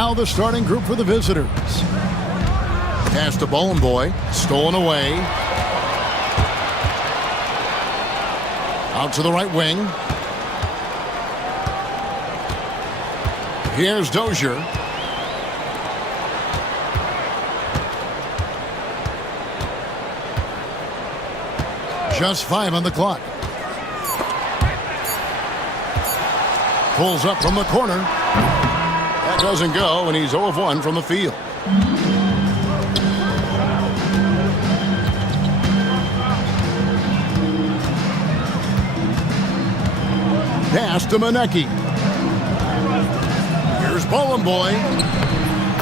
Now the starting group for the visitors. Pass to Bowling Boy. Stolen away. Out to the right wing. Here's Dozier. Just 5 on the clock. Pulls up from the corner. That doesn't go, and he's 0 of 1 from the field. Pass to Manecki. Here's Bowling Boy.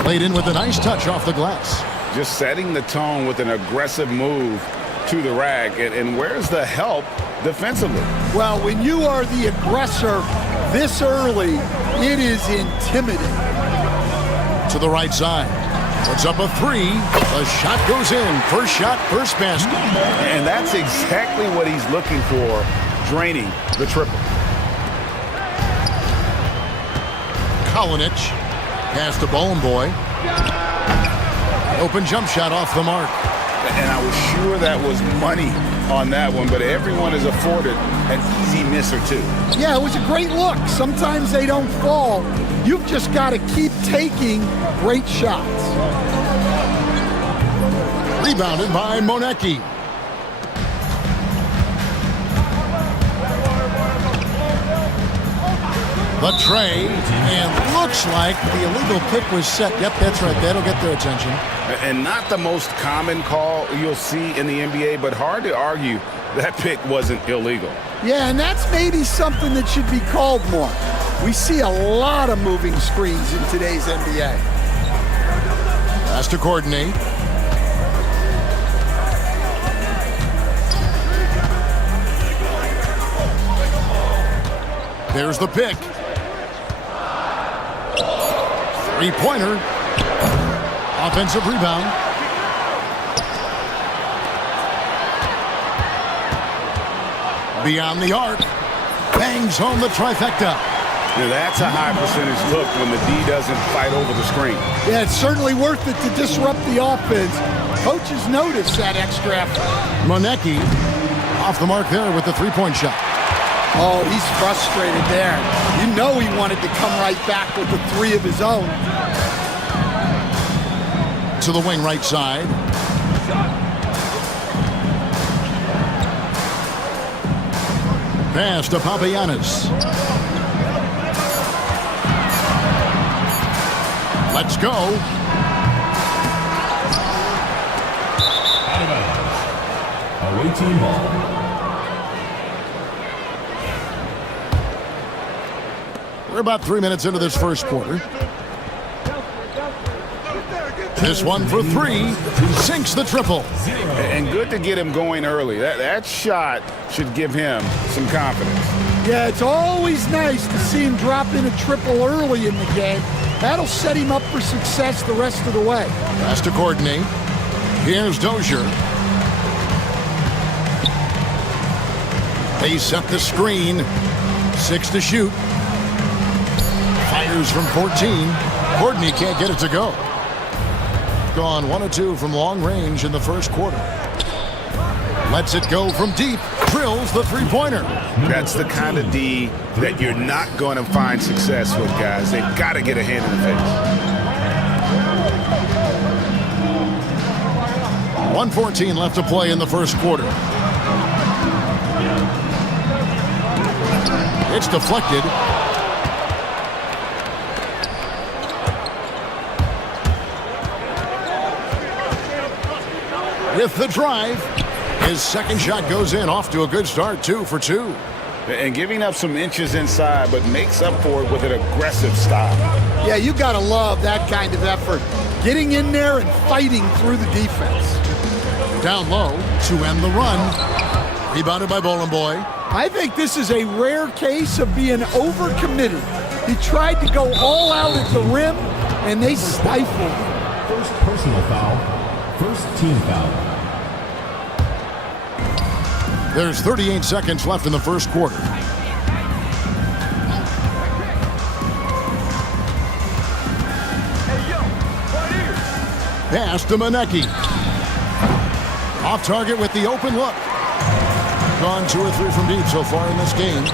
Played in with a nice touch off the glass. Just setting the tone with an aggressive move to the rack. And where's the help defensively? Well, when you are the aggressor this early, it is intimidating. To the right side. Puts up a 3. The shot goes in. First shot, first basket. And that's exactly what he's looking for, draining the triple. Kolinich. Pass to Bowling Boy. Open jump shot off the mark. And I was sure that was money on that one, but everyone is afforded an easy miss or two. Yeah, it was a great look. Sometimes they don't fall. You've just got to keep taking great shots. Rebounded by Manecki. The tray, and looks like the illegal pick was set. Yep, that's right. That'll get their attention. And not the most common call you'll see in the NBA, but hard to argue that pick wasn't illegal. Yeah, and that's maybe something that should be called more. We see a lot of moving screens in today's NBA. Has to coordinate. There's the pick. Three-pointer. Offensive rebound. Beyond the arc. Bangs home the trifecta. Now that's a high percentage look when the D doesn't fight over the screen. Yeah, it's certainly worth it to disrupt the offense. Coaches notice that extra effort. Manecki off the mark there with the three-point shot. Oh, he's frustrated there. You know he wanted to come right back with the 3 of his own. To the wing right side. Pass to Papagiannis. Let's go. Away team ball. We're about 3 minutes into this first quarter. This one for 3. Sinks the triple. And good to get him going early. That shot should give him some confidence. Yeah, it's always nice to see him drop in a triple early in the game. That'll set him up for success the rest of the way. Has to coordinate. Here's Dozier. They set the screen. 6 to shoot. Fires from 14. Courtney can't get it to go. Gone 1 of 2 from long range in the first quarter. Lets it go from deep. Drills the three-pointer. That's the kind of D that you're not going to find success with, guys. They've got to get a hand in the face. 1:14 left to play in the first quarter. It's deflected. With the drive, his second shot goes in, off to a good start, 2 for 2. And giving up some inches inside, but makes up for it with an aggressive stop. Yeah, you got to love that kind of effort. Getting in there and fighting through the defense. Down low to end the run. Rebounded by Bowling Boy. I think this is a rare case of being overcommitted. He tried to go all out at the rim, and they stifled. First personal foul. First team foul. There's 38 seconds left in the first quarter. Pass to Monecki. Off target with the open look. Gone 2 or 3 from deep so far in this game.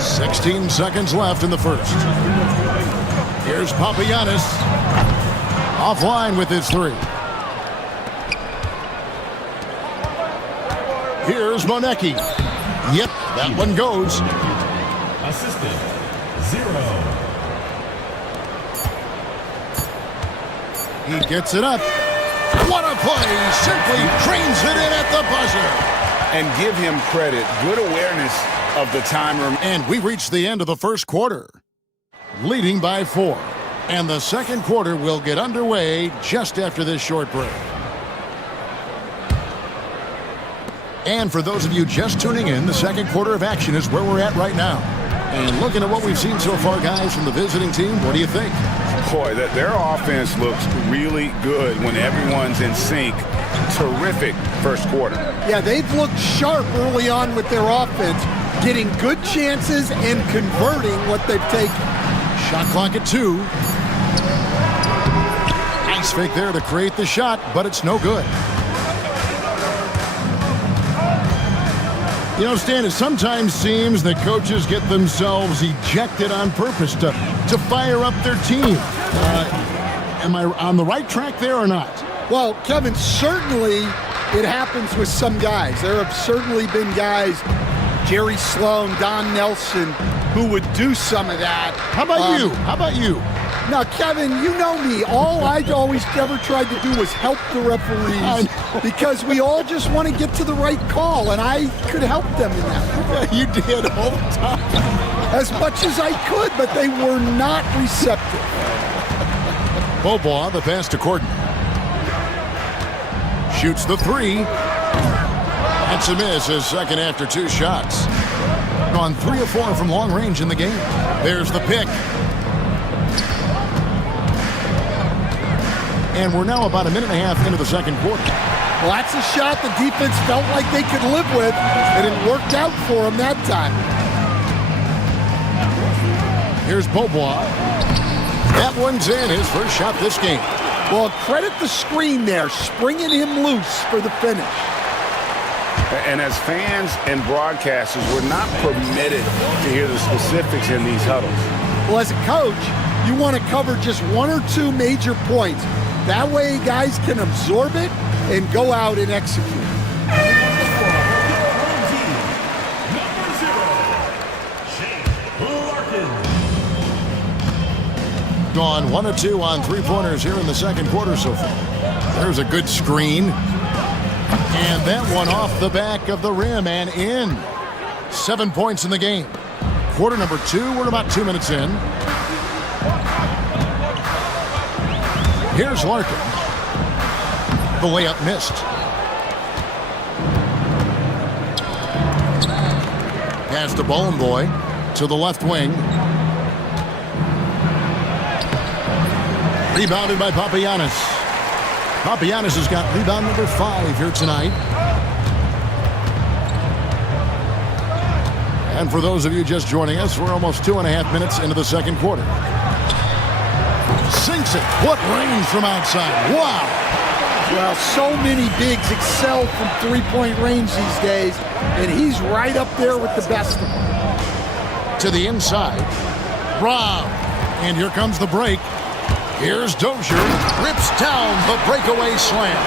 16 seconds left in the first. Here's Papagiannis. Offline with his 3. Here's Monecki. Yep, that one goes. Assistant, 0. He gets it up. What a play! Simply trains it in at the buzzer. And give him credit. Good awareness of the timer. And we reached the end of the first quarter, leading by 4. And the second quarter will get underway just after this short break. And for those of you just tuning in, the second quarter of action is where we're at right now. And looking at what we've seen so far, guys, from the visiting team, what do you think? Boy, their offense looks really good when everyone's in sync. Terrific first quarter. Yeah, they've looked sharp early on with their offense, getting good chances and converting what they've taken. Shot clock at 2. Nice fake there to create the shot, but it's no good. You know, Stan, it sometimes seems that coaches get themselves ejected on purpose to fire up their team. Am I on the right track there or not? Well, Kevin, certainly it happens with some guys. There have certainly been guys, Jerry Sloan, Don Nelson, who would do some of that. How about you? How about you? Now, Kevin, you know me. All I always ever tried to do was help the referees because we all just want to get to the right call, and I could help them in that. You did all the time. As much as I could, but they were not receptive. Bobois, the pass to Corden. Shoots the 3. That's a miss, his second after 2 shots. Gone 3 of 4 from long range in the game. There's the pick. And we're now about a minute and a half into the second quarter. Well, that's a shot the defense felt like they could live with, and it worked out for them that time. Here's Bobois. That one's in, his first shot this game. Well, credit the screen there, springing him loose for the finish. And as fans and broadcasters, we're not permitted to hear the specifics in these huddles. Well, as a coach, you want to cover just 1 or 2 major points. That way, guys can absorb it and go out and execute. Gone 1 of 2 on 3-pointers here in the second quarter so far. There's a good screen. And that one off the back of the rim and in. 7 points in the game. Quarter number 2, we're about 2 minutes in. Here's Larkin. The layup missed. Pass to Bowling Boy to the left wing. Rebounded by Papagiannis. Papagiannis has got rebound number 5 here tonight. And for those of you just joining us, we're almost 2.5 minutes into the second quarter. Sinks it. What range from outside. Wow. Well, so many bigs excel from three-point range these days, and he's right up there with the best of them. To the inside. Rob. And here comes the break. Here's Dozier. Rips down the breakaway slam.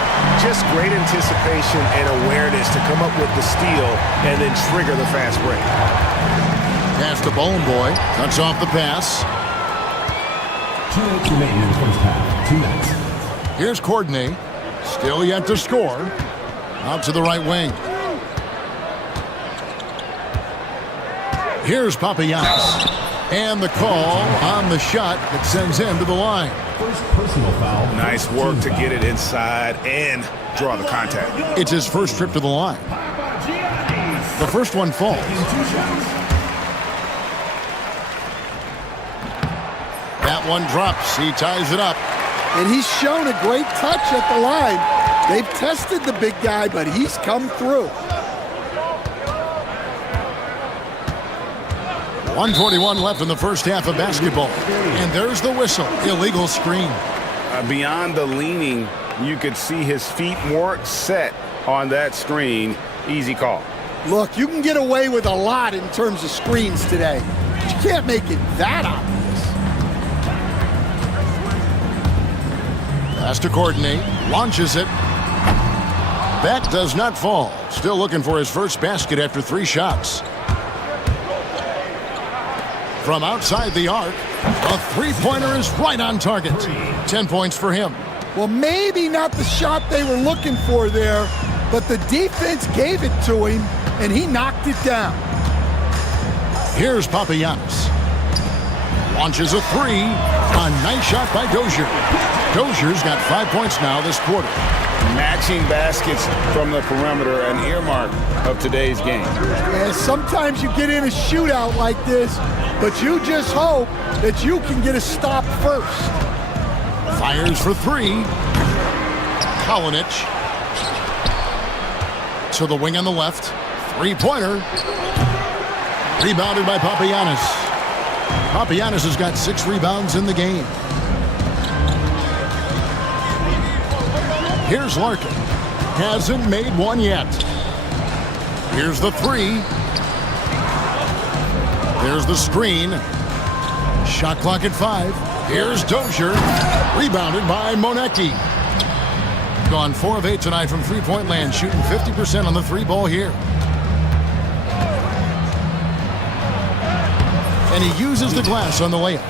Just great anticipation and awareness to come up with the steal and then trigger the fast break. Pass to Bowling Boy. Cuts off the pass. 2 minutes remaining in the first half. 2 minutes. Here's Corden. Still yet to score. Out to the right wing. Here's Papagiannis. And the call on the shot that sends him to the line. First personal foul. Nice work to get it inside and draw the contact. It's his first trip to the line. The first one falls. That one drops. He ties it up. And he's shown a great touch at the line. They've tested the big guy, but he's come through. 1:41 left in the first half of basketball. And there's the whistle. Illegal screen. Beyond the leaning, you could see his feet more set on that screen. Easy call. Look, you can get away with a lot in terms of screens today. But you can't make it that obvious. Has to coordinate. Launches it. That does not fall. Still looking for his first basket after 3 shots. From outside the arc, a three-pointer is right on target. 10 points for him. Well, maybe not the shot they were looking for there, but the defense gave it to him, and he knocked it down. Here's Papagiannis. Launches a 3. A nice shot by Dozier. Dozier's got 5 points now this quarter. Matching baskets from the perimeter, an earmark of today's game. Yeah, sometimes you get in a shootout like this, but you just hope that you can get a stop first. Fires for 3. Kalinic. To the wing on the left. Three-pointer. Rebounded by Papagiannis. Papagiannis has got 6 rebounds in the game. Here's Larkin. Hasn't made one yet. Here's the 3. There's the screen. Shot clock at 5. Here's Dozier. Rebounded by Monecki. Gone 4 of 8 tonight from three-point land, shooting 50% on the 3-ball here. And he uses the glass on the layup.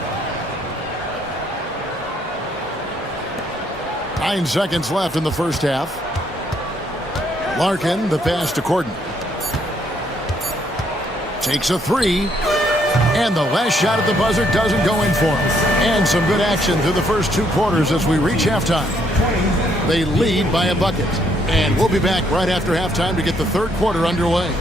9 seconds left in the first half. Larkin, the pass to Corden. Takes a 3. And the last shot at the buzzer doesn't go in for him. And some good action through the first 2 quarters as we reach halftime. They lead by a bucket. And we'll be back right after halftime to get the third quarter underway.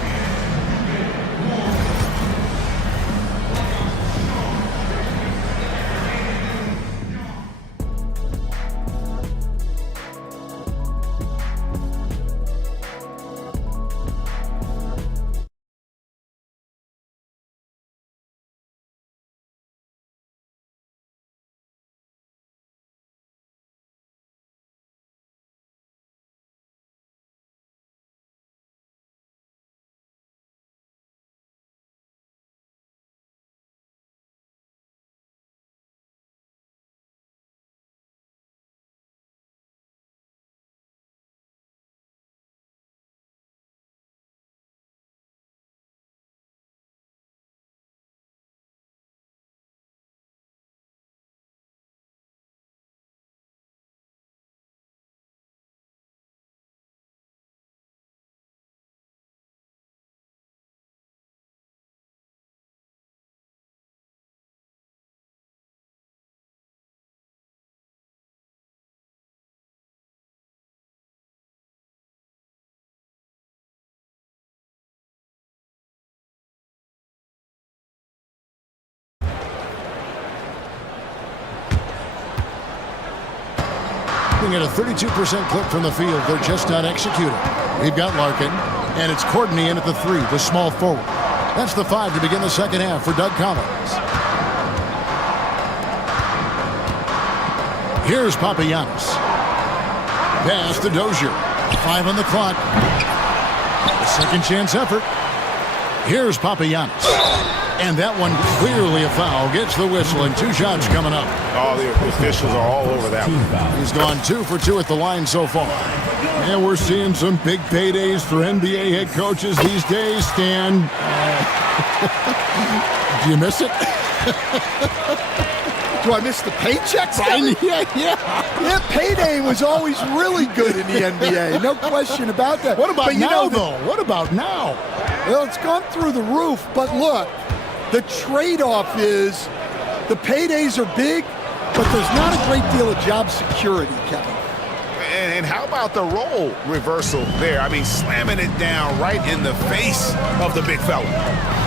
At a 32% clip from the field. They're just not executing. We've got Larkin, and it's Courtney in at the 3, the small forward. That's the 5 to begin the second half for Doug Collins. Here's Papagiannis. Pass to Dozier. 5 on the clock. A second chance effort. Here's Papagiannis. And that one clearly a foul. Gets the whistle, and 2 shots coming up. Oh, the officials are all over that one. He's gone 2 for 2 at the line so far. And we're seeing some big paydays for NBA head coaches these days, Stan. Do you miss it? Do I miss the paychecks? Yeah. Payday was always really good in the NBA. No question about that. What about but now, though? What about now? Well, it's gone through the roof. But look, the trade-off is the paydays are big, but there's not a great deal of job security, Kevin. And how about the role reversal there? I mean, slamming it down right in the face of the big fella.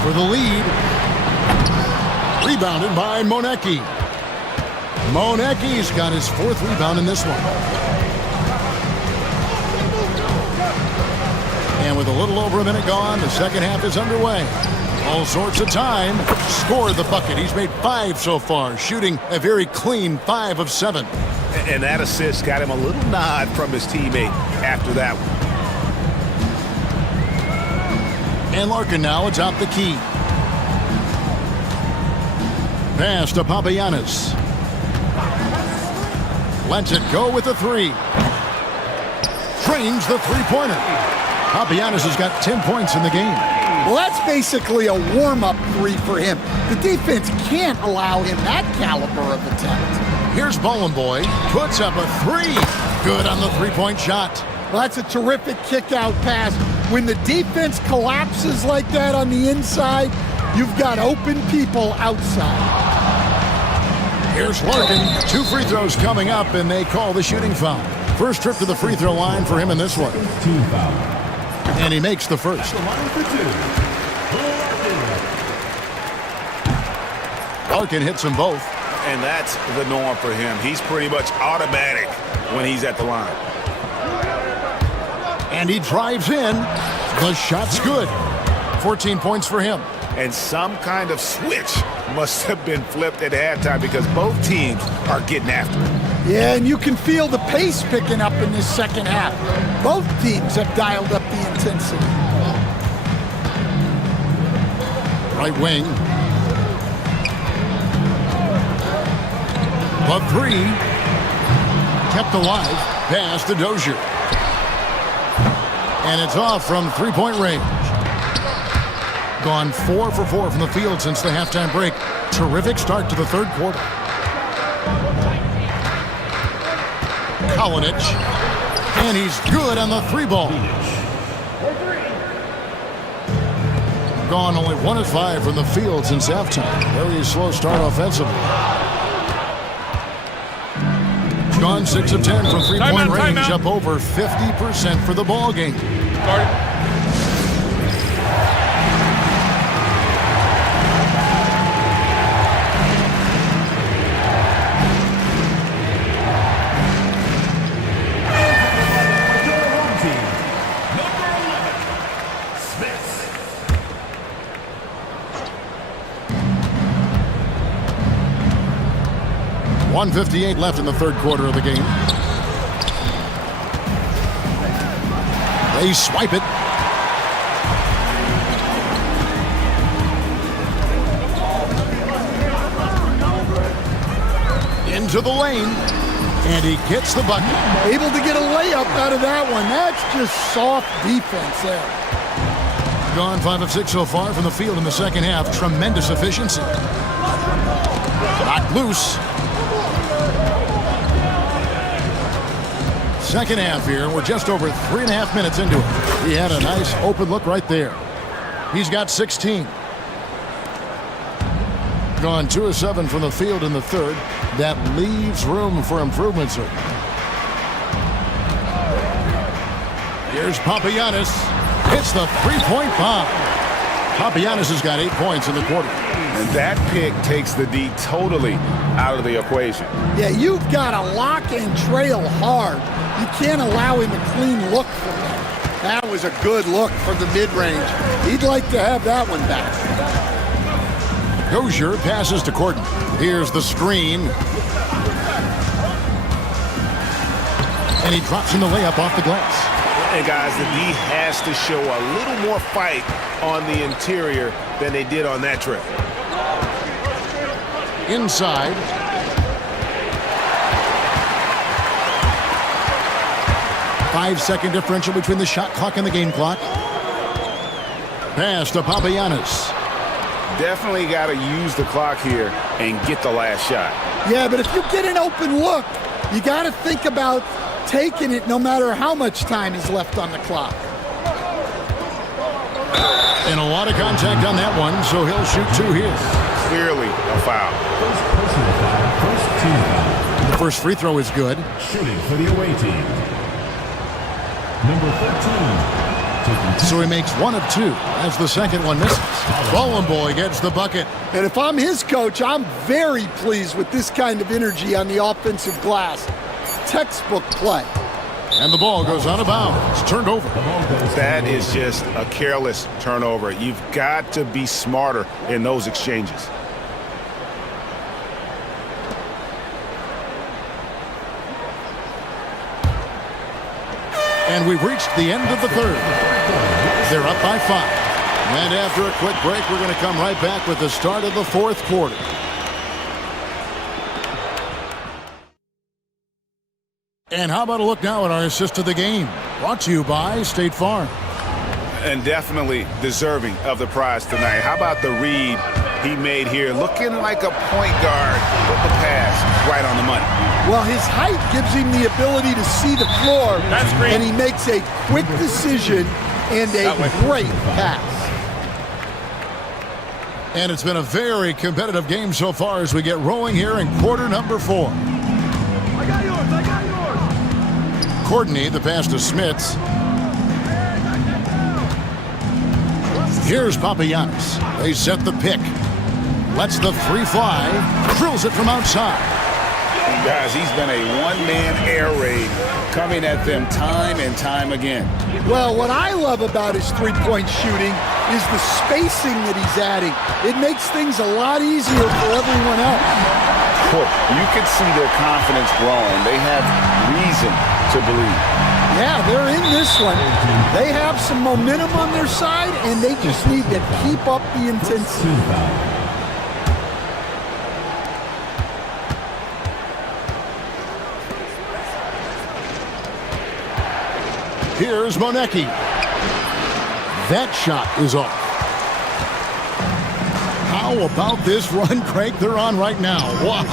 For the lead. Rebounded by Monecki. Monecki's got his 4th rebound in this one. And with a little over a minute gone, the second half is underway. All sorts of time. Scored the bucket. He's made 5 so far, shooting a very clean 5 of 7. And that assist got him a little nod from his teammate after that one. And Larkin now atop the key. Pass to Papagiannis. Lets it go with the 3. Trains the three-pointer. Papagiannis has got 10 points in the game. Well, that's basically a warm-up 3 for him. The defense can't allow him that caliber of attempt. Here's Bowling Boy. Puts up a 3. Good on the three-point shot. Well, that's a terrific kick-out pass. When the defense collapses like that on the inside, you've got open people outside. Here's Larkin. 2 free throws coming up, and they call the shooting foul. First trip to the free throw line for him in this one. Team foul. And he makes the first. Larkin hits them both. And that's the norm for him. He's pretty much automatic when he's at the line. And he drives in. The shot's good. 14 points for him. And some kind of switch must have been flipped at halftime because both teams are getting after it. Yeah, and you can feel the pace picking up in this second half. Both teams have dialed up the intensity. Right wing. The 3. Kept alive. Pass to Dozier. And it's off from three-point range. Gone 4 for 4 from the field since the halftime break. Terrific start to the third quarter. Kalinic. And he's good on the 3-ball. Gone only 1 of 5 from the field since halftime. Very slow start offensively. Gone 6 of 10 from three-point range, up over 50% for the ball game. Number 11, Smith. 1:58 left in the third quarter of the game. They swipe it. Into the lane. And he gets the bucket. Able to get a layup out of that one. That's just soft defense there. Gone 5 of 6 so far from the field in the second half. Tremendous efficiency. Knocked loose. Second half here. We're just over 3.5 minutes into it. He had a nice open look right there. He's got 16. Gone 2 of 7 from the field in the third. That leaves room for improvement, sir. Here's Papagiannis. Hits the three-point bomb. Papagiannis has got 8 points in the quarter. And that pick takes the D totally out of the equation. Yeah, you've got to lock and trail hard. You can't allow him a clean look from that. That was a good look from the mid-range. He'd like to have that one back. Dozier passes to Corden. Here's the screen. And he drops in the layup off the glass. And guys, the D has to show a little more fight on the interior than they did on that trip. Inside. Five-second differential between the shot clock and the game clock. Pass to Papagiannis. Definitely got to use the clock here and get the last shot. Yeah, but if you get an open look, you got to think about taking it no matter how much time is left on the clock. And a lot of contact on that one, so he'll shoot 2 here. Clearly a foul. Personal foul, first team foul. The first free throw is good. Shooting for the away team. Number 13. So he makes 1 of 2 as the second one misses. Bowling Boy gets the bucket. And if I'm his coach, I'm very pleased with this kind of energy on the offensive glass. Textbook play. And the ball goes out of bounds. It's turned over. That is just a careless turnover. You've got to be smarter in those exchanges. And we've reached the end of the third. They're up by 5. And after a quick break, we're going to come right back with the start of the fourth quarter. And how about a look now at our assist of the game? Brought to you by State Farm. And definitely deserving of the prize tonight. How about the read he made here? Looking like a point guard. Put the pass right on the money. Well, his height gives him the ability to see the floor, and he makes a quick decision and a great pass. And it's been a very competitive game so far as we get rolling here in quarter number 4. I got yours. Courtney, the pass to Smits. Here's Papagiannis. They set the pick. Lets the three fly. Drills it from outside. Guys, he's been a one-man air raid coming at them time and time again. Well, what I love about his three-point shooting is the spacing that he's adding. It makes things a lot easier for everyone else. You can see their confidence growing. They have reason to believe. Yeah, they're in this one. They have some momentum on their side, and they just need to keep up the intensity. Here's Monecki. That shot is off. How about this run, Craig, they're on right now? Wow.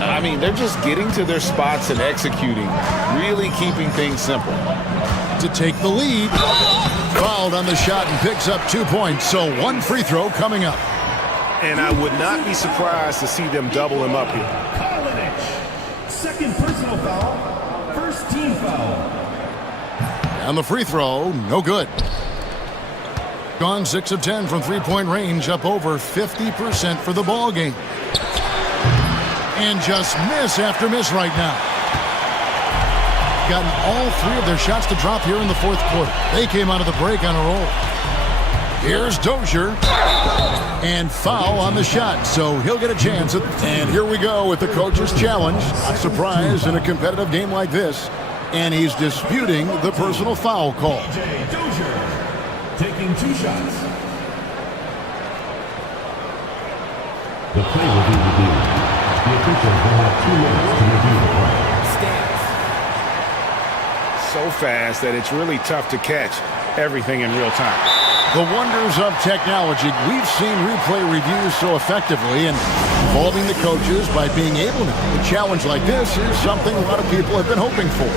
I mean, they're just getting to their spots and executing, really keeping things simple. To take the lead. Fouled on the shot and picks up 2 points, so one free throw coming up. And I would not be surprised to see them double him up here. Second personal foul. First team foul. And the free throw, no good. Gone 6 of 10 from three-point range, up over 50% for the ball game. And just miss after miss right now. Gotten all 3 of their shots to drop here in the fourth quarter. They came out of the break on a roll. Here's Dozier. And foul on the shot, so he'll get a chance. And here we go with the coach's challenge. Not surprised in a competitive game like this. And he's disputing the personal foul call. Dozier taking 2 shots. The play will be reviewed. The officials will have 2 minutes to review the play. So fast that it's really tough to catch everything in real time. The wonders of technology. We've seen replay reviews so effectively and involving the coaches by being able to. A challenge like this is something a lot of people have been hoping for.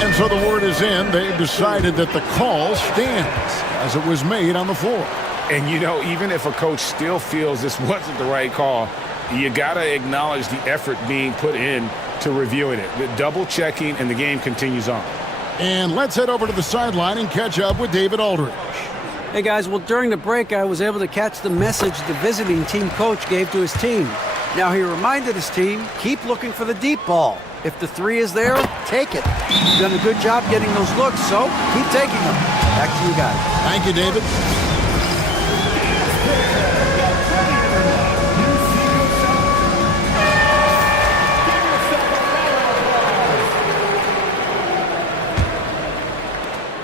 And so the word is in. They've decided that the call stands as it was made on the floor. And, you know, even if a coach still feels this wasn't the right call, you got to acknowledge the effort being put in to reviewing it. The double checking, and the game continues on. And let's head over to the sideline and catch up with David Aldridge. Hey guys, well during the break I was able to catch the message the visiting team coach gave to his team. Now he reminded his team, keep looking for the deep ball. If the 3 is there, take it. You've done a good job getting those looks, so keep taking them. Back to you guys. Thank you, David.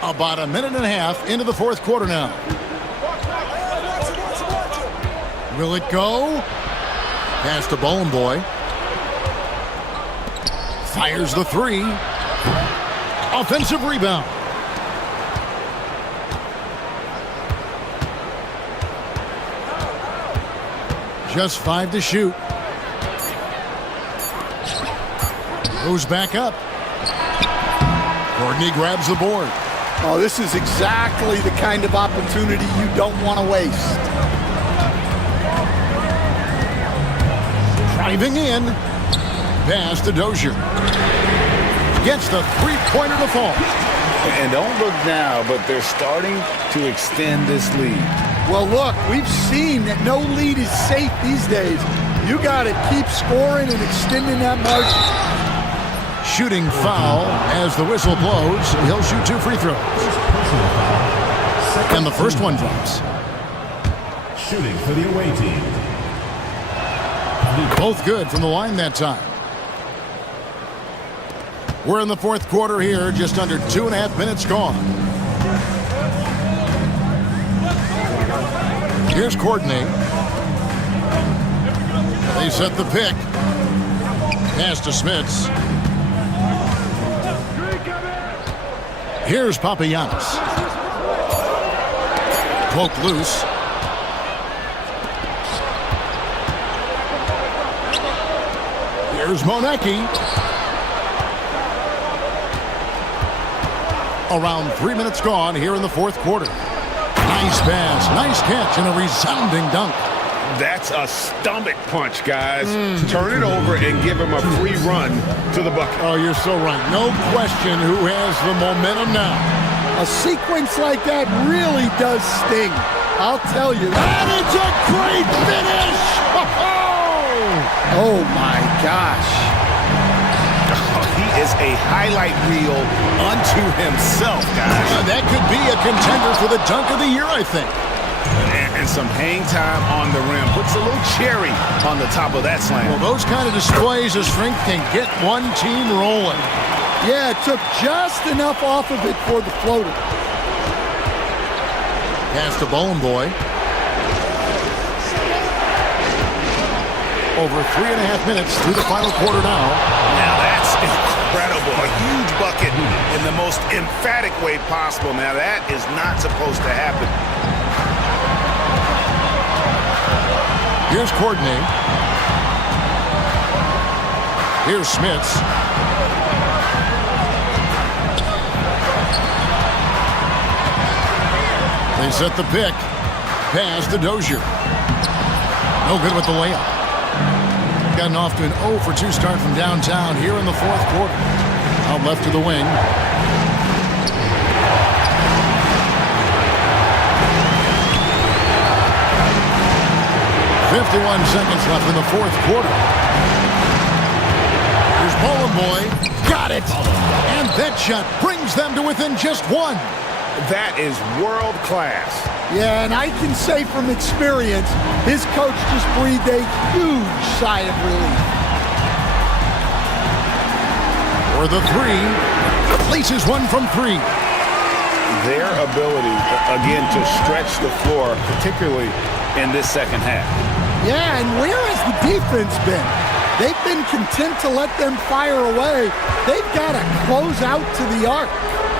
About a minute and a half into the fourth quarter now. Will it go? Pass to Bowling Boy. Fires the 3. Offensive rebound. Just 5 to shoot. Goes back up. Courtney grabs the board. Oh, this is exactly the kind of opportunity you don't want to waste. Driving in. Pass to Dozier. Gets the three-pointer to fall. And don't look now, but they're starting to extend this lead. Well, look, we've seen that no lead is safe these days. You got to keep scoring and extending that margin. Shooting foul as the whistle blows. He'll shoot 2 free throws. And the first one drops. Shooting for the away team. Both good from the line that time. We're in the fourth quarter here, just under 2.5 minutes gone. Here's Courtney. They set the pick. Pass to Smits. Here's Papagiannis. Poke loose. Here's Monecki. Around 3 minutes gone here in the fourth quarter. Nice pass, nice catch, and a resounding dunk. That's a stomach punch, guys. Turn it over and give him a free run to the bucket. Oh, you're so right. No question who has the momentum now. A sequence like that really does sting. I'll tell you. That is a great finish! Oh my gosh. He is a highlight reel unto himself, guys. That could be a contender for the dunk of the year, I think. And some hang time on the rim. Puts a little cherry on the top of that slam. Well, those kind of displays of strength can get one team rolling. Yeah, it took just enough off of it for the floater. Pass to Bowling Boy. Over 3.5 minutes through the final quarter now. Now that's incredible. A huge bucket in the most emphatic way possible. Now that is not supposed to happen. Here's Courtney. Here's Smits. They set the pick. Pass to Dozier. No good with the layup. Gotten off to an 0 for 2 start from downtown here in the fourth quarter. Out left to the wing. .51 seconds left in the fourth quarter. Here's Bowling Boy. Got it! And that shot brings them to within just 1. That is world class. Yeah, and I can say from experience, his coach just breathed a huge sigh of relief. For the 3, places one from 3. Their ability, again, to stretch the floor, particularly in this second half. Yeah, and where has the defense been? They've been content to let them fire away. They've got to close out to the arc.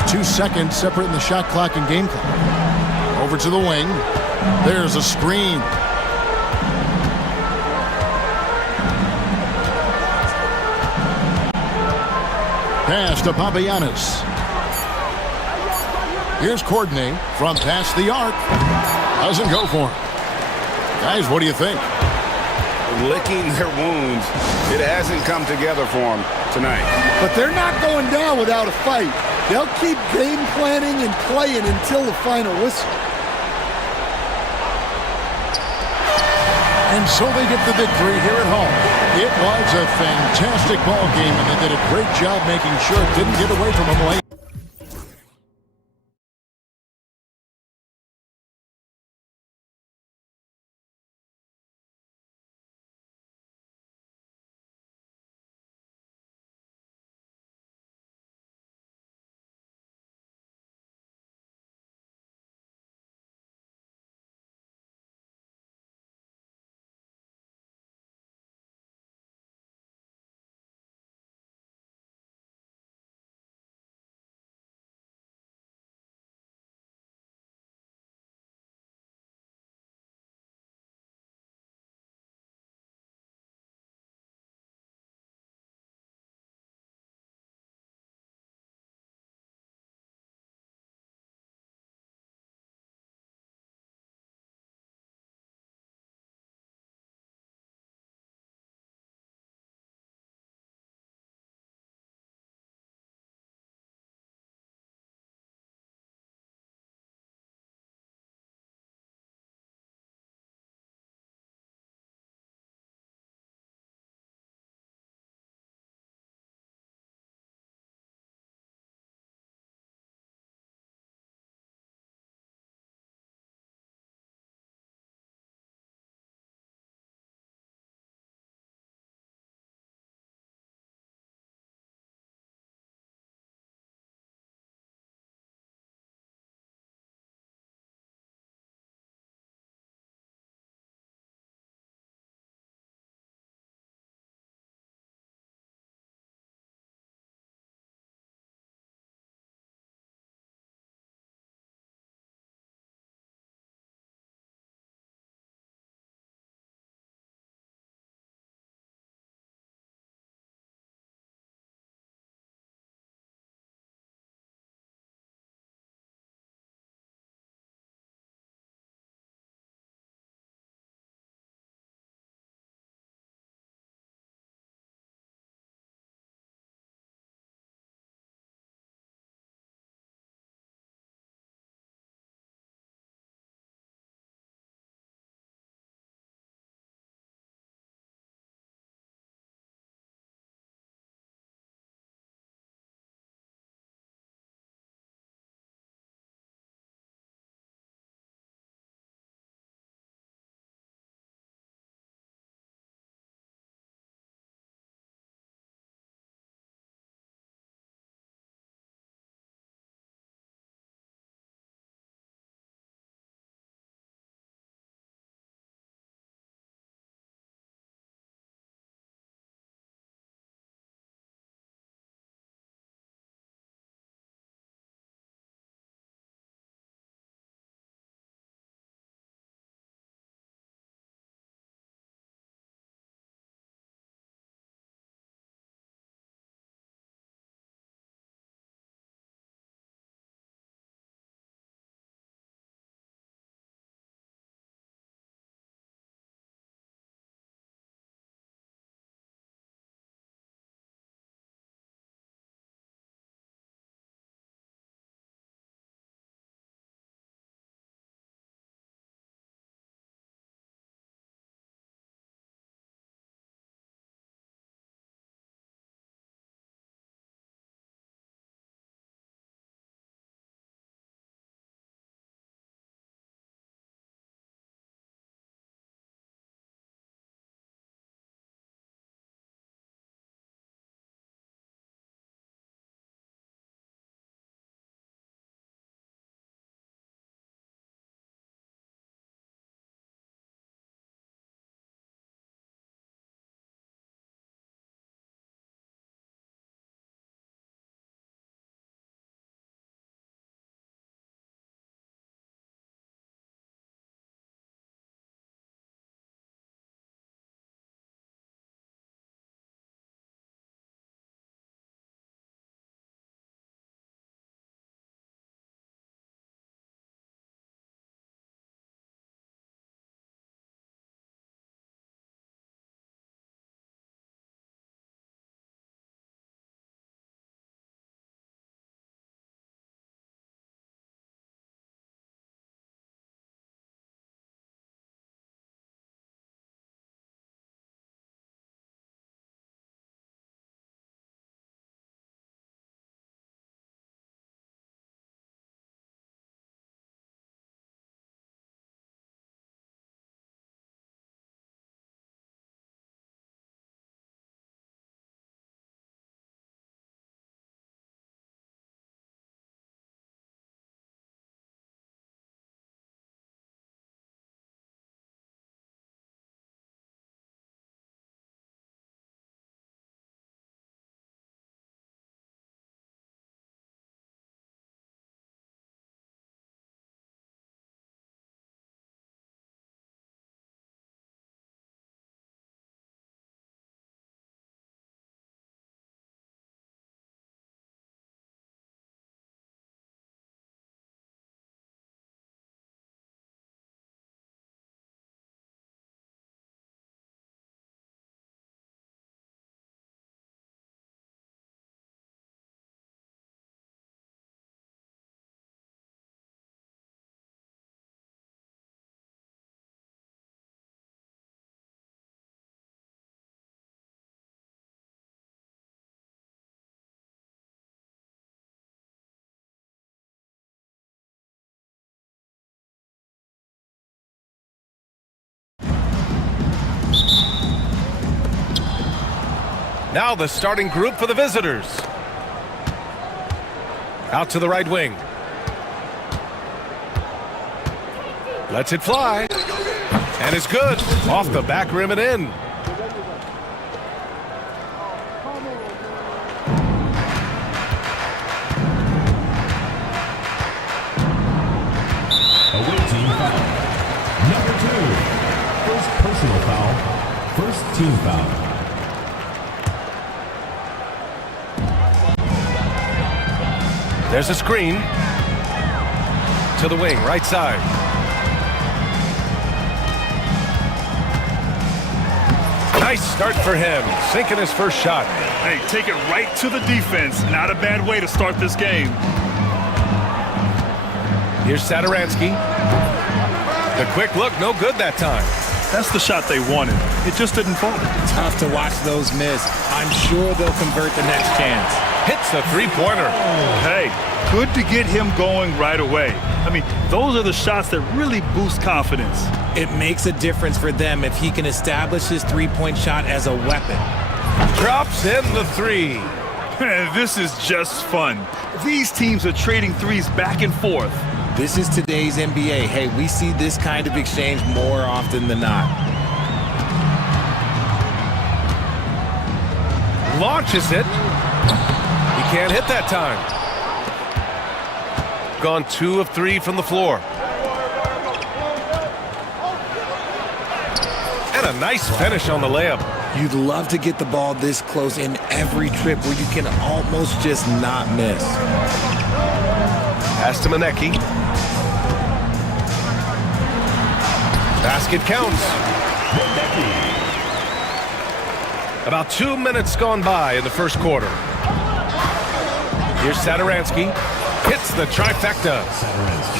2 seconds separating the shot clock and game clock. Over to the wing. There's a screen. Pass to Papagiannis. Here's Courtney from past the arc. Doesn't go for him. Guys, what do you think? Licking their wounds. It hasn't come together for them tonight. But they're not going down without a fight. They'll keep game planning and playing until the final whistle. And so they get the victory here at home. It was a fantastic ball game, and they did a great job making sure it didn't get away from them late. Now the starting group for the visitors. Out to the right wing. Lets it fly. And it's good. Off the back rim and in. Away team foul. Number 2. First personal foul. First team foul. There's a screen. To the wing, right side. Nice start for him. Sinking his first shot. Hey, take it right to the defense. Not a bad way to start this game. Here's Sadaransky. The quick look, no good that time. That's the shot they wanted. It just didn't fall. Tough to watch those miss. I'm sure they'll convert the next chance. Hits a three-pointer. Hey, good to get him going right away. I mean, those are the shots that really boost confidence. It makes a difference for them if he can establish his three-point shot as a weapon. Drops in the three. Man, this is just fun. These teams are trading threes back and forth. This is today's NBA. Hey, we see this kind of exchange more often than not. Launches it. He can't hit that time. Gone 2 of 3 from the floor. And a nice finish on the layup. You'd love to get the ball this close in every trip where you can almost just not miss. Pass to Manecki. Basket counts. About 2 minutes gone by in the first quarter. Here's Sadaransky. Hits the trifecta.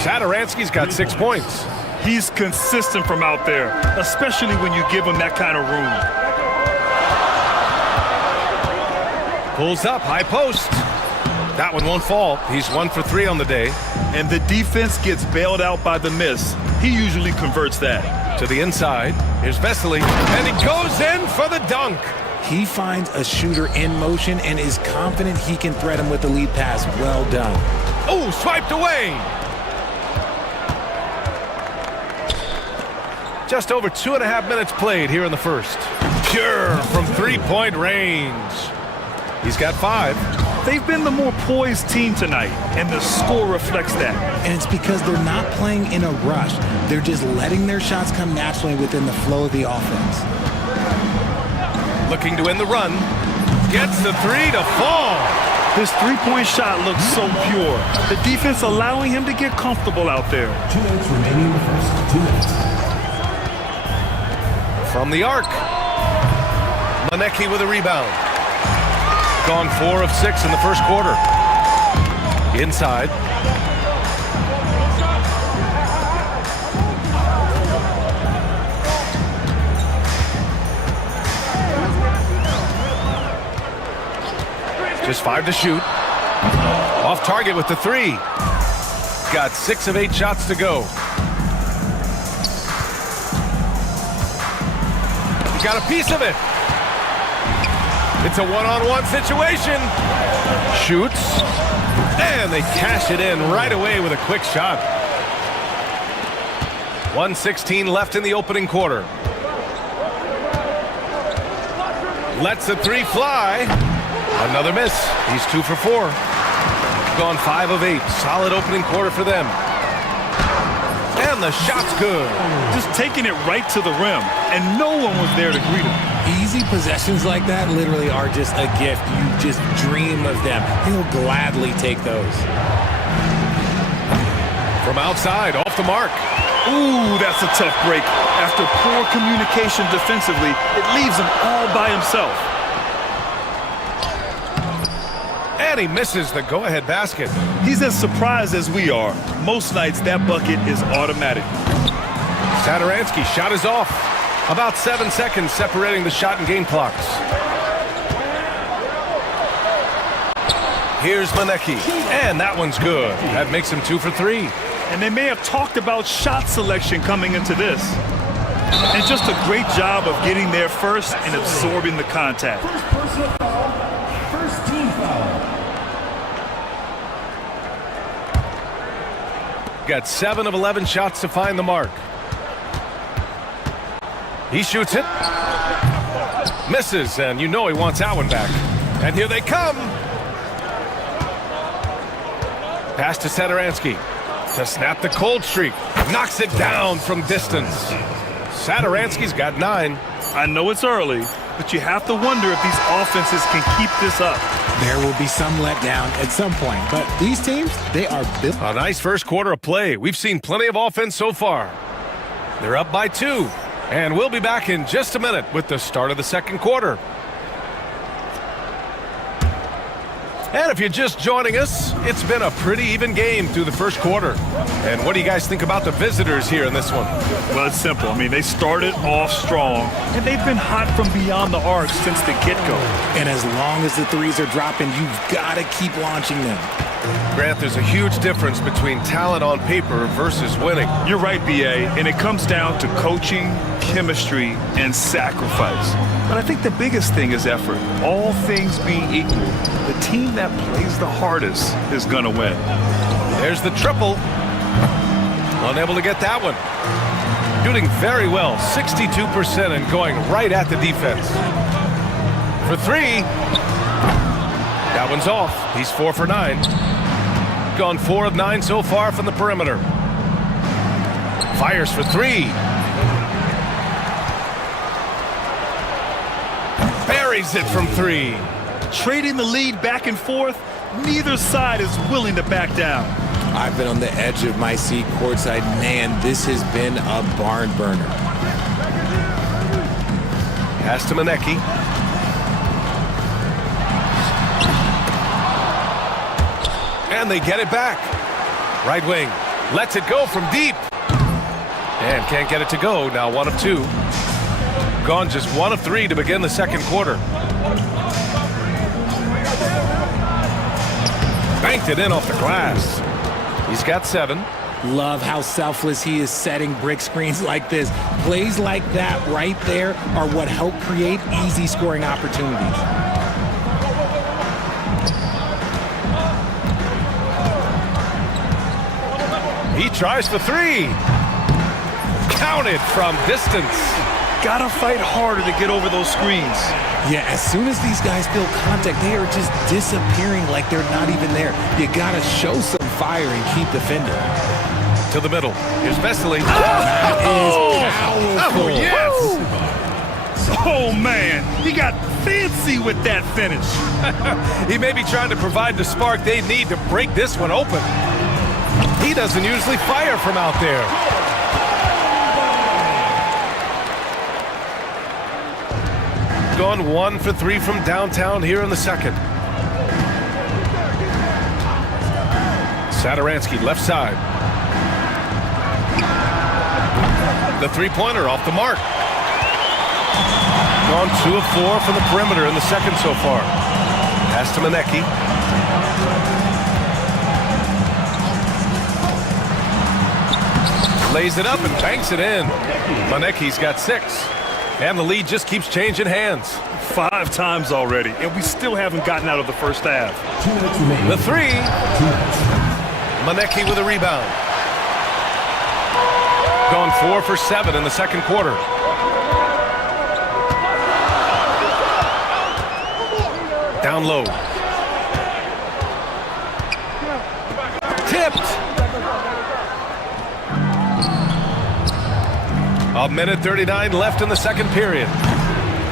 Sadaransky's got 6 points. He's consistent from out there, especially when you give him that kind of room. Pulls up, high post. That one won't fall. He's 1 for 3 on the day. And the defense gets bailed out by the miss. He usually converts that. To the inside. Here's Vesely. And he goes in for the dunk. He finds a shooter in motion and is confident he can thread him with the lead pass. Well done. Oh, swiped away. Just over 2.5 minutes played here in the first. Pure from three-point range. He's got 5. They've been the more poised team tonight, and the score reflects that. And it's because they're not playing in a rush. They're just letting their shots come naturally within the flow of the offense. Looking to end the run. Gets the 3 to fall. This three-point shot looks so pure. The defense allowing him to get comfortable out there. 2 minutes remaining in the first. 2 minutes. From the arc. Manecki with a rebound. Gone 4 of 6 in the first quarter. Inside. Just 5 to shoot. Off target with the 3. Got 6 of 8 shots to go. He got a piece of it. It's a one-on-one situation. Shoots. And they cash it in right away with a quick shot. 1:16 left in the opening quarter. Lets the 3 fly. Another miss. He's 2 for 4. Gone 5 of 8. Solid opening quarter for them. And the shot's good. Just taking it right to the rim, and no one was there to greet him. Easy possessions like that literally are just a gift. You just dream of them. He'll gladly take those. From outside, off the mark. Ooh, that's a tough break. After poor communication defensively, it leaves him all by himself. And he misses the go-ahead basket. He's as surprised as we are. Most nights, that bucket is automatic. Sadaransky shot is off. About 7 seconds separating the shot and game clocks. Here's Manecki. And that one's good. That makes him 2 for 3. And they may have talked about shot selection coming into this. And just a great job of getting there first and absorbing the contact. got 7 of 11 shots to find the mark. He shoots it. Misses, and you know he wants that one back. And here they come. Pass to Sadaransky to snap the cold streak. Knocks it down from distance. Sadaransky's got 9. I know it's early, but you have to wonder if these offenses can keep this up. There will be some letdown at some point, but these teams, they are built. A nice first quarter of play. We've seen plenty of offense so far. They're up by 2, and we'll be back in just a minute with the start of the second quarter. And if you're just joining us, it's been a pretty even game through the first quarter. And what do you guys think about the visitors here in this one? Well, it's simple. I mean, they started off strong, and they've been hot from beyond the arc since the get-go. And as long as the threes are dropping, you've got to keep launching them. Grant, there's a huge difference between talent on paper versus winning. You're right, B.A., and it comes down to coaching, chemistry, and sacrifice. But I think the biggest thing is effort. All things being equal, the team that plays the hardest is going to win. There's the triple. Unable to get that one. Shooting very well, 62%, and going right at the defense. For 3. That one's off. He's 4 for 9. Gone 4 of 9 so far from the perimeter. Fires for 3. Buries it from 3. Trading the lead back and forth, neither side is willing to back down. I've been on the edge of my seat courtside. Man, this has been a barn burner. Pass to Manecki. And they get it back. Right wing. Lets it go from deep. And can't get it to go. Now 1 of 2. Gone just 1 of 3 to begin the second quarter. Banked it in off the glass. He's got 7. Love how selfless he is setting brick screens like this. Plays like that right there are what help create easy scoring opportunities. He tries for 3. Counted from distance. Gotta fight harder to get over those screens. Yeah, as soon as these guys feel contact, they are just disappearing like they're not even there. You gotta show some fire and keep defending. To the middle. Here's Vesely. That is powerful. Oh, yes! Oh, man. He got fancy with that finish. He may be trying to provide the spark they need to break this one open. He doesn't usually fire from out there. Gone 1 for 3 from downtown here in the second. Sadaransky left side. The three-pointer off the mark. Gone 2 of 4 from the perimeter in the second so far. Pass to Manecki. Lays it up and banks it in. Manecki's got 6. And the lead just keeps changing hands. 5 times already, and we still haven't gotten out of the first half. The 3. Manecki with a rebound. Gone 4 for 7 in the second quarter. Down low. Tipped. A minute 39 left in the second period.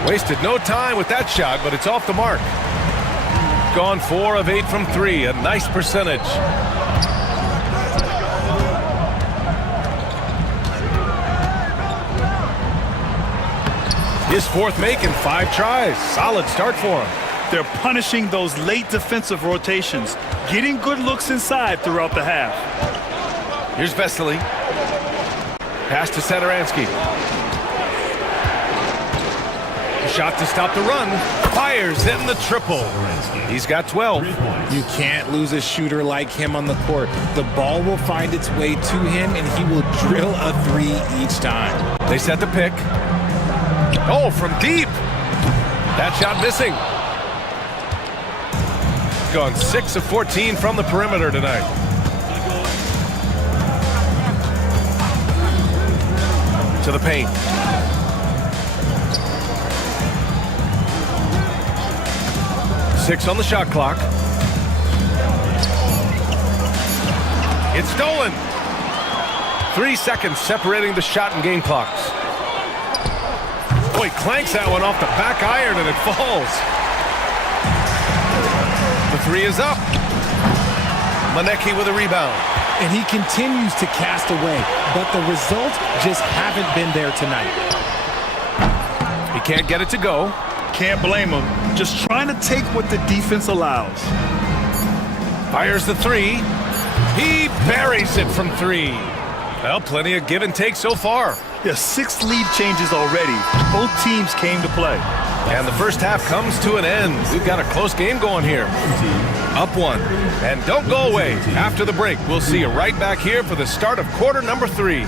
Wasted no time with that shot, but it's off the mark. Gone 4 of 8 from 3, a nice percentage. His 4th make in 5 tries. Solid start for him. They're punishing those late defensive rotations, getting good looks inside throughout the half. Here's Vesely. Pass to Sadaransky. Shot to stop the run. Fires in the triple. He's got 12. You can't lose a shooter like him on the court. The ball will find its way to him, and he will drill a 3 each time. They set the pick. Oh, from deep. That shot missing. Gone 6 of 14 from the perimeter tonight. to the paint. Six on the shot clock. It's stolen. 3 seconds separating the shot and game clocks. Boy, clanks that one off the back iron and it falls. The three is up. Maneki with a rebound. And he continues to cast away, but the results just haven't been there tonight. He can't get it to go. Can't blame him. Just trying to take what the defense allows. Fires the three. He buries it from three. Well, plenty of give and take so far. Yeah, 6 lead changes already. Both teams came to play. And the first half comes to an end. We've got a close game going here. Up one. And don't go away. After the break, we'll see you right back here for the start of quarter number 3.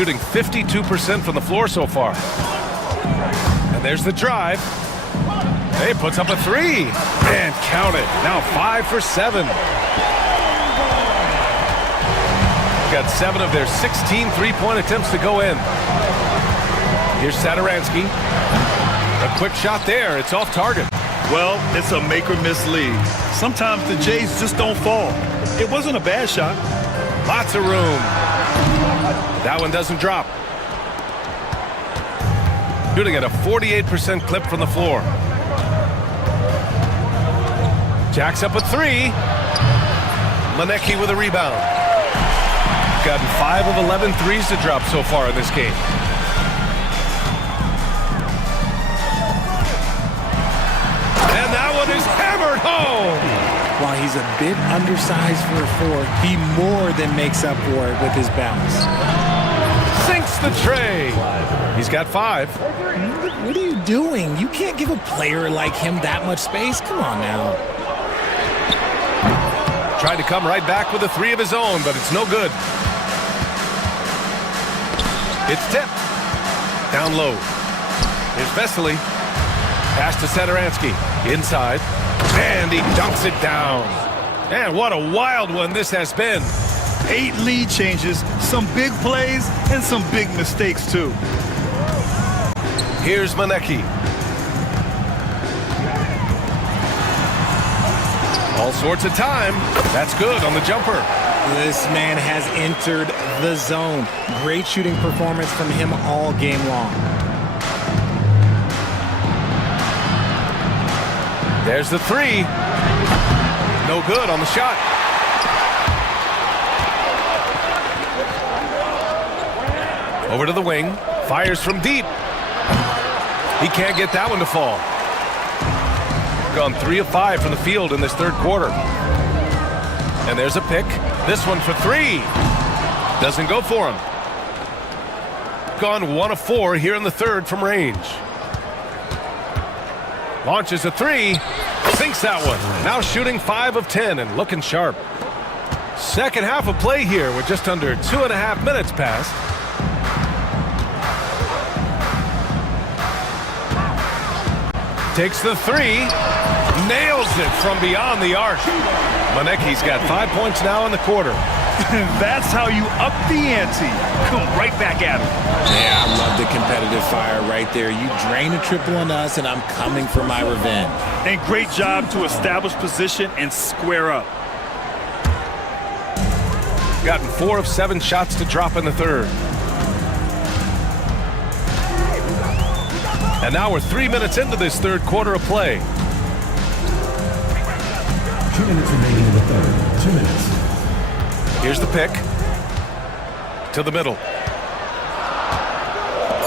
Shooting 52% from the floor so far. And there's the drive. He puts up a three. And count it. Now 5 for 7. Got 7 of their 16 three-point attempts to go in. Here's Saturansky. A quick shot there. It's off target. Well, it's a make-or-miss league. Sometimes the Jays just don't fall. It wasn't a bad shot. Lots of room. That one doesn't drop. Shooting at a 48% clip from the floor. Jacks up a three. Maneki with a rebound. Gotten 5 of 11 threes to drop so far in this game. And that one is hammered home. While he's a bit undersized for a 4, he more than makes up for it with his bounce. Sinks the tray. He's got 5. What are you doing? You can't give a player like him that much space. Come on now. Tried to come right back with a 3 of his own, but it's no good. It's tipped. Down low. Here's Vesely. Pass to Saturansky. Inside. And he dunks it down. Man, what a wild one this has been. 8 lead changes, some big plays, and some big mistakes, too. Here's Maneki. All sorts of time. That's good on the jumper. This man has entered the zone. Great shooting performance from him all game long. There's the 3. No good on the shot. Over to the wing. Fires from deep. He can't get that one to fall. Gone 3 of 5 from the field in this third quarter. And there's a pick. This one for 3. Doesn't go for him. Gone 1 of 4 here in the third from range. Launches a 3. Sinks that one. Now shooting 5 of 10 and looking sharp. Second half of play here with just under 2.5 minutes passed. Takes the 3. Nails it from beyond the arc. Maneki's got 5 points now in the quarter. That's how you up the ante. Come right back at him. Yeah, I love the competitive fire right there. You drain a triple on us, and I'm coming for my revenge. And great job to establish position and square up. Gotten 4 of 7 shots to drop in the third. And now we're 3 minutes into this third quarter of play. 2 minutes remaining in the third. 2 minutes. Here's the pick. To the middle.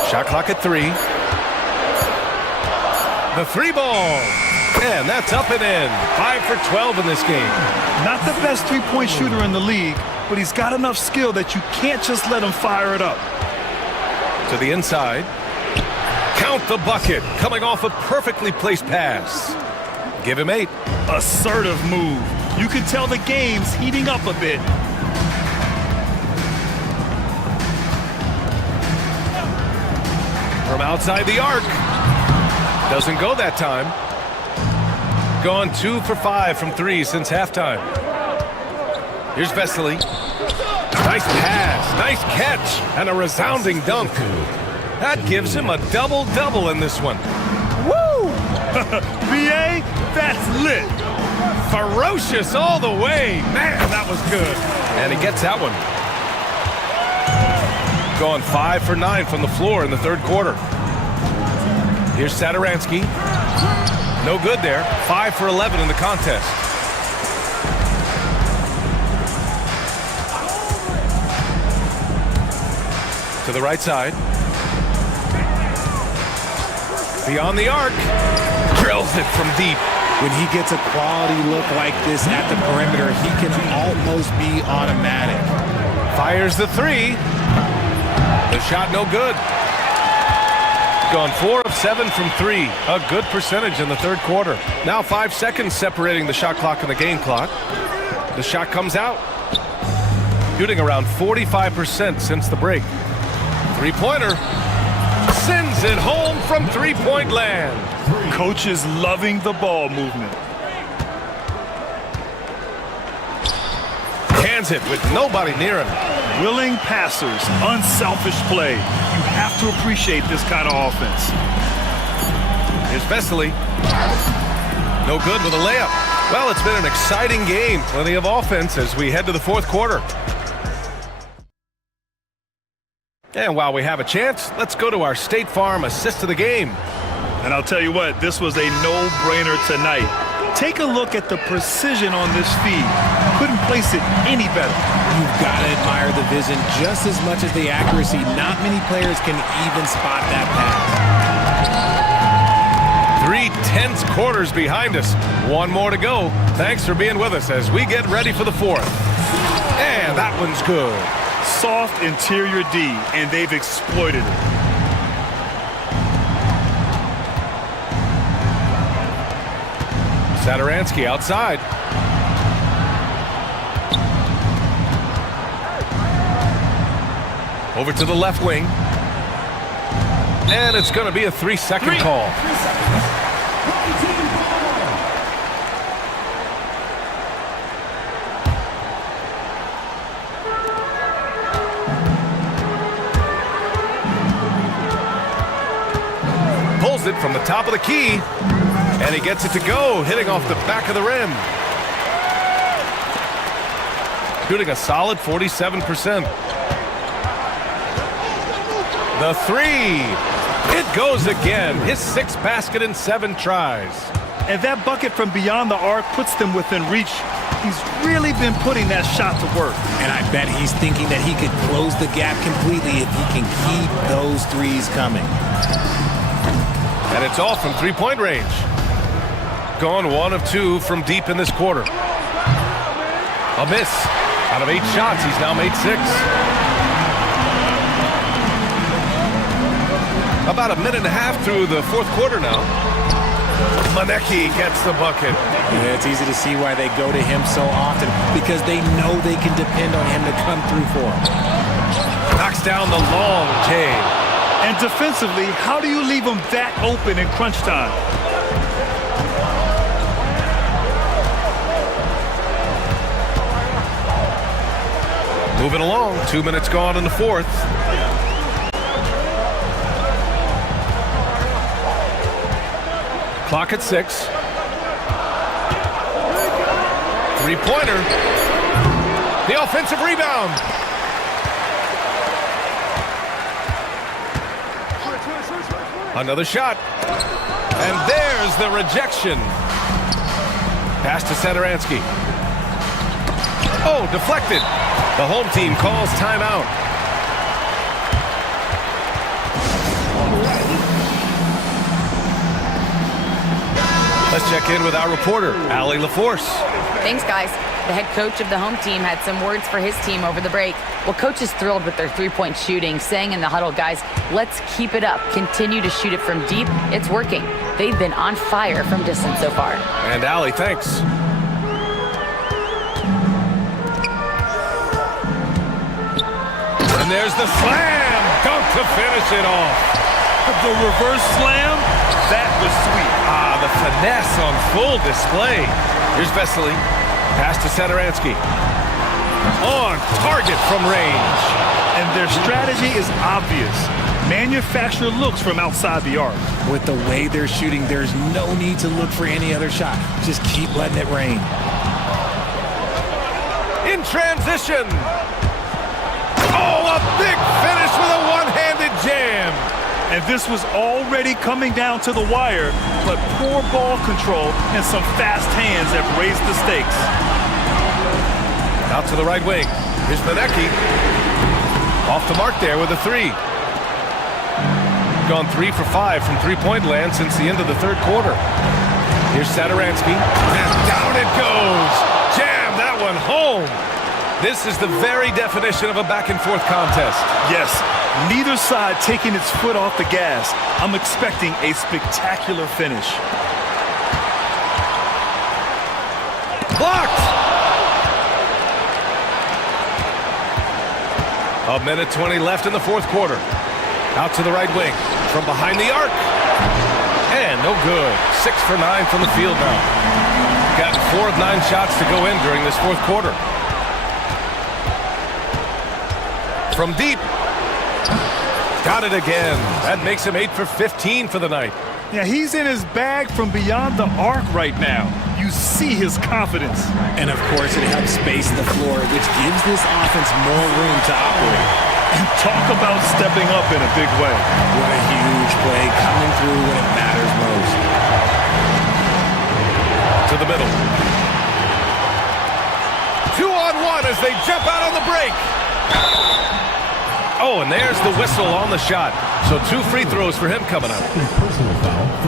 Shot clock at 3. The 3 ball. And that's up and in. 5 for 12 in this game. Not the best three-point shooter in the league, but he's got enough skill that you can't just let him fire it up. To the inside. Count the bucket. Coming off a perfectly placed pass. Give him 8. Assertive move. You can tell the game's heating up a bit. From outside the arc. Doesn't go that time. Gone 2 for 5 from 3 since halftime. Here's Vesely. Nice pass, nice catch, and a resounding dunk. That gives him a double-double in this one. Woo! BA, that's lit. Ferocious all the way. Man, that was good. And he gets that one. Gone 5 for 9 from the floor in the third quarter. Here's Satoransky. No good there. 5 for 11 in the contest. To the right side. Beyond the arc. Drills it from deep. When he gets a quality look like this at the perimeter, he can almost be automatic. Fires the 3. The shot no good. Gone 4 of 7 from 3. A good percentage in the third quarter. Now 5 seconds separating the shot clock and the game clock. The shot comes out. Shooting around 45% since the break. Three-pointer. Sends it home from three-point land. Coach is loving the ball movement. Hands it with nobody near him. Willing passers, unselfish play. You have to appreciate this kind of offense. Here's Vesely. No good with a layup. Well, it's been an exciting game. Plenty of offense as we head to the fourth quarter. And while we have a chance, let's go to our State Farm assist of the game. And I'll tell you what, this was a no-brainer tonight. Take a look at the precision on this feed. Couldn't place it any better. You've got to admire the vision just as much as the accuracy. Not many players can even spot that pass. 3 tense quarters behind us. One more to go. Thanks for being with us as we get ready for the fourth. And that one's good. Soft interior D, and they've exploited it. Satoransky outside. Over to the left wing. And it's going to be a 3-second call. Pulls it from the top of the key. And he gets it to go, hitting off the back of the rim. Shooting a solid 47%. The 3. It goes again. His 6th basket in 7 tries. And that bucket from beyond the arc puts them within reach. He's really been putting that shot to work. And I bet he's thinking that he could close the gap completely if he can keep those threes coming. And it's all from three-point range. Gone 1 of 2 from deep in this quarter. A miss. Out of 8 shots, he's now made 6. About a minute and a half through the fourth quarter now. Maneki gets the bucket. Yeah, it's easy to see why they go to him so often, because they know they can depend on him to come through for them. Knocks down the long J. And defensively, how do you leave him that open in crunch time? Moving along, 2 minutes gone in the fourth. Clock at 6. Three-pointer. The offensive rebound. Another shot. And there's the rejection. Pass to Sadaransky. Oh, deflected. The home team calls timeout. Let's check in with our reporter, Allie LaForce. Thanks, guys. The head coach of the home team had some words for his team over the break. Well, coach is thrilled with their three-point shooting, saying in the huddle, guys, let's keep it up. Continue to shoot it from deep. It's working. They've been on fire from distance so far. And Allie, thanks. And there's the slam dunk to finish it off. The reverse slam, that was sweet. Ah, the finesse on full display. Here's Vesely. Pass to Sadaransky. On target from range. And their strategy is obvious. Manufacture looks from outside the arc. With the way they're shooting, there's no need to look for any other shot. Just keep letting it rain. In transition. Oh, a big finish with a one-handed jam. And this was already coming down to the wire, but poor ball control and some fast hands have raised the stakes. Out to the right wing. Here's Benecki. Off the mark there with a three. Gone 3 for 5 from three-point land since the end of the third quarter. Here's Sadaransky. And down it goes. Jam that one home. This is the very definition of a back-and-forth contest. Yes, neither side taking its foot off the gas. I'm expecting a spectacular finish. Blocked! A minute 20 left in the fourth quarter. Out to the right wing. From behind the arc. And no good. 6 for 9 from the field now. Got 4 of 9 shots to go in during this fourth quarter. From deep. Got it again. That makes him 8 for 15 for the night. Yeah, he's in his bag from beyond the arc right now. You see his confidence. And of course, it helps space the floor, which gives this offense more room to operate. And talk about stepping up in a big way. What a huge play coming through when it matters most. To the middle. 2-on-1 as they jump out on the break. Oh, and there's the whistle on the shot. So 2 free throws for him coming up.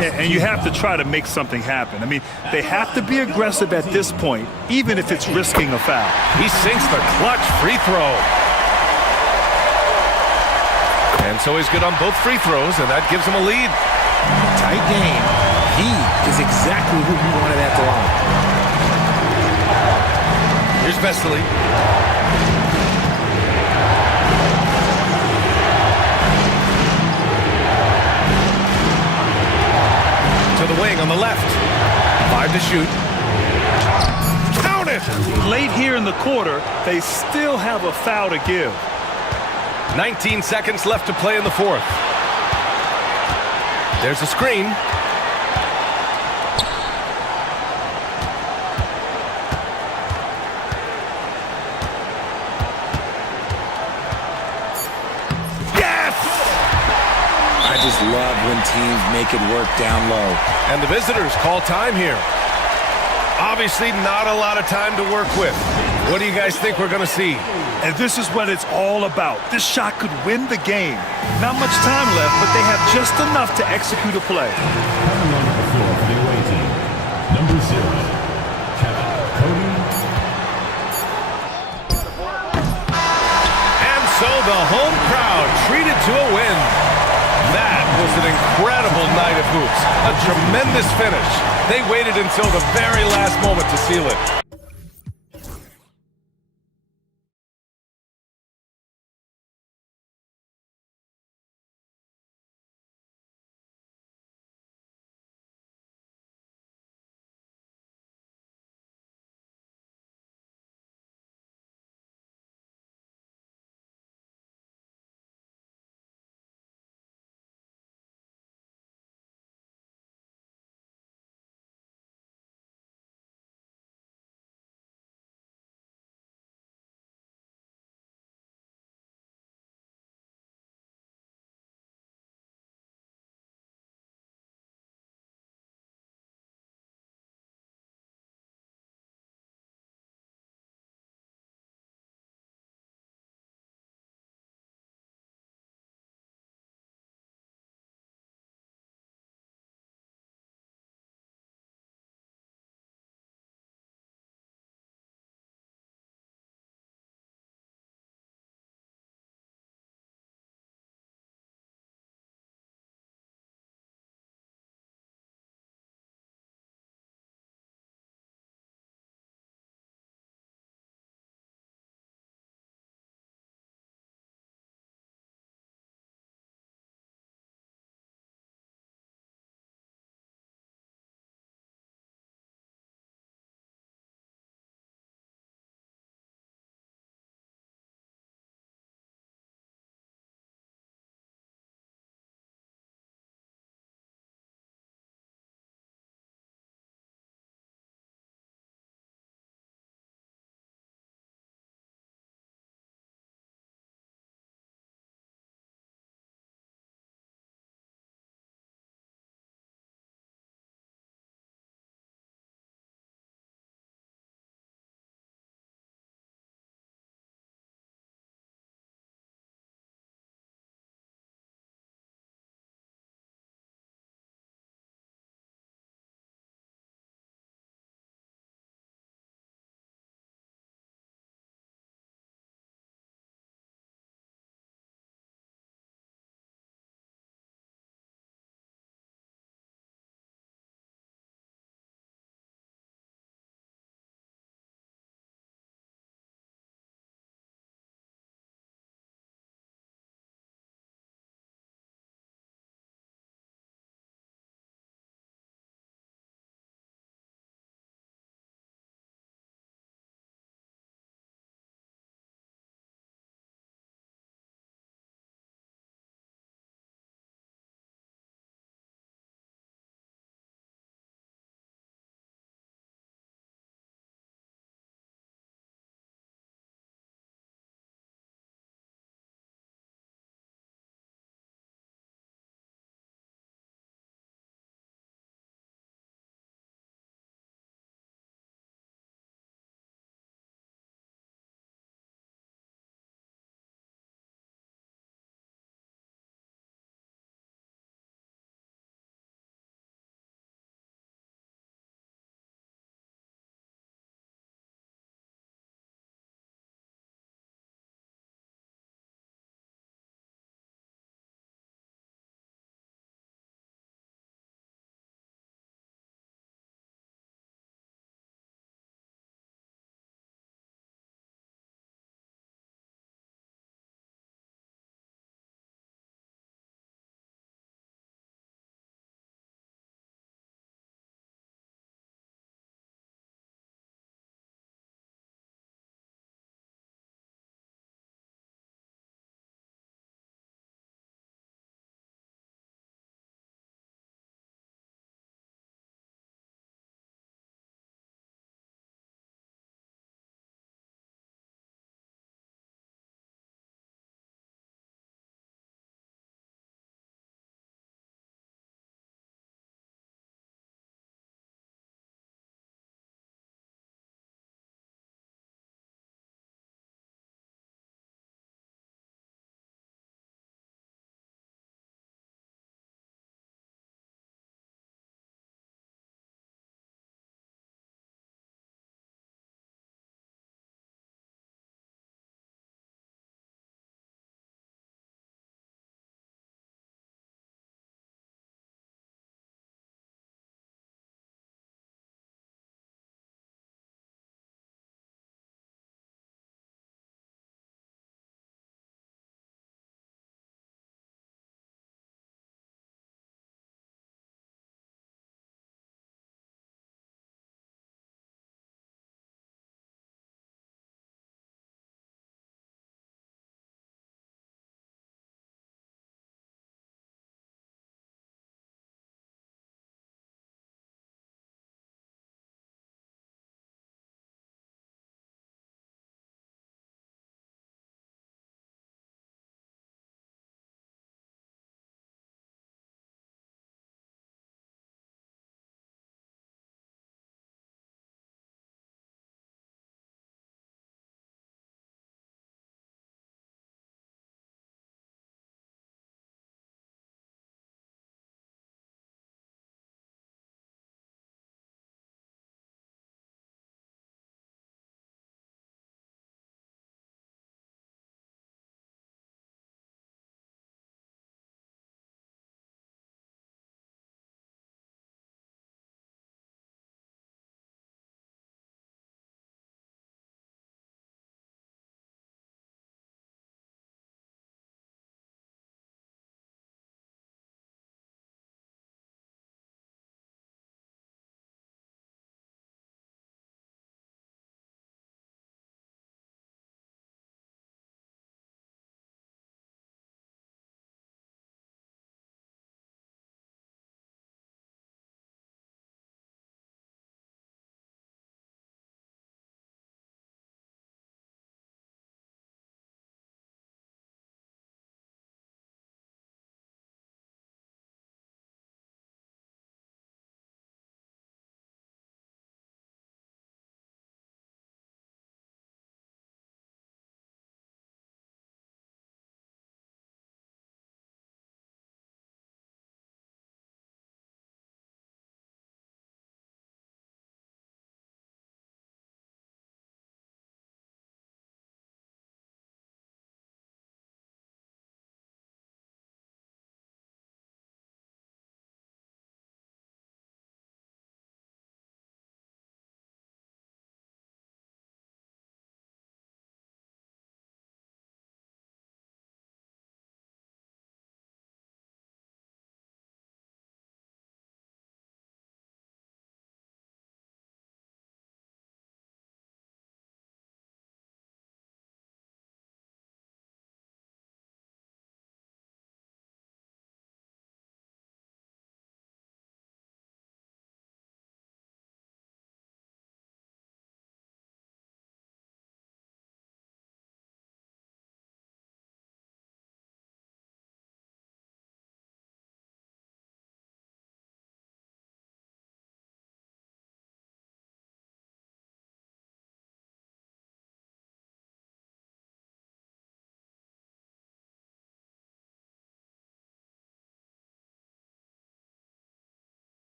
Yeah, and you have to try to make something happen. I mean, they have to be aggressive at this point, even if it's risking a foul. He sinks the clutch free throw. And so he's good on both free throws, and that gives him a lead. Tight game. He is exactly who he wanted at the line. Here's Vesely. To the wing on the left. 5 to shoot. Count it! Late here in the quarter, they still have a foul to give. 19 seconds left to play in the fourth. There's a screen. Yes! I just love when teams make it work down low. And the visitors call time here. Obviously not a lot of time to work with. What do you guys think we're going to see? And this is what it's all about. This shot could win the game. Not much time left, but they have just enough to execute a play. Coming on the floor for the away team, number 0, Cody. And so the home crowd treated to a win. That was an incredible night of hoops. A tremendous finish. They waited until the very last moment to seal it.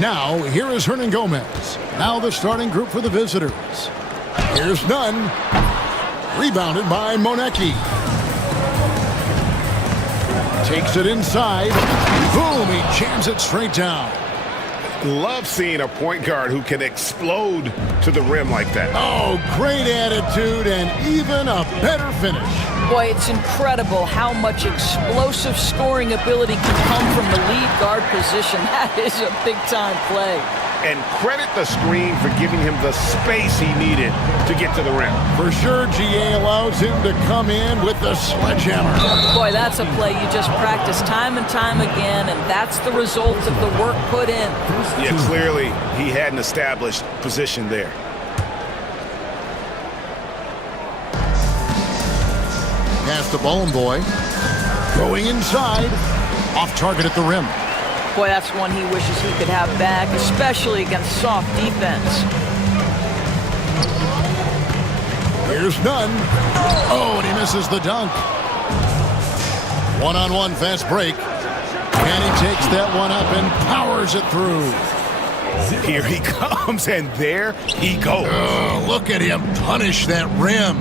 Now, here is Hernan Gomez. Now the starting group for the visitors. Here's Nunn. Rebounded by Monecki. Takes it inside. Boom, he jams it straight down. Love seeing a point guard who can explode to the rim like that. Oh, great attitude and even a better finish. Boy, it's incredible how much explosive scoring ability can come from the lead guard position. That is a big-time play. And credit the screen for giving him the space he needed to get to the rim. For sure, GA allows him to come in with the sledgehammer. Boy, that's a play you just practice time and time again, and that's the result of the work put in. Yeah, clearly he had an established position there. Pass to Boy. Going inside. Off target at the rim. Boy, that's one he wishes he could have back, especially against soft defense. Here's Nunn. Oh, and he misses the dunk. One-on-one fast break. And he takes that one up and powers it through. Here he comes, and there he goes. Oh, look at him punish that rim.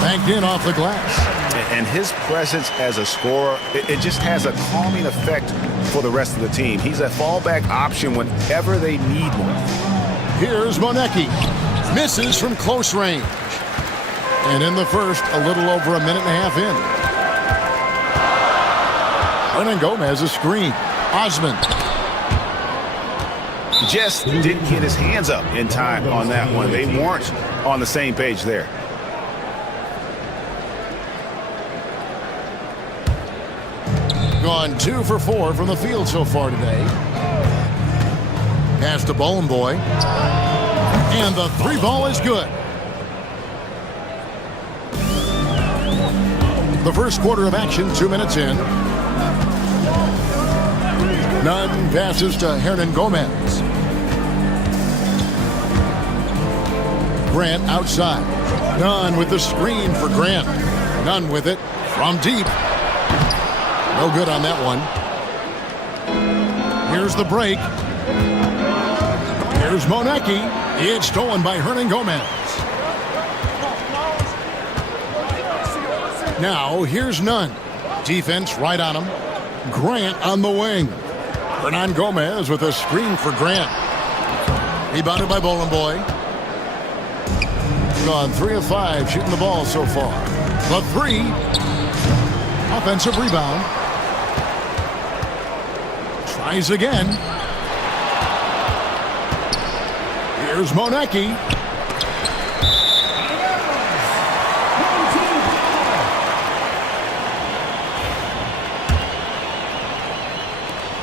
Banked in off the glass. And his presence as a scorer, it just has a calming effect for the rest of the team. He's a fallback option whenever they need one. Here's Monecki. Misses from close range. And in the first, a little over a minute and a half in. Hernan Gomez a screen. Osman. Just didn't get his hands up in time on that one. They weren't on the same page there. Gone 2 for 4 from the field so far today. Pass to Boy. And the three ball is good. The first quarter of action, 2 minutes in. Nunn passes to Hernan Gomez. Grant outside. Nunn with the screen for Grant. Nunn with it from deep. No good on that one. Here's the break. Here's Monecki. It's stolen by Hernan Gomez. Now, here's Nunn. Defense right on him. Grant on the wing. Hernan Gomez with a screen for Grant. Rebounded by Boy. Gone 3 of 5 shooting the ball so far. The three. Offensive rebound. Tries again. Here's Monecki.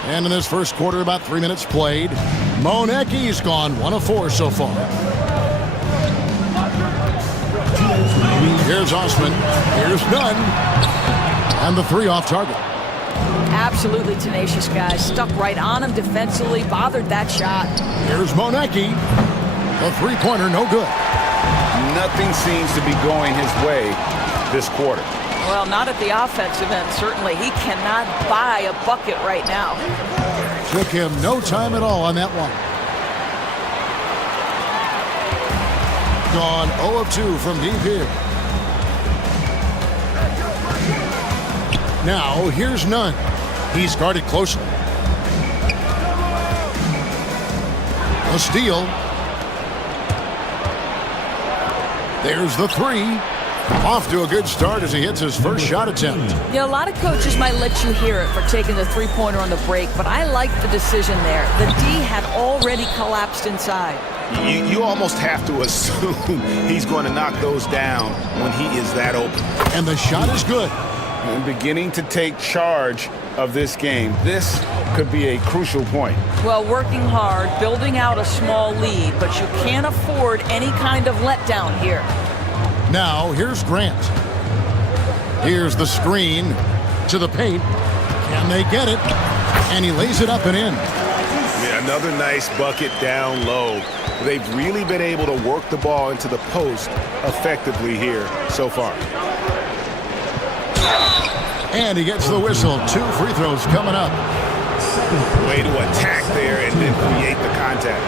And in this first quarter, about 3 minutes played. Monecki's gone 1 of 4 so far. Here's Osman. Here's Nunn. And the three off target. Absolutely tenacious guy. Stuck right on him defensively. Bothered that shot. Here's Monecki. The three-pointer no good. Nothing seems to be going his way this quarter. Well, not at the offensive end, certainly. He cannot buy a bucket right now. Took him no time at all on that one. Gone 0 of 2 from deep here. Now, here's Nunn. He's guarded closely. A steal. There's the three. Off to a good start as he hits his first shot attempt. You know, a lot of coaches might let you hear it for taking the three-pointer on the break, but I like the decision there. The D had already collapsed inside. You almost have to assume he's going to knock those down when he is that open. And the shot is good. And beginning to take charge of this game. This could be a crucial point. Well, working hard, building out a small lead, but you can't afford any kind of letdown here. Now, here's Grant. Here's the screen to the paint. Can they get it? And he lays it up and in. Yeah, another nice bucket down low. They've really been able to work the ball into the post effectively here so far. And he gets the whistle. 2 free throws coming up. Way to attack there and then create the contact.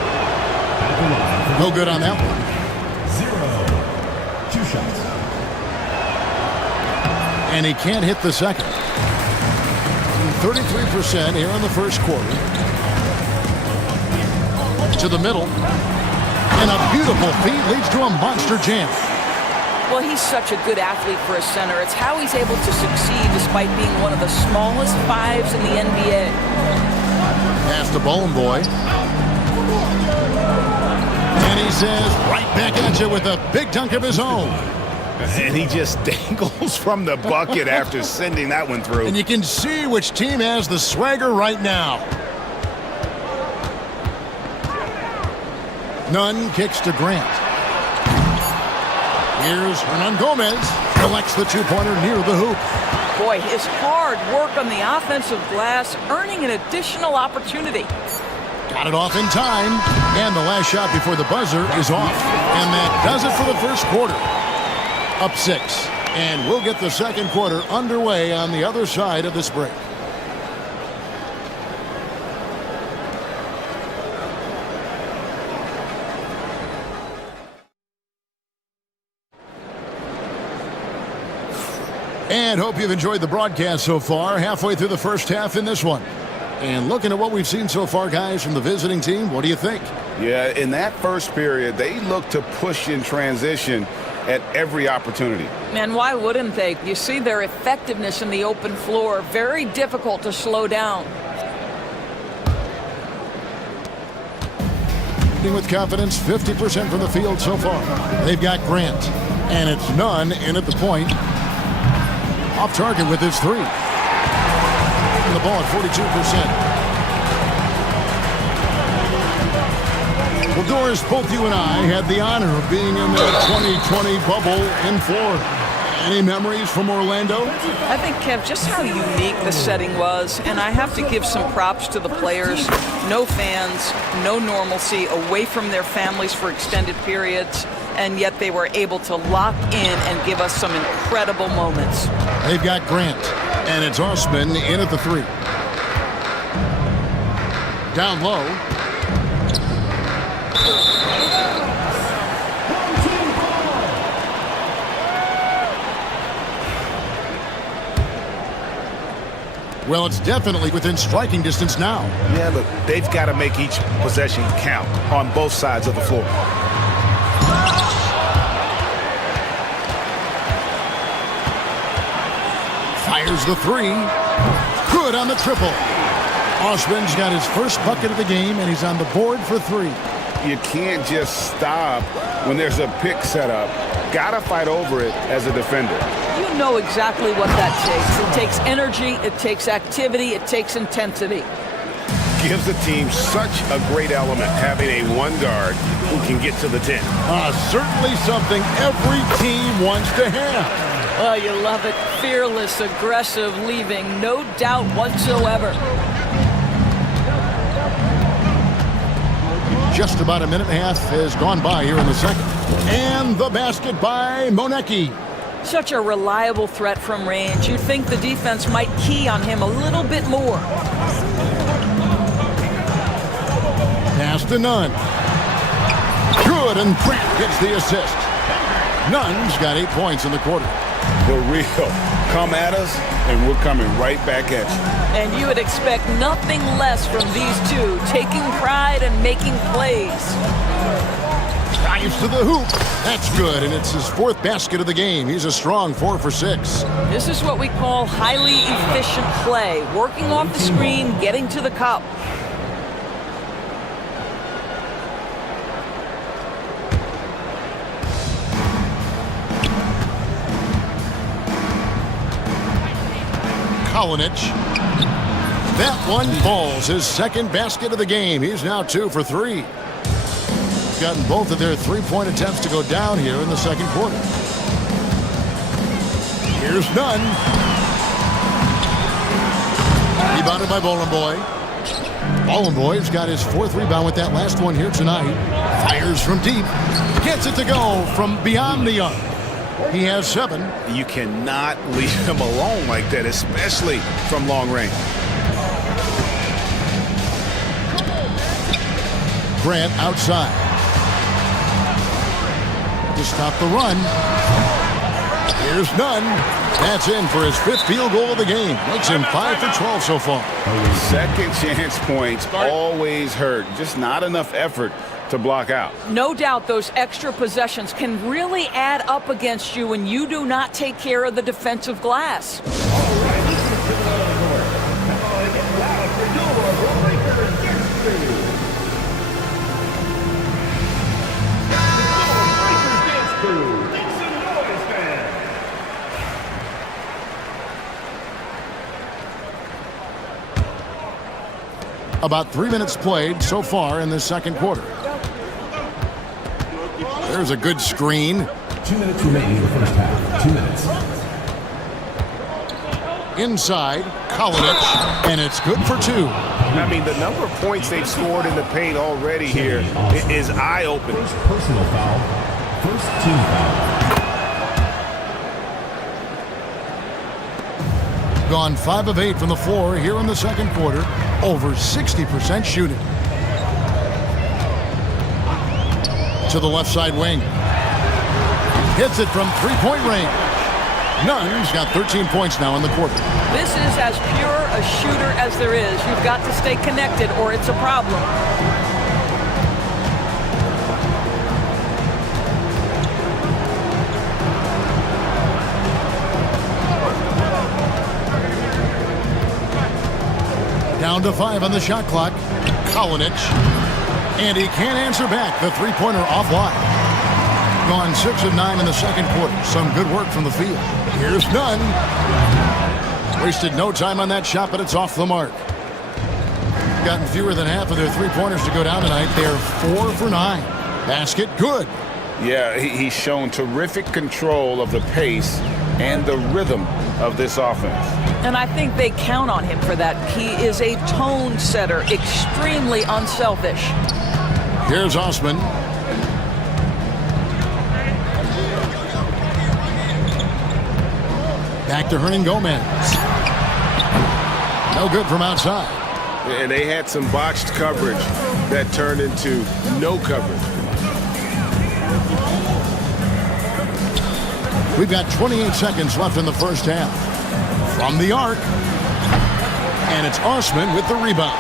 No good on that one. 2 shots. And he can't hit the second. 33% here in the first quarter. To the middle. And a beautiful feed leads to a monster jam. Well, he's such a good athlete for a center. It's how he's able to succeed despite being one of the smallest 5s in the NBA. Pass to Bowling Boy. And he says, right back at you with a big dunk of his own. And he just dangles from the bucket after sending that one through. And you can see which team has the swagger right now. Nunn kicks to Grant. Here's Hernan Gomez. Collects the 2-pointer near the hoop. Boy, his hard work on the offensive glass, earning an additional opportunity. Got it off in time. And the last shot before the buzzer is off. And that does it for the first quarter. Up 6. And we'll get the second quarter underway on the other side of this break. And hope you've enjoyed the broadcast so far. Halfway through the first half in this one. And looking at what we've seen so far, guys, from the visiting team, what do you think? Yeah, in that first period, they looked to push in transition at every opportunity. And why wouldn't they? You see their effectiveness in the open floor. Very difficult to slow down. With confidence, 50% from the field so far. They've got Grant. And it's Nunn in at the point. Off target with his 3. And the ball at 42%. Well, Doris, both you and I had the honor of being in the 2020 bubble in Florida. Any memories from Orlando? I think, Kev, just how unique the setting was, and I have to give some props to the players. No fans, no normalcy, away from their families for extended periods, and yet they were able to lock in and give us some incredible moments. They've got Grant, and it's Osman in at the 3. Down low. Well, it's definitely within striking distance now. Yeah, but they've got to make each possession count on both sides of the floor. Fires the 3. Good on the triple. Osman's got his first bucket of the game, and he's on the board for 3. You can't just stop when there's a pick set up. Gotta fight over it as a defender. You know exactly what that takes. It takes energy, it takes activity, it takes intensity. Gives the team such a great element having a 1 guard who can get to the 10. Certainly something every team wants to have. Oh, you love it. Fearless, aggressive, leaving no doubt whatsoever. Just about a minute and a half has gone by here in the second. And the basket by Monecki. Such a reliable threat from range. You'd think the defense might key on him a little bit more. Pass to Nunn. Good, and Grant gets the assist. Nunn's got 8 points in the quarter. The real come at us, and we're coming right back at you. And you would expect nothing less from these two, taking pride and making plays. Drives to the hoop. That's good, and it's his 4th basket of the game. He's a strong 4 for 6. This is what we call highly efficient play, working off the screen, getting to the cup. Kalinich. That one falls. His 2nd basket of the game. He's now 2 for 3. Gotten both of their 3-point attempts to go down here in the second quarter. Here's Nunn. Rebounded by Bowling Boy. Bowling Boy's got his 4th rebound with that last one here tonight. Fires from deep. Gets it to go from beyond the arc. He has 7. You cannot leave him alone like that, especially from long range. Grant outside. To stop the run. Here's none. That's in for his 5th field goal of the game. Makes him 5 for 12 so far. Second chance points always hurt. Just not enough effort to block out. No doubt those extra possessions can really add up against you when you do not take care of the defensive glass. About 3 minutes played so far in the second quarter. There's a good screen. 2 minutes remaining in the first half. 2 minutes. Inside, Kalinic, and it's good for 2. I mean, the number of points they've scored in the paint already here is eye-opening. First personal foul. First team foul. Gone 5 of 8 from the floor here in the second quarter. Over 60% shooting. To the left side wing. Hits it from 3-point range. Nunn. He's got 13 points now in the quarter. This is as pure a shooter as there is. You've got to stay connected or it's a problem. Down to 5 on the shot clock. Kalinic. And he can't answer back. The 3-pointer offline. Gone 6 of 9 in the second quarter. Some good work from the field. Here's Nunn. Wasted no time on that shot, but it's off the mark. Gotten fewer than half of their 3-pointers to go down tonight. They're 4 for 9. Basket good. Yeah, he's shown terrific control of the pace and the rhythm of this offense. And I think they count on him for that. He is a tone setter, extremely unselfish. Here's Osman. Back to Hernan Gomez. No good from outside. And they had some botched coverage that turned into no coverage. We've got 28 seconds left in the first half. From the arc. And it's Osman with the rebound.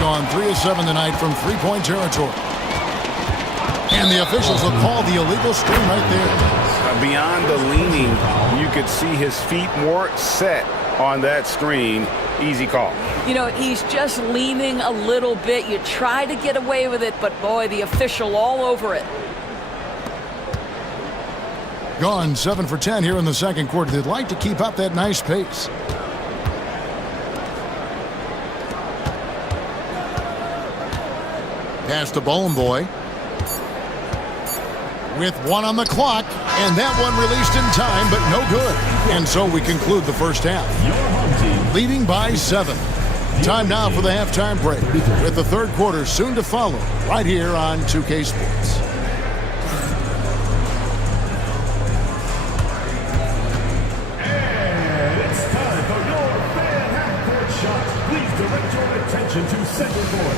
Gone 3 of 7 tonight from 3-point territory. And the officials will call the illegal screen right there. Beyond the leaning, you could see his feet more set on that screen. Easy call. You know, he's just leaning a little bit. You try to get away with it, but boy, the official all over it. Gone 7 for 10 here in the second quarter. They'd like to keep up that nice pace. Pass to Bowling Boy. With 1 on the clock, and that one released in time, but no good. And so we conclude the first half. Leading by 7. Time now for the halftime break, with the third quarter soon to follow, right here on 2K Sports. And it's time for your fan half-court shot. Please direct your attention to center court.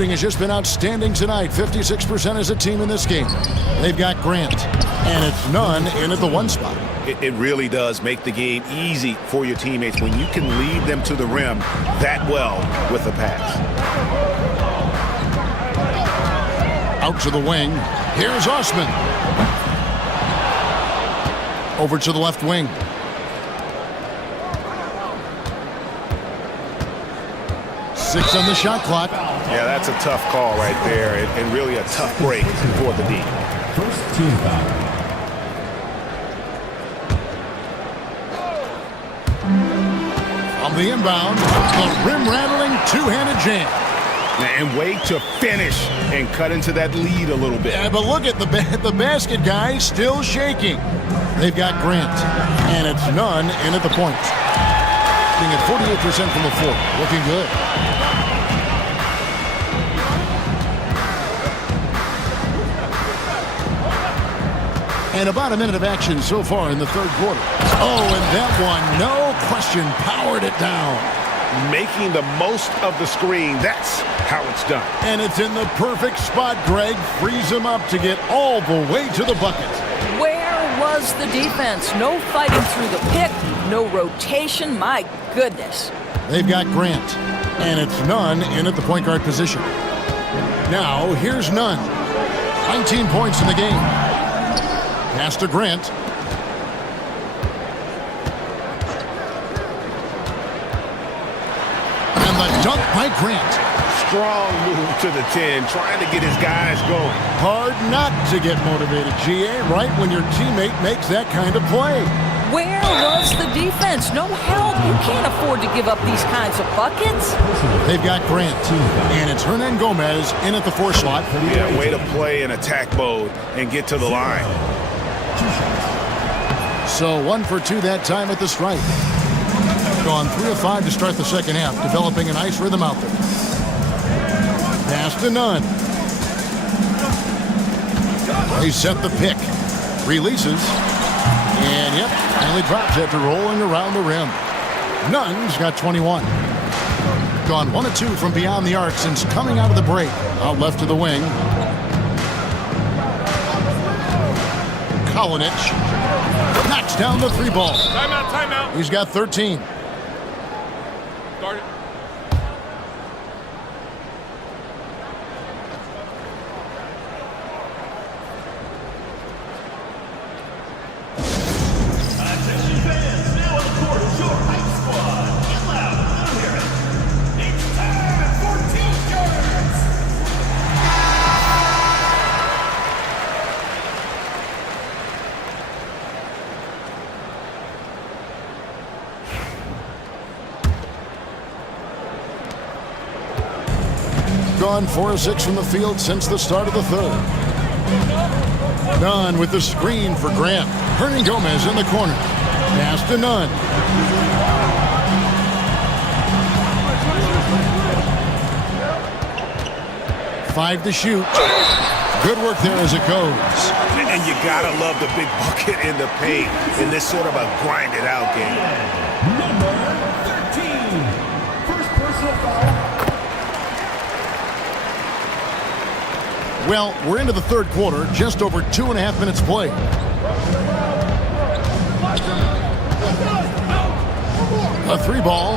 shooting has just been outstanding tonight. 56% as a team in this game. They've got Grant, and it's none in at the one spot. It really does make the game easy for your teammates when you can lead them to the rim that well with a pass. Out to the wing. Here's Osman. Over to the left wing. Six on the shot clock. Yeah, that's a tough call right there, and really a tough break for the D. First team foul. On the inbound, the rim-rattling two-handed jam. And wait to finish and cut into that lead a little bit. Yeah, but look at the basket guy still shaking. They've got Grant, and it's none in at the point. Being at 48% from the floor. Looking good. And about a minute of action so far in the third quarter. Oh, and that one, no question, powered it down. Making the most of the screen, that's how it's done. And it's in the perfect spot, Greg. Frees him up to get all the way to the bucket. Where was the defense? No fighting through the pick, no rotation. My goodness. They've got Grant, and it's none in at the point guard position. Now, here's Nunn. 19 points in the game. Pass to Grant. And the dunk by Grant. Strong move to the 10, trying to get his guys going. Hard not to get motivated, GA, right when your teammate makes that kind of play. Where was the defense? No help. You can't afford to give up these kinds of buckets. They've got Grant, and it's Hernan Gomez in at the 4 slot. Yeah, way to play in attack mode and get to the line. So 1 for 2 that time at the stripe. Gone 3 of 5 to start the second half, developing a nice rhythm out there. Pass to Nunn. They set the pick. Releases. And yep, finally drops after rolling around the rim. Nunn's got 21. Gone 1 of 2 from beyond the arc since coming out of the break. Out left to the wing. Kolinich knocks down the 3 ball. Timeout, timeout. He's got 13. Start it. Gone 4 of 6 from the field since the start of the third. Nunn with the screen for Grant. Hernan Gomez in the corner. Pass to Nunn. Five to shoot. Good work there as it goes. And you gotta love the big bucket in the paint in this sort of a grinded out game. Number 13. First personal foul. Well, we're into the third quarter, just over 2.5 minutes played. A 3 ball.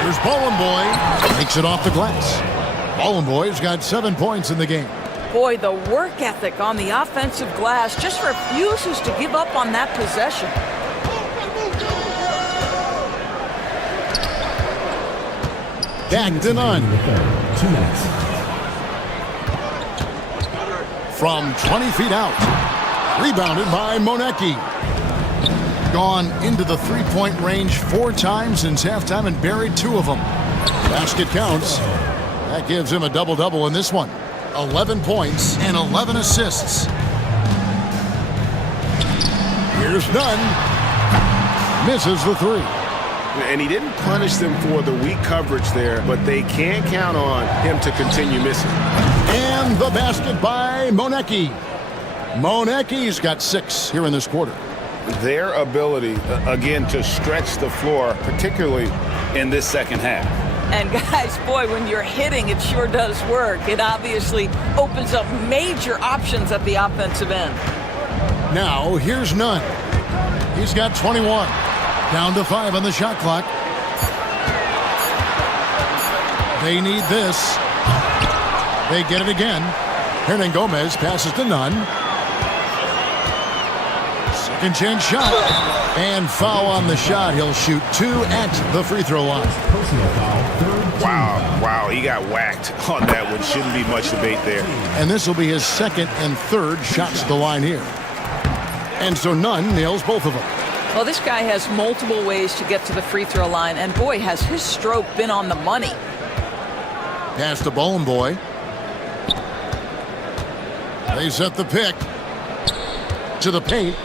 Here's Ballin' Boy. Takes it off the glass. Ballin' Boy's got 7 points in the game. Boy, the work ethic on the offensive glass just refuses to give up on that possession. Back to Nunn. 2 minutes. From 20 feet out. Rebounded by Monecki. Gone into the 3-point range 4 times since halftime and buried 2 of them. Basket counts. That gives him a double-double in this one. 11 points and 11 assists. Here's Nunn. Misses the 3. And he didn't punish them for the weak coverage there, but they can't count on him to continue missing. And the basket by Monecki. Monecki's got 6 here in this quarter. Their ability, again, to stretch the floor, particularly in this second half. And guys, boy, when you're hitting, it sure does work. It obviously opens up major options at the offensive end. Now, here's Nunn. He's got 21. Down to 5 on the shot clock. They need this. They get it again. Hernan Gomez passes to Nunn. Second chance shot. And foul on the shot. He'll shoot 2 at the free throw line. Wow, he got whacked on that one. Shouldn't be much debate there. And this will be his second and third shots at the line here. And so Nunn nails both of them. Well, this guy has multiple ways to get to the free throw line, and boy, has his stroke been on the money. Pass to Bone Boy. They set the pick to the paint.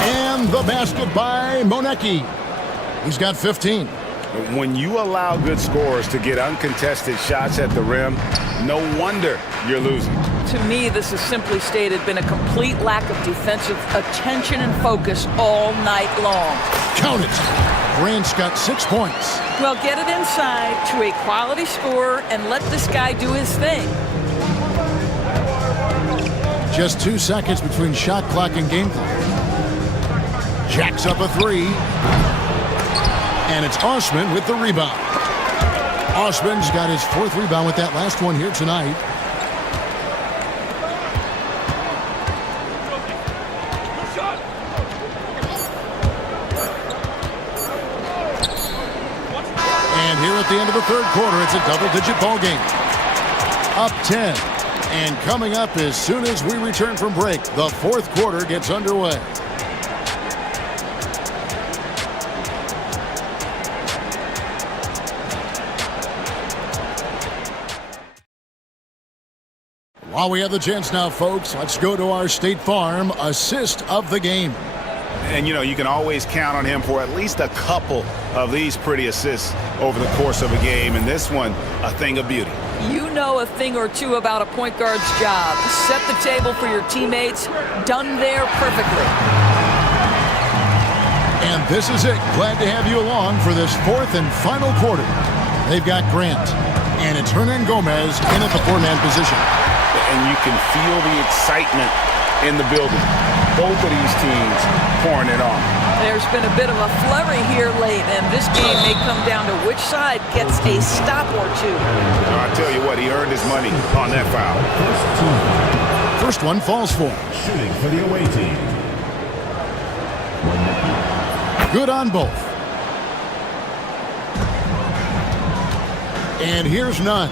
And the basket by Monecki. He's got 15. When you allow good scorers to get uncontested shots at the rim, no wonder you're losing. To me, this has simply stated been a complete lack of defensive attention and focus all night long. Count it. Grant's got 6 points. Well, get it inside to a quality scorer and let this guy do his thing. Just 2 seconds between shot clock and game clock. Jacks up a 3. And it's Osman with the rebound. Osman's got his 4th rebound with that last one here tonight. And here at the end of the third quarter, it's a double-digit ball game. Up 10. And coming up as soon as we return from break, the fourth quarter gets underway. While we have the chance now, folks, let's go to our State Farm assist of the game. And, you know, you can always count on him for at least a couple of these pretty assists over the course of a game. And this one, a thing of beauty. You know a thing or two about a point guard's job. Set the table for your teammates. Done there perfectly. And this is it. Glad to have you along for this fourth and final quarter. They've got Grant. And it's Hernan Gomez in at the 4-man position. And you can feel the excitement in the building. Both of these teams pouring it on. There's been a bit of a flurry here late, and this game may come down to which side gets a stop or two. I'll tell you what, he earned his money on that foul. First one falls for. Shooting for the away team. Good on both. And here's Nunn.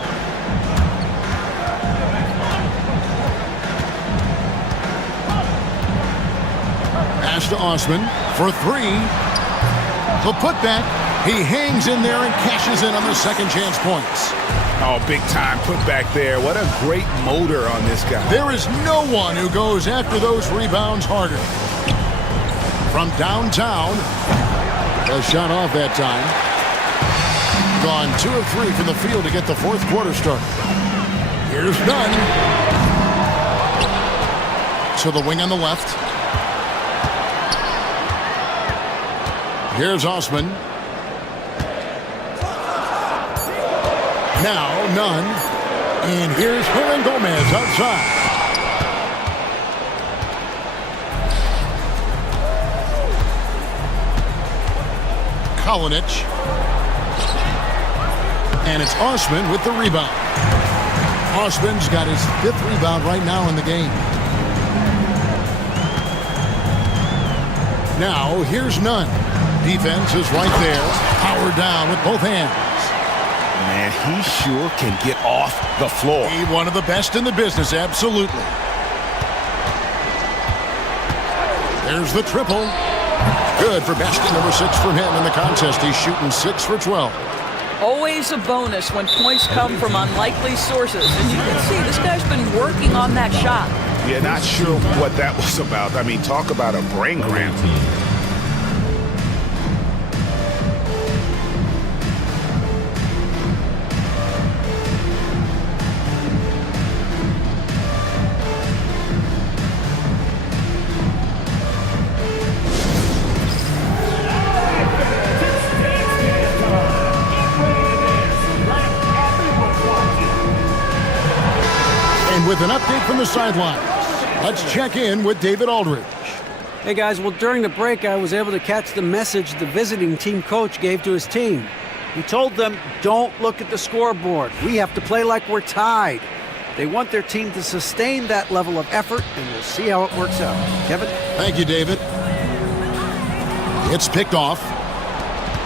Pass to Osman for 3. The putback. He hangs in there and cashes in on the second chance points. Oh, big time putback there. What a great motor on this guy. There is no one who goes after those rebounds harder. From downtown. A shot off that time. Gone 2 of 3 from the field to get the fourth quarter started. Here's Nunn. To the wing on the left. Here's Osman. Now Nunn. And here's Hernan Gomez outside. Kalinic. And it's Osman with the rebound. Osman's got his 5th rebound right now in the game. Now here's Nunn. Defense is right there. Power down with both hands. Man, he sure can get off the floor. He's one of the best in the business, absolutely. There's the triple. Good for basket number 6 from him in the contest. He's shooting 6 for 12. Always a bonus when points come from unlikely sources. And you can see this guy's been working on that shot. Yeah, not sure what that was about. I mean, talk about a brain cramp. with an update from the sidelines. Let's check in with David Aldridge. Hey guys, well during the break I was able to catch the message the visiting team coach gave to his team. He told them, don't look at the scoreboard. We have to play like we're tied. They want their team to sustain that level of effort, and we'll see how it works out. Kevin? Thank you, David. It's picked off.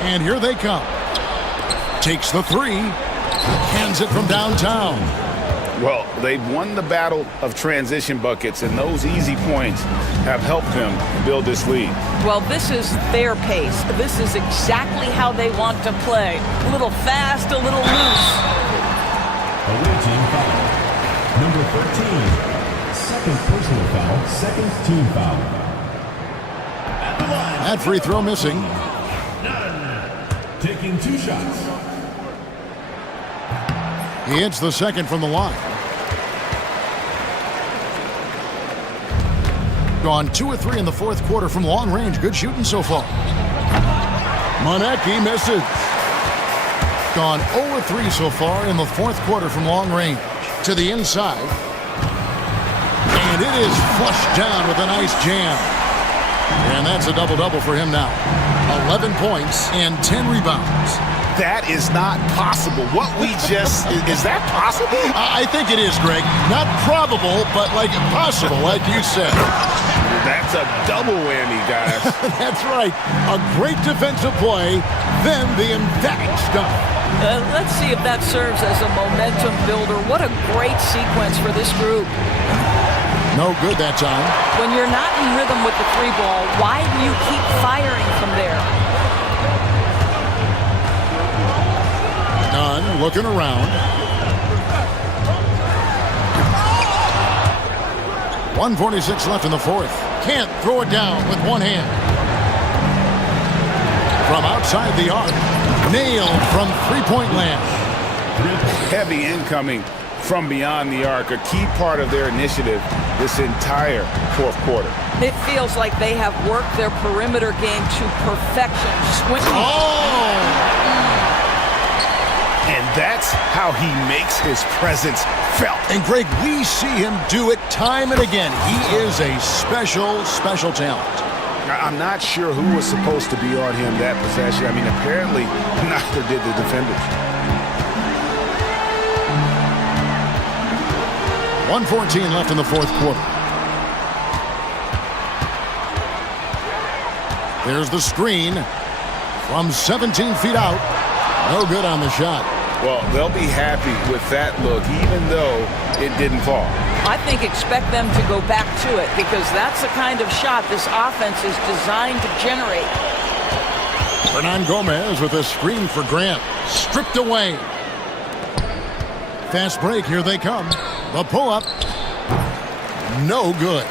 And here they come. Takes the three. Hands it from downtown. Well, they've won the battle of transition buckets, and those easy points have helped them build this lead. Well, this is their pace. This is exactly how they want to play. A little fast, a little loose. Away team foul. Number 13. Second personal foul. Second team foul. At the line. That free throw missing. Taking 2 shots. He hits the second from the line. Gone 2 of 3 in the fourth quarter from long range. Good shooting so far. Monecki misses. Gone 0 of 3 so far in the fourth quarter from long range. To the inside. And it is flushed down with a nice jam. And that's a double-double for him now. 11 points and 10 rebounds. That is not possible. What we just, is that possible? I think it is, Greg. Not probable, but like possible, like you said. That's a double whammy, guys. That's right. A great defensive play, then the emphatic stuff. Let's see if that serves as a momentum builder. What a great sequence for this group. No good that time. When you're not in rhythm with the three ball, why do you keep firing from there? Nunn looking around. 1:46 left in the fourth. Can't throw it down with one hand. From outside the arc. Nailed from three-point land. Heavy incoming from beyond the arc, a key part of their initiative this entire fourth quarter. It feels like they have worked their perimeter game to perfection. And that's how he makes his presence felt. And Greg, we see him do it time and again. He is a special, special talent. I'm not sure who was supposed to be on him that possession. I mean, apparently neither did the defenders. 1:14 left in the fourth quarter. There's the screen from 17 feet out. No good on the shot. Well, they'll be happy with that look, even though it didn't fall. I think expect them to go back to it because that's the kind of shot this offense is designed to generate. Hernan Gomez with a screen for Grant. Stripped away. Fast break, here they come. The pull-up. No good.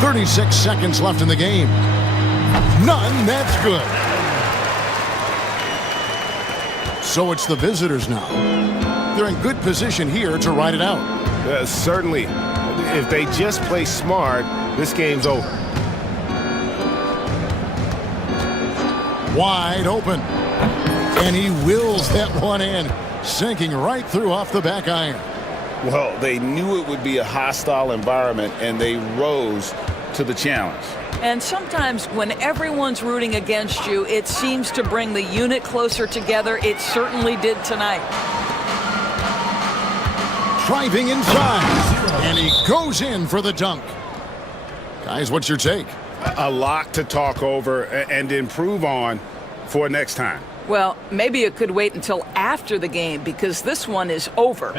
36 seconds left in the game. None, that's good. So it's the visitors now. They're in good position here to ride it out. Certainly. If they just play smart, this game's over. Wide open. And he wills that one in, sinking right through off the back iron. Well, they knew it would be a hostile environment, and they rose to the challenge. And sometimes when everyone's rooting against you, it seems to bring the unit closer together. It certainly did tonight. Driving inside, and he goes in for the dunk. Guys, what's your take? A lot to talk over and improve on for next time. Well, maybe it could wait until after the game because this one is over.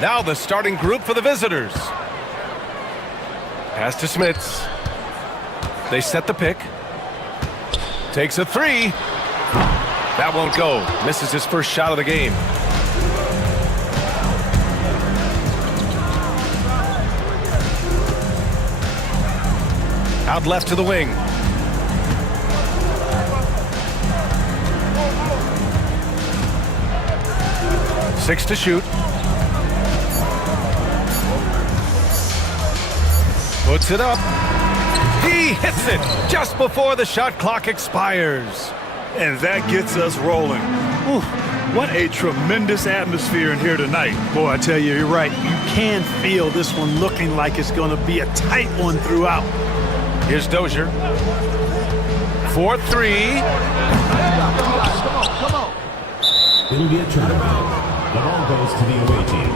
Now the starting group for the visitors. Pass to Smits. They set the pick. Takes a three. That won't go. Misses his first shot of the game. Out left to the wing. Six to shoot. Puts it up. He hits it just before the shot clock expires. And that gets us rolling. Ooh, what a tremendous atmosphere in here tonight. Boy, I tell you, you're right. You can feel this one looking like it's going to be a tight one throughout. Here's Dozier. 4-3. It'll be a turnover. The ball goes to the away team.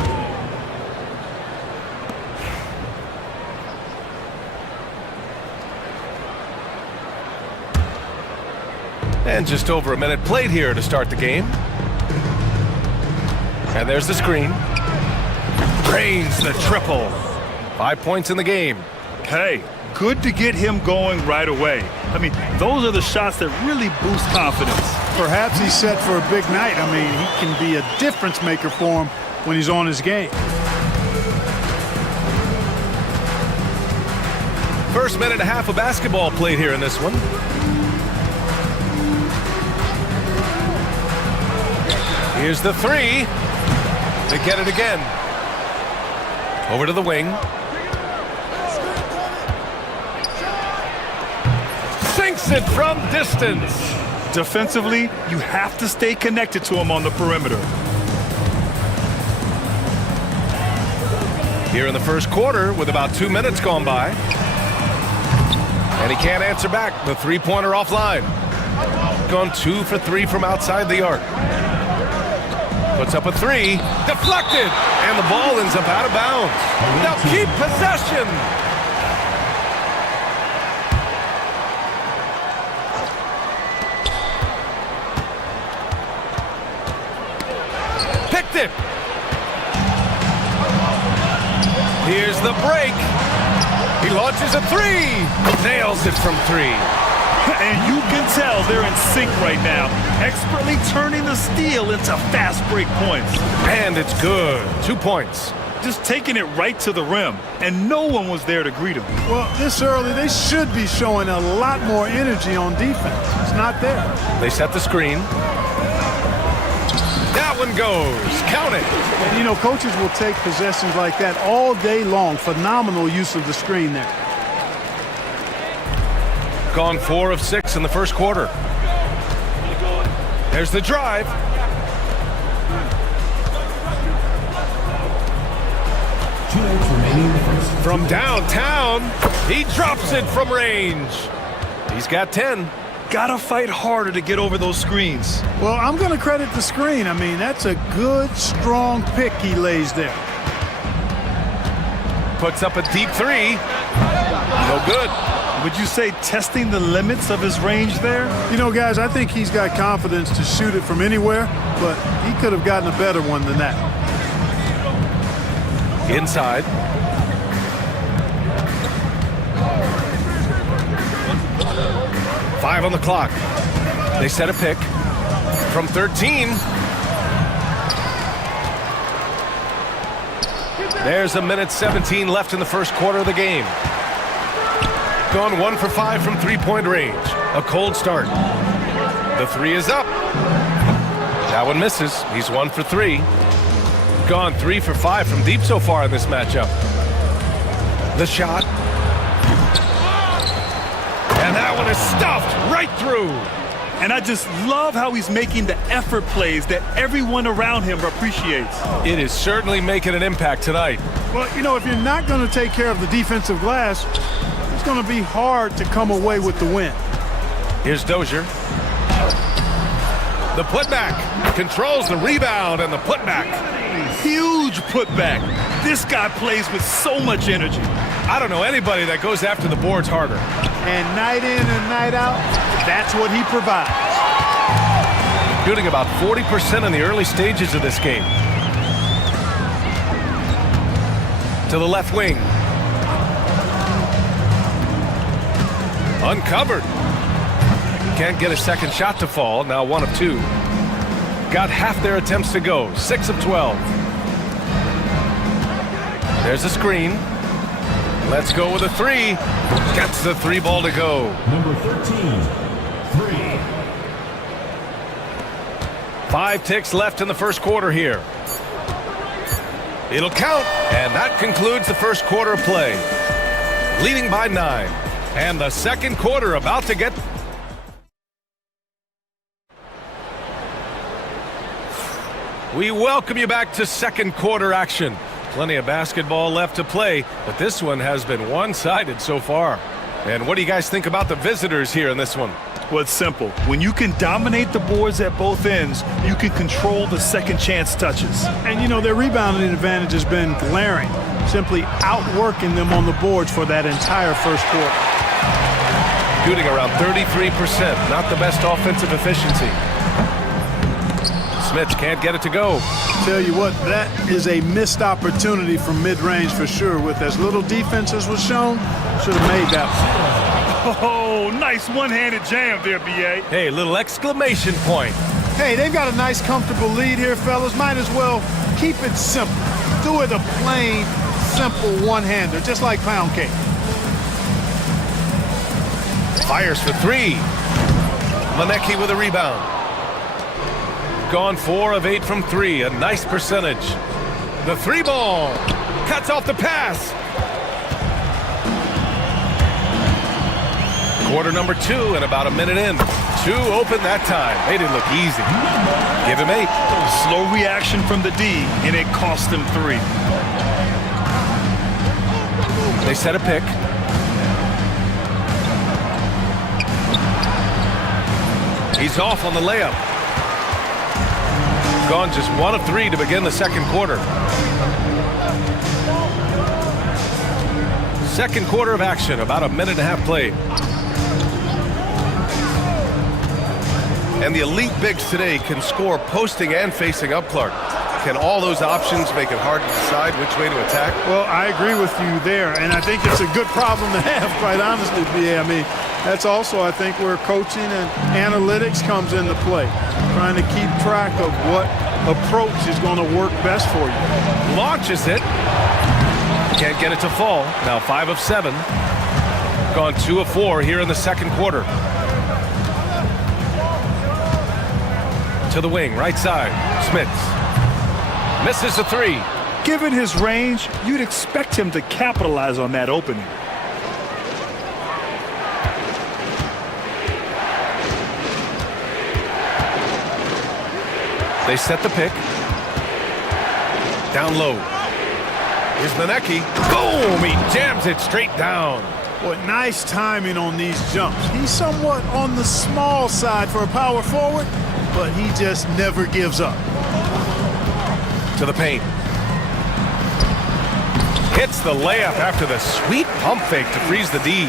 And just over a minute played here to start the game. And there's the screen. Drains the triple. 5 points in the game. Hey, good to get him going right away. I mean, those are the shots that really boost confidence. Perhaps he's set for a big night. I mean, he can be a difference maker for him when he's on his game. First minute and a half of basketball played here in this one. Here's the three. They get it again. Over to the wing. Sinks it from distance. Defensively, you have to stay connected to him on the perimeter. Here in the first quarter with about 2 minutes gone by. And he can't answer back. The three-pointer offline. Gone 2 for 3 from outside the arc. Puts up a three. Deflected. And the ball ends up out of bounds. Now keep possession. Picked it. Here's the break. He launches a three. Nails it from 3. And you can tell they're in sync right now, expertly turning the steal into fast break points. And it's good. 2 points. Just taking it right to the rim, and no one was there to greet him. Well, this early, they should be showing a lot more energy on defense. It's not there. They set the screen. That one goes. Count it. And, you know, coaches will take possessions like that all day long. Phenomenal use of the screen there. Gone 4 of 6 in the first quarter. There's the drive. From downtown, he drops it from range. He's got 10. Gotta fight harder to get over those screens. Well, I'm going to credit the screen. I mean, that's a good, strong pick he lays there. Puts up a deep three. No good. Would you say testing the limits of his range there? You know, guys, I think he's got confidence to shoot it from anywhere, but he could have gotten a better one than that. Inside. Five on the clock. They set a pick from 13. There's a minute 17 left in the first quarter of the game. Gone 1 for 5 from three-point range. A cold start. The three is up. That one misses. He's 1 for 3. Gone 3 for 5 from deep so far in this matchup. The shot. And that one is stuffed right through. And I just love how he's making the effort plays that everyone around him appreciates. It is certainly making an impact tonight. Well, you know, if you're not going to take care of the defensive glass, it's going to be hard to come away with the win. Here's Dozier. The putback. Controls the rebound and the putback. Huge putback. This guy plays with so much energy. I don't know anybody that goes after the boards harder. And night in and night out, that's what he provides. Shooting about 40% in the early stages of this game. To the left wing. Uncovered. Can't get a second shot to fall. Now 1 of 2. Got half their attempts to go. 6 of 12. There's a screen. Let's go with a 3. Gets the 3 ball to go. Number 13, 3. 5 ticks left in the first quarter here. It'll count, and that concludes the first quarter of play. Leading by 9, and the second quarter about to get... We welcome you back to second quarter action. Plenty of basketball left to play, but this one has been one-sided so far. And what do you guys think about the visitors here in this one? Well, it's simple. When you can dominate the boards at both ends, you can control the second chance touches. And, you know, their rebounding advantage has been glaring, simply outworking them on the boards for that entire first quarter. Shooting around 33%, not the best offensive efficiency. Smith can't get it to go. Tell you what, that is a missed opportunity from mid-range for sure. With as little defense as was shown, should have made that one. Oh, nice one-handed jam there, B.A. Hey, little exclamation point. Hey, they've got a nice, comfortable lead here, fellas. Might as well keep it simple. Do it a plain, simple one-hander, just like pound cake. Fires for 3. Manecki with a rebound. Gone 4 of 8 from 3, a nice percentage. The 3 ball cuts off the pass. Quarter number 2 and about a minute in. 2 open that time. They didn't look easy. Give him 8. Slow reaction from the D, and it cost them 3. They set a pick. He's off on the layup. Gone just 1 of 3 to begin the second quarter. Second quarter of action, about a minute and a half played. And the elite bigs today can score posting and facing up, Clark. Can all those options make it hard to decide which way to attack? Well, I agree with you there, and I think it's a good problem to have, quite honestly, B.A. I mean, that's also, I think, where coaching and analytics comes into play. Trying to keep track of what approach is going to work best for you. Launches it. Can't get it to fall. Now 5 of 7. Gone 2 of 4 here in the second quarter. To the wing, right side. Smith. Misses the 3. Given his range, you'd expect him to capitalize on that opening. They set the pick. Down low. Here's Manecki. Boom! He jams it straight down. Boy, nice timing on these jumps. He's somewhat on the small side for a power forward, but he just never gives up. To the paint. Hits the layup after the sweet pump fake to freeze the D.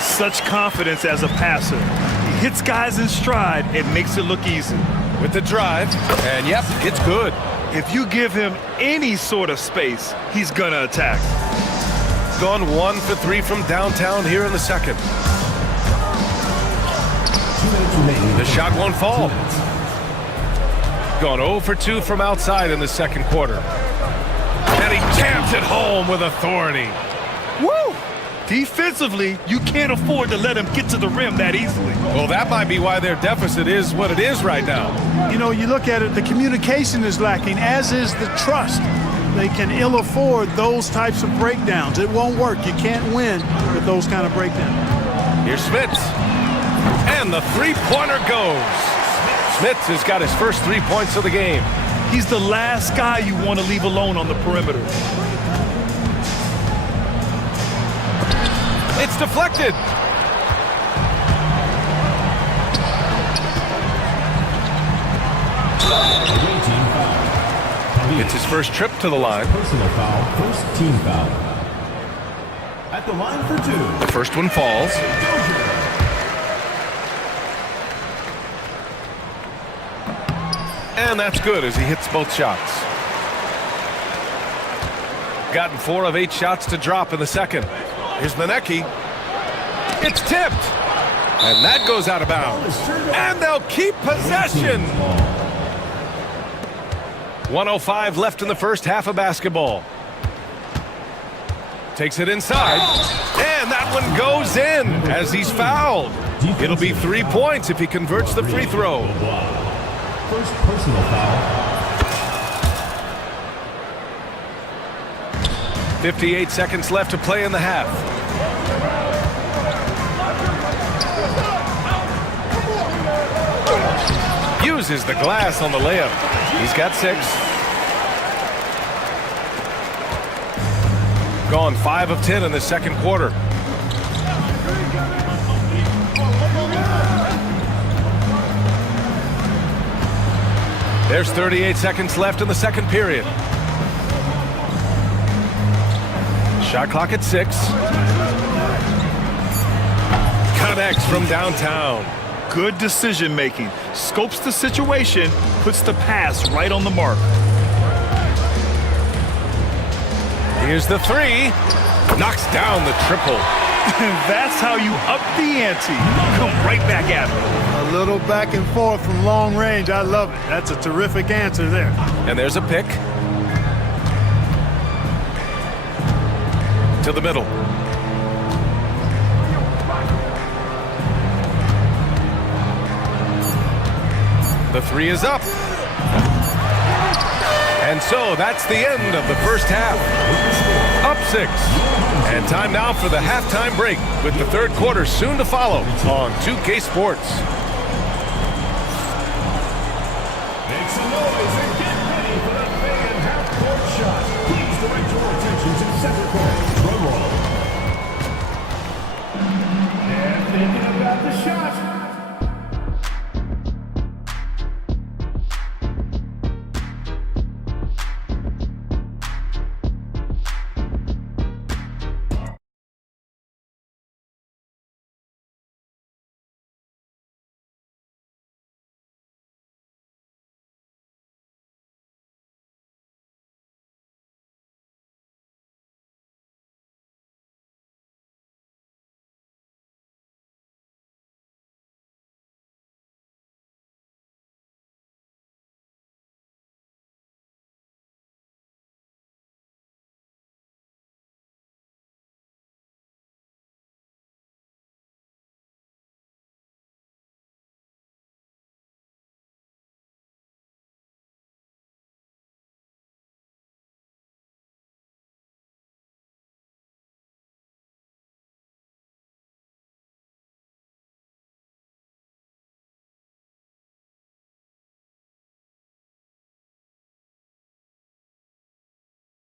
Such confidence as a passer. He hits guys in stride and makes it look easy. With the drive, and yep, it's good. If you give him any sort of space, he's gonna attack. Gone 1 for 3 from downtown here in the second. The shot won't fall. Gone 0 for 2 from outside in the second quarter. And he jams it home with authority. Woo! Defensively, you can't afford to let him get to the rim that easily. Well, that might be why their deficit is what it is right now. You know, you look at it, the communication is lacking, as is the trust. They can ill afford those types of breakdowns. It won't work. You can't win with those kind of breakdowns. Here's Smith. And the three-pointer goes. Smith has got his first 3 points of the game. He's the last guy you want to leave alone on the perimeter. It's deflected. It's his first trip to the line. Personal foul, first team foul. At the line for 2. The first one falls. And that's good as he hits both shots. Gotten 4 of 8 shots to drop in the second. Here's Manecki. It's tipped. And that goes out of bounds. And they'll keep possession. 1:05 left in the first half of basketball. Takes it inside. And that one goes in as he's fouled. It'll be 3 points if he converts the free throw. First personal foul. 58 seconds left to play in the half. Uses the glass on the layup. He's got 6. Gone 5 of 10 in the second quarter. There's 38 seconds left in the second period. Shot clock at 6. Connects from downtown. Good decision making. Scopes the situation, puts the pass right on the mark. Here's the 3. Knocks down the triple. That's how you up the ante. Come right back at it. A little back and forth from long range. I love it. That's a terrific answer there. And there's a pick. To the middle. The 3 is up. And so that's the end of the first half. Up 6. And time now for the halftime break with the third quarter soon to follow on 2K Sports. Make some noise and get ready for the big and half-court shot. Please direct your attention to center court. Drum roll. And thinking about the shot.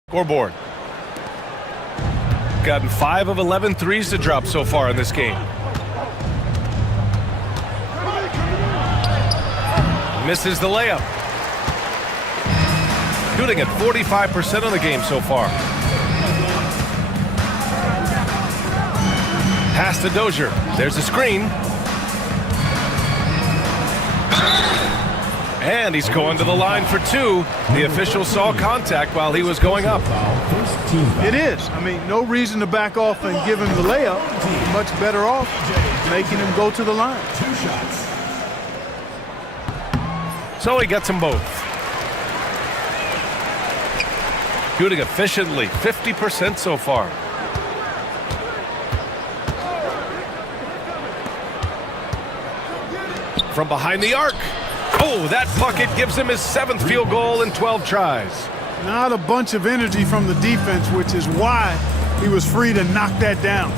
Scoreboard. Gotten 5 of 11 threes to drop so far in this game. Misses the layup. Shooting at 45% of the game so far. Pass to Dozier. There's a screen. And he's going to the line for 2. The official saw contact while he was going up. It is. I mean, no reason to back off and give him the layup. Much better off making him go to the line. 2 shots. So he gets them both. Shooting efficiently, 50% so far. From behind the arc. Oh, that bucket gives him his 7th field goal in 12 tries. Not a bunch of energy from the defense, which is why he was free to knock that down.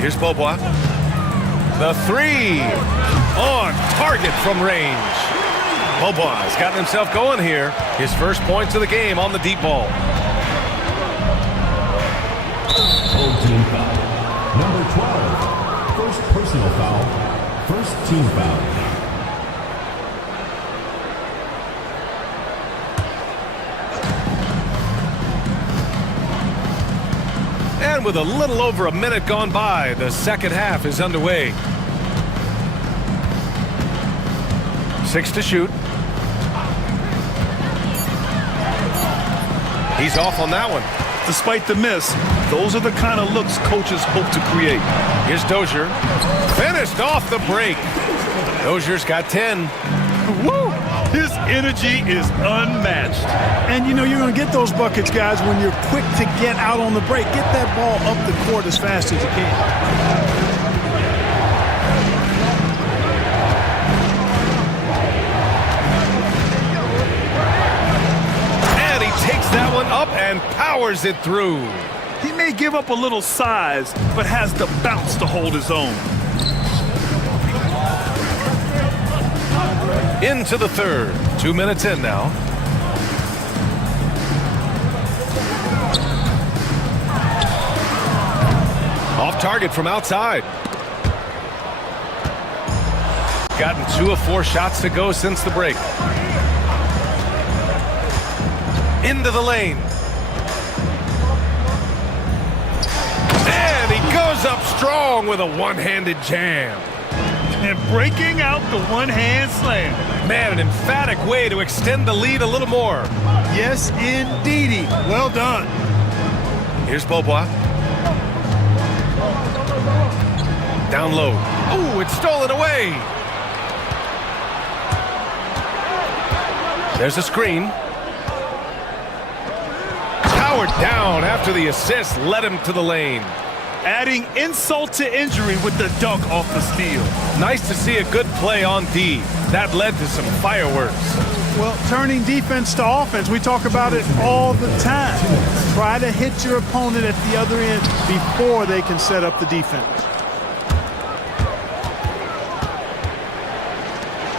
Here's Bobois. The 3 on target from range. Bobois has gotten himself going here. His first points of the game on the deep ball. Old team foul. Number 12. First personal foul. First team foul. And with a little over a minute gone by, the second half is underway. 6 to shoot. He's off on that one. Despite the miss, those are the kind of looks coaches hope to create. Here's Dozier. Finished off the break. Dozier's got 10. Woo! His energy is unmatched. And you know you're going to get those buckets, guys, when you're quick to get out on the break. Get that ball up the court as fast as you can. And he takes that one up and powers it through. He may give up a little size, but has the bounce to hold his own. Into the third. 2 minutes in now. Off target from outside. Gotten 2 of 4 shots to go since the break. Into the lane. And he goes up strong with a one-handed jam. And breaking out the one-hand slam. Man, an emphatic way to extend the lead a little more. Yes, indeedy. Well done. Here's Beaubois. Down low. Oh, it's stolen away. There's a screen. Powered down after the assist led him to the lane. Adding insult to injury with the dunk off the steal. Nice to see a good play on D. That led to some fireworks. Well, turning defense to offense, we talk about it all the time. Try to hit your opponent at the other end before they can set up the defense.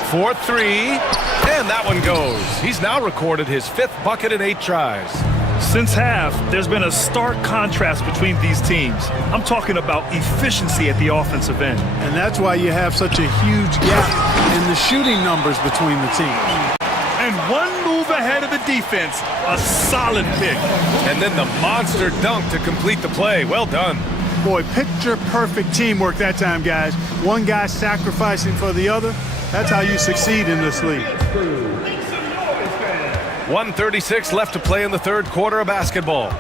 4-3, and that one goes. He's now recorded his 5th bucket in 8 tries. Since half, there's been a stark contrast between these teams. I'm talking about efficiency at the offensive end. And that's why you have such a huge gap in the shooting numbers between the teams. And one move ahead of the defense, a solid pick. And then the monster dunk to complete the play. Well done. Boy, picture perfect teamwork that time, guys. One guy sacrificing for the other. That's how you succeed in this league. 1:36 left to play in the third quarter of basketball.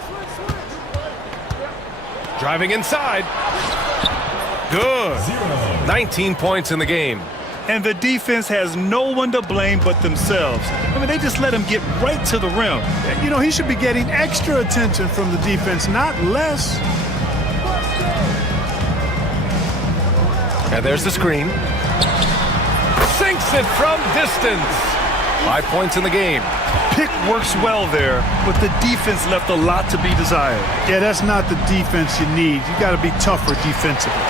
Driving inside. Good. 19 points in the game. And the defense has no one to blame but themselves. I mean, they just let him get right to the rim. You know, he should be getting extra attention from the defense, not less. And there's the screen. Sinks it from distance. 5 points in the game. Pick works well there, but the defense left a lot to be desired. Yeah, that's not the defense you need. You got to be tougher defensively.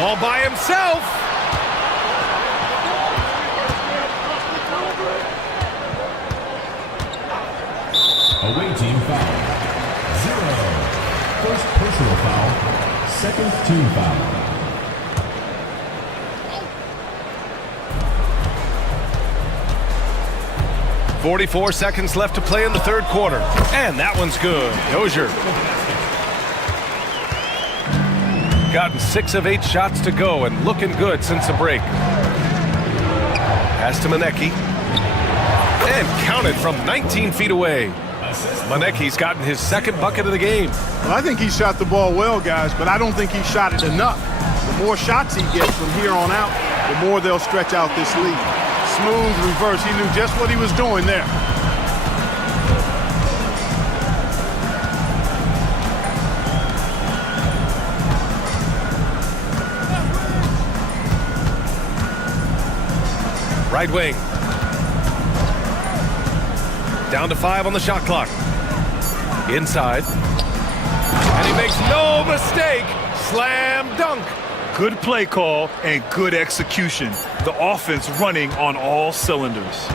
All by himself. Away team foul. 0. First personal foul. Second team foul. .44 seconds left to play in the third quarter. And that one's good. Dozier. Gotten 6 of 8 shots to go and looking good since the break. Pass to Manecki. And counted from 19 feet away. Manecki's gotten his 2nd bucket of the game. Well, I think he shot the ball well, guys, but I don't think he shot it enough. The more shots he gets from here on out, the more they'll stretch out this lead. Smooth reverse. He knew just what he was doing there. Right wing. Down to 5 on the shot clock. Inside. And he makes no mistake. Slam dunk. Good play call and good execution. The offense running on all cylinders.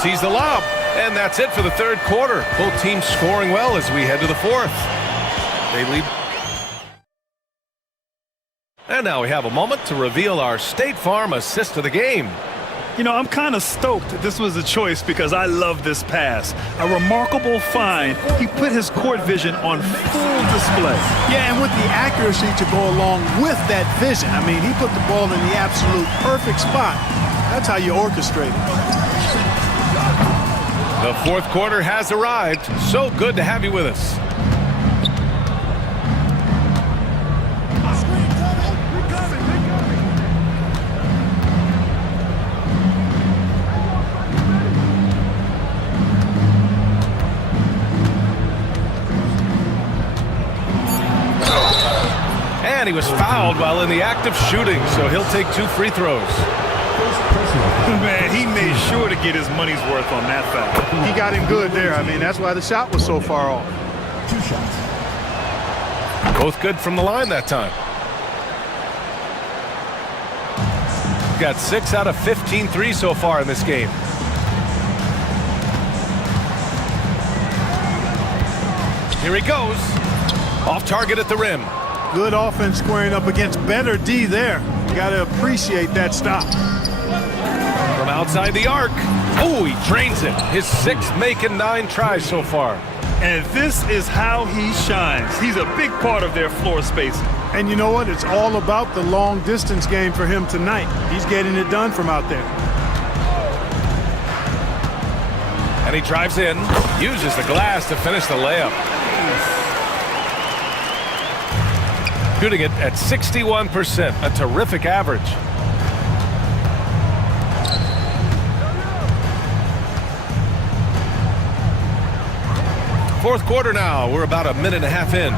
Sees the lob. And that's it for the third quarter. Both teams scoring well as we head to the fourth. They lead. And now we have a moment to reveal our State Farm assist of the game. You know, I'm kind of stoked this was a choice because I love this pass. A remarkable find. He put his court vision on full display. Yeah, and with the accuracy to go along with that vision. I mean, he put the ball in the absolute perfect spot. That's how you orchestrate it. The fourth quarter has arrived. So good to have you with us. And he was fouled while in the act of shooting, so he'll take 2 free throws. Man, he made sure to get his money's worth on that foul. He got him good there. I mean, that's why the shot was so far off. 2 shots. Both good from the line that time. Got 6 out of 15 threes so far in this game. Here he goes. Off target at the rim. Good offense squaring up against better D there. You got to appreciate that stop. From outside the arc. Oh, he drains it. His 6th make in 9 tries so far. And this is how he shines. He's a big part of their floor spacing. And you know what? It's all about the long distance game for him tonight. He's getting it done from out there. And he drives in, uses the glass to finish the layup. Shooting it at 61%, a terrific average. Fourth quarter now. We're about a minute and a half in.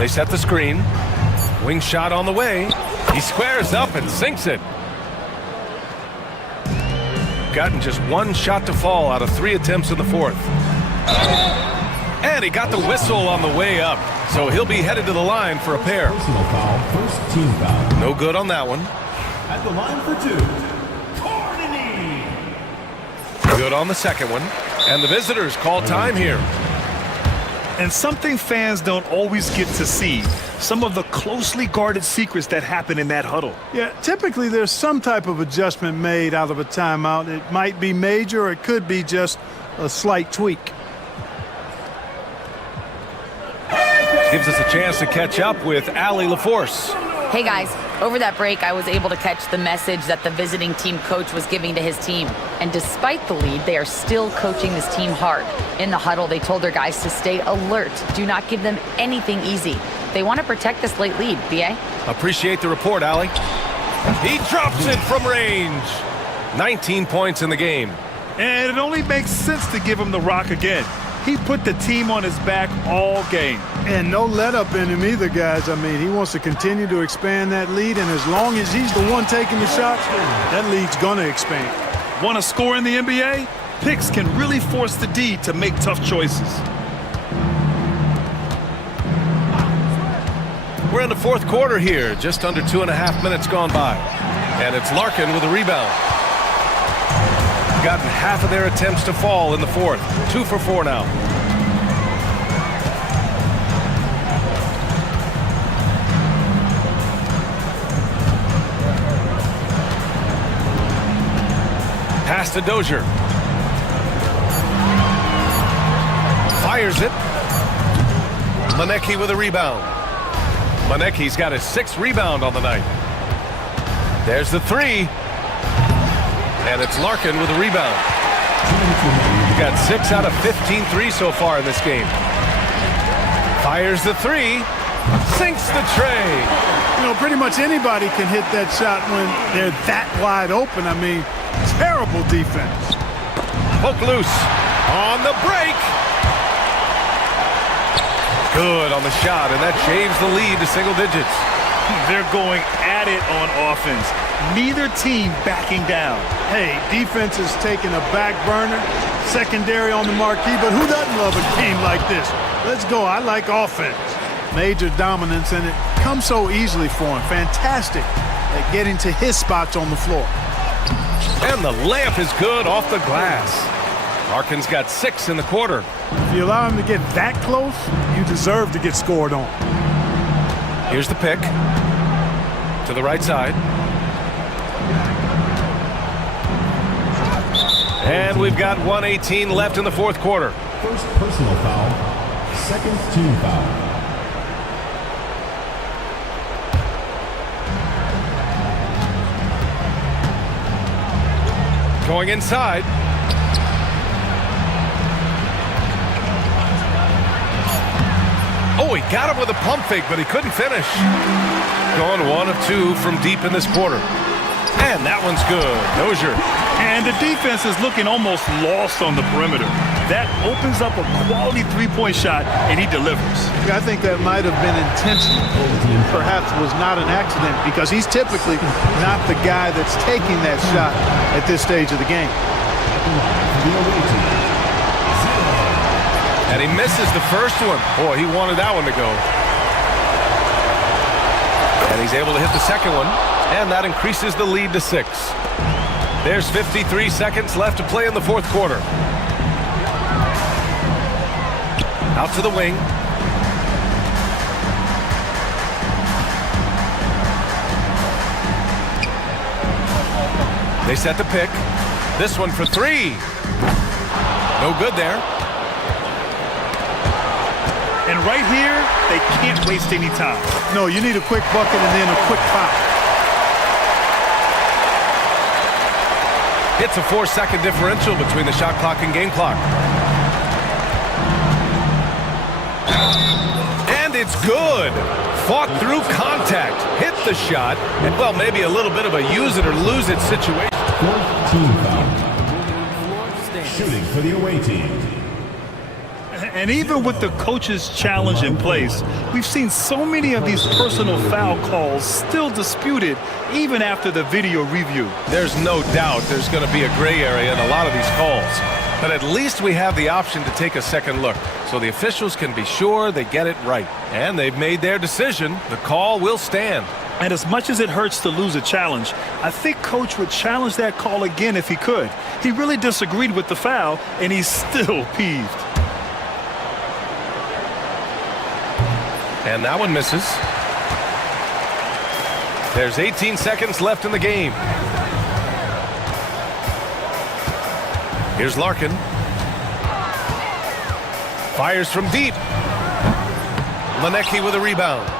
They set the screen. Wing shot on the way. He squares up and sinks it. Gotten just 1 shot to fall out of 3 attempts in the fourth. And he got the whistle on the way up, so he'll be headed to the line for a pair. Personal foul, first team foul. No good on that one. At the line for 2, Courtney. Good on the second one. And the visitors call time here. And something fans don't always get to see, some of the closely guarded secrets that happen in that huddle. Yeah, typically there's some type of adjustment made out of a timeout. It might be major or it could be just a slight tweak. Gives us a chance to catch up with Allie LaForce. Hey guys, over that break, I was able to catch the message that the visiting team coach was giving to his team. And despite the lead, they are still coaching this team hard. In the huddle, they told their guys to stay alert. Do not give them anything easy. They want to protect this late lead, BA. Appreciate the report, Allie. He drops it from range. 19 points in the game. And it only makes sense to give him the rock again. He put the team on his back all game. And no let up in him either, guys. I mean, he wants to continue to expand that lead, and as long as he's the one taking the shots, that lead's going to expand. Want to score in the NBA? Picks can really force the D to make tough choices. We're in the fourth quarter here, just under 2.5 minutes gone by. And it's Larkin with a rebound. Gotten half of their attempts to fall in the fourth. 2 for 4 now. Pass to Dozier. Fires it. Manecki with a rebound. Manecki's got his 6th rebound on the night. There's the 3. And it's Larkin with a rebound. He got 6 out of 15 threes so far in this game. Fires the 3. Sinks the tray. You know, pretty much anybody can hit that shot when they're that wide open. I mean, terrible defense. Poke loose. On the break. Good on the shot, and that shaves the lead to single digits. They're going at it on offense. Neither team backing down. Hey, defense is taking a back burner, secondary on the marquee, but who doesn't love a game like this? Let's go. I like offense. Major dominance, and it comes so easily for him. Fantastic at getting to his spots on the floor. And the layup is good off the glass. Larkin's got 6 in the quarter. If you allow him to get that close, you deserve to get scored on. Here's the pick. To the right side. And we've got 1:18 left in the fourth quarter. First personal foul, second team foul. Going inside. Oh, he got him with a pump fake, but he couldn't finish. Going 1 of 2 from deep in this quarter. And that one's good. Dozier. And the defense is looking almost lost on the perimeter. That opens up a quality three-point shot, and he delivers. I think that might have been intentional. Perhaps was not an accident because he's typically not the guy that's taking that shot at this stage of the game. And he misses the first one. Boy, he wanted that one to go. And he's able to hit the second one, and that increases the lead to 6. There's 53 seconds left to play in the fourth quarter. Out to the wing. They set the pick. This one for 3. No good there. And right here, they can't waste any time. No, you need a quick bucket and then a quick foul. It's a 4-second differential between the shot clock and game clock. And it's good. Fought through contact, hit the shot, and well, maybe a little bit of a use it or lose it situation. 4th team foul. Shooting for the away team. And even with the coach's challenge in place, we've seen so many of these personal foul calls still disputed even after the video review. There's no doubt there's going to be a gray area in a lot of these calls. But at least we have the option to take a second look, so the officials can be sure they get it right. And they've made their decision. The call will stand. And as much as it hurts to lose a challenge, I think Coach would challenge that call again if he could. He really disagreed with the foul, and he's still peeved. And that one misses. There's 18 seconds left in the game. Here's Larkin. Fires from deep. Lenecki with a rebound.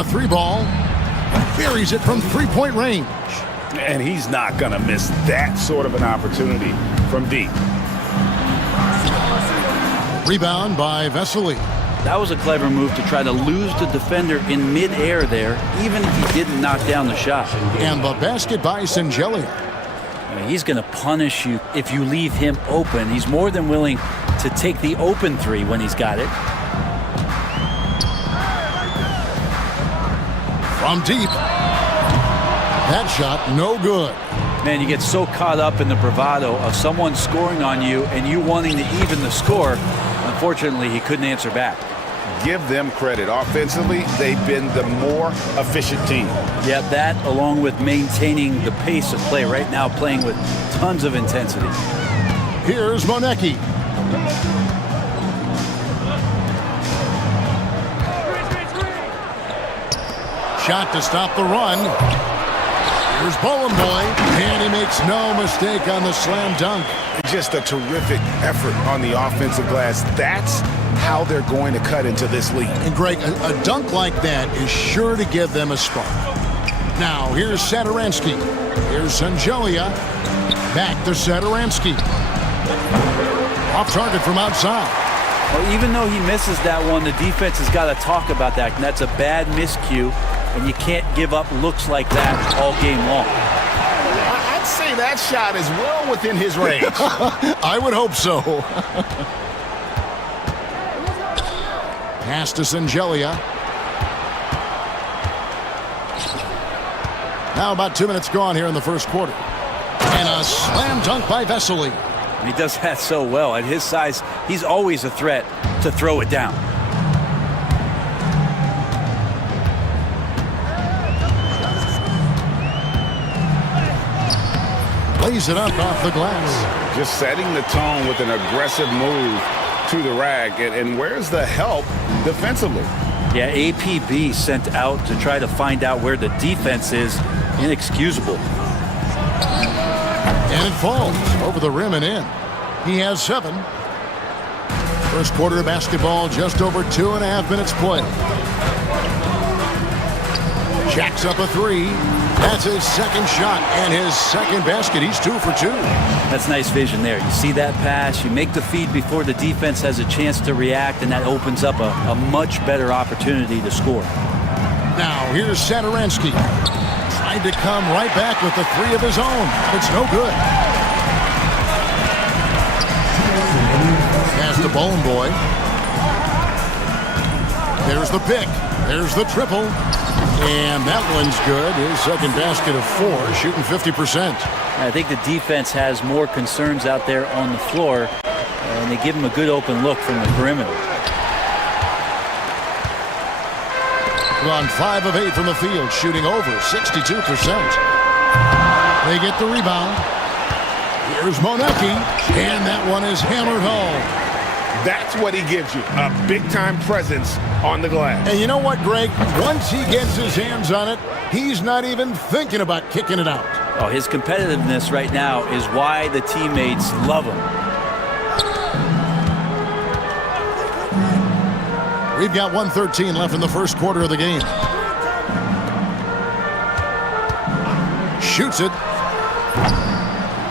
The three ball. Buries it from three-point range. And he's not going to miss that sort of an opportunity from deep. Rebound by Vesely. That was a clever move to try to lose the defender in midair there, even if he didn't knock down the shot. And the basket by Singelia. I mean, he's going to punish you if you leave him open. He's more than willing to take the open three when he's got it. From deep. That shot, no good. Man, you get so caught up in the bravado of someone scoring on you and you wanting to even the score. Unfortunately, he couldn't answer back. Give them credit. Offensively, they've been the more efficient team. Yeah, that along with maintaining the pace of play right now, playing with tons of intensity. Here's Monecki. Shot to stop the run. Here's Bowen Boy, and he makes no mistake on the slam dunk. Just a terrific effort on the offensive glass. That's how they're going to cut into this league. And Greg, a dunk like that is sure to give them a spark. Now, here's Satoransky. Here's Singelia. Back to Satoransky. Off target from outside. Well, even though he misses that one, the defense has got to talk about that. And that's a bad miscue, and you can't give up looks like that all game long. I'd say that shot is well within his range. I would hope so. Pass to Singelia. Now about 2 minutes gone here in the first quarter. And a slam dunk by Vesely. He does that so well. At his size, he's always a threat to throw it down. Lays it up off the glass. Just setting the tone with an aggressive move to the rack. And where's the help defensively? Yeah, APB sent out to try to find out where the defense is. Inexcusable. And it falls over the rim and in. He has 7. First quarter of basketball, just over 2.5 minutes played. Jacks up a 3. That's his second shot and his second basket. He's 2 for 2. That's nice vision there. You see that pass, you make the feed before the defense has a chance to react, and that opens up a much better opportunity to score. Now, here's Satoransky. Tried to come right back with the 3 of his own. It's no good. Pass to Bone Boy. There's the pick. There's the triple. And that one's good. His second basket of 4, shooting 50%. I think the defense has more concerns out there on the floor, and they give him a good open look from the perimeter. On 5 of 8 from the field, shooting over 62%. They get the rebound. Here's Monecki, and that one is hammered home. That's what he gives you, a big-time presence on the glass. And you know what, Greg? Once he gets his hands on it, he's not even thinking about kicking it out. Oh, his competitiveness right now is why the teammates love him. We've got 1:13 left in the first quarter of the game. Shoots it.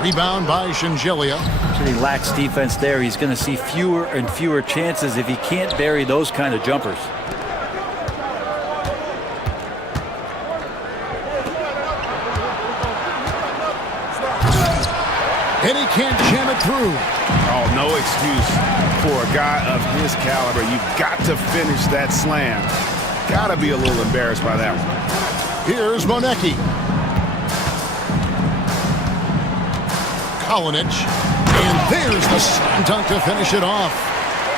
Rebound by Singelia. He lacks defense there. He's going to see fewer and fewer chances if he can't bury those kind of jumpers. And he can't jam it through. Oh, no excuse for a guy of his caliber. You've got to finish that slam. Got to be a little embarrassed by that one. Here's Monecki. Kalinich. And there's the slam dunk to finish it off.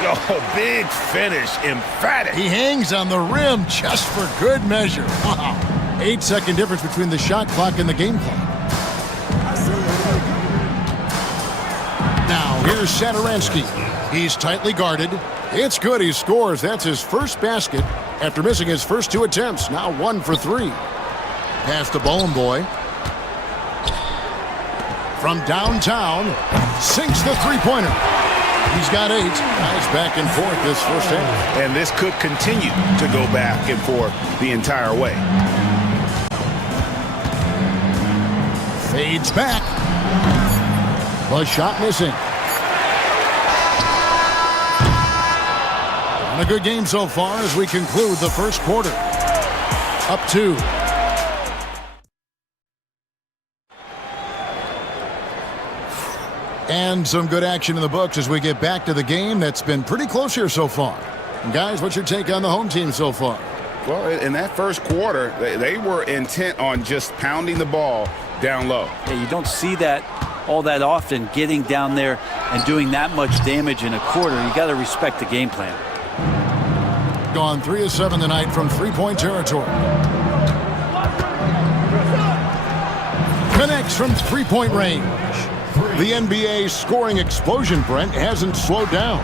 Oh, big finish. Emphatic. He hangs on the rim just for good measure. Wow. 8-second difference between the shot clock and the game clock. Now, here's Satoransky. He's tightly guarded. It's good he scores. That's his first basket after missing his first 2 attempts. Now 1 for 3. Pass to Bone Boy. From downtown, sinks the three-pointer. He's got 8. Guys back and forth this first half. And this could continue to go back and forth the entire way. Fades back. The shot missing. And a good game so far as we conclude the first quarter. Up 2. And some good action in the books as we get back to the game that's been pretty close here so far. And guys, what's your take on the home team so far? Well, in that first quarter, they were intent on just pounding the ball down low. Yeah, you don't see that all that often, getting down there and doing that much damage in a quarter. You got to respect the game plan. Gone 3 of 7 tonight from three-point territory. Connects from three-point range. The NBA scoring explosion, Brent, hasn't slowed down.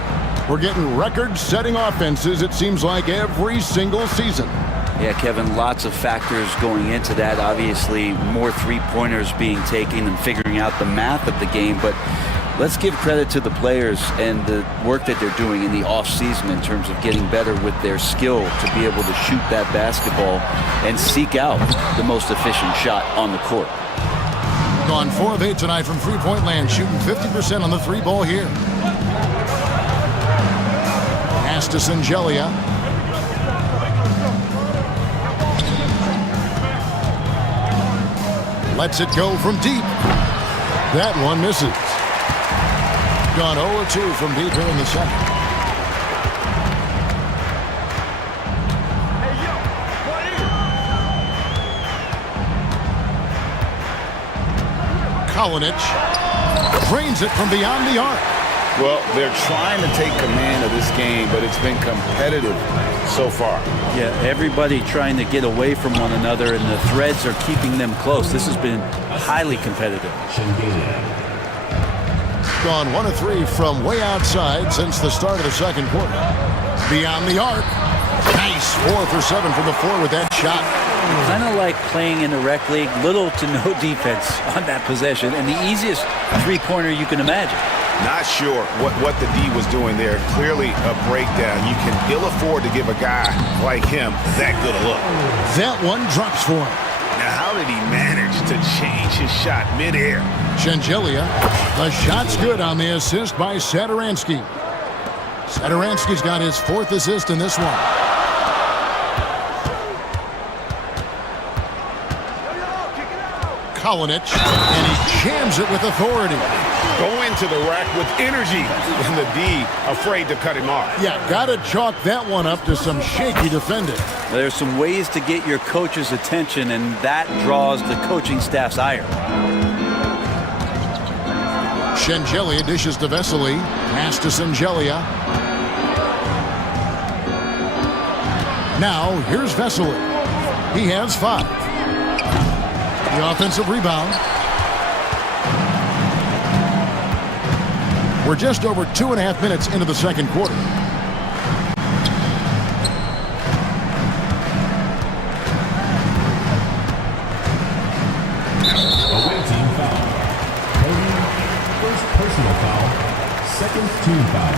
We're getting record-setting offenses, it seems like, every single season. Yeah, Kevin, lots of factors going into that. Obviously, more three-pointers being taken and figuring out the math of the game. But let's give credit to the players and the work that they're doing in the off-season in terms of getting better with their skill to be able to shoot that basketball and seek out the most efficient shot on the court. Gone 4 of 8 tonight from three-point land, shooting 50% on the three ball here. Pass to Singelia. Lets it go from deep. That one misses. Gone 0 of 2 from deep here in the second. Kalinic drains it from beyond the arc. Well, they're trying to take command of this game, but it's been competitive so far. Yeah, everybody trying to get away from one another, and the threads are keeping them close. This has been highly competitive. Gone 1 of 3 from way outside since the start of the second quarter. Beyond the arc. Nice 4 for 7 from the floor with that shot. Kind of like playing in the rec league, little to no defense on that possession, and the easiest three-pointer you can imagine. Not sure what the D was doing there. Clearly a breakdown. You can ill afford to give a guy like him that good a look. That one drops for him. Now, how did he manage to change his shot midair? Singelia, the shot's good on the assist by Satoransky. Satoransky's got his 4th assist in this one. Kalinic, and he jams it with authority. Go into the rack with energy, and the D afraid to cut him off. Yeah, gotta chalk that one up to some shaky defending. There's some ways to get your coach's attention, and that draws the coaching staff's ire. Singelia dishes to Vesely. Pass to Singelia. Now, here's Vesely. He has 5. The offensive rebound. We're just over 2.5 minutes into the second quarter. Away team foul. First personal foul. Second team foul.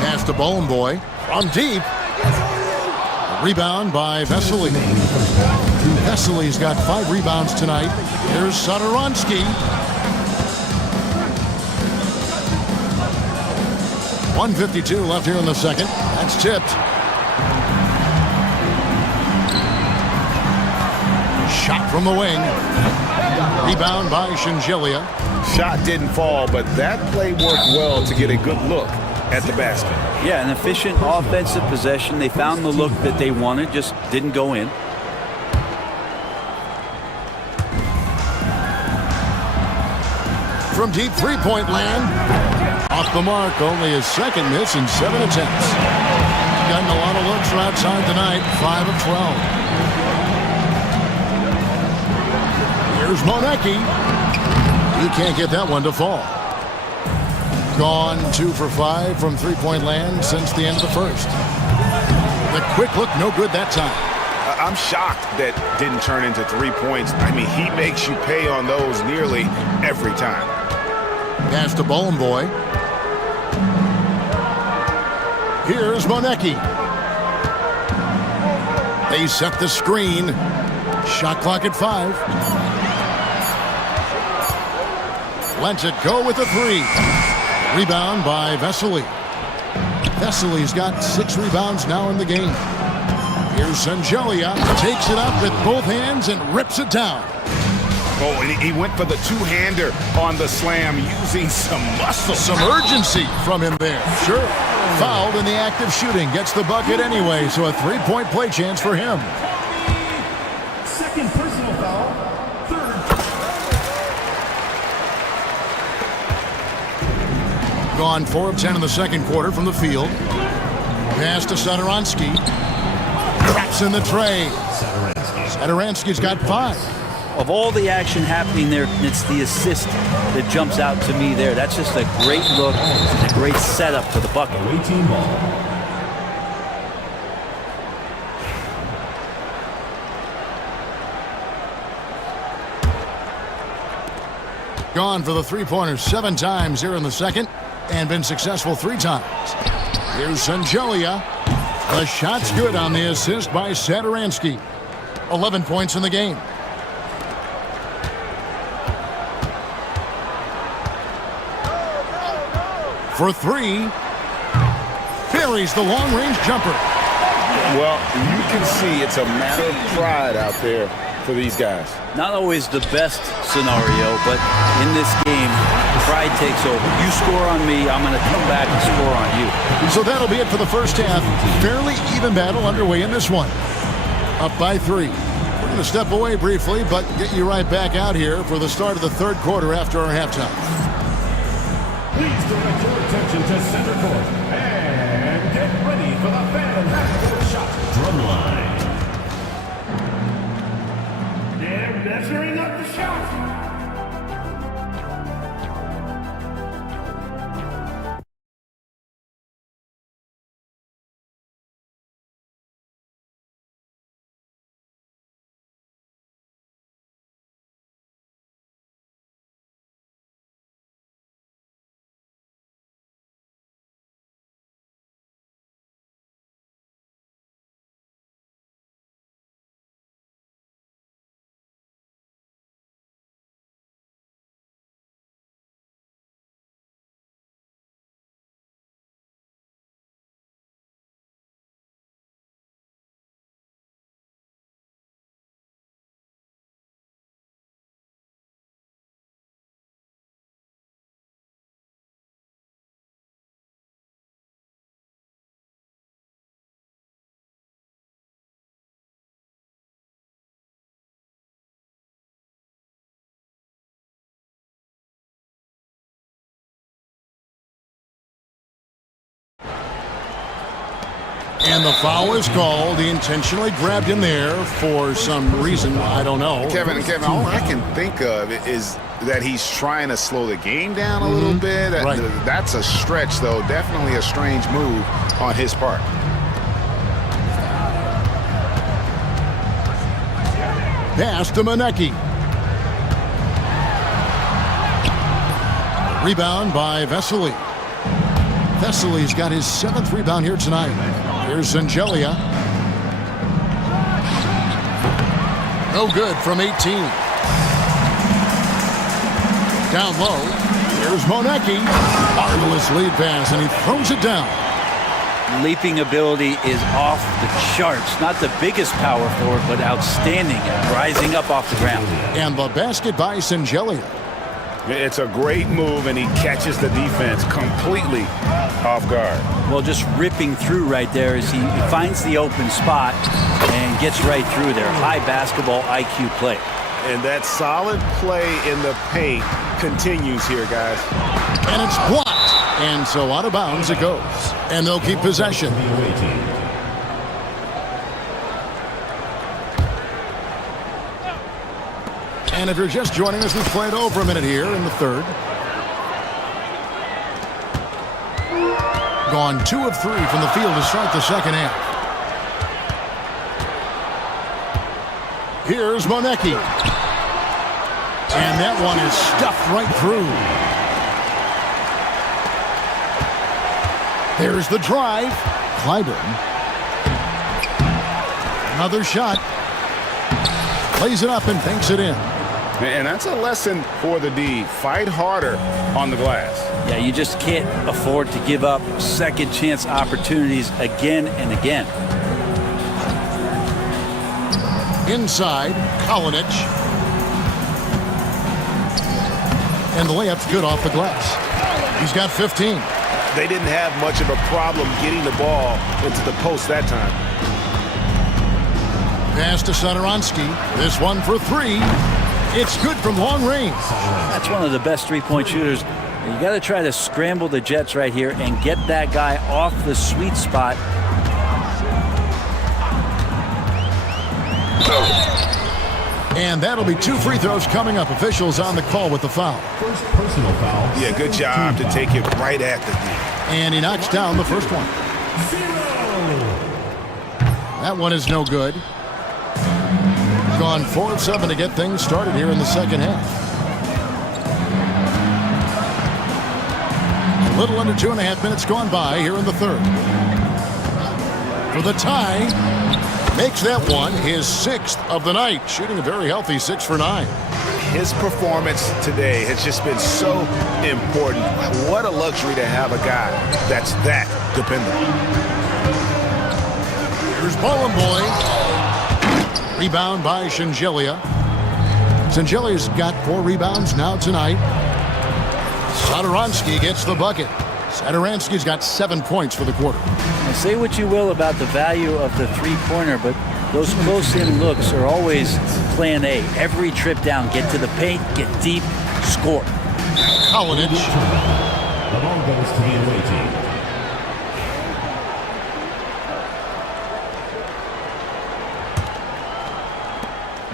Pass to Bone Boy from deep. Rebound by Vesely. Vesely's got 5 rebounds tonight. Here's Satoransky. 1:52 left here in the second. That's tipped. Shot from the wing. Rebound by Singelia. Shot didn't fall, but that play worked well to get a good look at the basket. Yeah, an efficient offensive possession. They found the look that they wanted, just didn't go in. From deep three-point land. Off the mark, only his 2nd miss in 7 attempts. Gotten a lot of looks from outside tonight, 5 of 12. Here's Monecki. He can't get that one to fall. Gone 2 for 5 from three-point land since the end of the first. The quick look, no good that time. I'm shocked that didn't turn into 3 points. I mean, he makes you pay on those nearly every time. Pass to Bowling Boy. Here's Monecki. They set the screen. Shot clock at 5. Lets it go with a 3. Rebound by Vesely. Vesely's got 6 rebounds now in the game. Here's Sangelia. Takes it up with both hands and rips it down. Oh, and he went for the two-hander on the slam, using some muscle. Some urgency from him there. Sure. Fouled in the act of shooting. Gets the bucket anyway, so a 3-point play chance for him. Second personal foul. Third. Gone 4 of 10 in the second quarter from the field. Pass to Sadaransky. Traps in the tray. Sadaransky's got 5. Of all the action happening there, it's the assist that jumps out to me there. That's just a great look, a great setup for the bucket. Away team ball. Gone for the 3-pointers 7 times here in the second and been successful 3 times. Here's Sangelia. The shot's good on the assist by Sadaransky. 11 points in the game. For 3, buries the long-range jumper. Well, you can see it's a matter of pride out there for these guys. Not always the best scenario, but in this game, pride takes over. You score on me, I'm going to come back and score on you. So that'll be it for the first half. Fairly even battle underway in this one. Up by 3. We're going to step away briefly, but get you right back out here for the start of the third quarter after our halftime. Please direct your attention to center court and get ready for the fan shot drumline. They're measuring up the shot. And the foul is called. He intentionally grabbed him there for some reason. I don't know. Kevin, all I can think of is that he's trying to slow the game down a little bit. Right. That's a stretch, though. Definitely a strange move on his part. Pass to Monecki. Rebound by Vesely. Vesely's got his 7th rebound here tonight. Here's Sangelia. No good from 18. Down low. Here's Monecki. Marvelous lead pass, and he throws it down. Leaping ability is off the charts. Not the biggest power forward, but outstanding at rising up off the ground. And the basket by Sangelia. It's a great move, and he catches the defense completely off guard. Well, just ripping through right there as he finds the open spot and gets right through there. High basketball IQ play. And that solid play in the paint continues here, guys. And it's blocked. And so out of bounds it goes. And they'll keep possession. And if you're just joining us, we've played over a minute here in the third. Gone 2 of 3 from the field to start the second half. Here's Monecki. And that one is stuffed right through. There's the drive. Clyburn. Another shot. Plays it up and banks it in. And that's a lesson for the D. Fight harder on the glass. Yeah, you just can't afford to give up second chance opportunities again and again. Inside, Kalinic. And the layup's good off the glass. He's got 15. They didn't have much of a problem getting the ball into the post that time. Pass to Satoransky. This one for three. It's good from long range. That's one of the best three-point shooters. You got to try to scramble the Jets right here and get that guy off the sweet spot. And that'll be 2 free throws coming up. Officials on the call with the foul. First personal foul. Yeah, good job to take it right at the D. And he knocks down the first one. 0. That one is no good. Gone 4 of 7 to get things started here in the second half. A little under 2.5 minutes gone by here in the third. For the tie, makes that one his 6th of the night, shooting a very healthy 6 for 9. His performance today has just been so important. What a luxury to have a guy that's that dependable. Here's Ballin' Boy. Rebound by Shengelia. Shengelia's got 4 rebounds now tonight. Satoransky gets the bucket. Satoransky's got 7 points for the quarter. Now, say what you will about the value of the three-pointer, but those close-in looks are always plan A. Every trip down, get to the paint, get deep, score. Kalinic. The ball goes to the away team.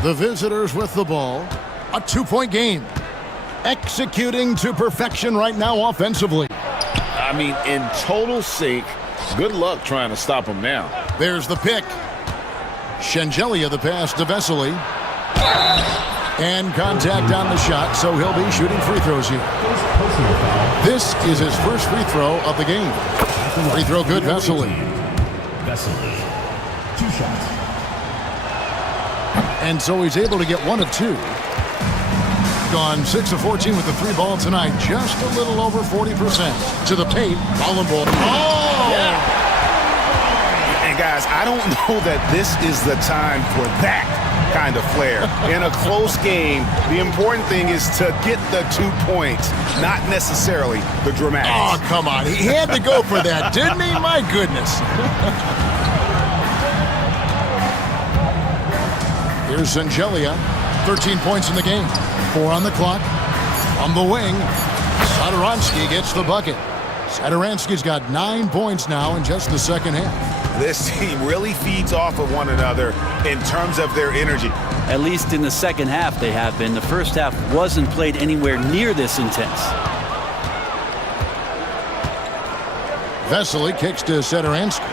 The visitors with the ball. A 2-point game. Executing to perfection right now offensively. I mean, in total sync. Good luck trying to stop him now. There's the pick. Shengelia the pass to Vesely. And contact on the shot, so he'll be shooting free throws here. This is his first free throw of the game. Free throw good, Vesely. Vesely. 2 shots. And so he's able to get 1 of 2. Gone 6 of 14 with the 3 ball tonight. Just a little over 40%. To the paint. Ball and ball. Oh! Yeah. And guys, I don't know that this is the time for that kind of flair. In a close game, the important thing is to get the 2 points, not necessarily the dramatics. Oh, come on. He had to go for that, didn't he? My goodness. Here's Shengelia. 13 points in the game. 4 on the clock. On the wing, Satoransky gets the bucket. Satoransky's got 9 points now in just the second half. This team really feeds off of one another in terms of their energy. At least in the second half they have been. The first half wasn't played anywhere near this intense. Vesely kicks to Satoransky.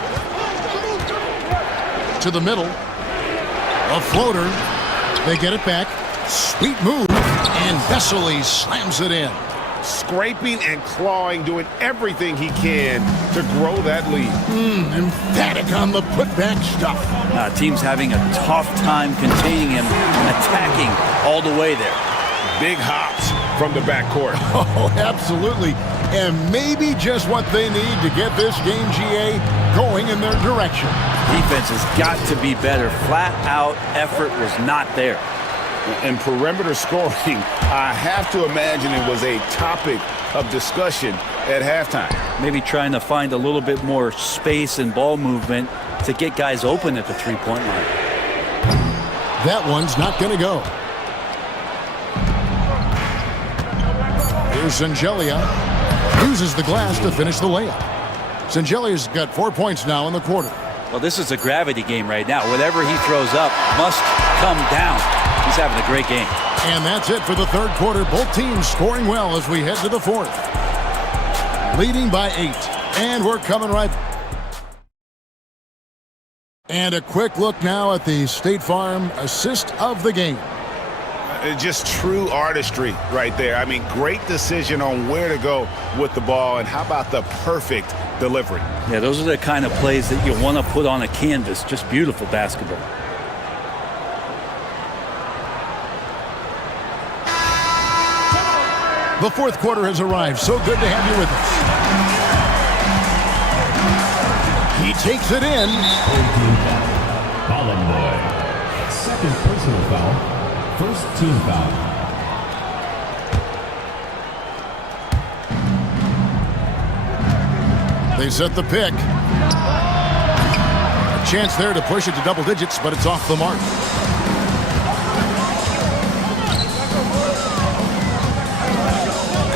To the middle. A floater. They get it back. Sweet move. And Vesely slams it in. Scraping and clawing, doing everything he can to grow that lead. Emphatic on the putback stuff. Team's having a tough time containing him, attacking all the way there. Big hops from the backcourt. Oh, absolutely. And maybe just what they need to get this game, GA, going in their direction. Defense has got to be better. Flat out effort was not there. And perimeter scoring, I have to imagine it was a topic of discussion at halftime. Maybe trying to find a little bit more space and ball movement to get guys open at the three-point line. That one's not going to go. Here's Shengelia. Uses the glass to finish the layup. Sengelia's got 4 points now in the quarter. Well, this is a gravity game right now. Whatever he throws up must come down. He's having a great game. And that's it for the third quarter. Both teams scoring well as we head to the fourth. Leading by 8. And we're coming right back. And a quick look now at the State Farm assist of the game. Just true artistry right there. I mean, great decision on where to go with the ball, and how about the perfect delivery? Yeah, those are the kind of plays that you want to put on a canvas. Just beautiful basketball. The fourth quarter has arrived. So good to have you with us. He takes it in. Ballin boy. Second personal foul. First team foul. They set the pick. A chance there to push it to double digits, but it's off the mark.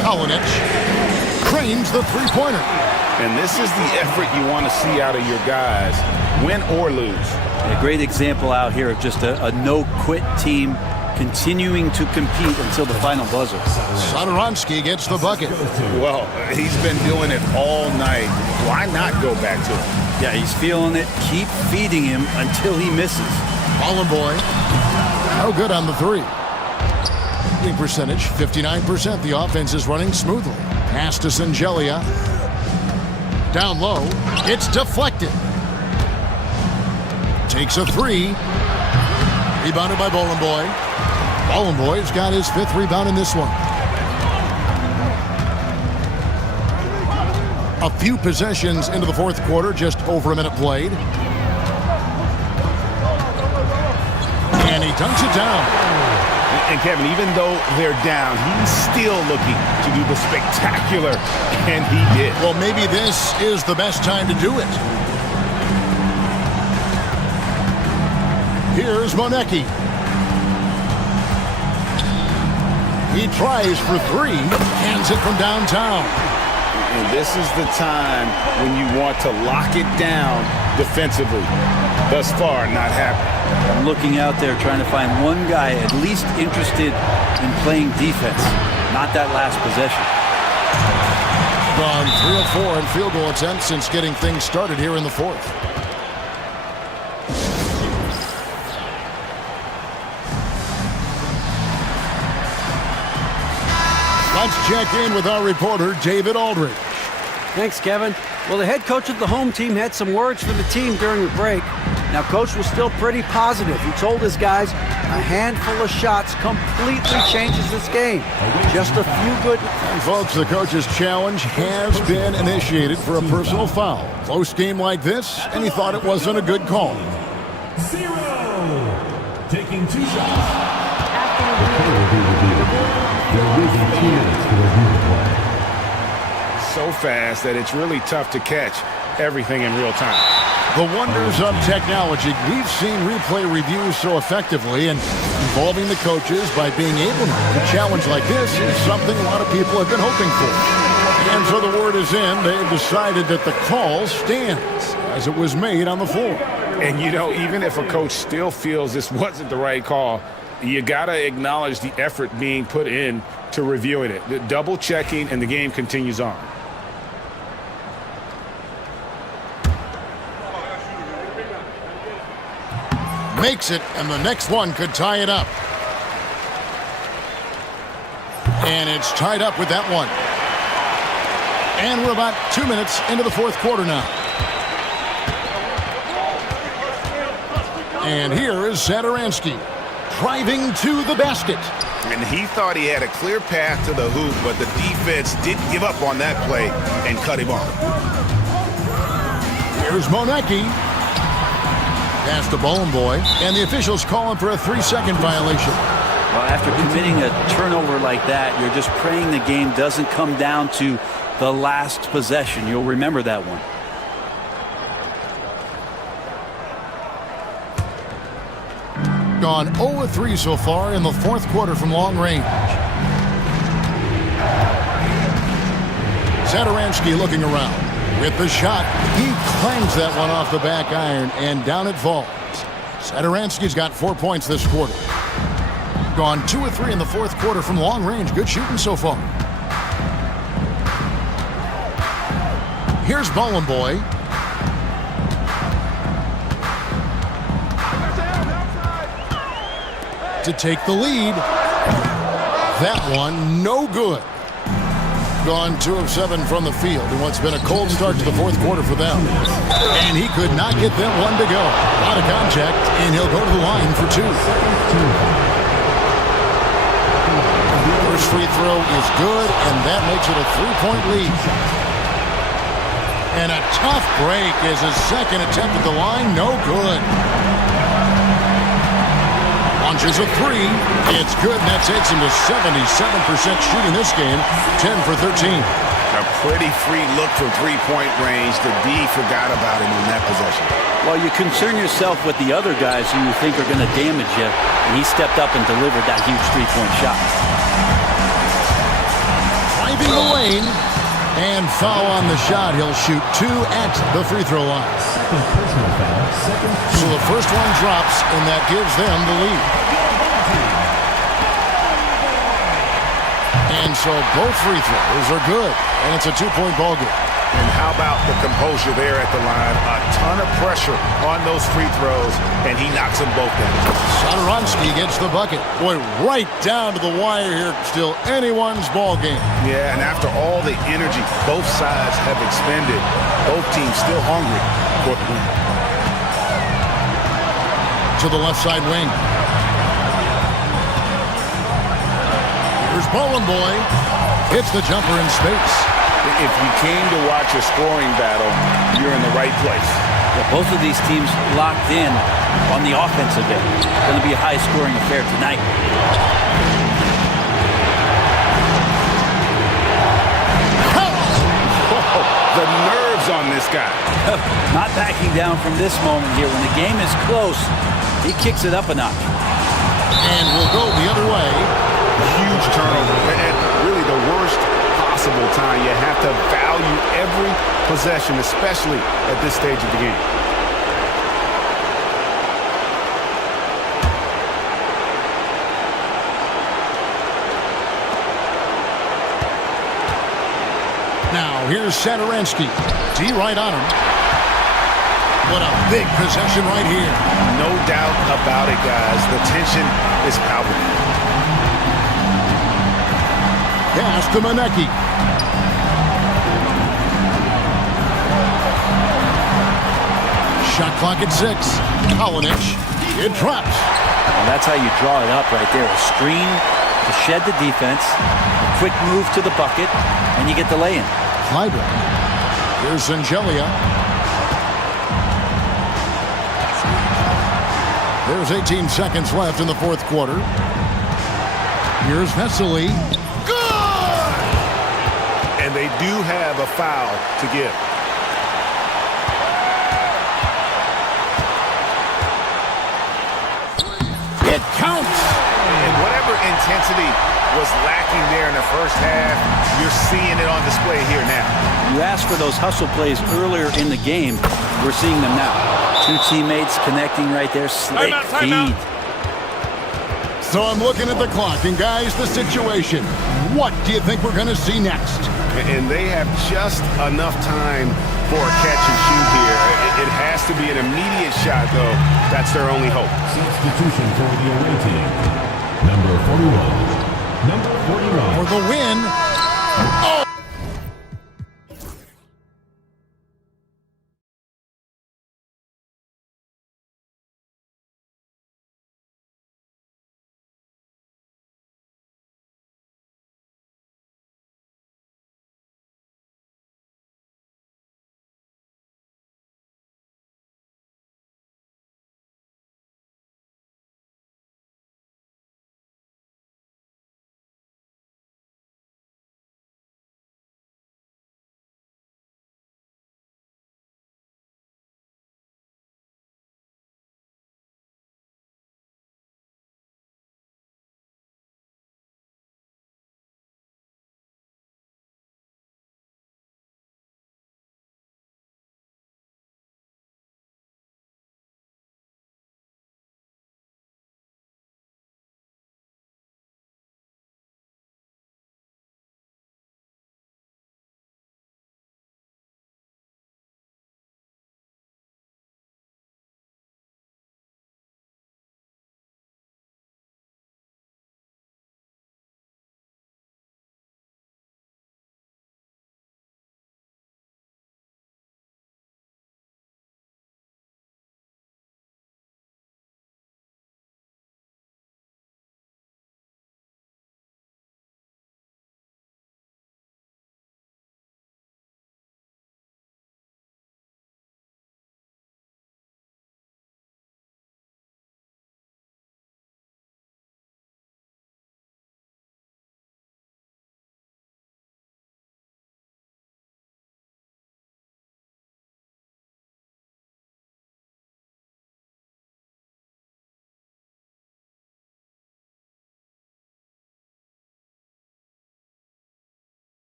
Kalinich cranes the three-pointer. And this is the effort you want to see out of your guys, win or lose. A great example out here of just a no-quit team continuing to compete until the final buzzer. Sadoronsky gets the bucket. Well, he's been doing it all night. Why not go back to him? Yeah, he's feeling it. Keep feeding him until he misses. Ballin boy. No good on the three. Shooting percentage, 59%. The offense is running smoothly. Pass to Singelia. Down low. It's deflected. Takes a three. Rebounded by Ballin boy. Ballin boy's got his fifth rebound in this one. A few possessions into the fourth quarter, just over a minute played. And he dunks it down. And Kevin, even though they're down, he's still looking to do the spectacular, and he did. Well, maybe this is the best time to do it. Here's Monecki. He tries for three, hands it from downtown. And this is the time when you want to lock it down defensively. Thus far, not happening. I'm looking out there trying to find one guy at least interested in playing defense, not that last possession. Gone 3 of 4 in field goal attempts since getting things started here in the fourth. Let's check in with our reporter, David Aldridge. Thanks, Kevin. Well, the head coach of the home team had some words for the team during the break. Now, Coach was still pretty positive. He told his guys a handful of shots completely changes this game. Just a few good... And folks, the coach's challenge has been initiated for a personal foul. Close game like this, and he thought it wasn't a good call. 0. Taking 2 shots. The play will be reviewed. They're losing 2 minutes to review the play. So fast that it's really tough to catch everything in real time. The wonders of technology. We've seen replay reviews so effectively, and involving the coaches by being able to a challenge like this is something a lot of people have been hoping for. And so the word is in. They've decided that the call stands as it was made on the floor. And, you know, even if a coach still feels this wasn't the right call, you got to acknowledge the effort being put in to reviewing it. The double checking, and the game continues on. Makes it, and the next one could tie it up. And it's tied up with that one. And we're about 2 minutes into the fourth quarter now. And here is Sadoronsky driving to the basket. And he thought he had a clear path to the hoop, but the defense didn't give up on that play and cut him off. Here's Monecki. Pass to Ballin boy, and the officials calling for a 3-second violation. Well, after committing a turnover like that, you're just praying the game doesn't come down to the last possession. You'll remember that one. Gone 0 of 3 so far in the fourth quarter from long range. Sadoronsky looking around. With the shot, he clangs that one off the back iron, and down it falls. Sadoronsky's got 4 points this quarter. Gone 2 of 3 in the fourth quarter from long range. Good shooting so far. Here's Ballin boy. to take the lead. That one, no good. Gone 2 of 7 from the field in what's been a cold start to the fourth quarter for them. And he could not get that one to go. Out of contact, and he'll go to the line for 2. First free throw is good, and that makes it a 3-point lead. And a tough break is his second attempt at the line. No good. Launches a 3. It's good, and that takes him to 77% shooting this game. 10 for 13. A pretty free look from three-point range. The D forgot about him in that possession. Well, you concern yourself with the other guys who you think are going to damage you, and he stepped up and delivered that huge three-point shot. Driving the lane, and foul on the shot. He'll shoot 2 at the free throw line. So the first one drops, and that gives them the lead. And so both free throws are good, and it's a 2-point ball game. And how about the composure there at the line? A ton of pressure on those free throws, and he knocks them both down. Satoransky gets the bucket. Boy, right down to the wire here. Still anyone's ball game. Yeah, and after all the energy both sides have expended, both teams still hungry for the win. To the left side wing. Here's Bowling Boy. Hits the jumper in space. If you came to watch a scoring battle, you're in the right place. Yeah, both of these teams locked in on the offensive end. It's going to be a high-scoring affair tonight. Whoa, the nerves on this guy. Not backing down from this moment here. When the game is close, he kicks it up a notch. And we'll go the other way. Huge turnover. At really the worst possible time. You have to value every possession, especially at this stage of the game. Now here's Satoransky. D right on him. What a big possession right here. No doubt about it, guys. The tension is palpable. Pass to Manecki. Shot clock at 6. Kalinic. It drops. Well, that's how you draw it up right there. A screen to shed the defense, a quick move to the bucket, and you get the lay-in. Kleiber. Here's Angelia. There's 18 seconds left in the fourth quarter. Here's Vesely. And they do have a foul to give. It counts. And whatever intensity was lacking there in the first half, you're seeing it on display here now. You asked for those hustle plays earlier in the game. We're seeing them now. 2 teammates connecting right there. Slick feed. So I'm looking at the clock, and guys, the situation. What do you think we're going to see next? And they have just enough time for a catch and shoot here. It has to be an immediate shot, though. That's their only hope. Substitution for the away team. Number 41. Number 41. For the win. Oh!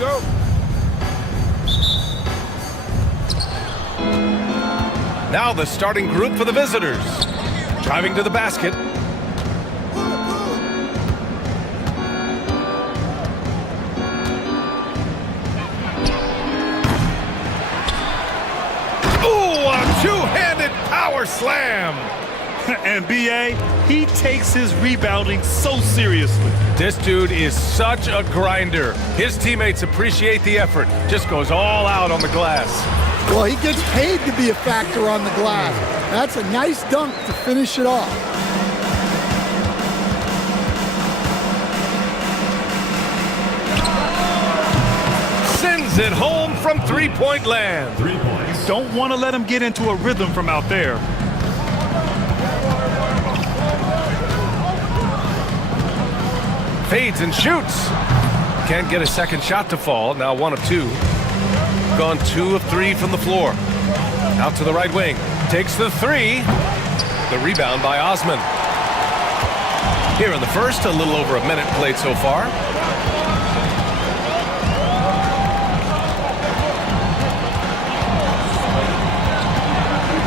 go. Now the starting group for the visitors. Driving to the basket. Ooh, a two-handed power slam. And B.A., he takes his rebounding so seriously. This dude is such a grinder. His teammates appreciate the effort. Just goes all out on the glass. Well, he gets paid to be a factor on the glass. That's a nice dunk to finish it off. Sends it home from three-point land. 3 points. You don't want to let him get into a rhythm from out there. Fades and shoots. Can't get a second shot to fall. Now 1 of 2. Gone 2 of 3 from the floor. Out to the right wing. Takes the 3. The rebound by Osman. Here in the first, a little over a minute played so far.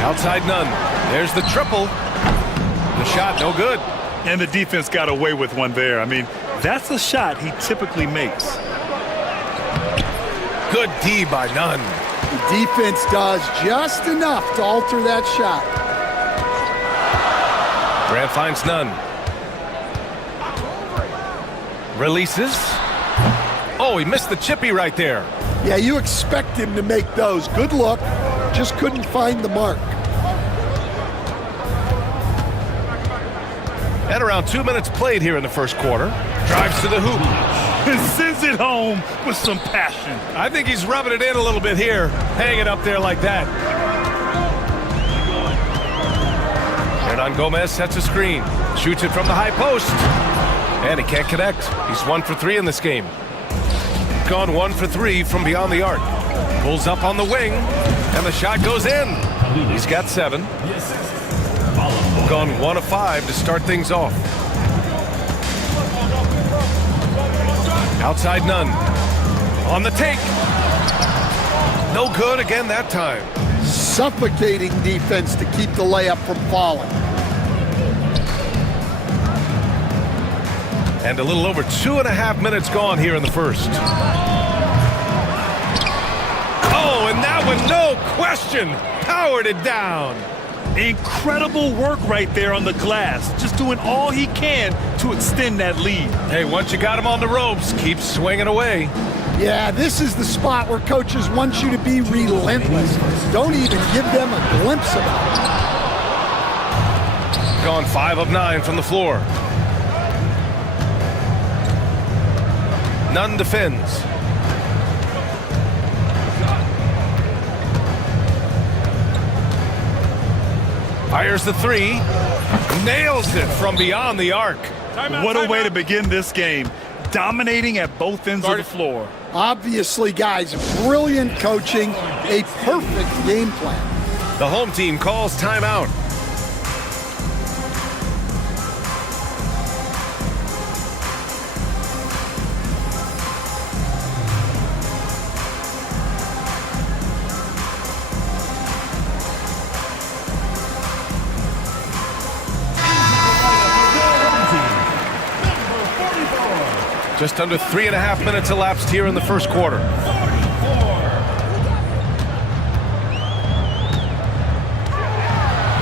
Outside none. There's the triple. The shot no good. And the defense got away with one there. I mean, that's a shot he typically makes. Good D by Nunn. The defense does just enough to alter that shot. Grant finds Nunn. Releases. Oh, he missed the chippy right there. Yeah, you expect him to make those. Good look. Just couldn't find the mark. At around 2 minutes played here in the first quarter. Drives to the hoop. And sends it home with some passion. I think he's rubbing it in a little bit here. Hang it up there like that. Hernan Gomez sets a screen. Shoots it from the high post. And he can't connect. He's 1 for 3 in this game. Gone 1 for 3 from beyond the arc. Pulls up on the wing. And the shot goes in. He's got 7. Gone 1 of 5 to start things off. Outside Nunn. On the take. No good again that time. Suffocating defense to keep the layup from falling. And a little over 2.5 minutes gone here in the first. Oh, and that one, no question, powered it down. Incredible work right there on the glass. Just doing all he can to extend that lead. Hey, once you got him on the ropes, keep swinging away. Yeah, this is the spot where coaches want you to be relentless. Don't even give them a glimpse of it. Gone 5 of 9 from the floor. Nunn defends. Fires the 3. Nails it from beyond the arc. What a way to begin this game. Dominating at both ends of the floor. Obviously, guys, brilliant coaching, a perfect game plan. The home team calls timeout. Just under 3.5 minutes elapsed here in the first quarter.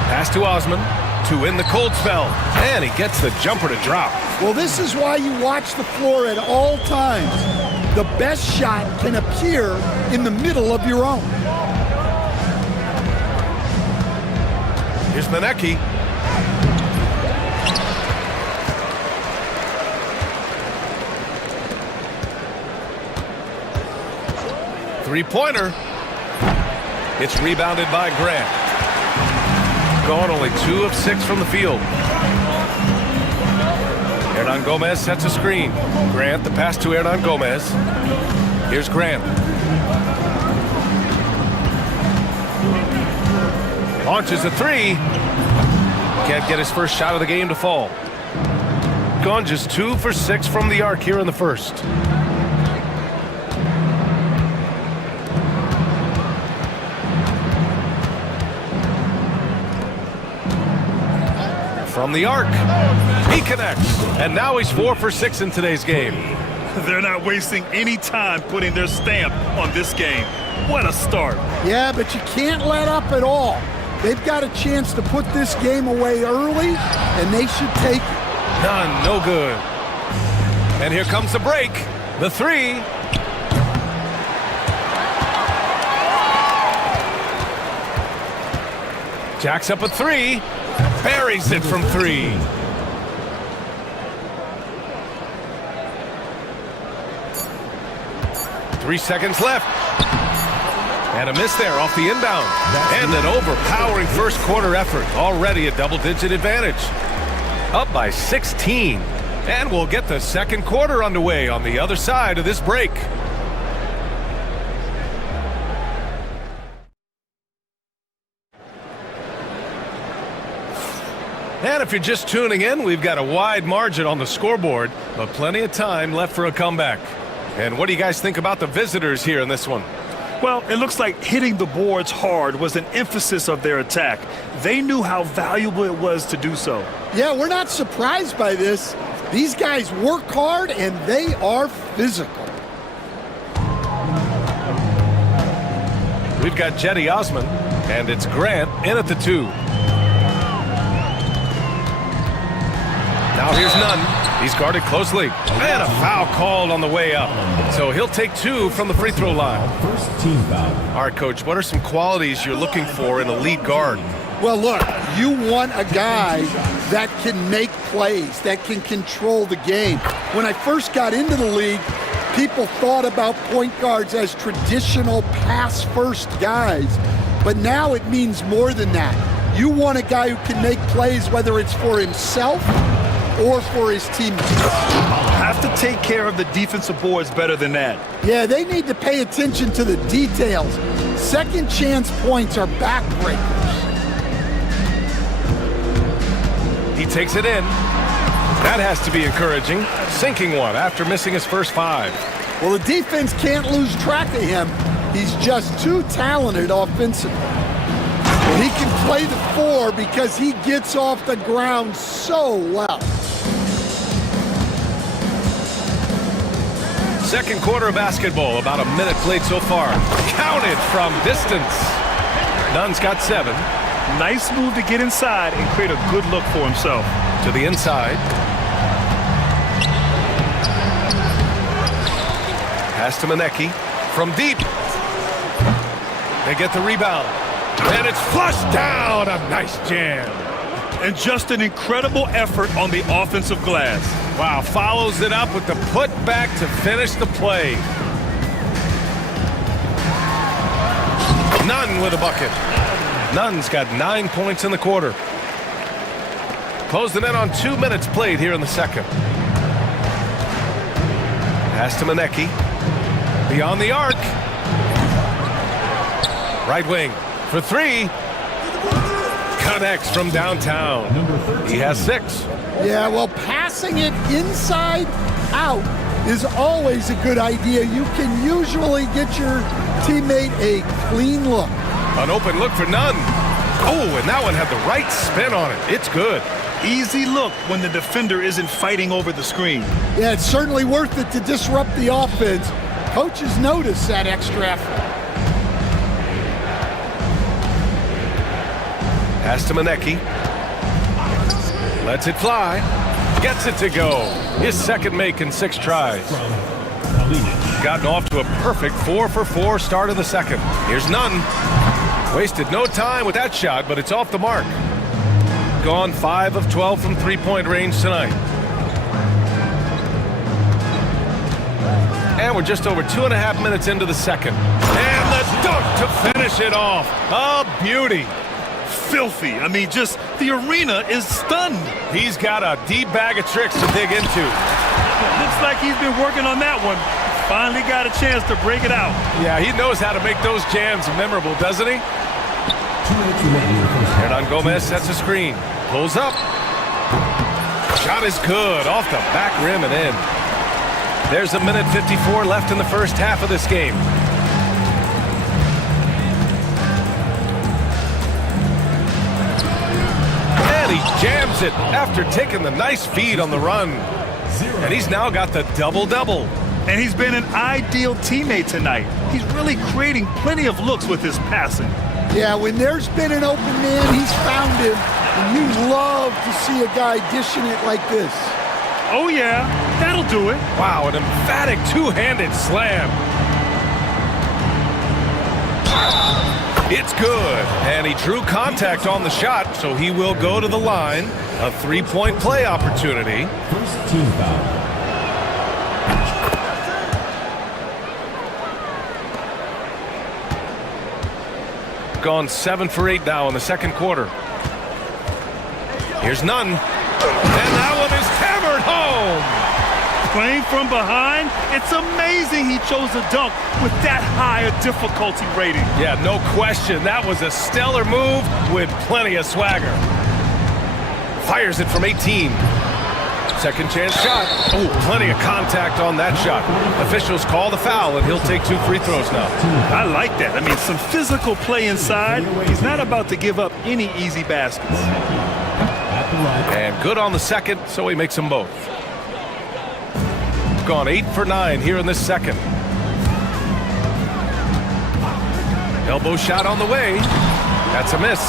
Pass to Osman to win the cold spell. And he gets the jumper to drop. Well, this is why you watch the floor at all times. The best shot can appear in the middle of your own. Here's Manecki. Three-pointer. It's rebounded by Grant. Gone only 2 of 6 from the field. Hernan Gomez sets a screen. Grant, the pass to Hernan Gomez. Here's Grant. Launches a 3. Can't get his first shot of the game to fall. Gone just 2 for 6 from the arc here in the first. From the arc, he connects. And now he's 4 for 6 in today's game. They're not wasting any time putting their stamp on this game. What a start. Yeah, but you can't let up at all. They've got a chance to put this game away early, and they should take it. None, no good. And here comes the break. The three. Jacks up a three. Buries it from three. Three seconds left. And a miss there off the inbound. And an overpowering first quarter effort. Already a double-digit advantage. Up by 16. And we'll get the second quarter underway on the other side of this break. And if you're just tuning in, we've got a wide margin on the scoreboard, but plenty of time left for a comeback. And what do you guys think about the visitors here in this one? Well, it looks like hitting the boards hard was an emphasis of their attack. They knew how valuable it was to do so. Yeah, we're not surprised by this. These guys work hard and they are physical. We've got Jetty Osman, and it's Grant in at the 2. Now here's Nunn. He's guarded closely. And a foul called on the way up. So he'll take 2 from the free throw line. First team foul. All right, Coach, what are some qualities you're looking for in a lead guard? Well, look, you want a guy that can make plays, that can control the game. When I first got into the league, people thought about point guards as traditional pass-first guys. But now it means more than that. You want a guy who can make plays, whether it's for himself or for his teammates. Have to take care of the defensive boards better than that. Yeah, they need to pay attention to the details. Second chance points are backbreakers. He takes it in. That has to be encouraging. Sinking one after missing his first 5. Well, the defense can't lose track of him. He's just too talented offensively. He can play the 4 because he gets off the ground so well. Second quarter of basketball, about a minute played so far. Counted from distance. Nunn's got 7. Nice move to get inside and create a good look for himself. To the inside. Pass to Manecki. From deep. They get the rebound. And it's flushed down. A nice jam. And just an incredible effort on the offensive glass. Wow, follows it up with the putback to finish the play. Nunn with a bucket. Nunn's got 9 points in the quarter. Closed the net on 2 minutes played here in the second. Pass to Manecki. Beyond the arc. Right wing for 3. Connects from downtown. He has 6. Yeah, well, passing it inside out is always a good idea. You can usually get your teammate a clean look. An open look for Nunn. Oh, and that one had the right spin on it. It's good. Easy look when the defender isn't fighting over the screen. Yeah, it's certainly worth it to disrupt the offense. Coaches notice that extra effort. Pass to Manecki. Lets it fly. Gets it to go. His second make in 6 tries. Gotten off to a perfect 4 for 4 start of the second. Here's Nunn. Wasted no time with that shot, but it's off the mark. Gone 5 of 12 from three-point range tonight. And we're just over 2.5 minutes into the second. And the dunk to finish it off. A beauty. Filthy. I mean, just the arena is stunned. He's got a deep bag of tricks to dig into. Looks like he's been working on that one. Finally got a chance to break it out. Yeah, he knows how to make those jams memorable, doesn't he? Hernan Gomez sets a screen. Pulls up. Shot is good. Off the back rim and in. There's a minute 54 left in the first half of this game. And he Jams it after taking the nice feed on the run. And he's now got the double-double. And he's been an ideal teammate tonight. He's really creating plenty of looks with his passing. Yeah, when there's been an open man, he's found him. And you love to see a guy dishing it like this. Oh, yeah, that'll do it. Wow, an emphatic two-handed slam. It's good. And he drew contact on the shot, so he will go to the line. A three-point play opportunity. First team foul. Gone 7 for 8 now in the second quarter. Here's none. And that one is hammered home. Playing from behind, it's amazing he chose a dunk with that high a difficulty rating. Yeah, no question. That was a stellar move with plenty of swagger. Fires it from 18. Second chance shot. Oh, plenty of contact on that shot. Officials call the foul, and he'll take 2 free throws now. I like that. I mean, some physical play inside. He's not about to give up any easy baskets. And good on the second, so he makes them both. Gone 8 for 9 here in this second. Elbow shot on the way. That's a miss.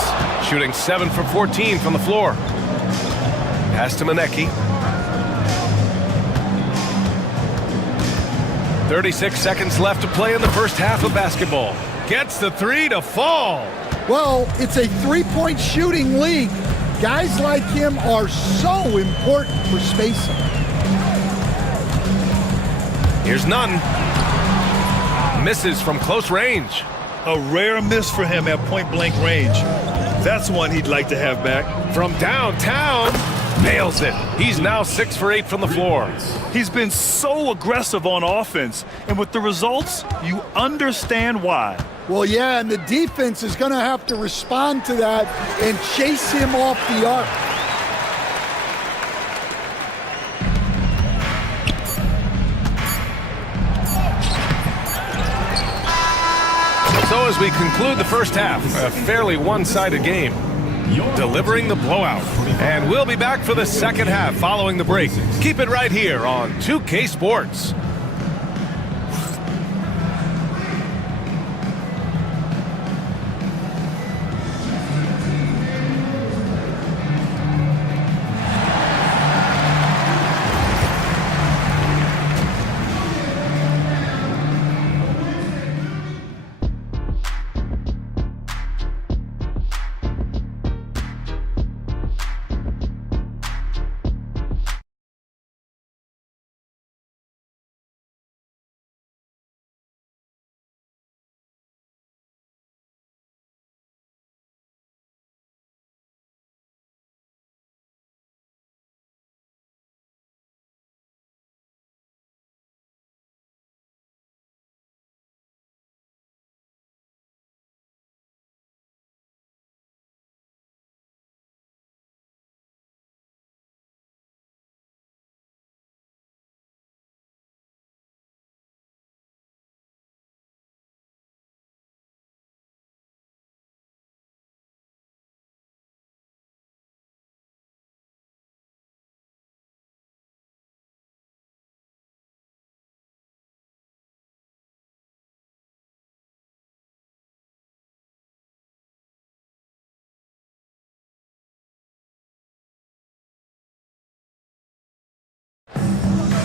Shooting 7 for 14 from the floor. Pass to Manecki. 36 seconds left to play in the first half of basketball. Gets the three to fall. Well, it's a three-point shooting league. Guys like him are so important for spacing. Here's none. Misses from close range. A rare miss for him at point-blank range. That's one he'd like to have back. From downtown, nails it. He's now 6 for 8 from the floor. He's been so aggressive on offense, and with the results, you understand why. Well, yeah, and the defense is going to have to respond to that and chase him off the arc. So as we conclude the first half, a fairly one-sided game, delivering the blowout. And we'll be back for the second half following the break. Keep it right here on 2K Sports.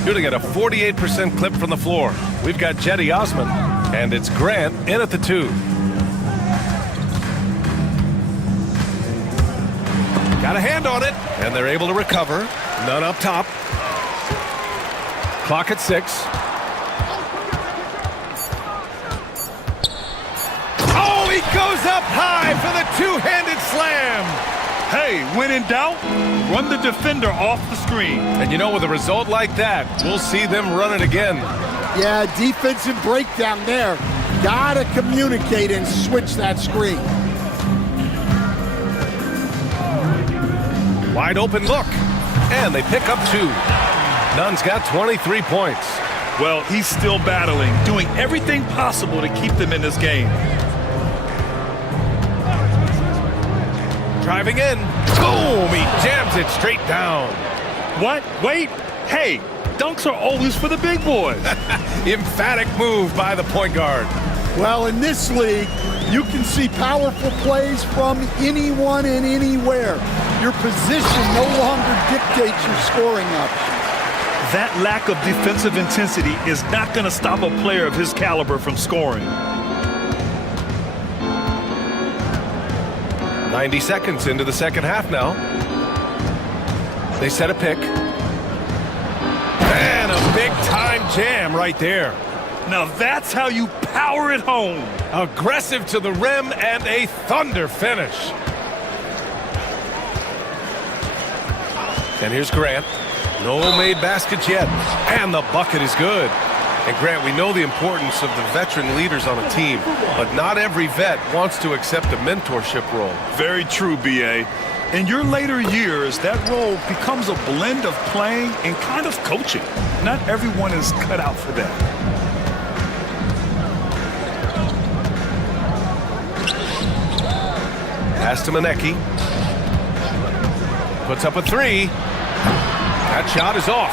Shooting at a 48% clip from the floor. We've got Jetty Osman, and it's Grant in at the 2. Got a hand on it, and they're able to recover. None up top. Clock at 6. Oh, he goes up high for the two-handed slam. Hey, when in doubt, run the defender off the screen. And you know, with a result like that, we'll see them run it again. Yeah, defensive breakdown there. Gotta communicate and switch that screen. Wide open look. And they pick up 2. Nunn's got 23 points. Well, he's still battling, doing everything possible to keep them in this game. Driving in. Boom! He jams it straight down. What? Wait. Hey, dunks are always for the big boys. Emphatic move by the point guard. Well, in this league, you can see powerful plays from anyone and anywhere. Your position no longer dictates your scoring options. That lack of defensive intensity is not going to stop a player of his caliber from scoring. 90 seconds into the second half now. They set a pick. And a big-time jam right there. Now that's how you power it home. Aggressive to the rim and a thunder finish. And here's Grant. No made baskets yet. And the bucket is good. And Grant, we know the importance of the veteran leaders on a team, but not every vet wants to accept a mentorship role. Very true, B.A. In your later years, that role becomes a blend of playing and kind of coaching. Not everyone is cut out for that. Pass to Manecki. Puts up a three. That shot is off.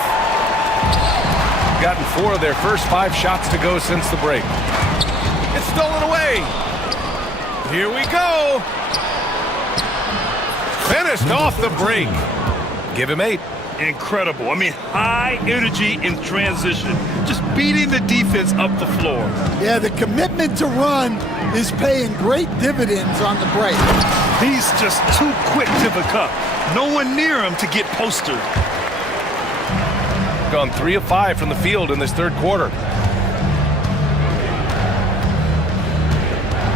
Gotten 4 of their first 5 shots to go since the break. It's stolen away. Here we go. Finished off the break. Give him 8. Incredible. I mean, high energy in transition. Just beating the defense up the floor. Yeah, the commitment to run is paying great dividends on the break. He's just too quick to the cup. No one near him to get postered. Gone 3 of 5 from the field in this third quarter.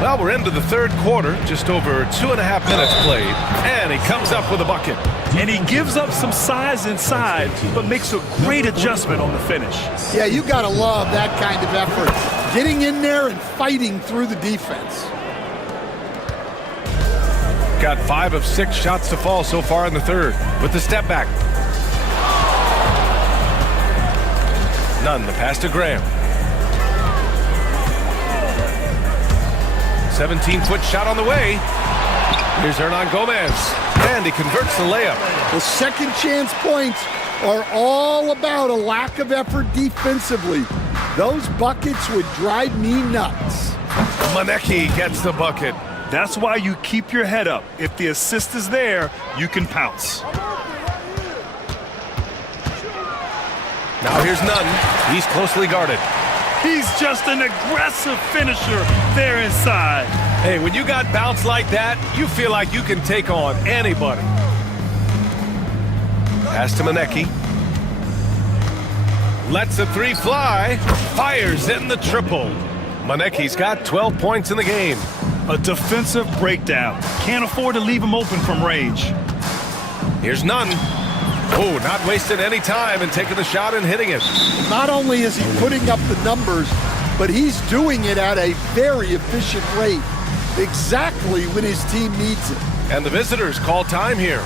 Well, we're into the third quarter, just over 2.5 minutes played, and he comes up with a bucket. And he gives up some size inside, but makes a great adjustment on the finish. Yeah, you gotta love that kind of effort. Getting in there and fighting through the defense. Got 5 of 6 shots to fall so far in the third with the step back. None, the pass to Graham. 17-foot shot on the way. Here's Hernan Gomez, and he converts the layup. The second chance points are all about a lack of effort defensively. Those buckets would drive me nuts. Manecki gets the bucket. That's why you keep your head up. If the assist is there, you can pounce. Now here's Nunn. He's closely guarded. He's just an aggressive finisher there inside. Hey, when you got bounce like that, you feel like you can take on anybody. Pass to Manecki. Lets the 3 fly. Fires in the triple. Manecki's got 12 points in the game. A defensive breakdown. Can't afford to leave him open from range. Here's Nunn. Oh, not wasting any time and taking the shot and hitting it. Not only is he putting up the numbers, but he's doing it at a very efficient rate, exactly when his team needs it. And the visitors call time here.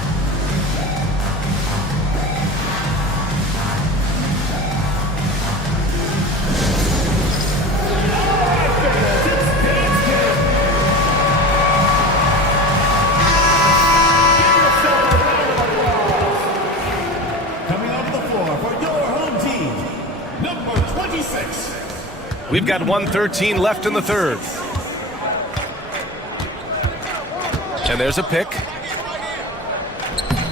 We've got 1:13 left in the third. And there's a pick.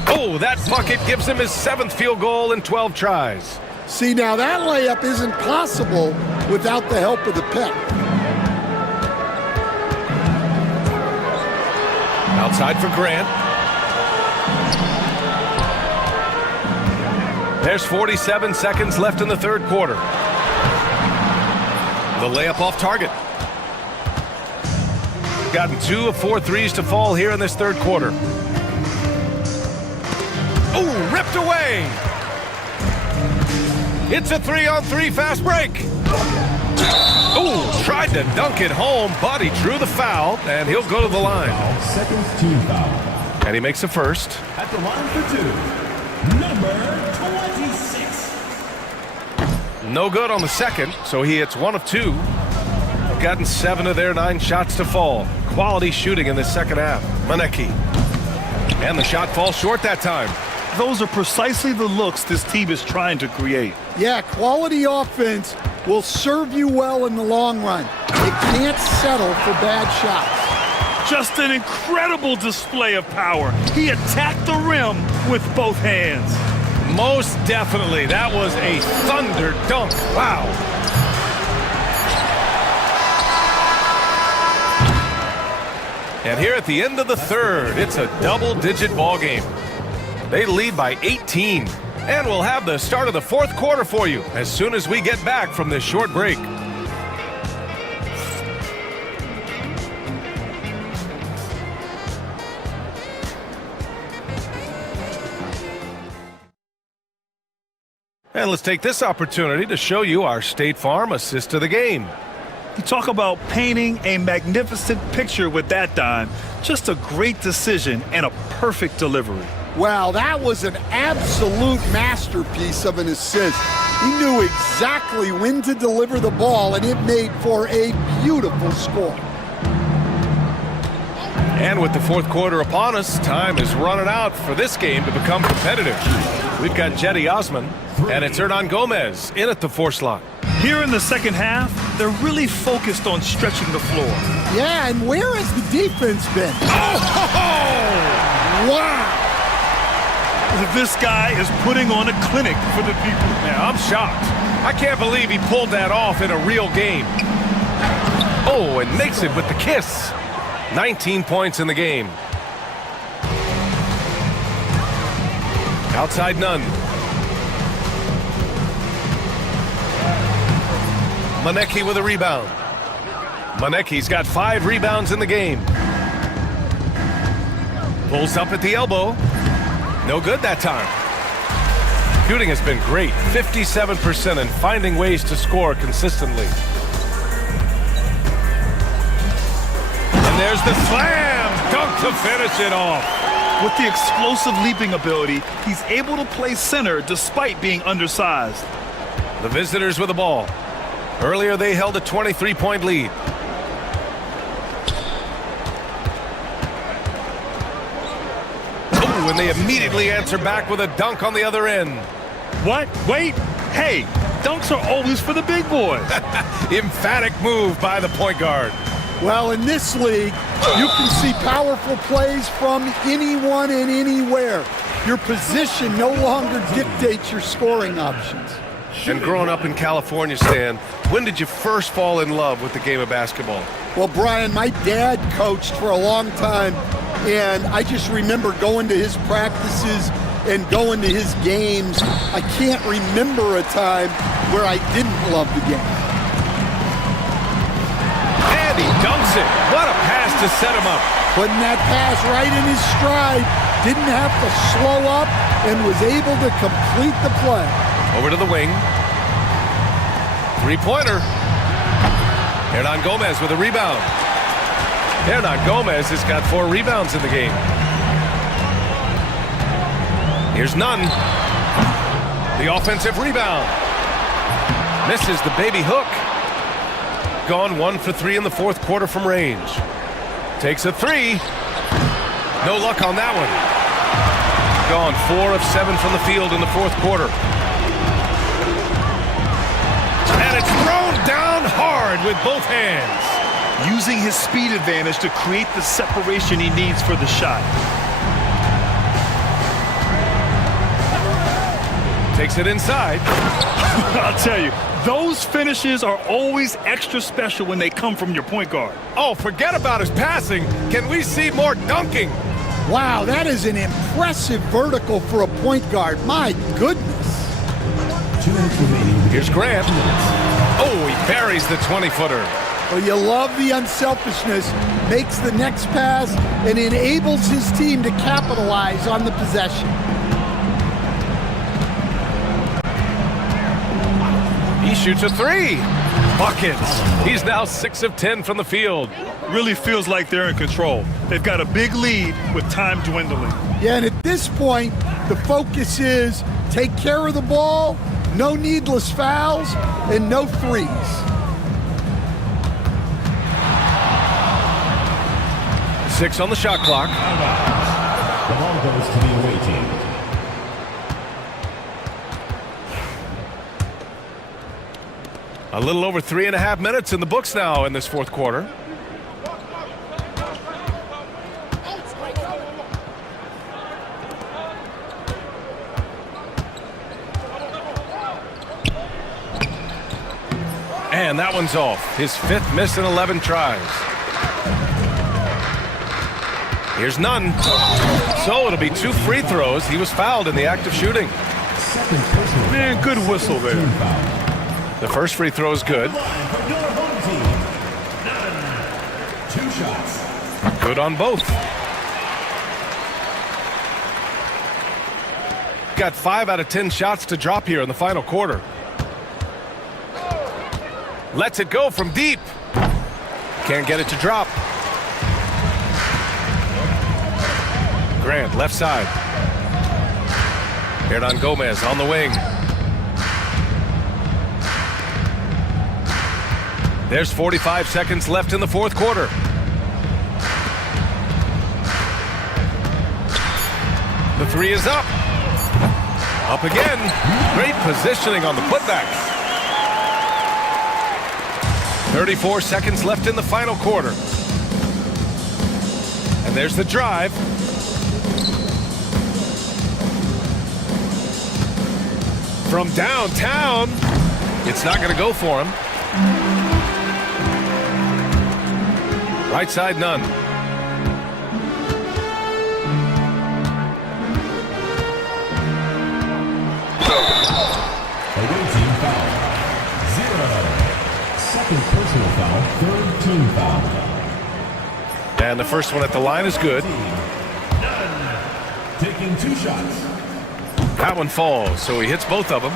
Oh, that bucket gives him his 7th field goal in 12 tries. See, now that layup isn't possible without the help of the pick. Outside for Grant. There's 47 seconds left in the third quarter. The layup off target. Gotten 2 of 4 threes to fall here in this third quarter. Oh, ripped away. It's a 3-on-3 fast break. Oh, tried to dunk it home, but he drew the foul, and he'll go to the line. Second team foul. And he makes the first. At the line for 2, number 26. No good on the second, so he hits 1 of 2. Gotten 7 of their 9 shots to fall. Quality shooting in the second half. Manecki. And the shot falls short that time. Those are precisely the looks this team is trying to create. Yeah, quality offense will serve you well in the long run. You can't settle for bad shots. Just an incredible display of power. He attacked the rim with both hands. Most definitely. That was a thunder dunk. Wow. And here at the end of the third, it's a double-digit ball game. They lead by 18. And we'll have the start of the fourth quarter for you as soon as we get back from this short break. And let's take this opportunity to show you our State Farm assist to the game. You talk about painting a magnificent picture with that dime. Just a great decision and a perfect delivery. Wow, that was an absolute masterpiece of an assist. He knew exactly when to deliver the ball, and it made for a beautiful score. And with the fourth quarter upon us, time is running out for this game to become competitive. We've got Jetty Osman, and it's Hernan Gomez in at the 4 slot. Here in the second half, they're really focused on stretching the floor. Yeah, and where has the defense been? Oh! Wow! This guy is putting on a clinic for the people. Yeah, I'm shocked. I can't believe he pulled that off in a real game. Oh, and makes it with the kiss. 19 points in the game. Outside none. Manecki with a rebound. Manecki's got 5 rebounds in the game. Pulls up at the elbow. No good that time. Shooting has been great. 57% and finding ways to score consistently. And there's the slam dunk to finish it off. With the explosive leaping ability, he's able to play center despite being undersized. The visitors with the ball. Earlier they held a 23-point lead. Oh, and they immediately answer back with a dunk on the other end. What? Wait. Hey, dunks are always for the big boys. Emphatic move by the point guard. Well, in this league, you can see powerful plays from anyone and anywhere. Your position no longer dictates your scoring options. And growing up in California, Stan, when did you first fall in love with the game of basketball? Well, Brian, my dad coached for a long time, and I just remember going to his practices and going to his games. I can't remember a time where I didn't love the game. And he dunks it. What a pass to set him up. Putting that pass right in his stride, didn't have to slow up, and was able to complete the play. Over to the wing. Three-pointer. Hernan Gomez with a rebound. Hernan Gomez has got 4 rebounds in the game. Here's none. The offensive rebound. Misses the baby hook. Gone 1 for 3 in the fourth quarter from range. Takes a 3. No luck on that one. Gone 4 of 7 from the field in the fourth quarter. And it's thrown down hard with both hands. Using his speed advantage to create the separation he needs for the shot. Takes it inside. I'll tell you, those finishes are always extra special when they come from your point guard. Oh, forget about his passing. Can we see more dunking? Wow, that is an impressive vertical for a point guard. My goodness. 2 minutes remaining. Here's Grant. Oh, he buries the 20-footer. Well, you love the unselfishness, makes the next pass, and enables his team to capitalize on the possession. He shoots a 3. Buckets. He's now 6 of 10 from the field. Really feels like they're in control. They've got a big lead with time dwindling. Yeah, and at this point, the focus is take care of the ball, no needless fouls, and no threes. Six on the shot clock. The ball goes to the away team. A little over 3.5 minutes in the books now in this fourth quarter. And that one's off. His 5th miss in 11 tries. Here's none. So it'll be 2 free throws. He was fouled in the act of shooting. Man, good whistle there. The first free throw is good. 2 shots. Good on both. Got 5 out of 10 shots to drop here in the final quarter. Lets it go from deep. Can't get it to drop. Grant, left side. Hernan Gomez on the wing. There's 45 seconds left in the fourth quarter. The 3 is up. Up again. Great positioning on the putback. 34 seconds left in the final quarter. And there's the drive. From downtown. It's not going to go for him. Right side, none. Away team foul. 0. Second personal foul. 3rd team foul. And the first one at the line is good. Taking 2 shots. That one falls, so he hits both of them.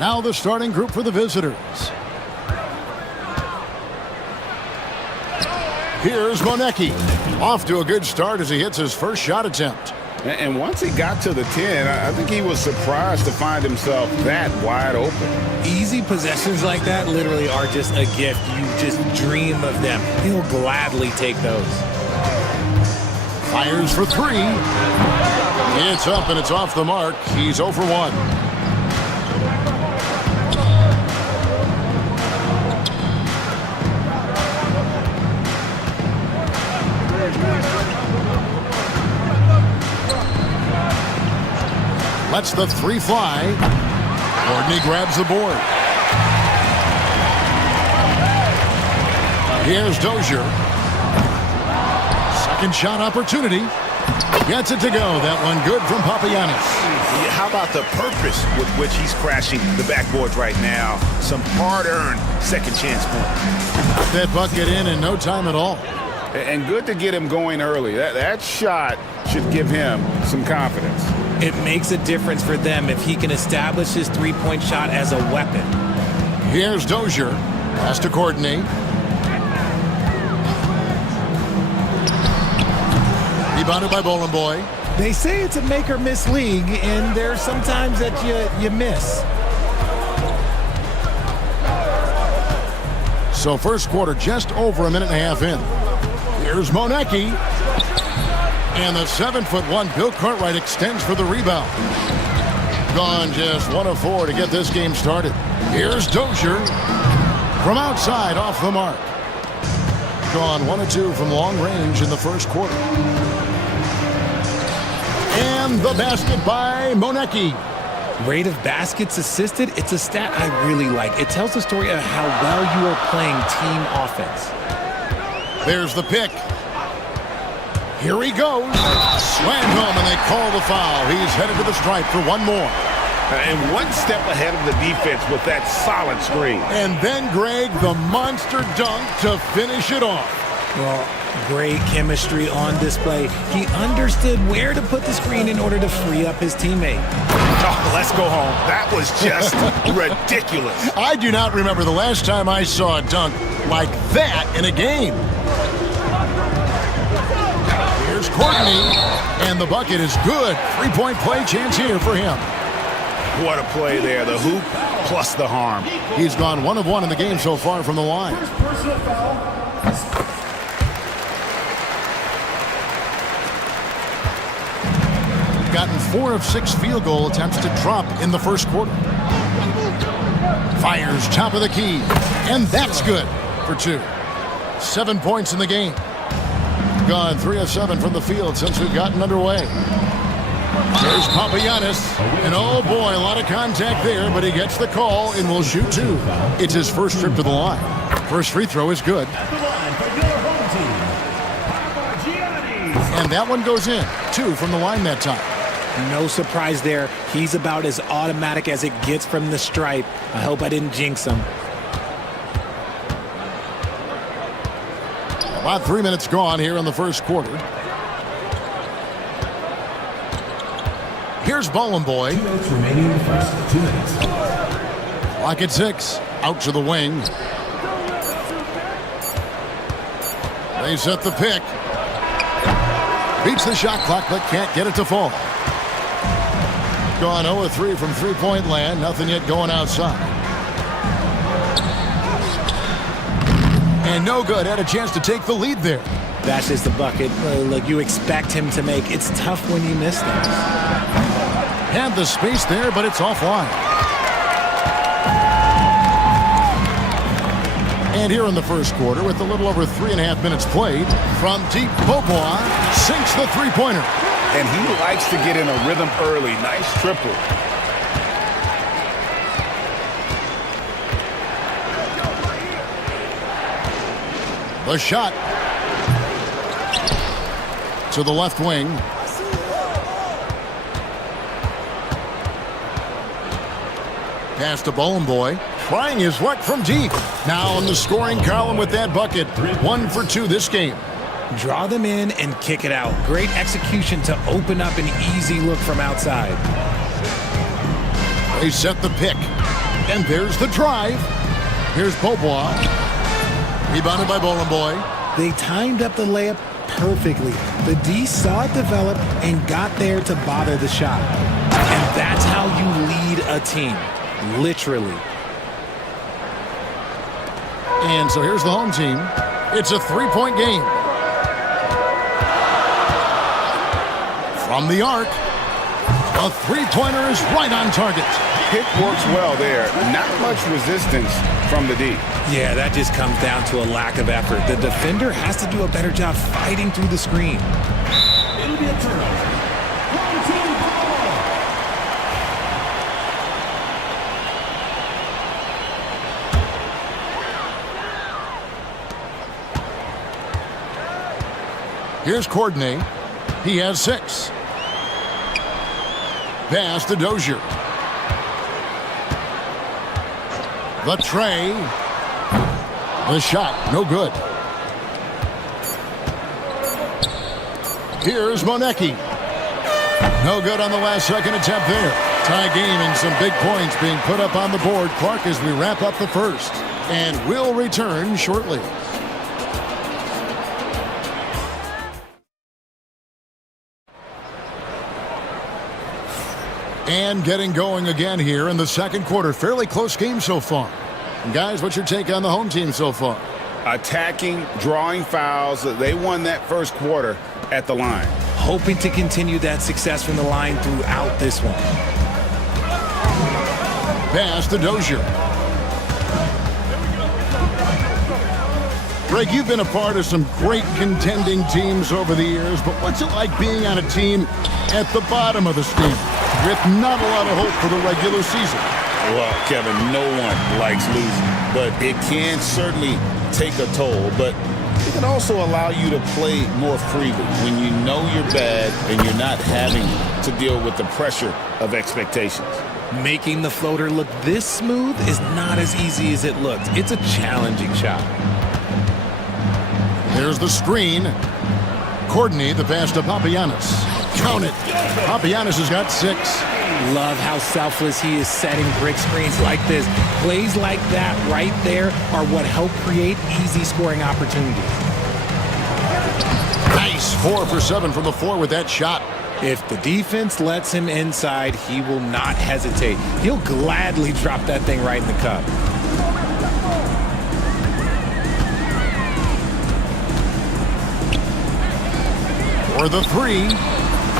Now the starting group for the visitors. Here's Monecki. Off to a good start as he hits his first shot attempt. And once he got to the 10, I think he was surprised to find himself that wide open. Easy possessions like that literally are just a gift. You just dream of them. He'll gladly take those. Fires for three. It's up and it's off the mark. He's 0 for 1. Lets the three fly. Courtney grabs the board. Here's Dozier. Second shot opportunity. Gets it to go. That one good from Papagiannis. How about the purpose with which he's crashing the backboards right now? Some hard-earned second chance points. That bucket in no time at all. And good to get him going early. That shot should give him some confidence. It makes a difference for them if he can establish his three-point shot as a weapon. Here's Dozier. Pass to Courtney. Rebounded by Bowling Boy. They say it's a make-or-miss league, and there's sometimes that you miss. So first quarter just over a minute and a half in. Here's Monecki. And the 7'1" Bill Cartwright extends for the rebound. Gone just 1 of 4 to get this game started. Here's Dozier. From outside, off the mark. Gone 1 of 2 from long range in the first quarter. And the basket by Monecki. Rate of baskets assisted, it's a stat I really like. It tells the story of how well you are playing team offense. There's the pick. Here he goes. Slammed home, and they call the foul. He's headed to the stripe for one more. And one step ahead of the defense with that solid screen. And then, Greg, the monster dunk to finish it off. Well, great chemistry on display. He understood where to put the screen in order to free up his teammate. Oh, let's go home. That was just ridiculous. I do not remember the last time I saw a dunk like that in a game. Here's Courtney, and the bucket is good. Three-point play chance here for him. What a play there. The hoop plus the harm. He's gone 1 of 1 in the game so far from the line. Gotten 4 of 6 field goal attempts to drop in the first quarter. Fires top of the key, and that's good for 2. 7 points in the game. Gone 3 of 7 from the field since we've gotten underway. There's Papagiannis, and oh boy, a lot of contact there, but he gets the call and will shoot 2. It's his first trip to the line. First free throw is good. And that one goes in. 2 from the line that time. No surprise there. He's about as automatic as it gets from the stripe. I hope I didn't jinx him. About 3 minutes gone here in the first quarter. Here's Bowling Boy. 2 minutes remaining in the first. 2 minutes. Clock at 6. Out to the wing. They set the pick. Beats the shot clock, but can't get it to fall. Gone 0 of 3 from three-point land. Nothing yet going outside. And no good. Had a chance to take the lead there. That's just the bucket like you expect him to make. It's tough when you miss those. Had the space there, but it's offline. And here in the first quarter, with a little over 3.5 minutes played, from deep, Beaubois sinks the three-pointer. And he likes to get in a rhythm early. Nice triple. The shot to the left wing. Pass to Bowling Boy, trying his luck from deep. Now in the scoring column with that bucket. 1 for 2 this game. Draw them in and kick it out. Great execution to open up an easy look from outside. They set the pick. And there's the drive. Here's Beaubois. Rebounded by Bowling Boy. They timed up the layup perfectly. The D saw it develop and got there to bother the shot. And that's how you lead a team, literally. And so here's the home team. It's a three-point game. From the arc, a three-pointer is right on target. Pick works well there. Not much resistance from the D. Yeah, that just comes down to a lack of effort. The defender has to do a better job fighting through the screen. It'll be a turnover. Home team ball. Here's Courtney. He has 6. Pass to Dozier. The tray. The shot, no good. Here's Monecki. No good on the last second attempt there. Tie game and some big points being put up on the board, Clark, as we wrap up the first. And we'll return shortly. And getting going again here in the second quarter. Fairly close game so far. And guys, what's your take on the home team so far? Attacking, drawing fouls. They won that first quarter at the line. Hoping to continue that success from the line throughout this one. Pass to Dozier. Greg, you've been a part of some great contending teams over the years, but what's it like being on a team at the bottom of the standings with not a lot of hope for the regular season? Well, Kevin, no one likes losing, but it can certainly take a toll. But it can also allow you to play more freely when you know you're bad and you're not having to deal with the pressure of expectations. Making the floater look this smooth is not as easy as it looks. It's a challenging shot. There's the screen. Courtney, the pass to Papagiannis. Count it. Papagiannis has got 6. Love how selfless he is setting brick screens like this. Plays like that right there are what help create easy scoring opportunities. Nice. 4 for 7 from the floor with that shot. If the defense lets him inside, he will not hesitate. He'll gladly drop that thing right in the cup. For the 3,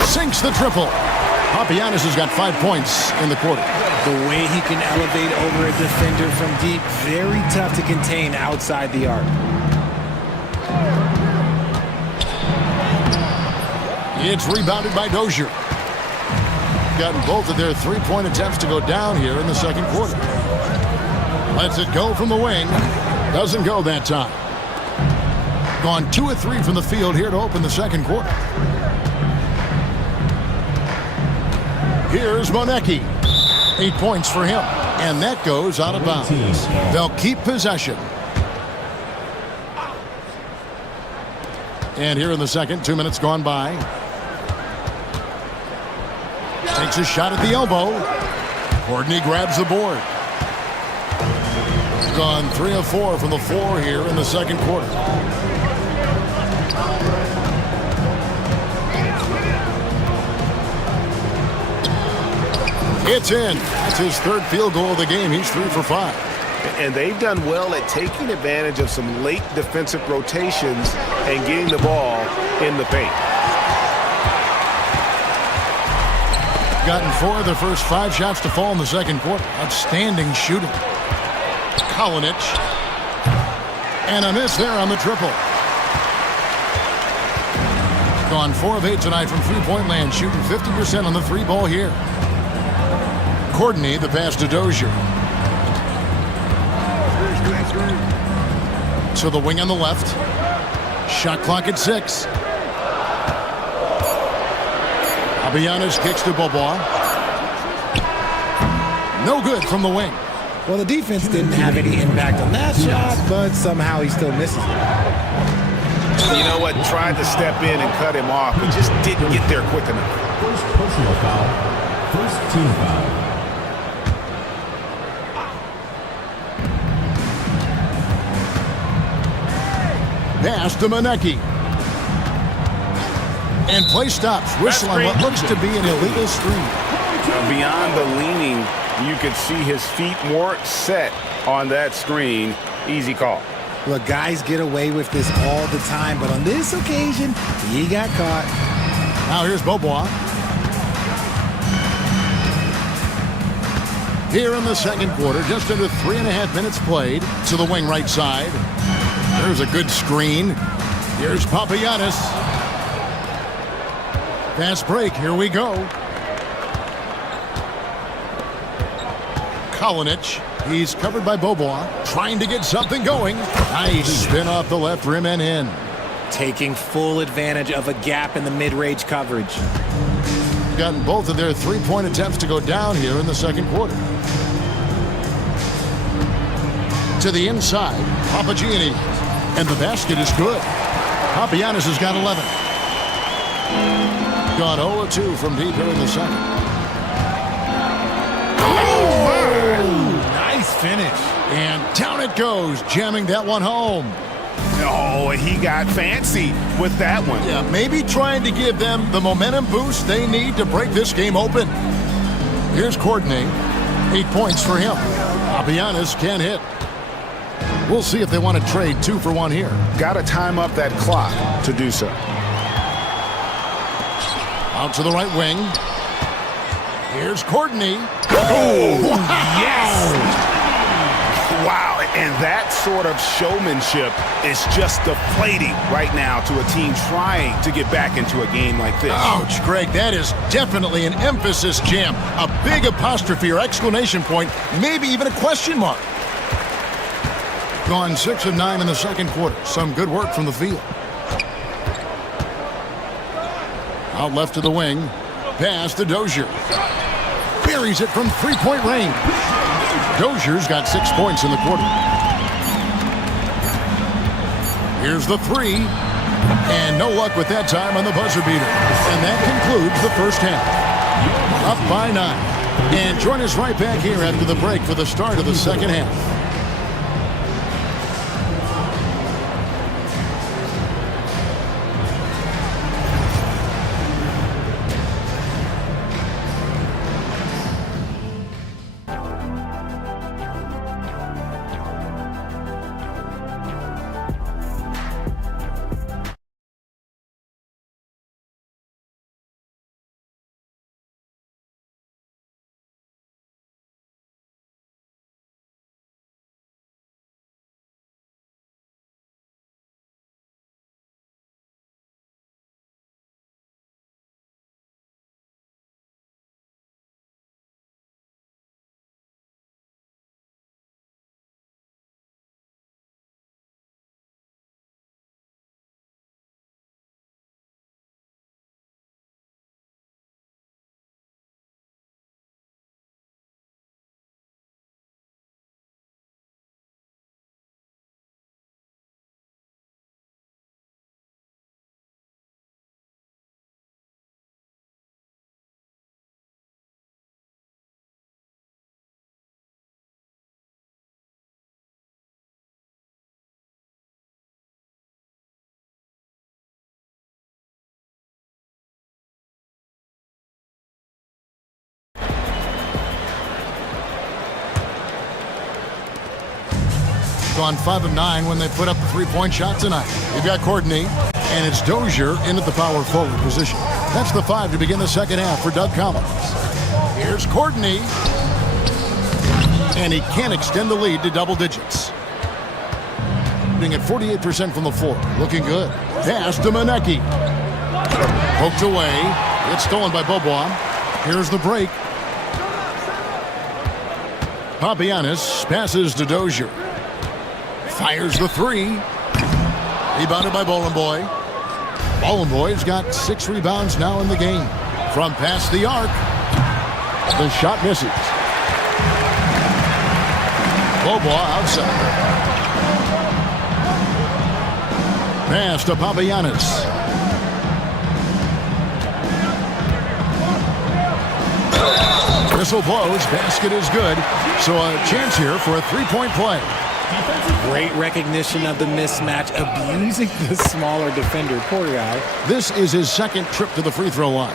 sinks the triple. Papagiannis has got 5 points in the quarter. The way he can elevate over a defender from deep, very tough to contain outside the arc. It's rebounded by Dozier. Gotten both of their three-point attempts to go down here in the second quarter. Lets it go from the wing. Doesn't go that time. Gone 2 of 3 from the field here to open the second quarter. Here's Monecki. 8 points for him. And that goes out of bounds. They'll keep possession. And here in the second, 2 minutes gone by. Takes a shot at the elbow. Courtney grabs the board. Gone 3 of 4 from the floor here in the second quarter. It's in. It's his 3rd field goal of the game. He's 3 for 5. And they've done well at taking advantage of some late defensive rotations and getting the ball in the paint. Gotten 4 of the first 5 shots to fall in the second quarter. Outstanding shooting. Kalinic. And a miss there on the triple. Gone 4 of 8 tonight from three-point land, shooting 50% on the 3 ball here. Courtney, the pass to Dozier. To the wing on the left. Shot clock at 6. Papagiannis kicks to Beaubois. No good from the wing. Well, the defense didn't have any impact on that shot, but somehow he still misses it. You know what? Tried to step in and cut him off, but just didn't get there quick enough. First personal foul. First team foul. Pass to Manecki. And play stops. Whistle on what looks to be an illegal screen. Beyond the leaning, you could see his feet more set on that screen. Easy call. Look, guys get away with this all the time, but on this occasion, he got caught. Now here's Beaubois. Here in the second quarter, just under 3.5 minutes played. To the wing right side. There's a good screen. Here's Papagiannis. Fast break, here we go. Kalinic, he's covered by Beaubois, trying to get something going. Nice spin off the left rim and in. Taking full advantage of a gap in the mid-range coverage. Gotten both of their three-point attempts to go down here in the second quarter. To the inside, Papagiannis, and the basket is good. Papagiannis has got 11. Gone 0-2 from deep here in the second. Nice finish. And down it goes, jamming that one home. Oh, he got fancy with that one. Yeah, maybe trying to give them the momentum boost they need to break this game open. Here's Courtney. 8 points for him. Papagiannis can't hit. We'll see if they want to trade 2 for 1 here. Got to time up that clock to do so. Out to the right wing. Here's Courtney. Oh, yes! Wow, and that sort of showmanship is just deflating right now to a team trying to get back into a game like this. Ouch, Greg, that is definitely an emphasis jam. A big apostrophe or exclamation point, maybe even a question mark. Gone 6 of 9 in the second quarter. Some good work from the field. Out left to the wing. Pass to Dozier. Buries it from three-point range. Dozier's got 6 points in the quarter. Here's the three. And no luck with that time on the buzzer beater. And that concludes the first half. Up by 9. And join us right back here after the break for the start of the second half. Gone 5 of 9 when they put up the three-point shot tonight. You've got Courtney, and it's Dozier in at the power forward position. That's the 5 to begin the second half for Doug Collins. Here's Courtney, and he can't extend the lead to double digits. Being at 48% from the floor, looking good. Pass to Manecki. Poked away. It's stolen by Beaubois. Here's the break. Papagiannis passes to Dozier. Fires the three. Rebounded by Boy. Boy's got 6 rebounds now in the game. From past the arc. The shot misses. Beaubois outside. Pass to Papagiannis. Whistle blows. Basket is good. So a chance here for a three-point play. Great recognition of the mismatch, abusing the smaller defender. Poor guy. This is his second trip to the free throw line.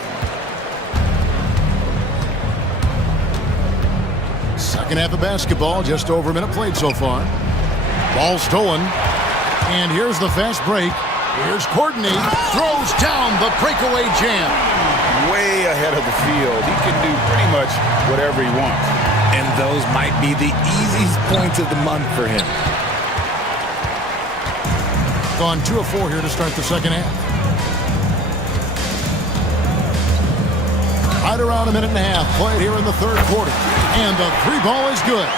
Second half of basketball, just over a minute played so far. Ball stolen. And here's the fast break. Here's Courtney. Throws down the breakaway jam. Way ahead of the field. He can do pretty much whatever he wants. And those might be the easiest points of the month for him. Gone 2 of 4 here to start the second half. Right around a minute and a half played here in the third quarter. And the three ball is good.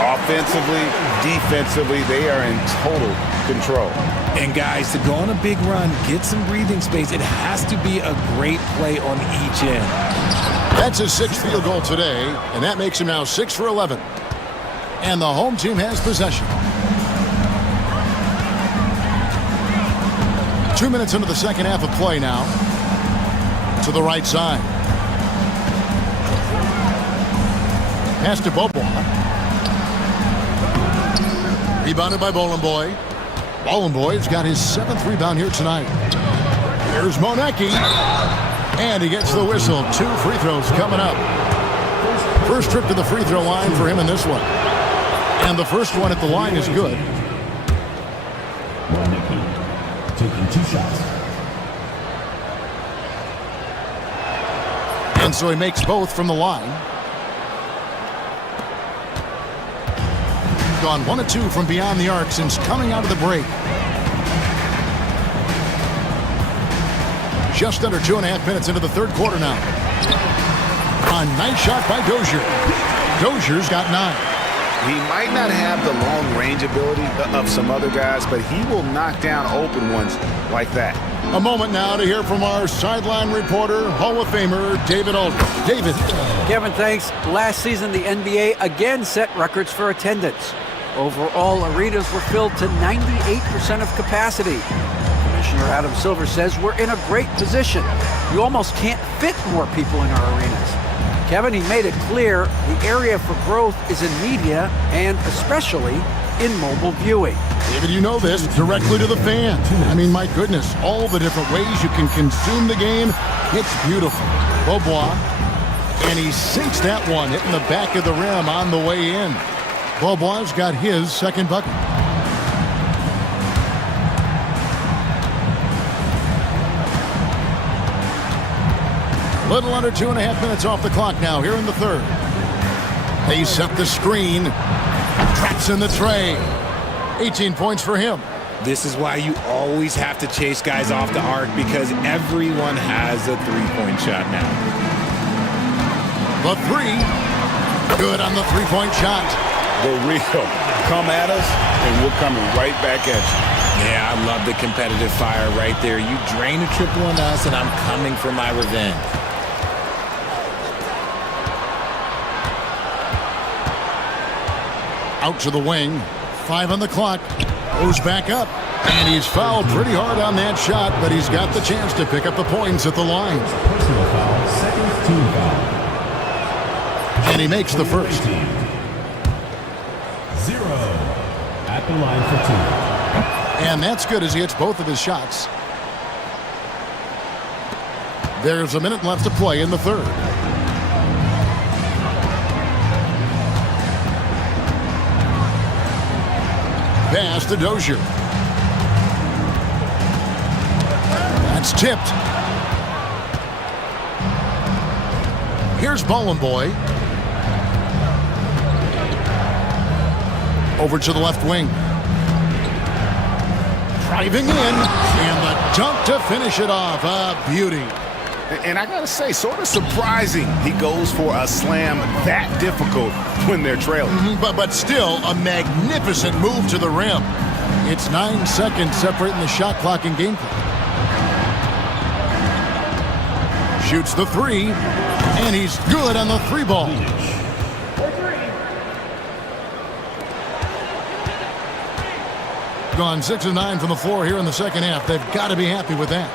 Offensively, defensively, they are in total control. And guys, to go on a big run, get some breathing space, it has to be a great play on each end. That's his 6th field goal today, and that makes him now 6 for 11. And the home team has possession. 2 minutes into the second half of play now. To the right side. Pass to Bobois. Rebounded by Bolenboy. Bolenboy's got his 7th rebound here tonight. Here's Monecki. And he gets the whistle. 2 free throws coming up. First trip to the free throw line for him in this one. And the first one at the line is good. Monecki taking 2 shots. And so he makes both from the line. Gone 1 of 2 from beyond the arc since coming out of the break. Just under 2.5 minutes into the third quarter now. A nice shot by Dozier. Dozier's got 9. He might not have the long-range ability of some other guys, but he will knock down open ones like that. A moment now to hear from our sideline reporter, Hall of Famer David Aldridge. David. Kevin, thanks. Last season, the NBA again set records for attendance. Overall, arenas were filled to 98% of capacity. Commissioner Adam Silver says we're in a great position. You almost can't fit more people in our arenas. Kevin, he made it clear the area for growth is in media and especially in mobile viewing. David, you know this, directly to the fan. I mean, my goodness, all the different ways you can consume the game. It's beautiful. Bobois, and he sinks that one, hitting the back of the rim on the way in. Bobois got his second bucket. Little under 2.5 minutes off the clock now here in the third. They set the screen. Traps in the tray. 18 points for him. This is why you always have to chase guys off the arc, because everyone has a three-point shot now. The three. Good on the three-point shot. The real. Come at us, and we're coming right back at you. Yeah, I love the competitive fire right there. You drain a triple on us, and I'm coming for my revenge. Out to the wing. 5 on the clock. Goes back up. And he's fouled pretty hard on that shot, but he's got the chance to pick up the points at the line. Personal foul, second team foul. And he makes the first. 0 at the line for 2. And that's good as he hits both of his shots. There's a minute left to play in the third. Pass to Dozier. That's tipped. Here's Bolenboy. Over to the left wing. Driving in. And the dunk to finish it off. A beauty. And I gotta say, sort of surprising he goes for a slam that difficult when they're trailing. But still a magnificent move to the rim. It's 9 seconds separating the shot clock and game clock. Shoots the three, and he's good on the three ball. Gone 6 of 9 from the floor here in the second half. They've got to be happy with that.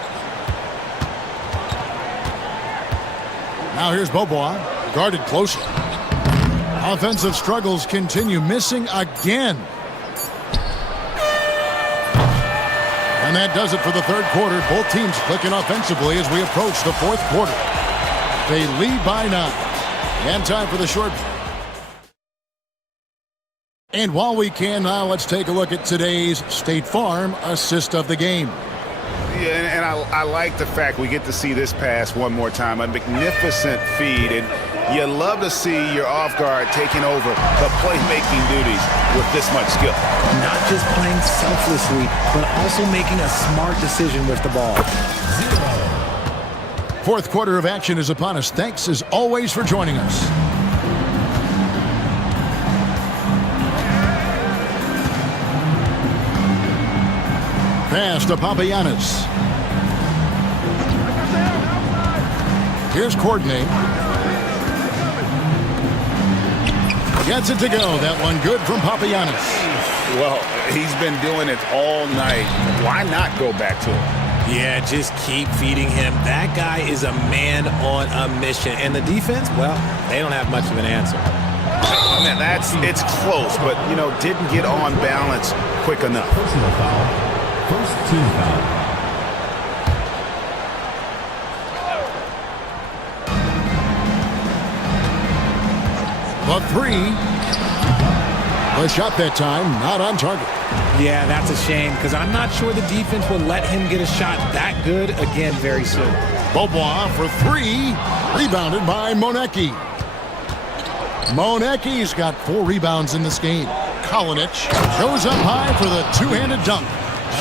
Now here's Bobois, guarded closely. Offensive struggles continue, missing again. And that does it for the third quarter. Both teams clicking offensively as we approach the fourth quarter. They lead by 9. And time for the short. And while we can now, let's take a look at today's State Farm assist of the game. Yeah, and I like the fact we get to see this pass one more time. A magnificent feed, and you love to see your off guard taking over the playmaking duties with this much skill. Not just playing selflessly, but also making a smart decision with the ball. Fourth quarter of action is upon us. Thanks as always for joining us. Pass to Papagiannis. Here's Courtney. Gets it to go. That one good from Papagiannis. Well, he's been doing it all night. Why not go back to him? Yeah, just keep feeding him. That guy is a man on a mission. And the defense, well, they don't have much of an answer. I mean, it's close, but, didn't get on balance quick enough. Personal foul. First team foul. The three. The shot that time, not on target. Yeah, that's a shame because I'm not sure the defense will let him get a shot that good again very soon. Beaubois for three. Rebounded by Monecki. Monecki's got 4 rebounds in this game. Kalinic goes up high for the two-handed dunk.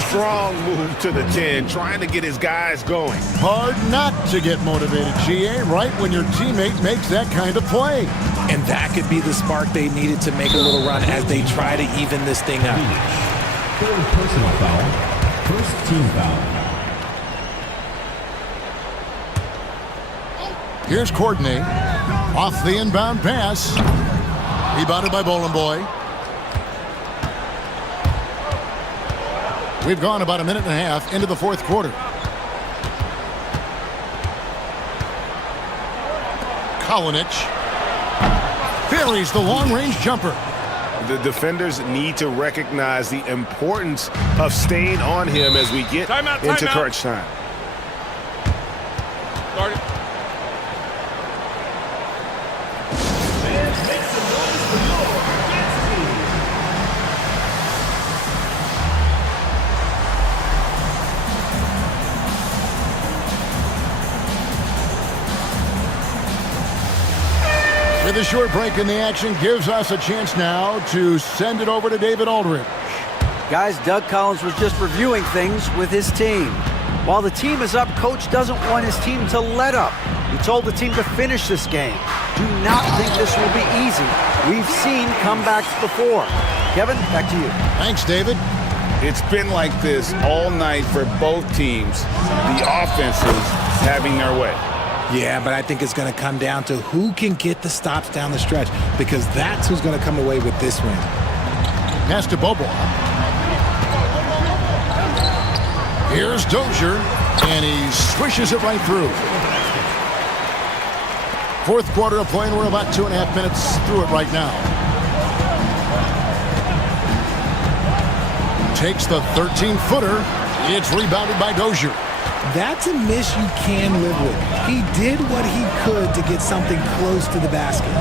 Strong move to the 10, trying to get his guys going. Hard not to get motivated, GA, right when your teammate makes that kind of play. And that could be the spark they needed to make a little run as they try to even this thing up. Third personal foul. First team foul. Here's Courtney. Off the inbound pass. Rebounded by Bolenboy. We've gone about a minute and a half into the fourth quarter. Kalinic buries the long-range jumper. The defenders need to recognize the importance of staying on him as we get into crunch time. With a short break in the action gives us a chance now to send it over to David Aldridge. Guys, Doug Collins was just reviewing things with his team. While the team is up, Coach doesn't want his team to let up. He told the team to finish this game. Do not think this will be easy. We've seen comebacks before. Kevin, back to you. Thanks, David. It's been like this all night for both teams. The offenses having their way. Yeah, but I think it's going to come down to who can get the stops down the stretch because that's who's going to come away with this win. Pass to Beaubois. Here's Dozier, and he swishes it right through. Fourth quarter of play, and we're about 2.5 minutes through it right now. Takes the 13-footer. It's rebounded by Dozier. That's a miss you can live with. He did what he could to get something close to the basket.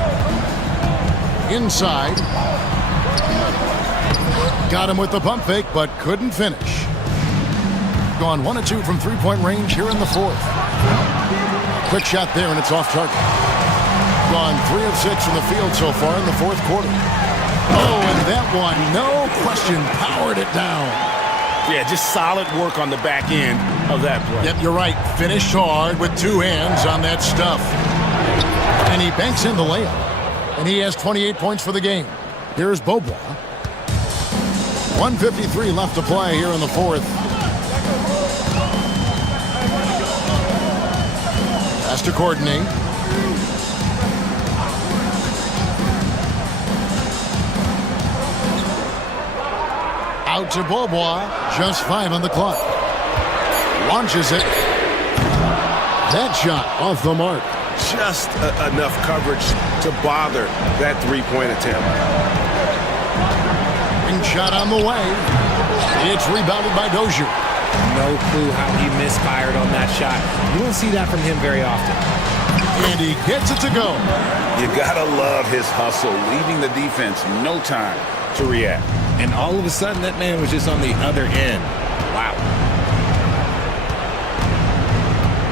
Inside. Got him with the pump fake, but couldn't finish. Gone 1 of 2 from three-point range here in the fourth. Quick shot there, and it's off target. Gone 3 of 6 from the field so far in the fourth quarter. Oh, and that one, no question, powered it down. Yeah, just solid work on the back end of that play. Yep, you're right. Finished hard with 2 hands on that stuff. And he banks in the layup. And he has 28 points for the game. Here's Beaubois. 1:53 left to play here in the fourth. Pass to Courtney. Out to Beaubois. Just 5 on the clock. Launches it. That shot off the mark. Just enough coverage to bother that three-point attempt. Ring shot on the way. It's rebounded by Dozier. No clue how he misfired on that shot. You don't see that from him very often. And he gets it to go. You gotta love his hustle, leaving the defense no time to react. And all of a sudden, that man was just on the other end. Wow.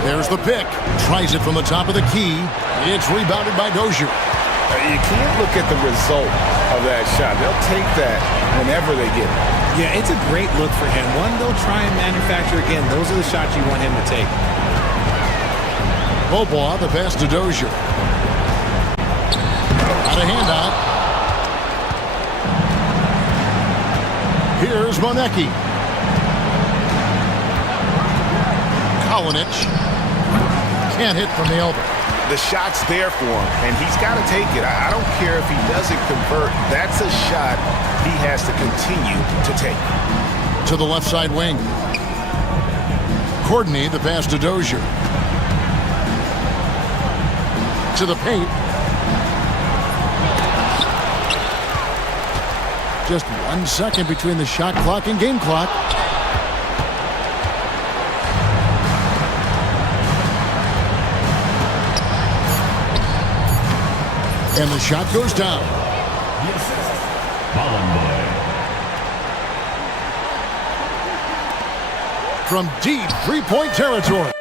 There's the pick. Tries it from the top of the key. It's rebounded by Dozier. You can't look at the result of that shot. They'll take that whenever they get it. Yeah, it's a great look for him. One they'll try and manufacture again. Those are the shots you want him to take. Bobois, the pass to Dozier. Out of handout. Here's Monecki. Kalinic. Can't hit from the elbow. The shot's there for him, and he's got to take it. I don't care if he doesn't convert. That's a shot he has to continue to take. To the left side wing. Courtney, the pass to Dozier. To the paint. Just 1 second between the shot clock and game clock. And the shot goes down. The assist, Boy. From deep three-point territory.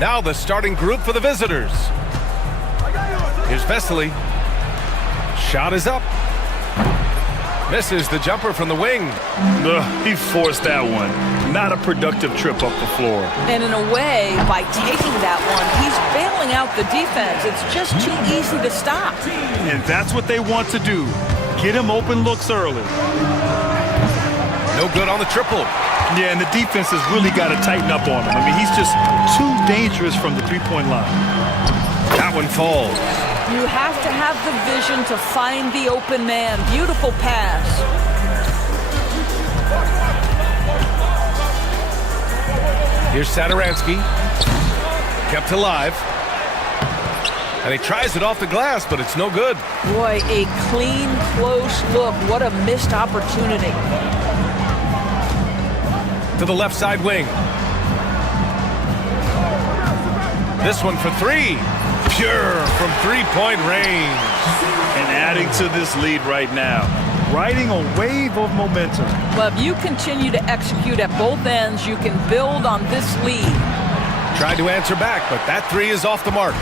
Now the starting group for the visitors. Here's Vesely. Shot is up. Misses the jumper from the wing. He forced that one. Not a productive trip up the floor. And in a way, by taking that one, he's bailing out the defense. It's just too easy to stop. And that's what they want to do. Get him open looks early. No good on the triple. Yeah, and the defense has really got to tighten up on him. I mean, he's just too dangerous from the three-point line. That one falls. You have to have the vision to find the open man. Beautiful pass. Here's Satoransky. Kept alive. And he tries it off the glass, but it's no good. Boy, a clean, close look. What a missed opportunity. To the left side wing. This one for three. Pure from three-point range. And adding to this lead right now. Riding a wave of momentum. Well, if you continue to execute at both ends, you can build on this lead. Tried to answer back, but that three is off the mark.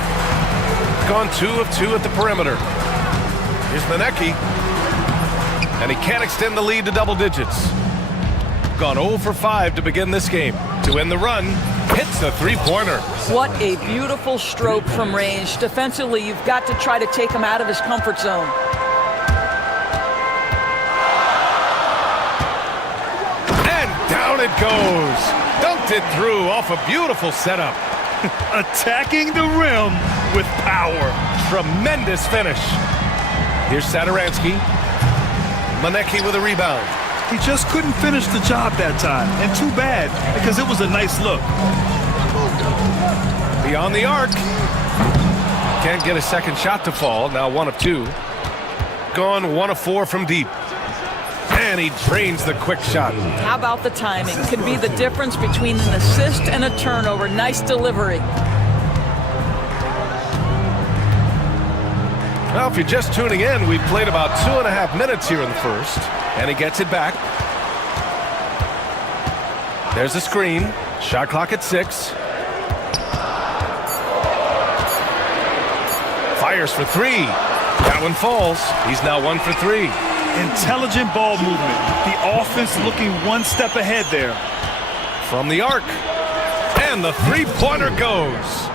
Gone 2 of 2 at the perimeter. Here's Manecki. And he can't extend the lead to double digits. Gone 0 for 5 to begin this game. To end the run, hits the three-pointer. What a beautiful stroke from range. Defensively, you've got to try to take him out of his comfort zone. And down it goes. Dunked it through off a beautiful setup. Attacking the rim with power. Tremendous finish. Here's Satoransky. Manecki with a rebound. He just couldn't finish the job that time. And too bad, because it was a nice look. Beyond the arc. Can't get a second shot to fall. Now 1 of 2. Gone 1 of 4 from deep. And he drains the quick shot. How about the timing? Could be the difference between an assist and a turnover. Nice delivery. Well, if you're just tuning in, we've played about 2.5 minutes here in the first. And he gets it back. There's a screen. Shot clock at 6. Fires for 3. That one falls. He's now 1 for 3. Intelligent ball movement. The offense looking one step ahead there. From the arc. And the three-pointer goes.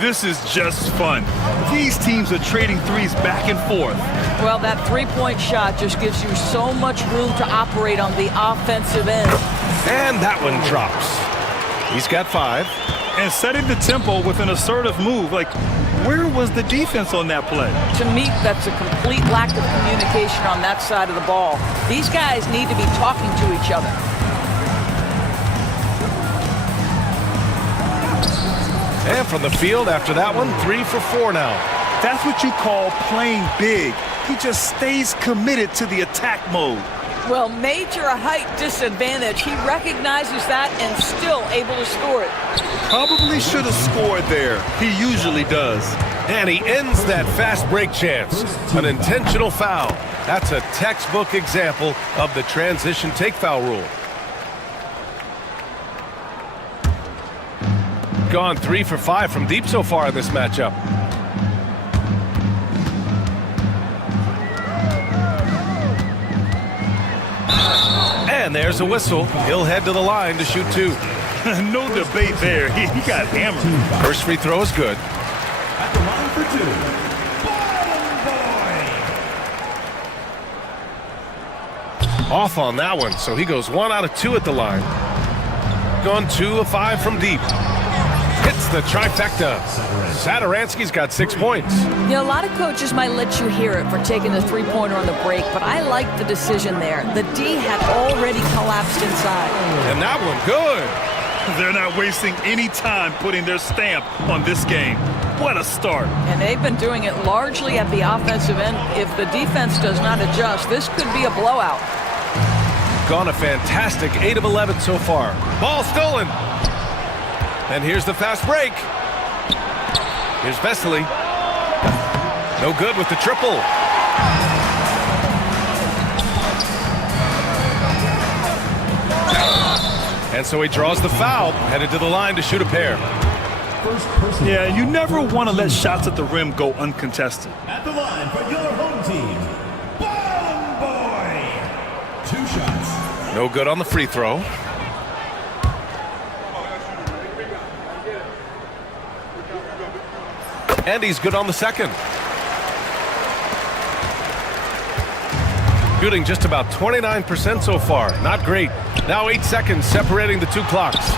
This is just fun. These teams are trading threes back and forth. Well, that three-point shot just gives you so much room to operate on the offensive end. And that one drops. He's got 5. And setting the tempo with an assertive move. Like, where was the defense on that play? To me, that's a complete lack of communication on that side of the ball. These guys need to be talking to each other. And from the field after that one, 3 for 4 now. That's what you call playing big. He just stays committed to the attack mode. Well, major height disadvantage. He recognizes that and still able to score it. Probably should have scored there. He usually does. And he ends that fast break chance. An intentional foul. That's a textbook example of the transition take foul rule. Gone 3 for 5 from deep so far in this matchup. And there's a whistle. He'll head to the line to shoot 2. No debate there. He got hammered. First free throw is good. At the line for 2. Off on that one, so he goes 1 out of 2 at the line. Gone 2 of 5 from deep. Hits the trifecta. Satoransky's got 6 points. You know, a lot of coaches might let you hear it for taking the three-pointer on the break, but I like the decision there. The D had already collapsed inside. And that one good. They're not wasting any time putting their stamp on this game. What a start. And they've been doing it largely at the offensive end. If the defense does not adjust, this could be a blowout. Gone a fantastic 8 of 11 so far. Ball stolen. And here's the fast break. Here's Vesely. No good with the triple. And so he draws the foul, headed to the line to shoot a pair. First personal Yeah, foul. you never want to let shots at the rim go uncontested. At the line for your home team, Bomb Boy. 2 shots. No good on the free throw. And he's good on the second. Shooting just about 29% so far. Not great. Now 8 seconds separating the 2 clocks.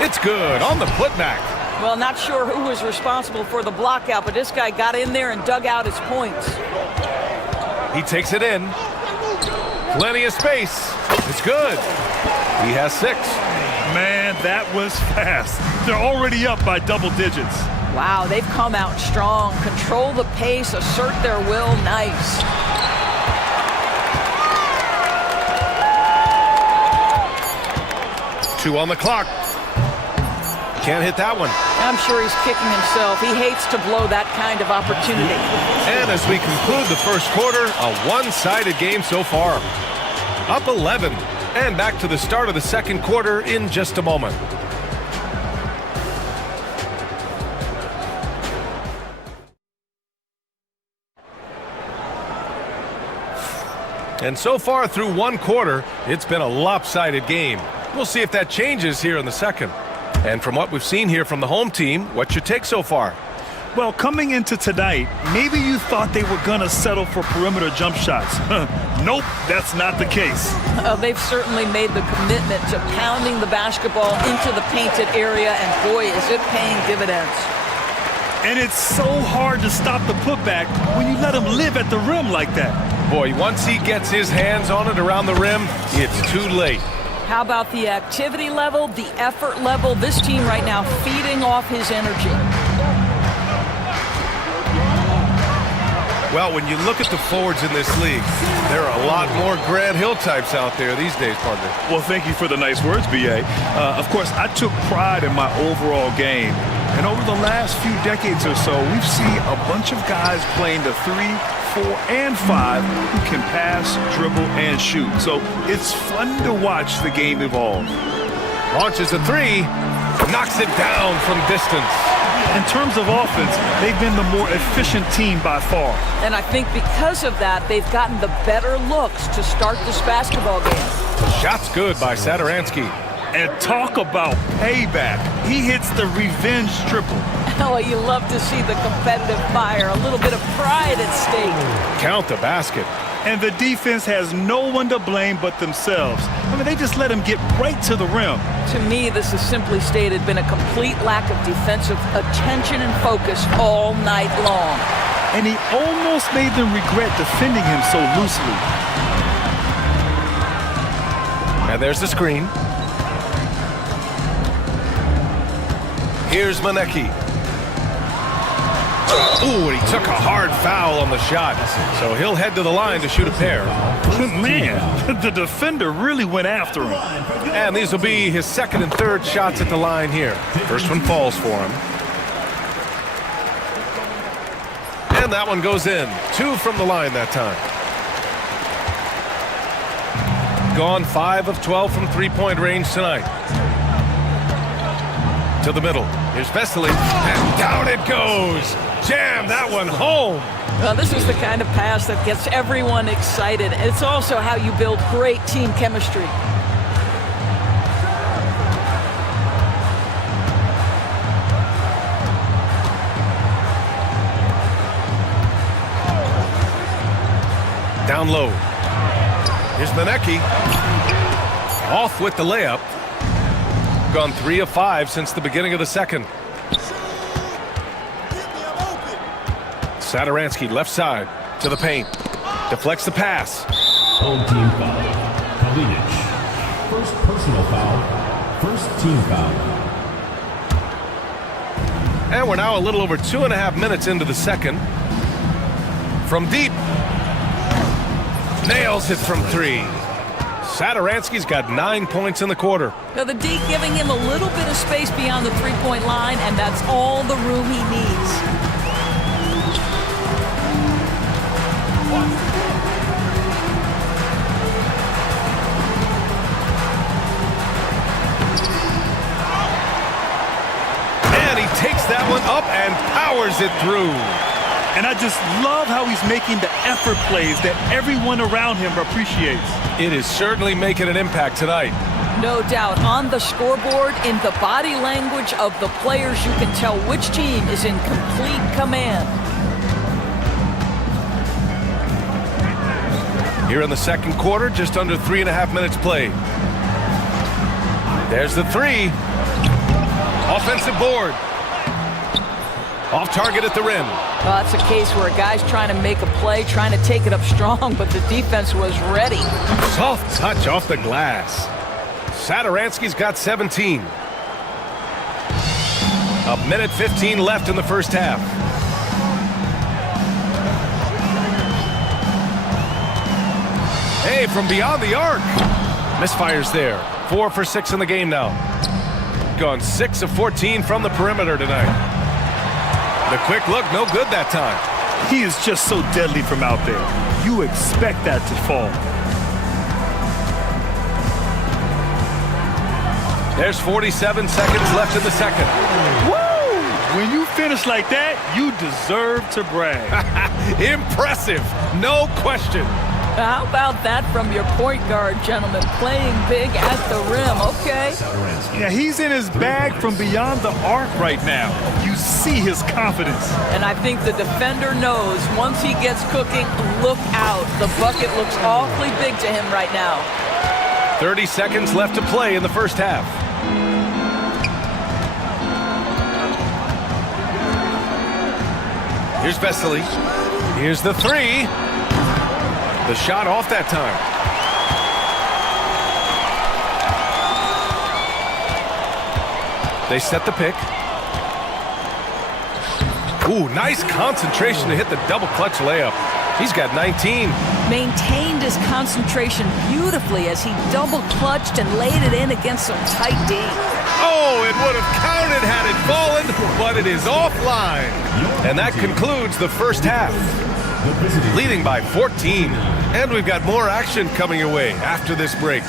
It's good on the putback. Well, not sure who was responsible for the blockout, but this guy got in there and dug out his points. He takes it in. Plenty of space. It's good. He has 6. Man, that was fast. They're already up by double digits. Wow, they've come out strong. Control the pace, assert their will. Nice. Two on the clock. Can't hit that one. I'm sure he's kicking himself. He hates to blow that kind of opportunity. And as we conclude the first quarter, a one-sided game so far. Up 11. And back to the start of the second quarter in just a moment. And so far through one quarter, it's been a lopsided game. We'll see if that changes here in the second. And from what we've seen here from the home team, what's your take so far? Well, coming into tonight, maybe you thought they were going to settle for perimeter jump shots. Nope, that's not the case. They've certainly made the commitment to pounding the basketball into the painted area, and boy, is it paying dividends. And it's so hard to stop the putback when you let him live at the rim like that. Boy, once he gets his hands on it around the rim, it's too late. How about the activity level, the effort level? This team right now feeding off his energy. Well, when you look at the forwards in this league, there are a lot more Grant Hill types out there these days, partner. Well, thank you for the nice words, B.A. Of course, I took pride in my overall game. And over the last few decades or so, we've seen a bunch of guys playing the 3, 4, and 5 who can pass, dribble, and shoot. So it's fun to watch the game evolve. Launches a 3, knocks it down from distance. In terms of offense, they've been the more efficient team by far. And I think because of that, they've gotten the better looks to start this basketball game. Shot's good by Sadaransky. And talk about payback. He hits the revenge triple. Oh, you love to see the competitive fire, a little bit of pride at stake. Count the basket. And the defense has no one to blame but themselves. I mean, they just let him get right to the rim. To me, this has simply stated been a complete lack of defensive attention and focus all night long. And he almost made them regret defending him so loosely. And there's the screen. Here's Manecki. Ooh, and he took a hard foul on the shot. So he'll head to the line to shoot a pair. Man, the defender really went after him. And these will be his second and third shots at the line here. First one falls for him. And that one goes in. 2 from the line that time. Gone 5 of 12 from three-point range tonight. To the middle. Here's Vesely. And down it goes. Jam that one home. Well, this is the kind of pass that gets everyone excited. It's also how you build great team chemistry. Down low. Here's Manecki. Off with the layup. Gone 3 of 5 since the beginning of the second. Sadaransky left side to the paint. Deflects the pass. Home team foul. Kalinic. First personal foul. First team foul. And we're now a little over 2.5 minutes into the second. From deep. Nails it from 3. Sadaransky's got 9 points in the quarter. Now the D giving him a little bit of space beyond the three-point line, and that's all the room he needs. And he takes sees it through. And I just love how he's making the effort plays that everyone around him appreciates. It is certainly making an impact tonight. No doubt. On the scoreboard, in the body language of the players, you can tell which team is in complete command. Here in the second quarter, just under 3.5 minutes played. There's the three. Offensive board. Off target at the rim. Well, that's a case where a guy's trying to make a play, trying to take it up strong, but the defense was ready. Soft touch off the glass. Satoransky's got 17. A minute 15 left in the first half. Hey, from beyond the arc. Misfires there. 4 for 6 in the game now. Gone 6 of 14 from the perimeter tonight. The quick look, no good that time. He is just so deadly from out there. You expect that to fall. There's 47 seconds left in the second. Woo! When you finish like that, you deserve to brag. Impressive, no question. How about that from your point guard, gentlemen? Playing big at the rim, okay. Yeah, he's in his bag from beyond the arc right now. You see his confidence. And I think the defender knows once he gets cooking, look out. The bucket looks awfully big to him right now. 30 seconds left to play in the first half. Here's Vesely. Here's the three. The shot off that time. They set the pick. Ooh, nice concentration to hit the double clutch layup. He's got 19. Maintained his concentration beautifully as he double clutched and laid it in against some tight D. Oh, it would have counted had it fallen, but it is offline. And that concludes the first half. Leading by 14. And we've got more action coming your way after this break.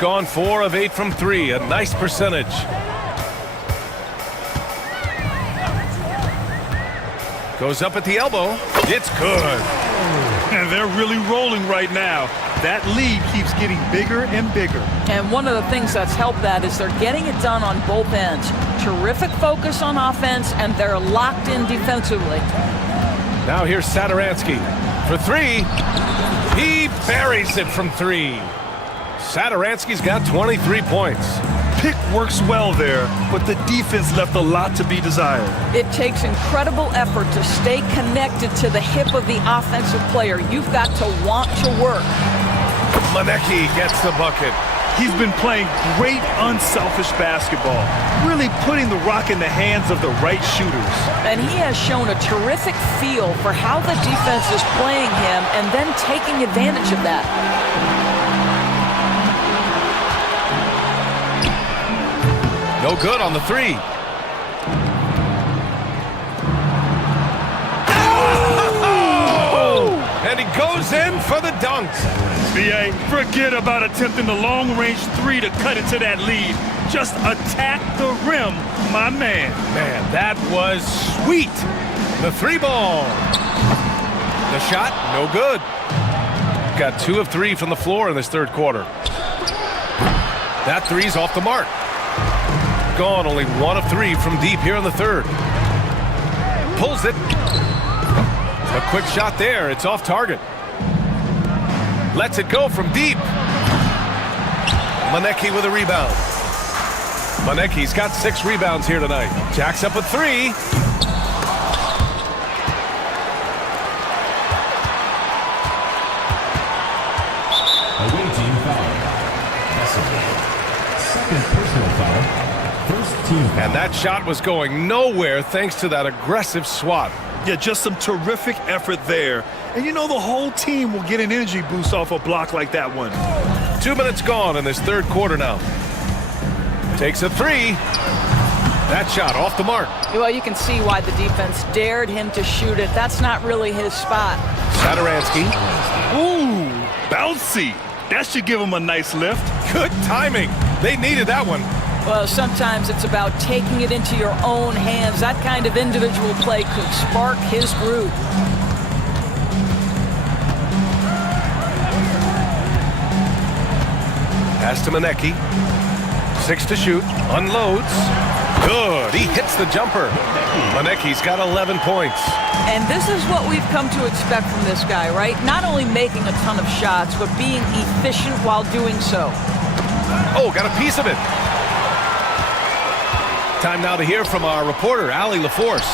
Gone 4 of 8 from 3, a nice percentage. Goes up at the elbow. It's good. And they're really rolling right now. That lead keeps getting bigger and bigger. And one of the things that's helped that is they're getting it done on both ends. Terrific focus on offense, and they're locked in defensively. Now here's Satoransky for 3. He buries it from 3. Satoransky's got 23 points. Pick works well there, but the defense left a lot to be desired. It takes incredible effort to stay connected to the hip of the offensive player. You've got to want to work. Manecki gets the bucket. He's been playing great unselfish basketball, really putting the rock in the hands of the right shooters. And he has shown a terrific feel for how the defense is playing him and then taking advantage of that. No good on the 3. Oh! And he goes in for the dunk. BA, forget about attempting the long-range 3 to cut into that lead. Just attack the rim, my man. Man, that was sweet. The 3-ball. The shot, no good. Got 2 of 3 from the floor in this third quarter. That 3's off the mark. Gone, only 1 of 3 from deep here in the third. Pulls it. A quick shot there. It's off target. Lets it go from deep. Manecki with a rebound. Manecki's got 6 rebounds here tonight. Jacks up a 3. Away team foul. Second personal foul. First team foul. And that shot was going nowhere thanks to that aggressive swat. Yeah, just some terrific effort there. And you know the whole team will get an energy boost off a block like that one. 2 minutes gone in this third quarter now. Takes a 3. That shot off the mark. Well, you can see why the defense dared him to shoot it. That's not really his spot. Sadaransky. Ooh, bouncy. That should give him a nice lift. Good timing. They needed that one. Well, sometimes it's about taking it into your own hands. That kind of individual play could spark his groove. Pass to Manecki. 6 to shoot. Unloads. Good. He hits the jumper. Manecki's got 11 points. And this is what we've come to expect from this guy, right? Not only making a ton of shots, but being efficient while doing so. Oh, got a piece of it. Time now to hear from our reporter, Allie LaForce.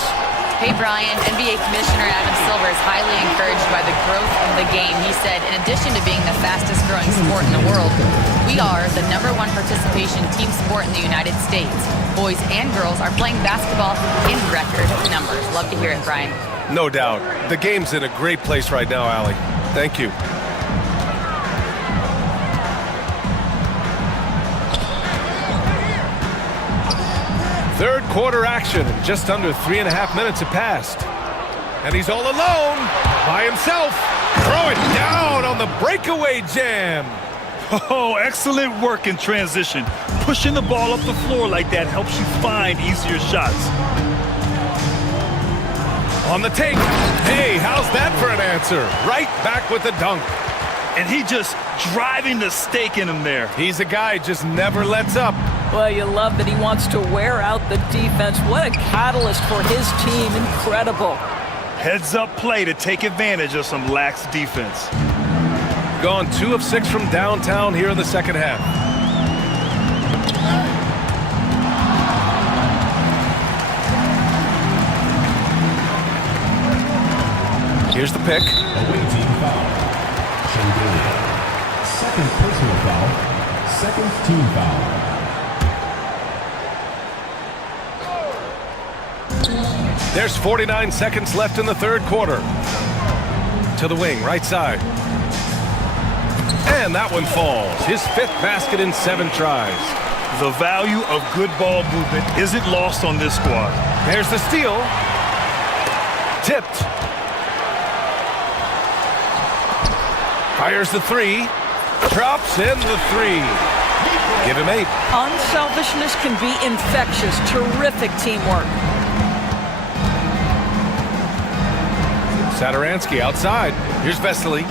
Hey, Brian, NBA Commissioner Adam Silver is highly encouraged by the growth of the game. He said, in addition to being the fastest growing sport in the world, we are the #1 participation team sport in the United States. Boys and girls are playing basketball in record numbers. Love to hear it, Brian. No doubt. The game's in a great place right now, Allie. Thank you. Third quarter action. Just under 3.5 minutes have passed. And he's all alone by himself. Throw it down on the breakaway jam. Oh, excellent work in transition. Pushing the ball up the floor like that helps you find easier shots. On the take. Hey, how's that for an answer? Right back with the dunk. And he just driving the stake in him there. He's a guy just never lets up. Well, you love that he wants to wear out the defense. What a catalyst for his team. Incredible. Heads up play to take advantage of some lax defense. Gone 2 of 6 from downtown here in the second half. Here's the pick. Away team foul. Second personal foul. Second team foul. There's 49 seconds left in the third quarter. To the wing, right side. And that one falls. His 5th basket in 7 tries. The value of good ball movement isn't lost on this squad. There's the steal. Tipped. Fires the 3. Drops in the 3. Give him 8. Unselfishness can be infectious. Terrific teamwork. Sadaransky outside. Here's Vesely.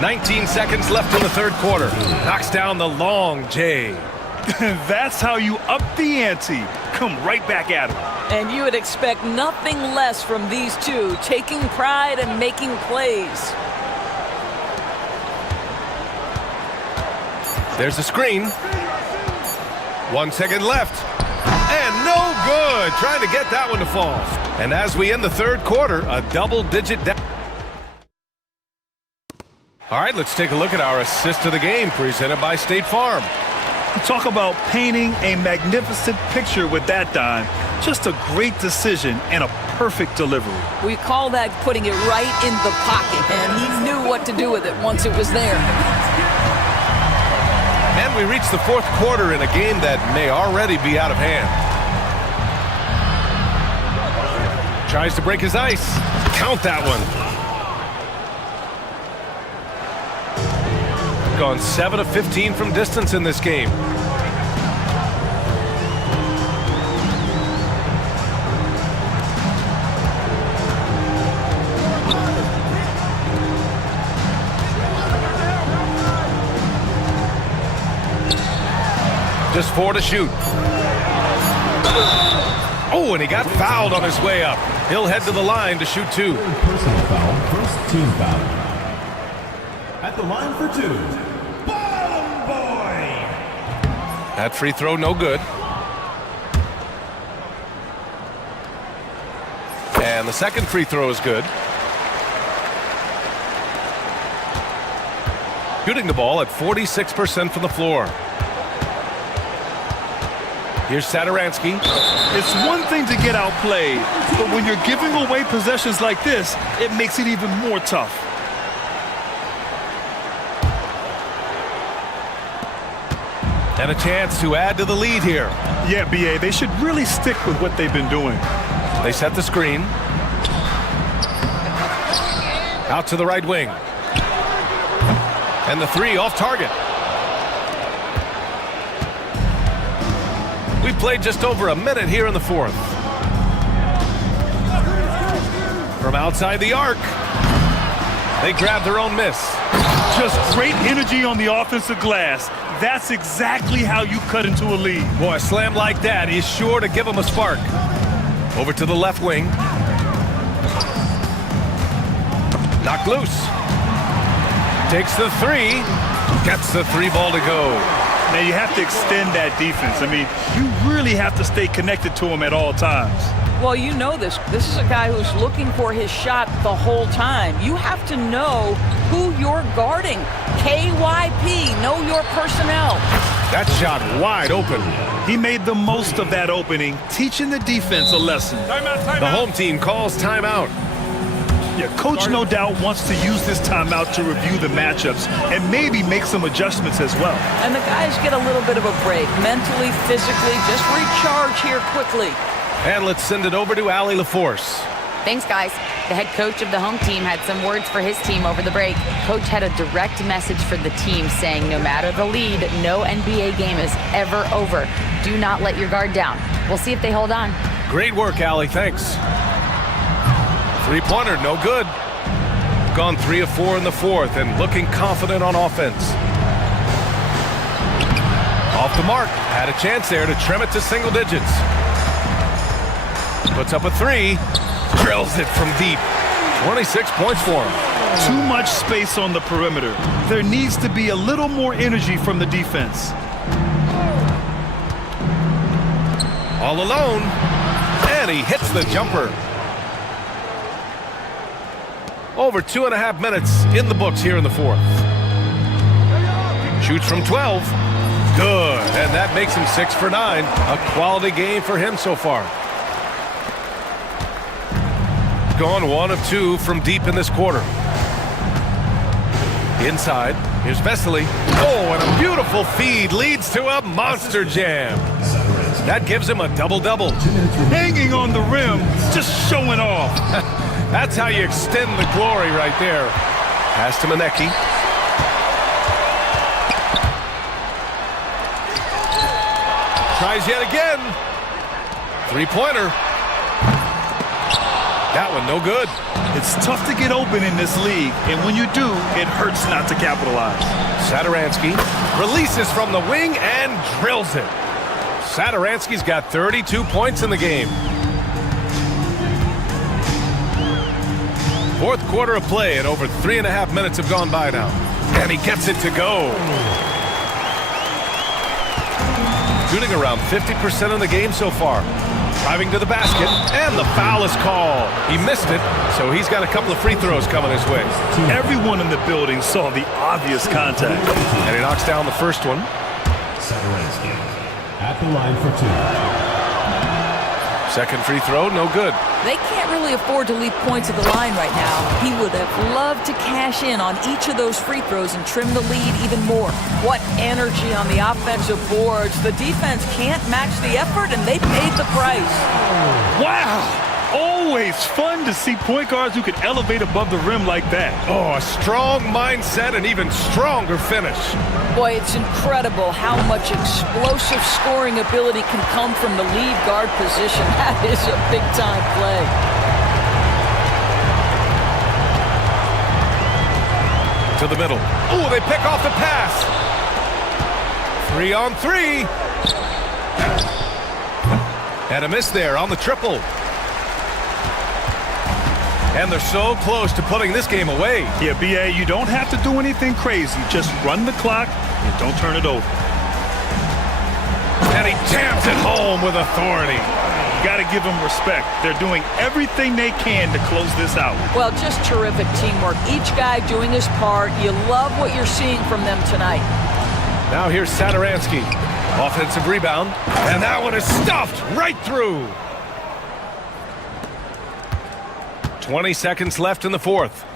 19 seconds left in the third quarter. Knocks down the long J. That's how you up the ante. Come right back at him. And you would expect nothing less from these two, taking pride and making plays. There's the screen. 1 second left. And no good. Trying to get that one to fall. And as we end the third quarter, a double-digit down. All right, let's take a look at our assist of the game presented by State Farm. Talk about painting a magnificent picture with that dime. Just a great decision and a perfect delivery. We call that putting it right in the pocket, and he knew what to do with it once it was there. And we reach the fourth quarter in a game that may already be out of hand. Tries to break his ice. Count that one. gone 7 of 15 from distance in this game. Just 4 to shoot. Oh, and he got fouled on his way up. He'll head to the line to shoot 2. Personal foul, first team foul. At the line for 2, Bottom Boy! That free throw, no good. And the second free throw is good. Shooting the ball at 46% from the floor. Here's Sadaransky. It's one thing to get outplayed, but when you're giving away possessions like this, it makes it even more tough. And a chance to add to the lead here. Yeah, BA, they should really stick with what they've been doing. They set the screen. Out to the right wing. And the 3 off target. We played just over a minute here in the 4th. From outside the arc, they grab their own miss. Just great energy on the offensive glass. That's exactly how you cut into a lead. Boy, a slam like that is sure to give them a spark. Over to the left wing. Knocked loose. Takes the 3. Gets the 3 ball to go. Now you have to extend that defense. I mean, you really have to stay connected to him at all times. Well, you know this. This is a guy who's looking for his shot the whole time. You have to know who you're guarding. KYP, know your personnel. That shot wide open. He made the most of that opening, teaching the defense a lesson. The home team calls timeout. Yeah, coach no doubt wants to use this timeout to review the matchups and maybe make some adjustments as well. And the guys get a little bit of a break, mentally, physically, just recharge here quickly. And let's send it over to Allie LaForce. Thanks, guys. The head coach of the home team had some words for his team over the break. Coach had a direct message for the team saying no matter the lead, no NBA game is ever over. Do not let your guard down. We'll see if they hold on. Great work, Allie. Thanks. 3-pointer, no good. Gone 3 of 4 in the 4th and looking confident on offense. Off the mark. Had a chance there to trim it to single digits. Puts up a 3. Drills it from deep. 26 points for him. Too much space on the perimeter. There needs to be a little more energy from the defense. All alone. And he hits the jumper. Over 2.5 minutes in the books here in the 4th. Shoots from 12. Good. And that makes him 6 for 9. A quality game for him so far. Gone 1 of 2 from deep in this quarter. Inside. Here's Vesely. Oh, and a beautiful feed leads to a monster jam. That gives him a double-double. Hanging on the rim, just showing off. That's how you extend the glory right there. Pass to Manecki. Tries yet again. 3-pointer. That one no good. It's tough to get open in this league, and when you do, it hurts not to capitalize. Sadaransky releases from the wing and drills it. Sadaransky's got 32 points in the game. 4th quarter of play, and over 3.5 minutes have gone by now. And he gets it to go. Shooting around 50% of the game so far. Driving to the basket, and the foul is called. He missed it, so he's got a couple of free throws coming his way. Everyone in the building saw the obvious contact. And he knocks down the first one. Sadaransky at the line for 2. Second free throw, no good. They can't really afford to leave points at the line right now. He would have loved to cash in on each of those free throws and trim the lead even more. What energy on the offensive boards. The defense can't match the effort, and they paid the price. Wow! Oh always fun to see point guards who can elevate above the rim like that. Oh, a strong mindset and even stronger finish. Boy, it's incredible how much explosive scoring ability can come from the lead guard position. That is a big-time play. To the middle. Oh, they pick off the pass. 3 on 3. And a miss there on the triple. And they're so close to putting this game away. Yeah, B.A., you don't have to do anything crazy. Just run the clock and don't turn it over. And he jams it home with authority. You got to give them respect. They're doing everything they can to close this out. Well, just terrific teamwork. Each guy doing his part. You love what you're seeing from them tonight. Now here's Saturansky. Offensive rebound. And that one is stuffed right through. 20 seconds left in the fourth.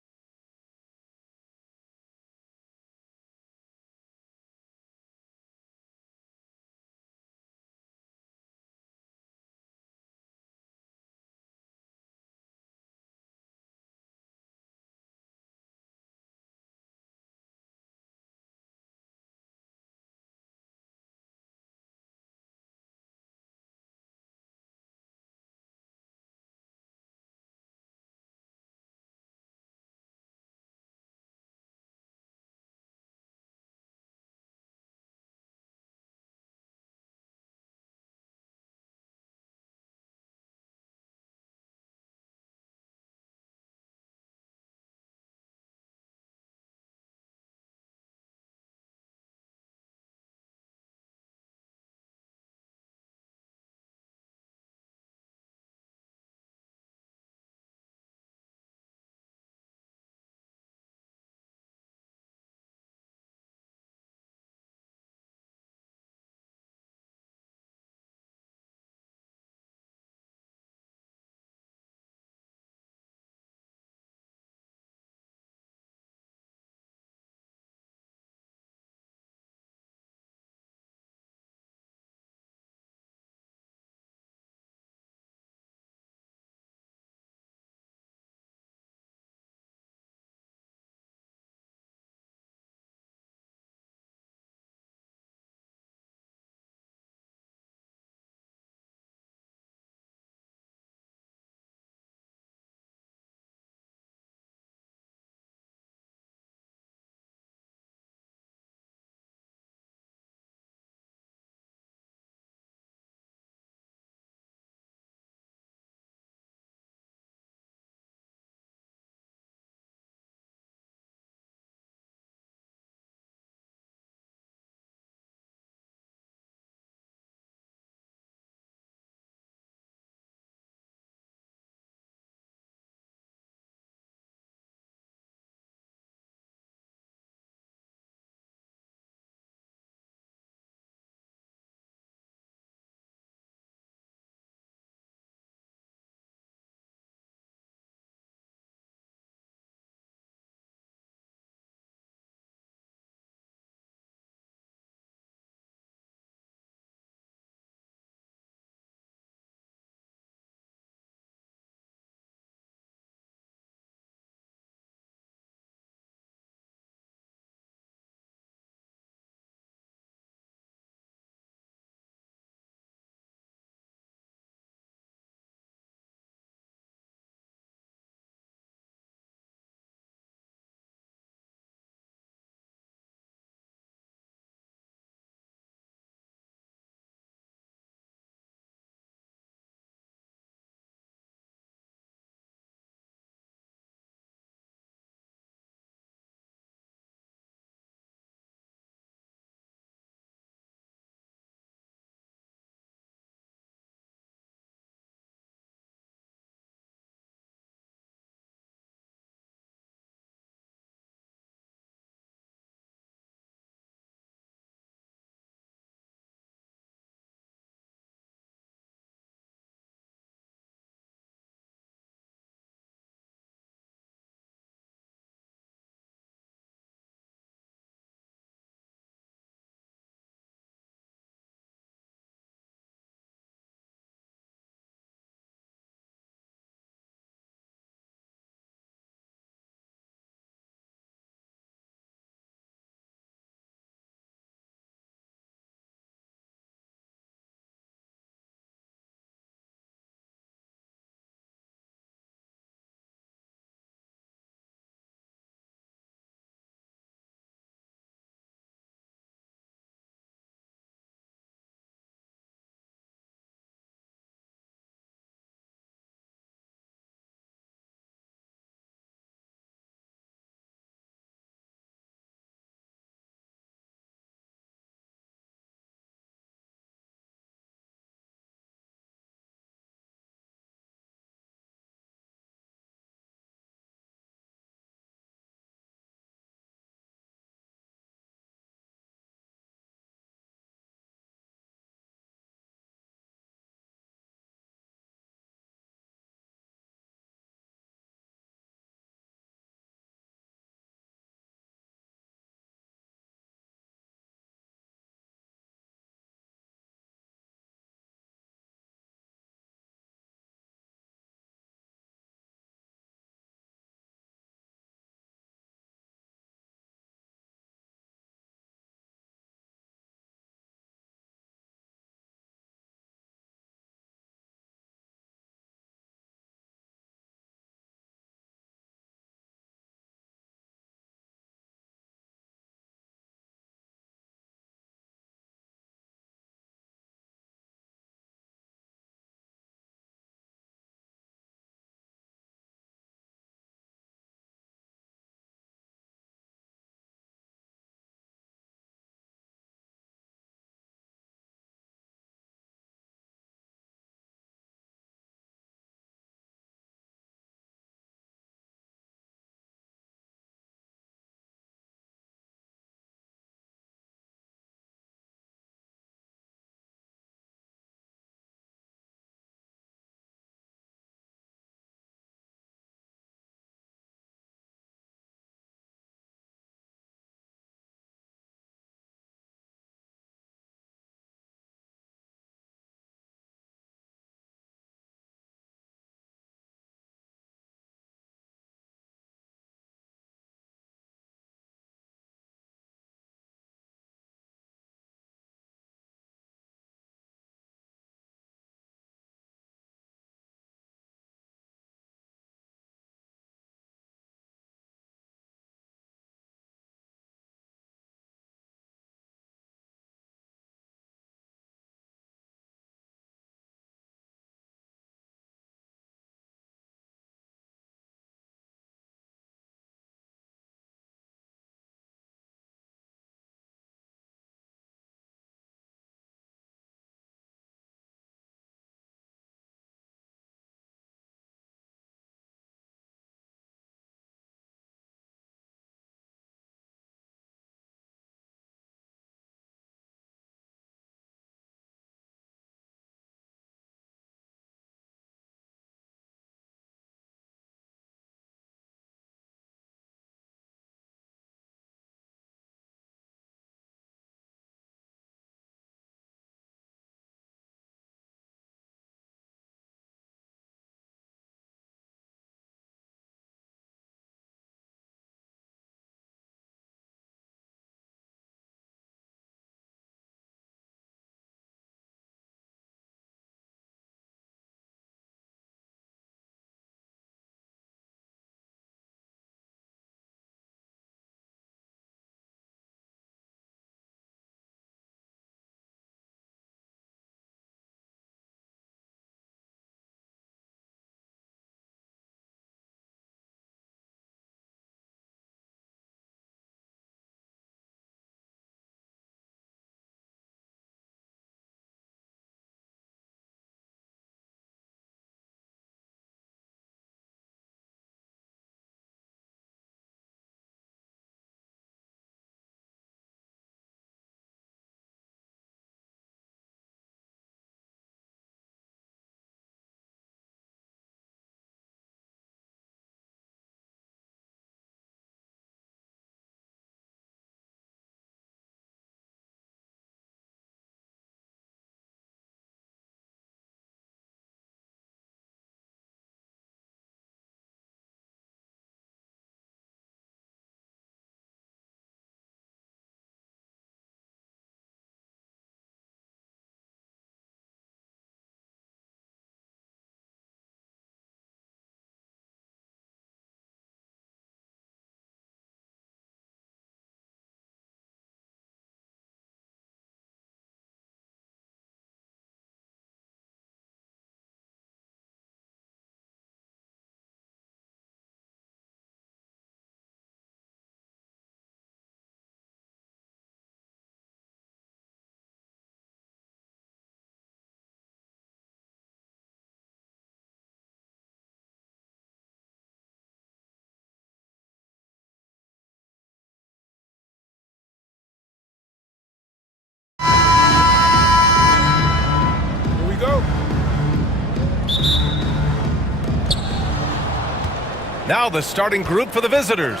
Now the starting group for the visitors.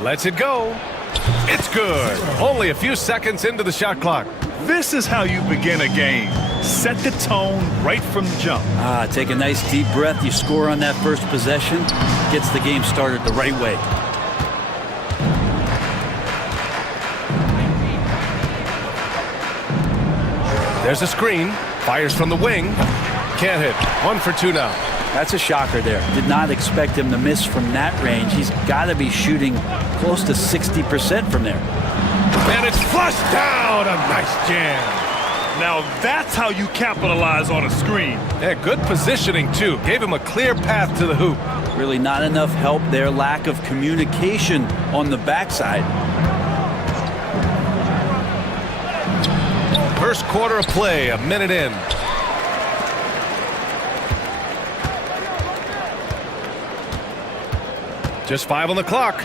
Lets it go. It's good. Only a few seconds into the shot clock. This is how you begin a game. Set the tone right from the jump. Take a nice deep breath. You score on that first possession. Gets the game started the right way. There's a screen. Fires from the wing. Can't hit. 1 for 2 now. That's a shocker there. Did not expect him to miss from that range. He's got to be shooting close to 60% from there. And it's flushed down. A nice jam. Now that's how you capitalize on a screen. Yeah, good positioning, too. Gave him a clear path to the hoop. Really not enough help there. Lack of communication on the backside. First quarter of play, a minute in. Just 5 on the clock.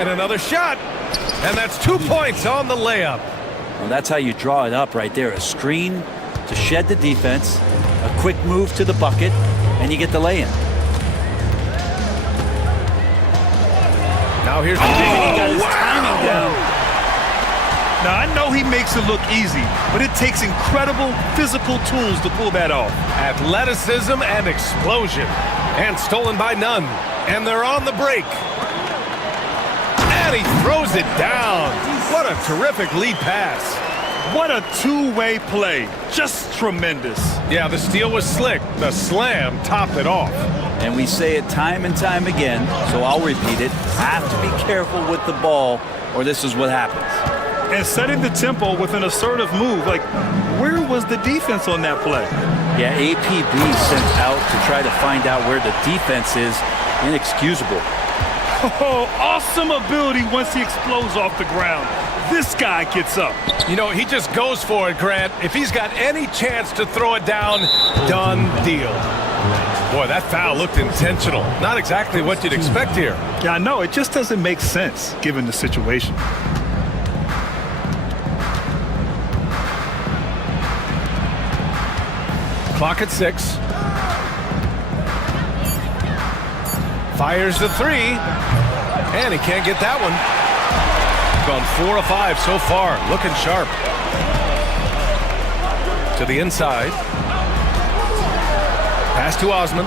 And another shot. And that's 2 points on the layup. Well, that's how you draw it up right there. A screen to shed the defense, a quick move to the bucket, and you get the lay-in. Now here's the he got his timing down. Now I know he makes it look easy, but it takes incredible physical tools to pull that off. Athleticism and explosion. And stolen by none. And they're on the break. And he throws it down. What a terrific lead pass. What a two-way play. Just tremendous. Yeah, the steal was slick. The slam topped it off. And we say it time and time again, so I'll repeat it. Have to be careful with the ball, or this is what happens. And setting the tempo with an assertive move. Like, where was the defense on that play? Yeah, APB sent out to try to find out where the defense is. Inexcusable. Oh, awesome ability once he explodes off the ground. This guy gets up. You know, he just goes for it, Grant. If he's got any chance to throw it down, done deal. Boy, that foul looked intentional. Not exactly what you'd expect here. Yeah, I know. It just doesn't make sense given the situation. Clock at 6. Fires the 3. And he can't get that one. Gone 4 of 5 so far. Looking sharp. To the inside. Pass to Osman.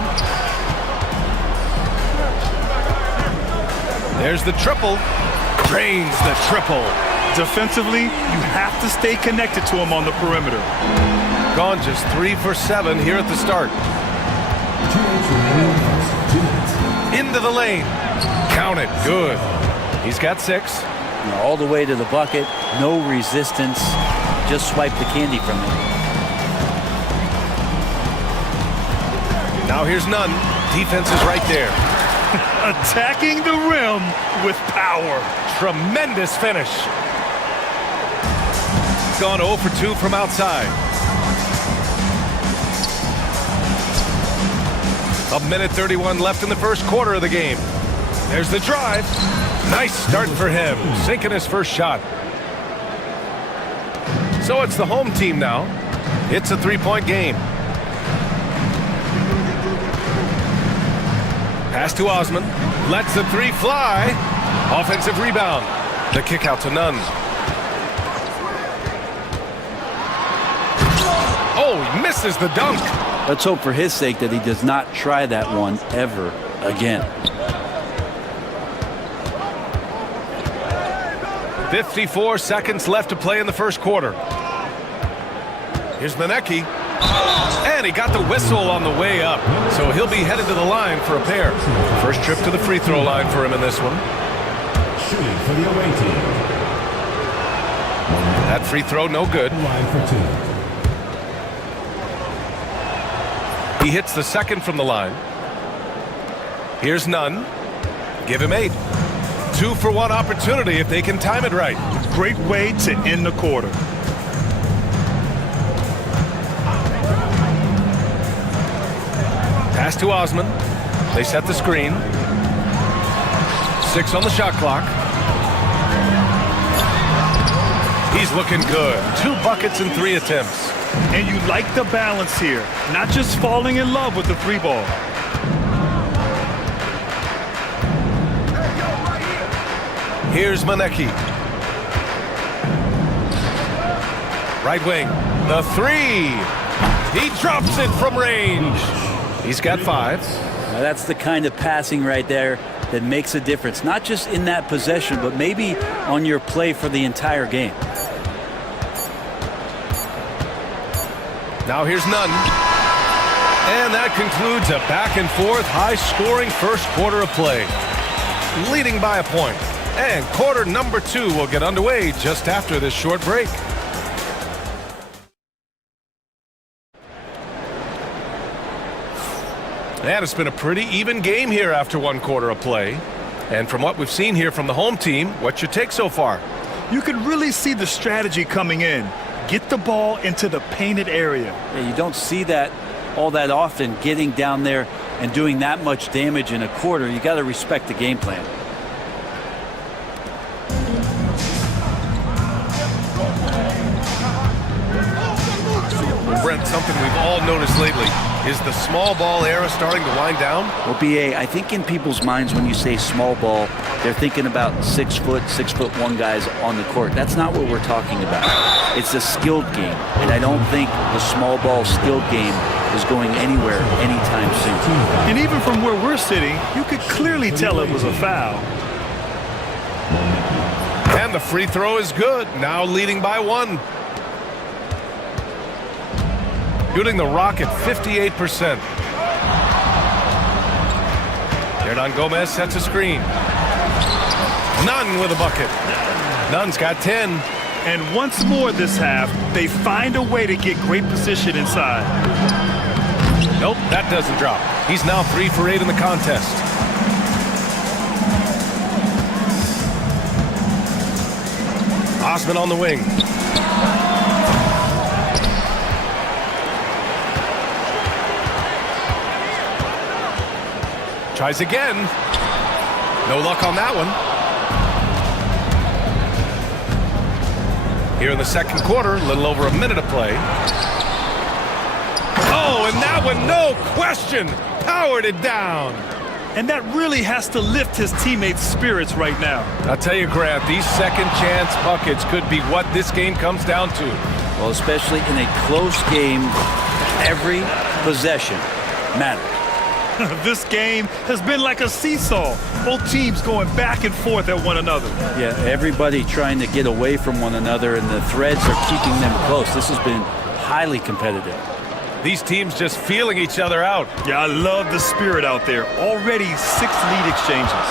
There's the triple. Drains the triple. Defensively, you have to stay connected to him on the perimeter. Gone just 3 for 7 here at the start. Into the lane. Count it. Good. He's got 6. All the way to the bucket. No resistance. Just swipe the candy from him. Now here's none. Defense is right there. Attacking the rim with power. Tremendous finish. Gone 0 for 2 from outside. A minute 31 left in the first quarter of the game. There's the drive. Nice start for him. Sinking his first shot. So it's the home team now. It's a 3-point game. Pass to Osman. Lets the 3 fly. Offensive rebound. The kick out to none. Oh, he misses the dunk. Let's hope for his sake that he does not try that one ever again. 54 seconds left to play in the first quarter. Here's Manecki. And he got the whistle on the way up. So he'll be headed to the line for a pair. First trip to the free throw line for him in this one. Shooting for the away team. That free throw, no good. Line for 2. He hits the second from the line. Here's none. Give him 8. 2 for 1 opportunity if they can time it right. Great way to end the quarter. Pass to Osman. They set the screen. 6 on the shot clock. He's looking good. 2 buckets in 3 attempts. And you like the balance here, not just falling in love with the 3 ball. Here's Manecki. Right wing, the 3. He drops it from range. He's got 5. Now that's the kind of passing right there that makes a difference, not just in that possession, but maybe on your play for the entire game. Now here's Nunn. And that concludes a back-and-forth, high-scoring first quarter of play. Leading by a point. And quarter number 2 will get underway just after this short break. And it's been a pretty even game here after 1 quarter of play. And from what we've seen here from the home team, what's your take so far? You can really see the strategy coming in. Get the ball into the painted area. Yeah, you don't see that all that often, getting down there and doing that much damage in a quarter. You got to respect the game plan. Brent, something we've all noticed lately. Is the small ball era starting to wind down? Well, BA, I think in people's minds when you say small ball, they're thinking about 6'1" guys on the court. That's not what we're talking about. It's a skilled game, and I don't think the small ball skilled game is going anywhere anytime soon. And even from where we're sitting, you could clearly tell it was a foul. And the free throw is good, now leading by 1. Shooting the rock at 58%. Hernan Gomez sets a screen. Nunn with a bucket. Nunn's got 10. And once more this half, they find a way to get great position inside. Nope, that doesn't drop. He's now 3 for 8 in the contest. Osman on the wing. Tries again. No luck on that one. Here in the second quarter, a little over a minute of play. Oh, and that one, no question, powered it down. And that really has to lift his teammates' spirits right now. I'll tell you, Grant, these second chance buckets could be what this game comes down to. Well, especially in a close game, every possession matters. This game has been like a seesaw. Both teams going back and forth at one another. Yeah, everybody trying to get away from one another, and the threads are keeping them close. This has been highly competitive. These teams just feeling each other out. Yeah, I love the spirit out there. Already 6 lead exchanges.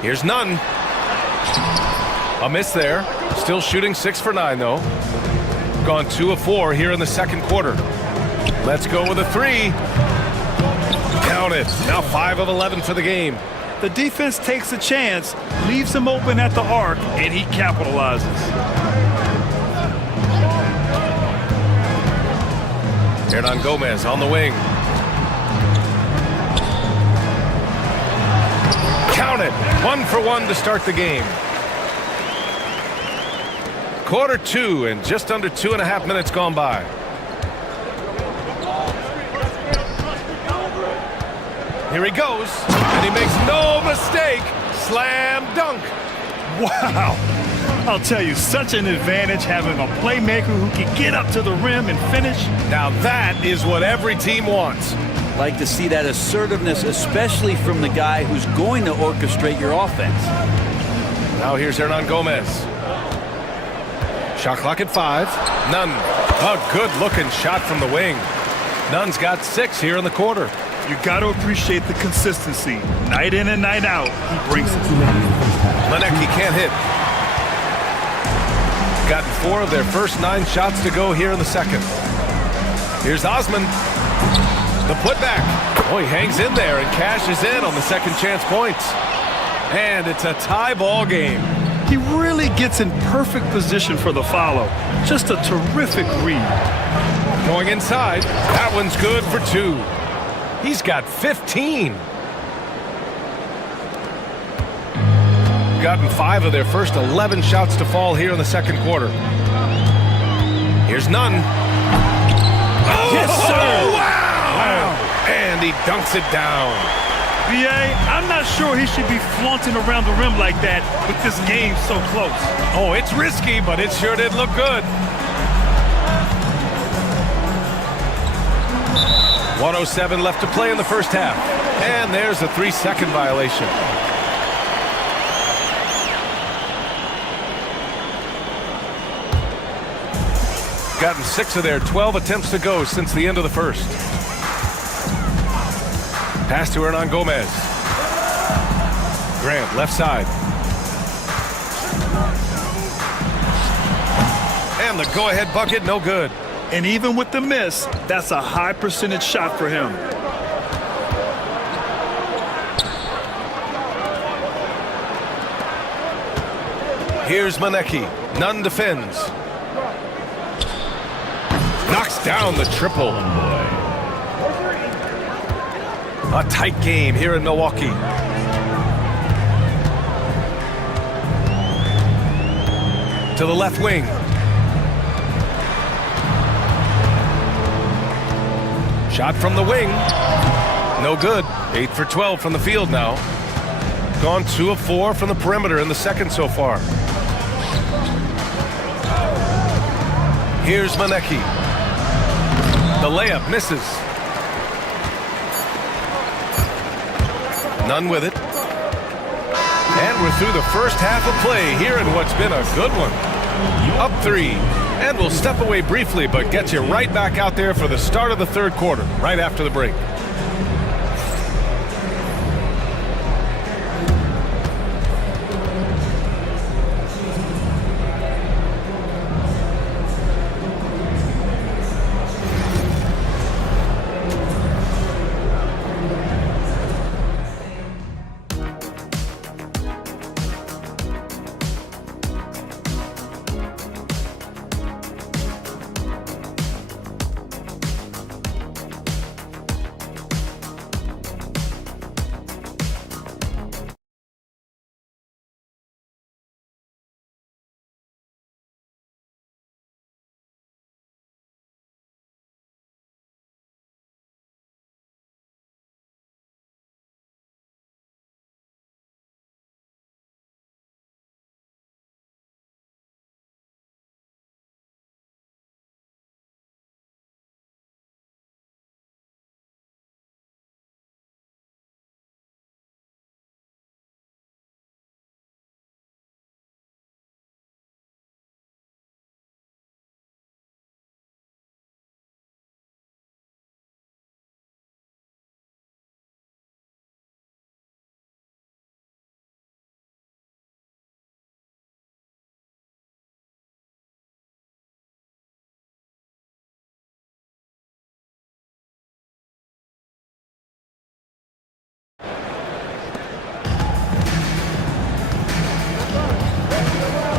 Here's Nunn. A miss there. Still shooting 6 for 9, though. Gone 2 of 4 here in the second quarter. Let's go with a 3. Count it. Now 5 of 11 for the game. The defense takes a chance, leaves him open at the arc, and he capitalizes. Hernan Gomez on the wing. Count it. 1 for 1 to start the game. Quarter 2 and just under 2.5 minutes gone by. Here he goes, and he makes no mistake. Slam dunk. Wow. I'll tell you, such an advantage having a playmaker who can get up to the rim and finish. Now that is what every team wants. Like to see that assertiveness, especially from the guy who's going to orchestrate your offense. Now here's Hernan Gomez. Shot clock at 5. Nunn. A good-looking shot from the wing. Nunn's got 6 here in the quarter. You got to appreciate the consistency. Night in and night out, he brings it. Manecki can't hit. Gotten 4 of their first 9 shots to go here in the second. Here's Osman. The putback. Oh, he hangs in there and cashes in on the second chance points. And it's a tie ball game. He really gets in perfect position for the follow. Just a terrific read. Going inside. That one's good for 2. He's got 15. They've gotten 5 of their first 11 shots to fall here in the second quarter. Here's none. Oh, Yes, sir. Wow. And he dunks it down. B.A., I'm not sure he should be flaunting around the rim like that with this game so close. Oh, it's risky, but it sure did look good. 1:07 left to play in the first half. And there's a 3-second violation. Gotten 6 of their 12 attempts to go since the end of the first. Pass to Hernan Gomez. Grant, left side. And the go-ahead bucket, no good. And even with the miss, that's a high percentage shot for him. Here's Manecki. Nunn defends. Knocks down the triple. A tight game here in Milwaukee. To the left wing. Shot from the wing. No good. 8 for 12 from the field now. Gone 2 of 4 from the perimeter in the second so far. Here's Manecki. The layup misses. None with it. And we're through the first half of play here in what's been a good one. Up 3. And we'll step away briefly, but get you right back out there for the start of the third quarter, right after the break.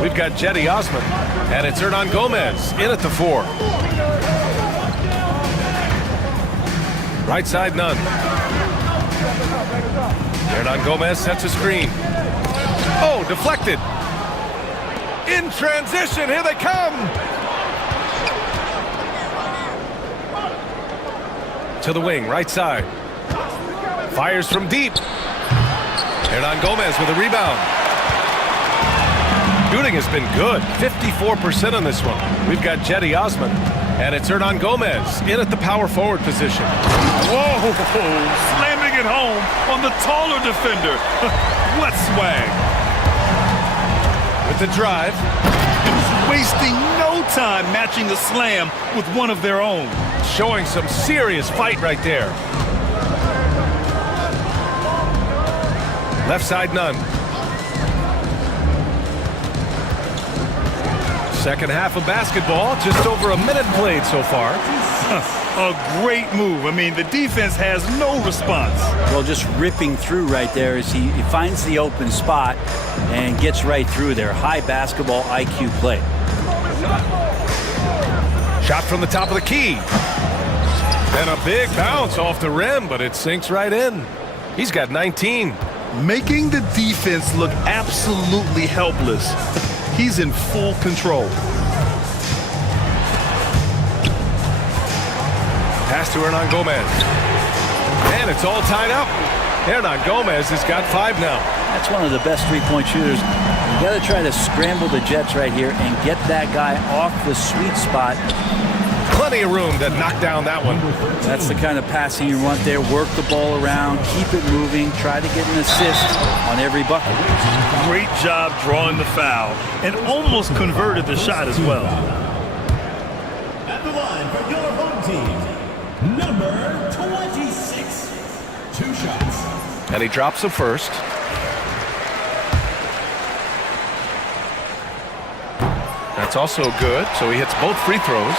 We've got Jetty Osman, and it's Hernan Gomez in at the 4. Right side, Nunn. Hernan Gomez sets a screen. Oh, deflected. In transition, here they come. To the wing, right side. Fires from deep. Hernan Gomez with a rebound. Shooting has been good, 54% on this one. We've got Jetty Osman, and it's Hernan Gomez in at the power forward position. Whoa, slamming it home on the taller defender. What swag. With the drive. Wasting no time matching the slam with one of their own. Showing some serious fight right there. Left side, Nunn. Second half of basketball, just over a minute played so far. A great move. I mean, the defense has no response. Well, just ripping through right there as he finds the open spot and gets right through there. High basketball IQ play. Shot from the top of the key. And a big bounce off the rim, but it sinks right in. He's got 19. making the defense look absolutely helpless. He's in full control. Pass to Hernan Gomez. And it's all tied up. Hernan Gomez has got 5 now. That's one of the best three-point shooters. You got to try to scramble the Jets right here and get that guy off the sweet spot. Plenty of room to knock down that one. That's the kind of passing you want there. Work the ball around, keep it moving, try to get an assist on every bucket. Great job drawing the foul and almost converted the shot as well. At the line for your home team, number 26. 2 shots. And he drops the first. That's also good, so he hits both free throws.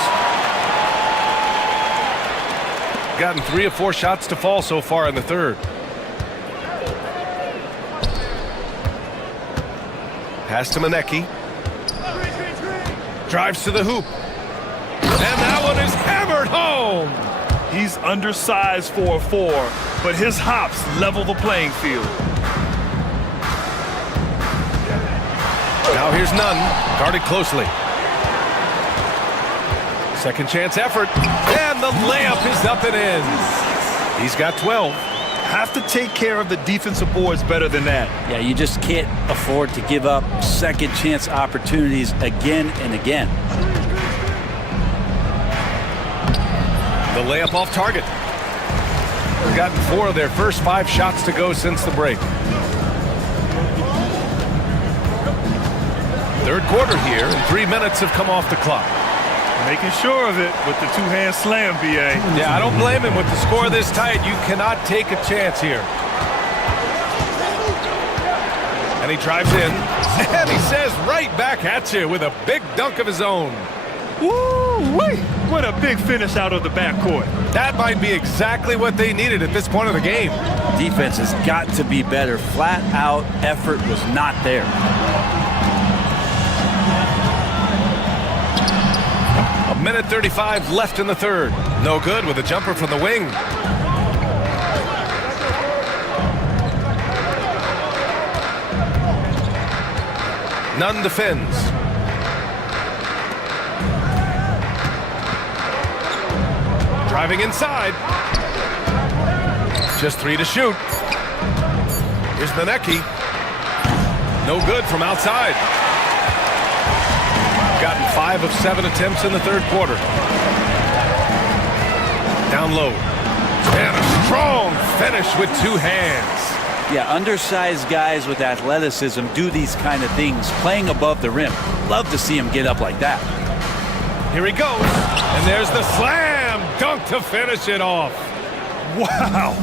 Gotten 3 of 4 shots to fall so far in the third. Pass to Manecki. Drives to the hoop. And that one is hammered home. He's undersized for a 4, but his hops level the playing field. Now here's Nunn, guarded closely. Second chance effort, and the layup is up and in. He's got 12. Have to take care of the defensive boards better than that. Yeah, you just can't afford to give up second chance opportunities again and again. The layup off target. They've gotten 4 of their first 5 shots to go since the break. Third quarter here, and 3 minutes have come off the clock. Making sure of it with the 2-hand slam, B.A. Yeah, I don't blame him with the score this tight. You cannot take a chance here. And he drives in, and he says right back at you with a big dunk of his own. Woo-wee! What a big finish out of the backcourt. That might be exactly what they needed at this point of the game. Defense has got to be better. Flat out effort was not there. Minute 35 left in the third. No good with a jumper from the wing. Nunn defends. Driving inside. Just 3 to shoot. Here's Manecki. No good from outside. Gotten 5 of 7 attempts in the third quarter. Down low. And a strong finish with 2 hands. Yeah, undersized guys with athleticism do these kind of things, playing above the rim. Love to see him get up like that. Here he goes. And there's the slam dunk to finish it off. Wow.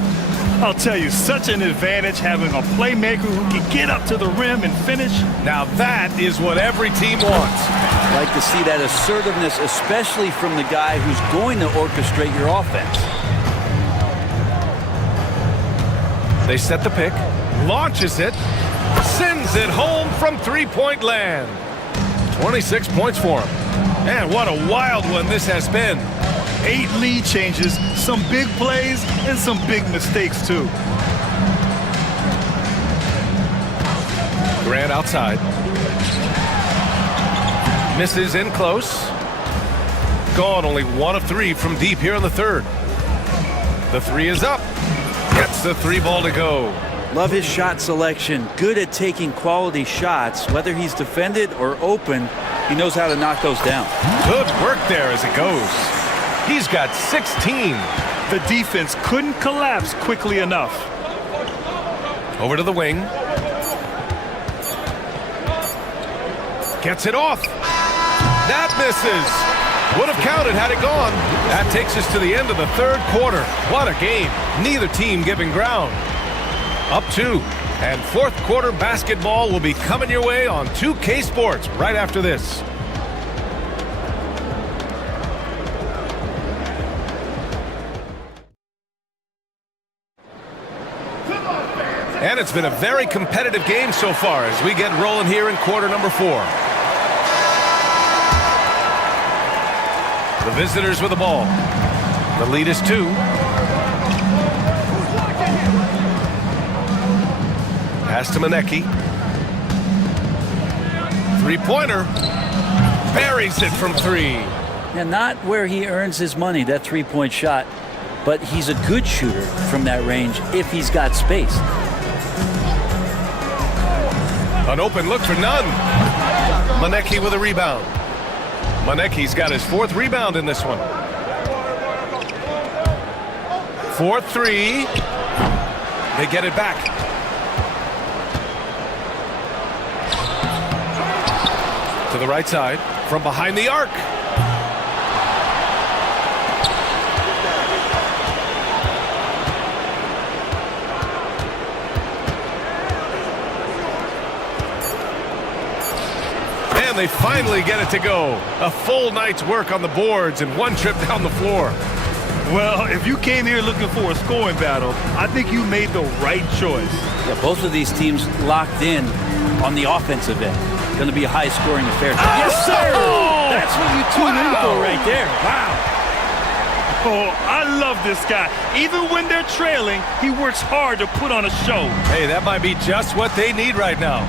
I'll tell you, such an advantage having a playmaker who can get up to the rim and finish. Now that is what every team wants. Like to see that assertiveness, especially from the guy who's going to orchestrate your offense. They set the pick, launches it, sends it home from 3-point land. 26 points for him. And what a wild one this has been. 8 lead changes, some big plays, and some big mistakes, too. Grant outside. Misses in close. Gone only 1 of 3 from deep here in the third. The 3 is up. Gets the 3 ball to go. Love his shot selection. Good at taking quality shots. Whether he's defended or open, he knows how to knock those down. Good work there as it goes. He's got 16. The defense couldn't collapse quickly enough. Over to the wing. Gets it off. That misses. Would have counted had it gone. That takes us to the end of the third quarter. What a game. Neither team giving ground. Up 2. And fourth quarter basketball will be coming your way on 2K Sports right after this. And it's been a very competitive game so far as we get rolling here in quarter number 4. The visitors with the ball. The lead is 2. Pass to Manecki. Three-pointer. Buries it from three. And not where he earns his money, that three-point shot, but he's a good shooter from that range if he's got space. An open look for Nunn. Manecki with a rebound. Manecki's got his 4th rebound in this one. 4-3. They get it back. To the right side, from behind the arc. And they finally get it to go. A full night's work on the boards and one trip down the floor. Well, if you came here looking for a scoring battle, I think you made the right choice. Yeah, both of these teams locked in on the offensive end. Going to be a high-scoring affair. Yes, sir! That's what you tune in for right there. Wow. Oh, I love this guy. Even when they're trailing, he works hard to put on a show. Hey, that might be just what they need right now.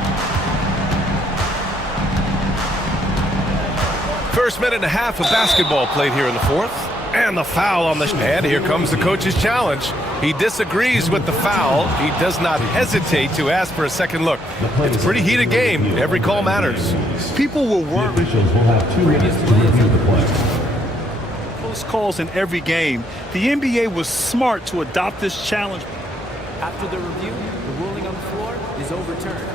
First minute and a half of basketball played here in the 4th. And the foul on the... And here comes the coach's challenge. He disagrees with the foul. He does not hesitate to ask for a second look. It's a pretty heated game. Every call matters. People will worry. Officials will have 2 minutes to review the play. Close calls in every game. The NBA was smart to adopt this challenge. After the review, the ruling on the floor is overturned.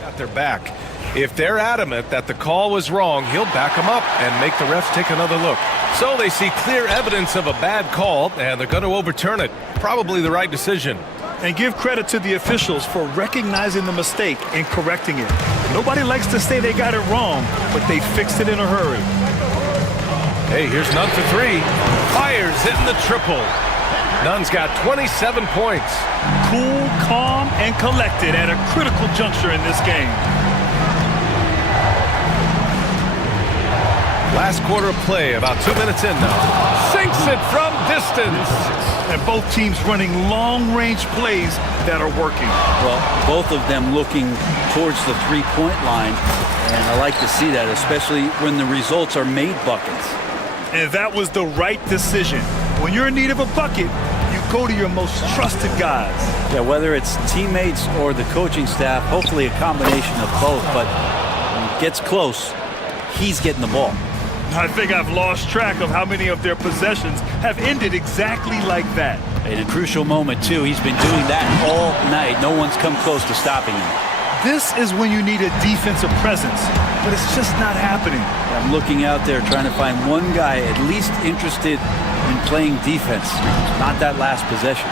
Got their back. If they're adamant that the call was wrong, he'll back them up and make the refs take another look. So they see clear evidence of a bad call, and they're going to overturn it. Probably the right decision. And give credit to the officials for recognizing the mistake and correcting it. Nobody likes to say they got it wrong, but they fixed it in a hurry. Hey, here's Nunn for 3. Fires in the triple. Nunn's got 27 points. Cool, calm, and collected at a critical juncture in this game. Last quarter of play, about 2 minutes in now. Sinks it from distance. And both teams running long-range plays that are working. Well, both of them looking towards the three-point line, and I like to see that, especially when the results are made buckets. And that was the right decision. When you're in need of a bucket, you go to your most trusted guys. Yeah, whether it's teammates or the coaching staff, hopefully a combination of both, but when it gets close, he's getting the ball. I think I've lost track of how many of their possessions have ended exactly like that. In a crucial moment, too, he's been doing that all night. No one's come close to stopping him. This is when you need a defensive presence, but it's just not happening. I'm looking out there trying to find one guy at least interested in playing defense, not that last possession.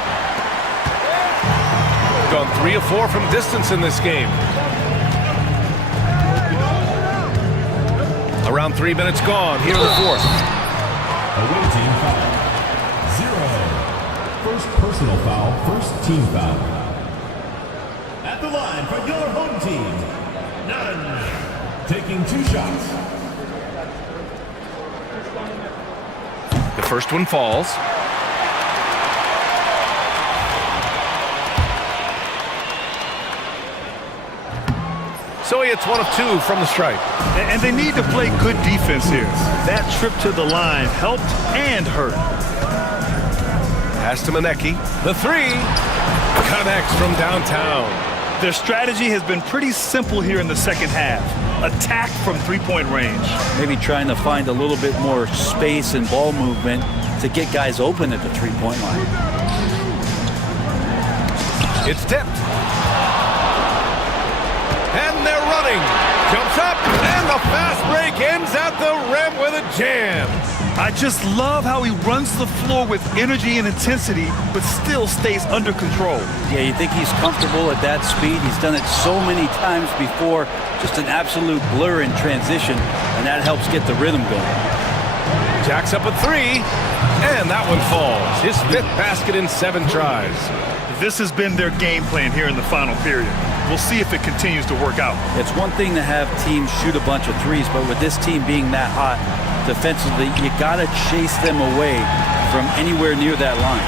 Gone 3 of 4 from distance in this game. Around 3 minutes gone here in the 4th. Away team foul. 0. First personal foul, first team foul. At the line for your home team, Nunn. Taking 2 shots. The first one falls. So he hits 1 of 2 from the stripe. And they need to play good defense here. That trip to the line helped and hurt. Pass to Manecki. The 3 connects from downtown. Their strategy has been pretty simple here in the second half. Attack from three-point range. Maybe trying to find a little bit more space and ball movement to get guys open at the three-point line. It's tipped. And they're running. Jumps up, and the fast break ends at the rim with a jam. I just love how he runs the floor with energy and intensity, but still stays under control. Yeah, you think he's comfortable at that speed. He's done it so many times before. Just an absolute blur in transition, and that helps get the rhythm going. Jacks up a 3, and that one falls. His 5th basket in 7 tries. This has been their game plan here in the final period. We'll see if it continues to work out. It's one thing to have teams shoot a bunch of threes, but with this team being that hot defensively, you got to chase them away from anywhere near that line.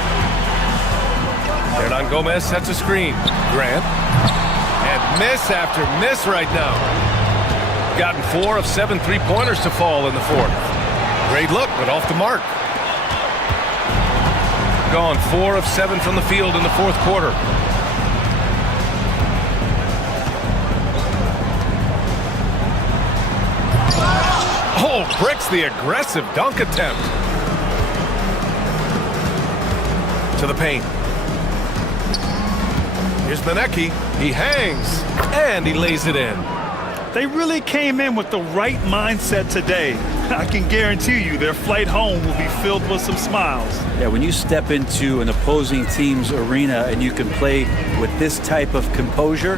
Hernan Gomez sets a screen. Grant. And miss after miss right now. Gotten 4 of 7 3-pointers to fall in the fourth. Great look, but off the mark. Gone 4 of 7 from the field in the fourth quarter. Oh, bricks the aggressive dunk attempt. To the paint. Here's Manecki. He hangs, and he lays it in. They really came in with the right mindset today. I can guarantee you their flight home will be filled with some smiles. Yeah, when you step into an opposing team's arena and you can play with this type of composure,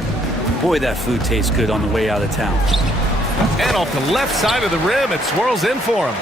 boy, that food tastes good on the way out of town. And off the left side of the rim, it swirls in for him.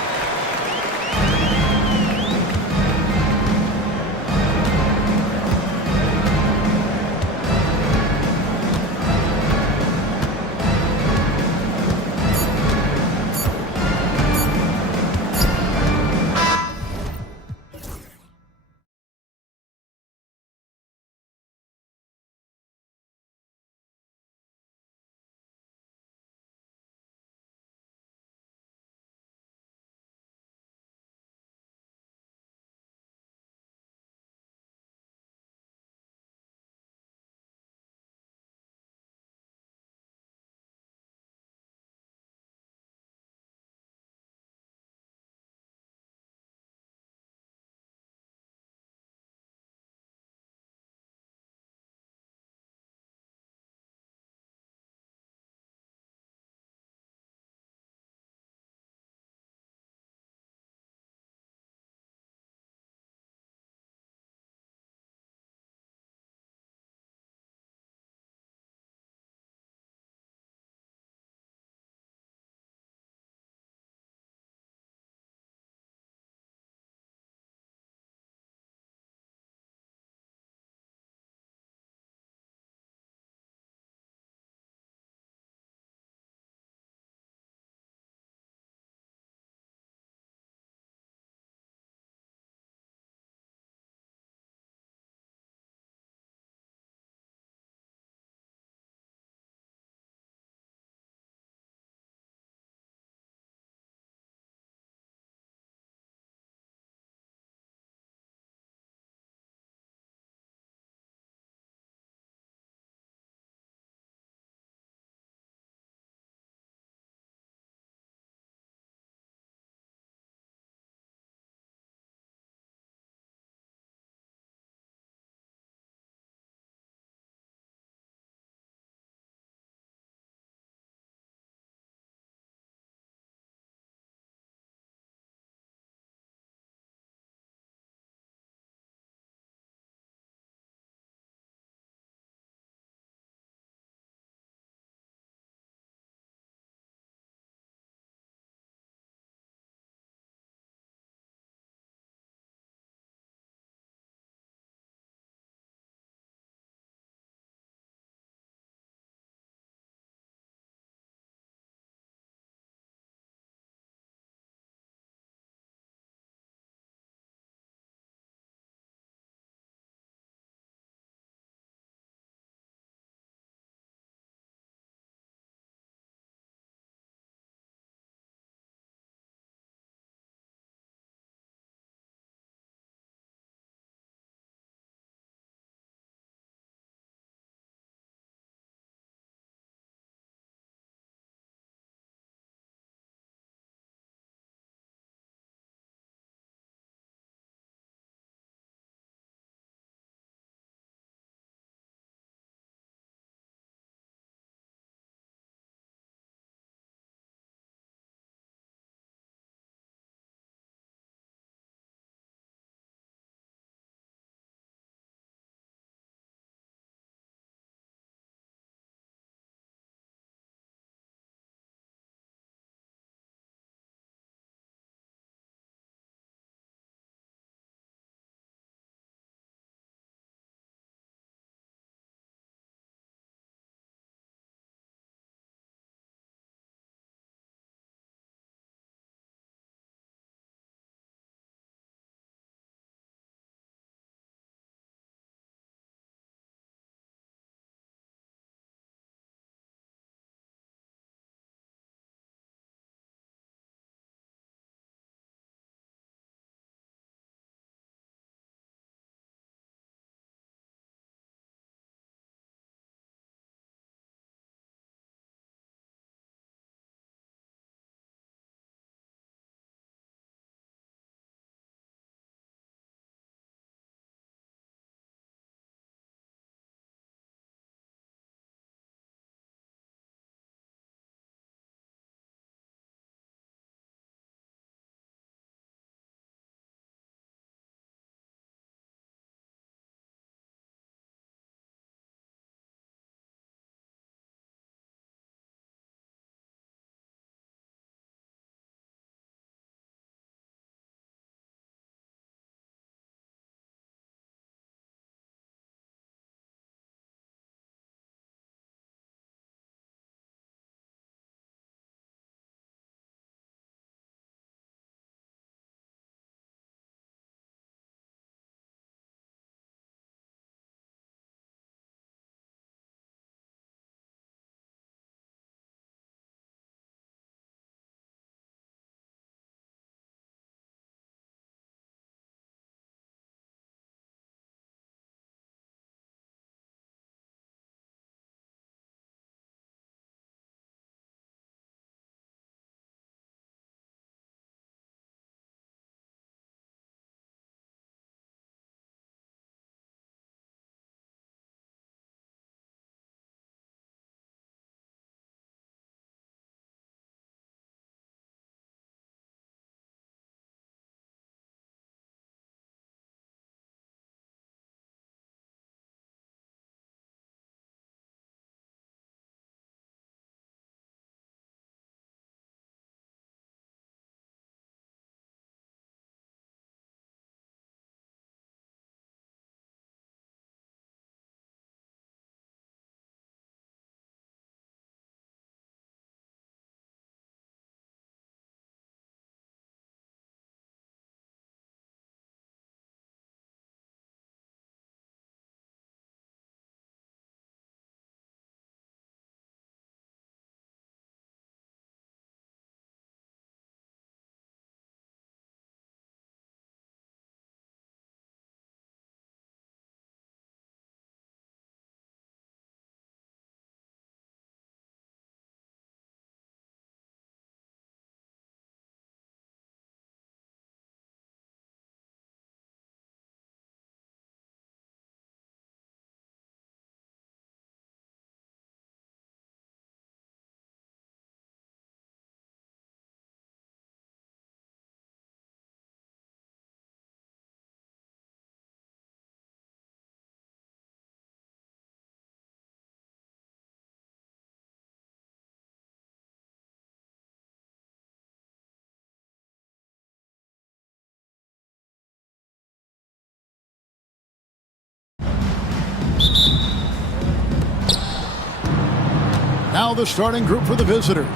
Now the starting group for the visitors.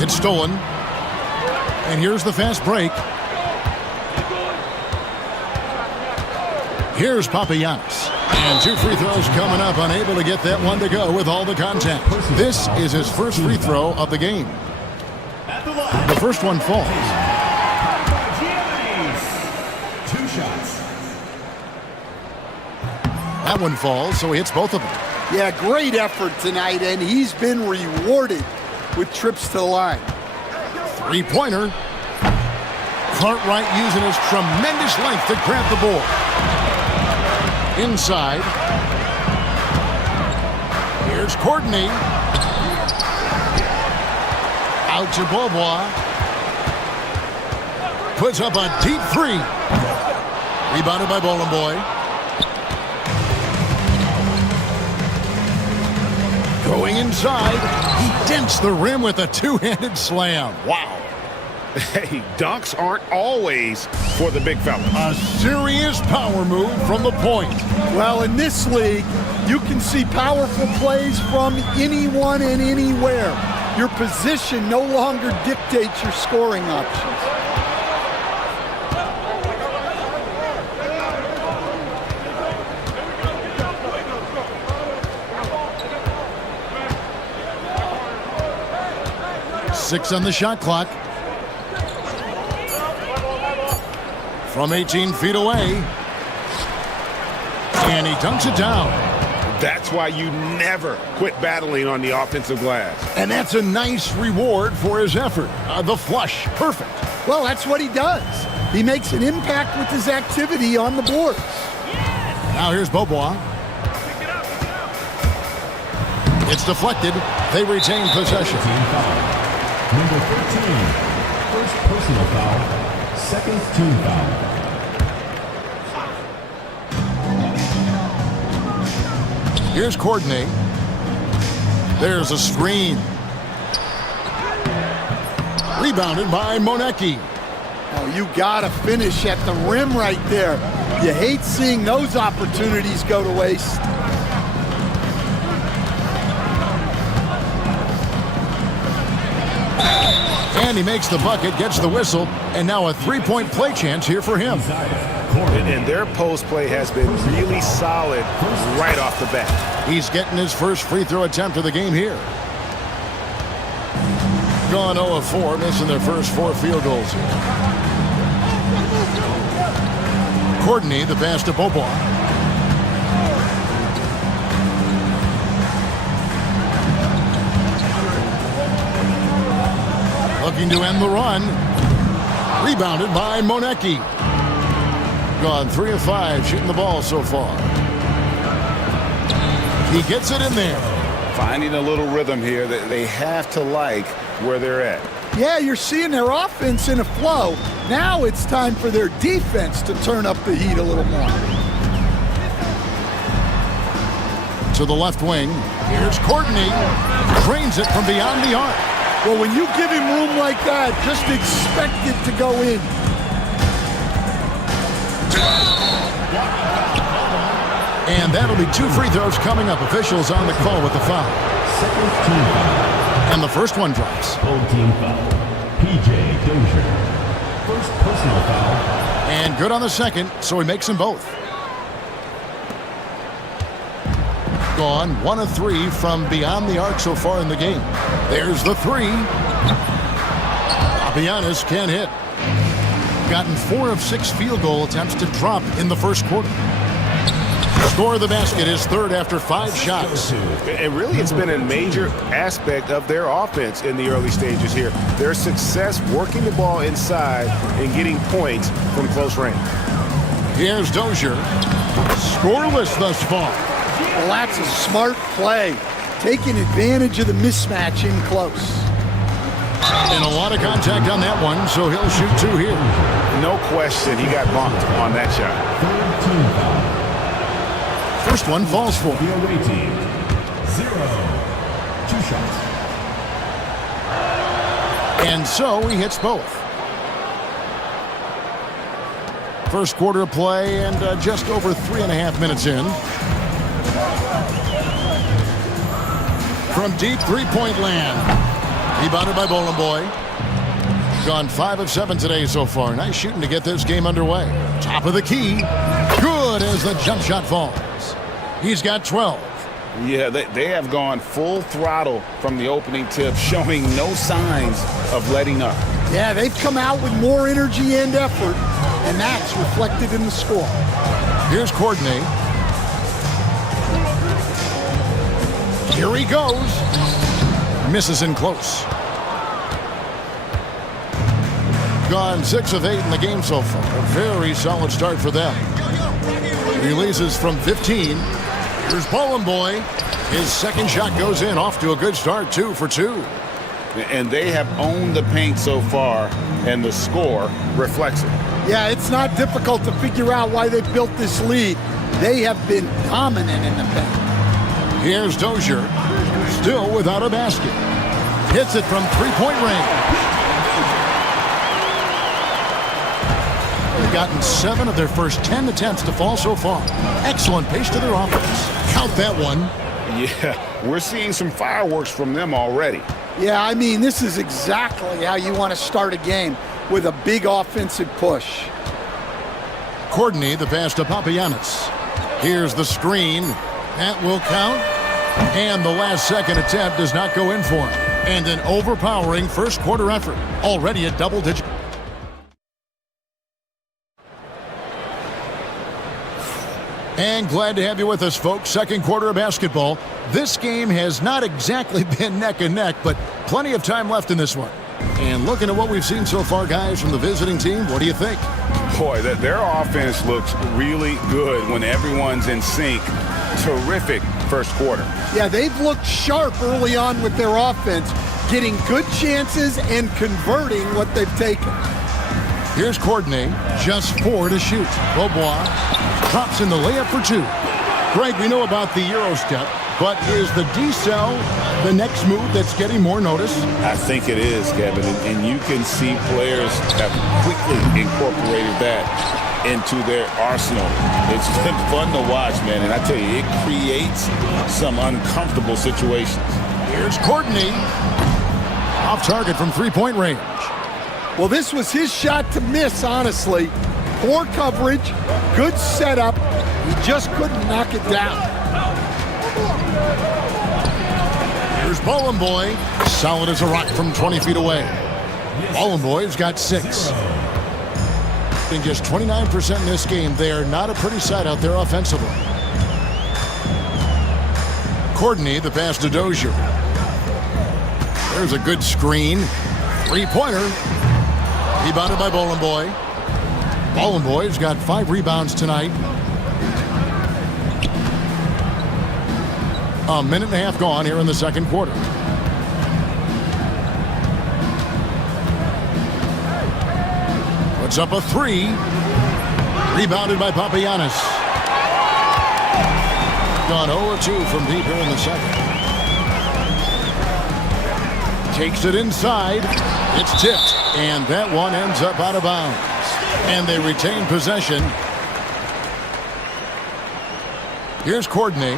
It's stolen. And here's the fast break. Here's Papagiannis. And 2 free throws coming up, unable to get that one to go with all the contact. This is his first free throw of the game. The first one falls. 2 shots. That one falls, so he hits both of them. Yeah, great effort tonight, and he's been rewarded with trips to the line. 3-pointer. Cartwright using his tremendous length to grab the board. Inside. Here's Courtney. Out to Beaubois. Puts up a deep 3. Rebounded by Bowling Boy. Going inside. He dents the rim with a 2-handed slam. Wow. Hey, dunks aren't always for the big fella. A serious power move from the point. Well, in this league, you can see powerful plays from anyone and anywhere. Your position no longer dictates your scoring options. Six on the shot clock. From 18 feet away. And he dunks it down. That's why you never quit battling on the offensive glass. And that's a nice reward for his effort. The flush, perfect. Well, that's what he does. He makes an impact with his activity on the boards. Now here's Beaubois. It's deflected. They retain possession. Number 13, first personal foul, second team foul. Here's Courtney. There's a screen. Rebounded by Monecki. Oh, you gotta finish at the rim right there. You hate seeing those opportunities go to waste. And he makes the bucket, gets the whistle, and now a 3-point play chance here for him. And their post play has been really solid right off the bat. He's getting his first free throw attempt of the game here. Gone 0 of 4, missing their first 4 field goals here. Courtney, the pass to Beaubois. Looking to end the run. Rebounded by Monecki. Gone 3 of 5, shooting the ball so far. He gets it in there. Finding a little rhythm here that they have to like where they're at. Yeah, you're seeing their offense in a flow. Now it's time for their defense to turn up the heat a little more. To the left wing. Here's Courtney. Trains it from beyond the arc. Well, when you give him room like that, just expect it to go in. And that'll be 2 free throws coming up. Officials on the call with the foul. Second team foul. And the first one drops. Full team foul. PJ Dozier. First personal foul. And good on the second, so he makes them both. Gone 1 of 3 from beyond the arc so far in the game. There's the 3. Papagiannis can't hit. Gotten 4 of 6 field goal attempts to drop in the first quarter. Score of the basket is third after 5 shots. And really, it's been a major aspect of their offense in the early stages here. Their success working the ball inside and getting points from close range. Here's Dozier. Scoreless thus far. Well, that's a smart play. Taking advantage of the mismatch in close. And a lot of contact on that one, so he'll shoot 2 here. No question he got bumped on that shot. Third team foul. First one falls for. The away team. 0. 2 shots. And so he hits both. First quarter of play and just over 3.5 minutes in. from deep three-point land. Rebounded by Bowling Boy. Gone 5 of 7 today so far. Nice shooting to get this game underway. Top of the key. Good as the jump shot falls. He's got 12. Yeah, they have gone full throttle from the opening tip, showing no signs of letting up. Yeah, they've come out with more energy and effort, and that's reflected in the score. Here's Courtney. Here he goes. Misses in close. Gone 6 of 8 in the game so far. A very solid start for them. Releases from 15. Here's Bowling Boy. His second shot goes in, off to a good start, 2 for 2. And they have owned the paint so far, and the score reflects it. Yeah, it's not difficult to figure out why they built this lead. They have been dominant in the paint. Here's Dozier, still without a basket. Hits it from three-point range. They've gotten 7 of their first 10 attempts to fall so far. Excellent pace to their offense. Count that one. Yeah, we're seeing some fireworks from them already. Yeah, I mean, this is exactly how you want to start a game, with a big offensive push. Courtney, the pass to Papagiannis. Here's the screen. That will count. And the last second attempt does not go in for him. And an overpowering first quarter effort. Already at double digit. And glad to have you with us, folks. Second quarter of basketball. This game has not exactly been neck and neck, but plenty of time left in this one. And looking at what we've seen so far, guys, from the visiting team, what do you think? Boy, their offense looks really good when everyone's in sync. Terrific first quarter. Yeah, they've looked sharp early on with their offense, getting good chances and converting what they've taken. Here's Courtney, just 4 to shoot. Beaubois drops in the layup for 2. Greg, we know about the Euro step, but is the D-cell the next move that's getting more notice? I think it is, Kevin, and you can see players have quickly incorporated that into their arsenal. It's been fun to watch, man, and I tell you, it creates some uncomfortable situations. Here's Courtney. Off target from three-point range. Well, this was his shot to miss, honestly. Poor coverage, good setup. He just couldn't knock it down. Here's Bowling Boy. Solid as a rock from 20 feet away. Bowling Boy's got 6. In just 29% in this game, they are not a pretty sight out there offensively. Courtney, the pass to Dozier. There's a good screen. Three-pointer. Rebounded by Bowling Boy. Bowling Boy's got 5 rebounds tonight. A minute and a half gone here in the second quarter. Puts up a 3. Rebounded by Papagiannis. Gone 0-2 from deep here in the second. Takes it inside. It's tipped. And that one ends up out of bounds. And they retain possession. Here's Courtney.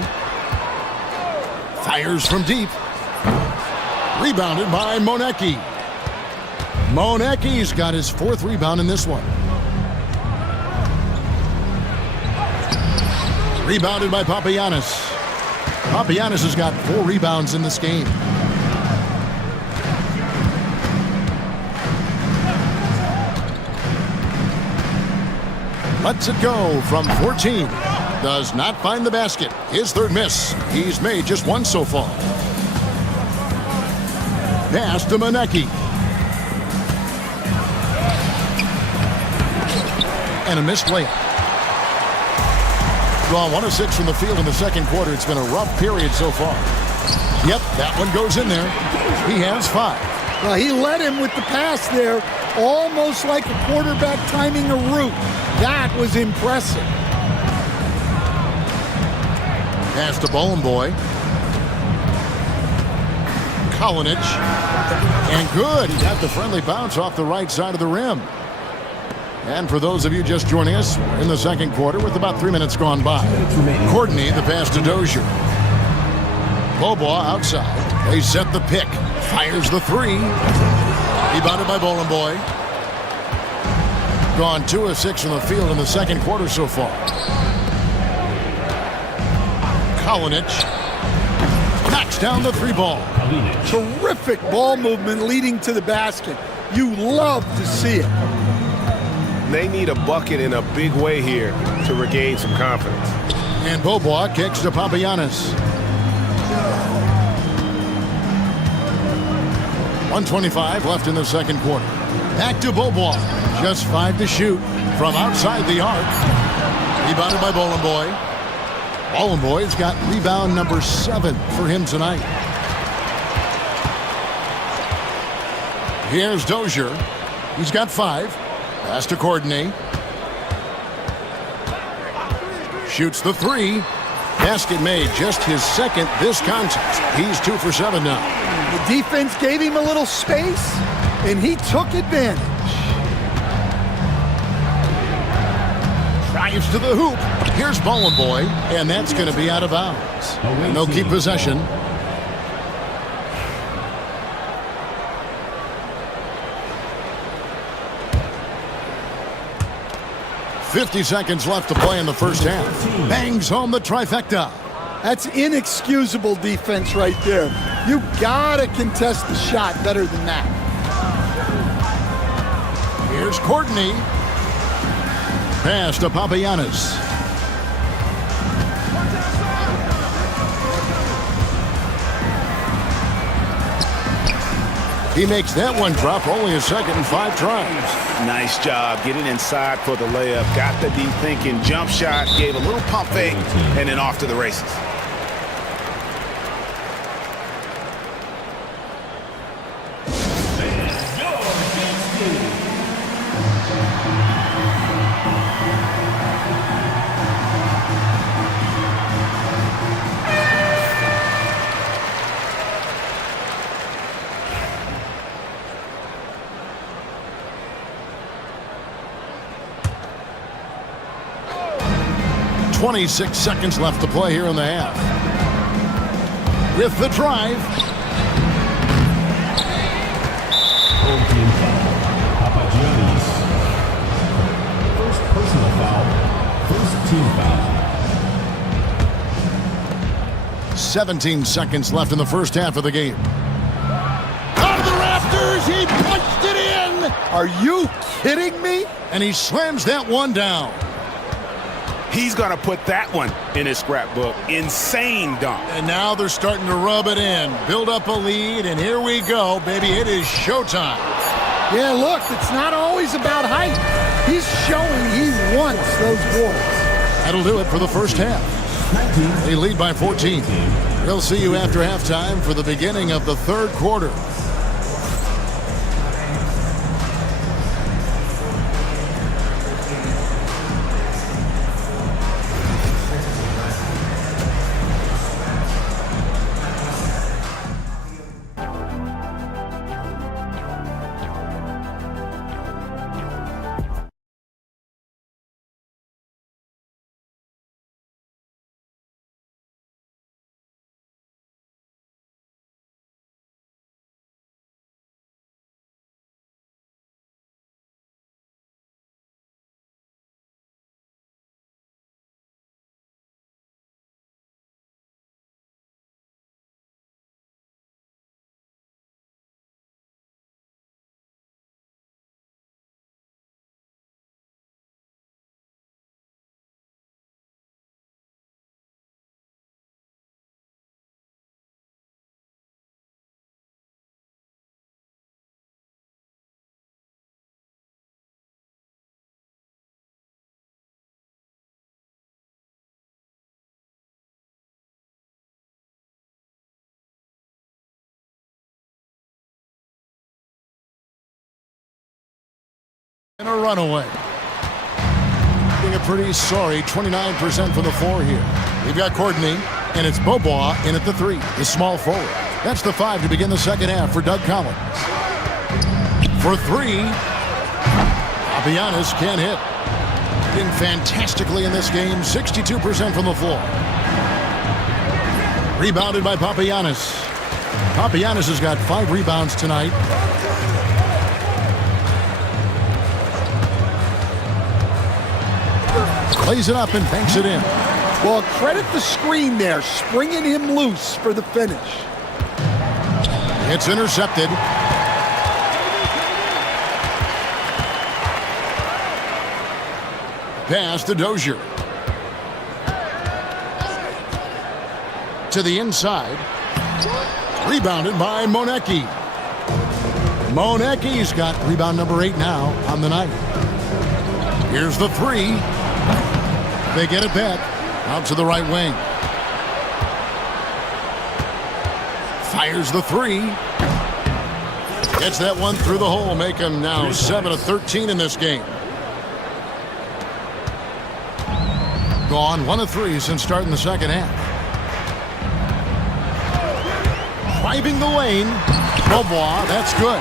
Fires from deep. Rebounded by Monecki. Monecki's got his 4th rebound in this one. Rebounded by Papagiannis. Papagiannis has got 4 rebounds in this game. Lets it go from 14. Does not find the basket. His 3rd miss. He's made just 1 so far. Pass to Monecki. And a missed layup. Draw 1 of 6 from the field in the second quarter. It's been a rough period so far. Yep, that one goes in there. He has 5. Well, he led him with the pass there, almost like a quarterback timing a route. That was impressive. Pass to Bowling Boy. Kolinic. And good. He got the friendly bounce off the right side of the rim. And for those of you just joining us, we're in the second quarter with about 3 minutes gone by. Courtney, the pass to Dozier. Beaubois outside. They set the pick. Fires the three. Rebounded by Bowling Boy. Gone 2 of 6 from the field in the second quarter so far. Kalinich knocks down the three ball. Terrific ball movement leading to the basket. You love to see it. They need a bucket in a big way here to regain some confidence. And Beaubois kicks to Papagiannis. 1:25 left in the second quarter. Back to Beaubois. Just 5 to shoot from outside the arc. Rebounded by Bowling Boy. Bowling Boy's got rebound number 7 for him tonight. Here's Dozier. He's got 5. Pass to Courtney. Shoots the 3. Basket made, just his second this contest. He's 2 for 7 now. The defense gave him a little space, and he took advantage. Drives to the hoop. Here's Bowling Boy, and that's going to be out of bounds. And they'll keep possession. .50 seconds left to play in the first half. Bangs home the trifecta. That's inexcusable defense right there. You gotta contest the shot better than that. Here's Courtney. Pass to Papagiannis. He makes that one drop, only a second and 5 tries. Nice job getting inside for the layup. Got the deep thinking jump shot, gave a little pump fake, and then off to the races. .26 seconds left to play here in the half. With the drive. Papagiannis. First personal foul. First team foul. 17 seconds left in the first half of the game. Out of the rafters, he punched it in! Are you kidding me? And he slams that one down. He's going to put that one in his scrapbook. Insane dunk. And now they're starting to rub it in. Build up a lead, and here we go, baby. It is showtime. Yeah, look, it's not always about height. He's showing he wants those boards. That'll do it for the first half. They lead by 14. We'll see you after halftime for the beginning of the third quarter. And a runaway. Being a pretty sorry 29% from the floor here. We've got Courtney, and it's Beaubois in at the 3, the small forward. That's the 5 to begin the second half for Doug Collins. For 3, Papagiannis can't hit. Been fantastically in this game, 62% from the floor. Rebounded by Papagiannis. Papagiannis has got 5 rebounds tonight. Plays it up and banks it in. Well, credit the screen there, springing him loose for the finish. It's intercepted. Pass to Dozier. To the inside. Rebounded by Monecki. Monecki's got rebound number 8 now on the night. Here's the 3. They get it back. Out to the right wing. Fires the 3. Gets that one through the hole. Make him now 7 of 13 in this game. Gone 1 of 3 since starting the second half. Driving the lane. Beaubois, that's good.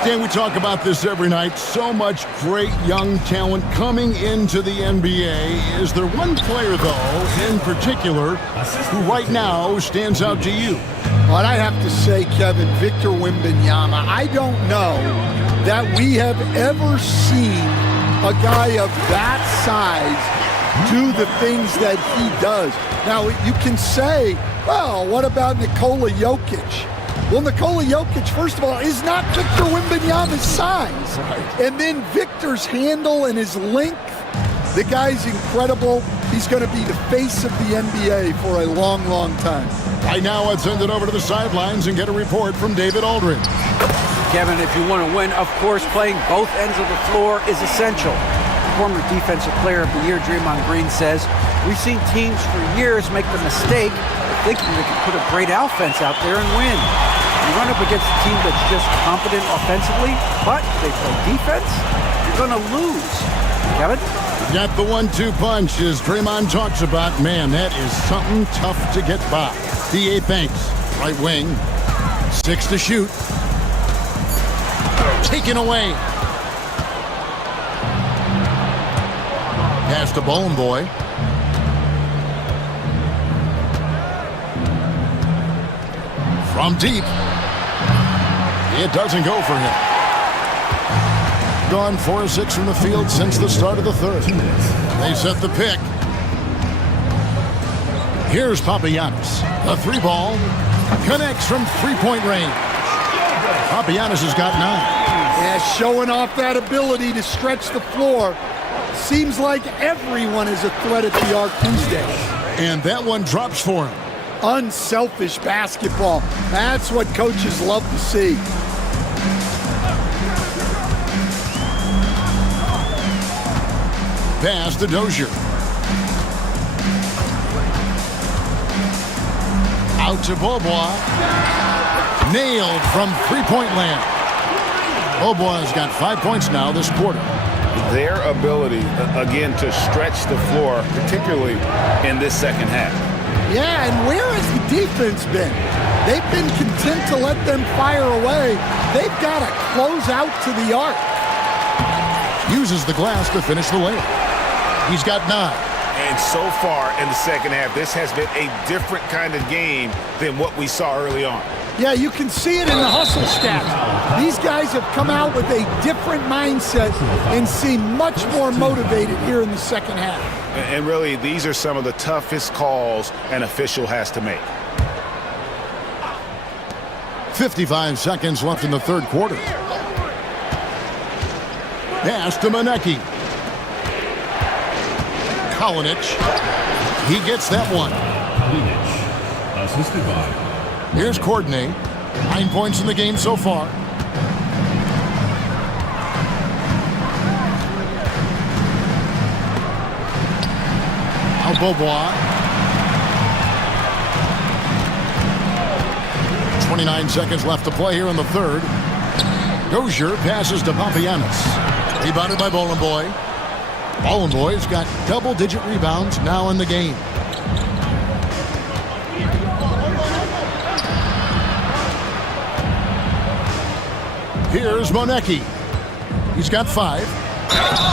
Stan, we talk about this every night. So much great young talent coming into the NBA. Is there one player, though, in particular, who right now stands out to you? Well, I have to say, Kevin, Victor Wembanyama. I don't know that we have ever seen a guy of that size do the things that he does. Now, you can say, well, what about Nikola Jokic? Well, Nikola Jokic, first of all, is not Victor Wembanyama's size. Right. And then Victor's handle and his length, the guy's incredible. He's going to be the face of the NBA for a long, long time. Right now, let's send it over to the sidelines and get a report from David Aldridge. Kevin, if you want to win, of course, playing both ends of the floor is essential. Former Defensive Player of the Year Draymond Green says, we've seen teams for years make the mistake of thinking they can put a great offense out there and win. You run up against a team that's just competent offensively, but they play defense, you're going to lose. Kevin? Got the 1-2 punch as Draymond talks about. Man, that is something tough to get by. D.A. Banks, right wing, 6 to shoot. Taken away. Pass to Bowling Boy. From deep. It doesn't go for him. Gone 4 of 6 from the field since the start of the third. They set the pick. Here's Papagiannis. The 3 ball connects from 3-point range. Papagiannis has got 9. Yeah, showing off that ability to stretch the floor. Seems like everyone is a threat at the arc these days. And that one drops for him. Unselfish basketball. That's what coaches love to see. Pass to Dozier. Out to Beaubois. Nailed from 3-point land. Beaubois has got 5 points now this quarter. Their ability, again, to stretch the floor, particularly in this second half. Yeah, and where has the defense been? They've been content to let them fire away. They've got to close out to the arc. Uses the glass to finish the layup. He's got 9. And so far in the second half, this has been a different kind of game than what we saw early on. Yeah, you can see it in the hustle stats. These guys have come out with a different mindset and seem much more motivated here in the second half. And really, these are some of the toughest calls an official has to make. 55 seconds left in the third quarter. Pass to Monecki. Kalinic. He gets that one. Assisted by. Here's Courtney. 9 points in the game so far. Now Beaubois. 29 seconds left to play here in the third. Dozier passes to Papagiannis. Rebounded by Bowling Boy. Bowling Boy's got double-digit rebounds now in the game. Here's Monecki. He's got 5.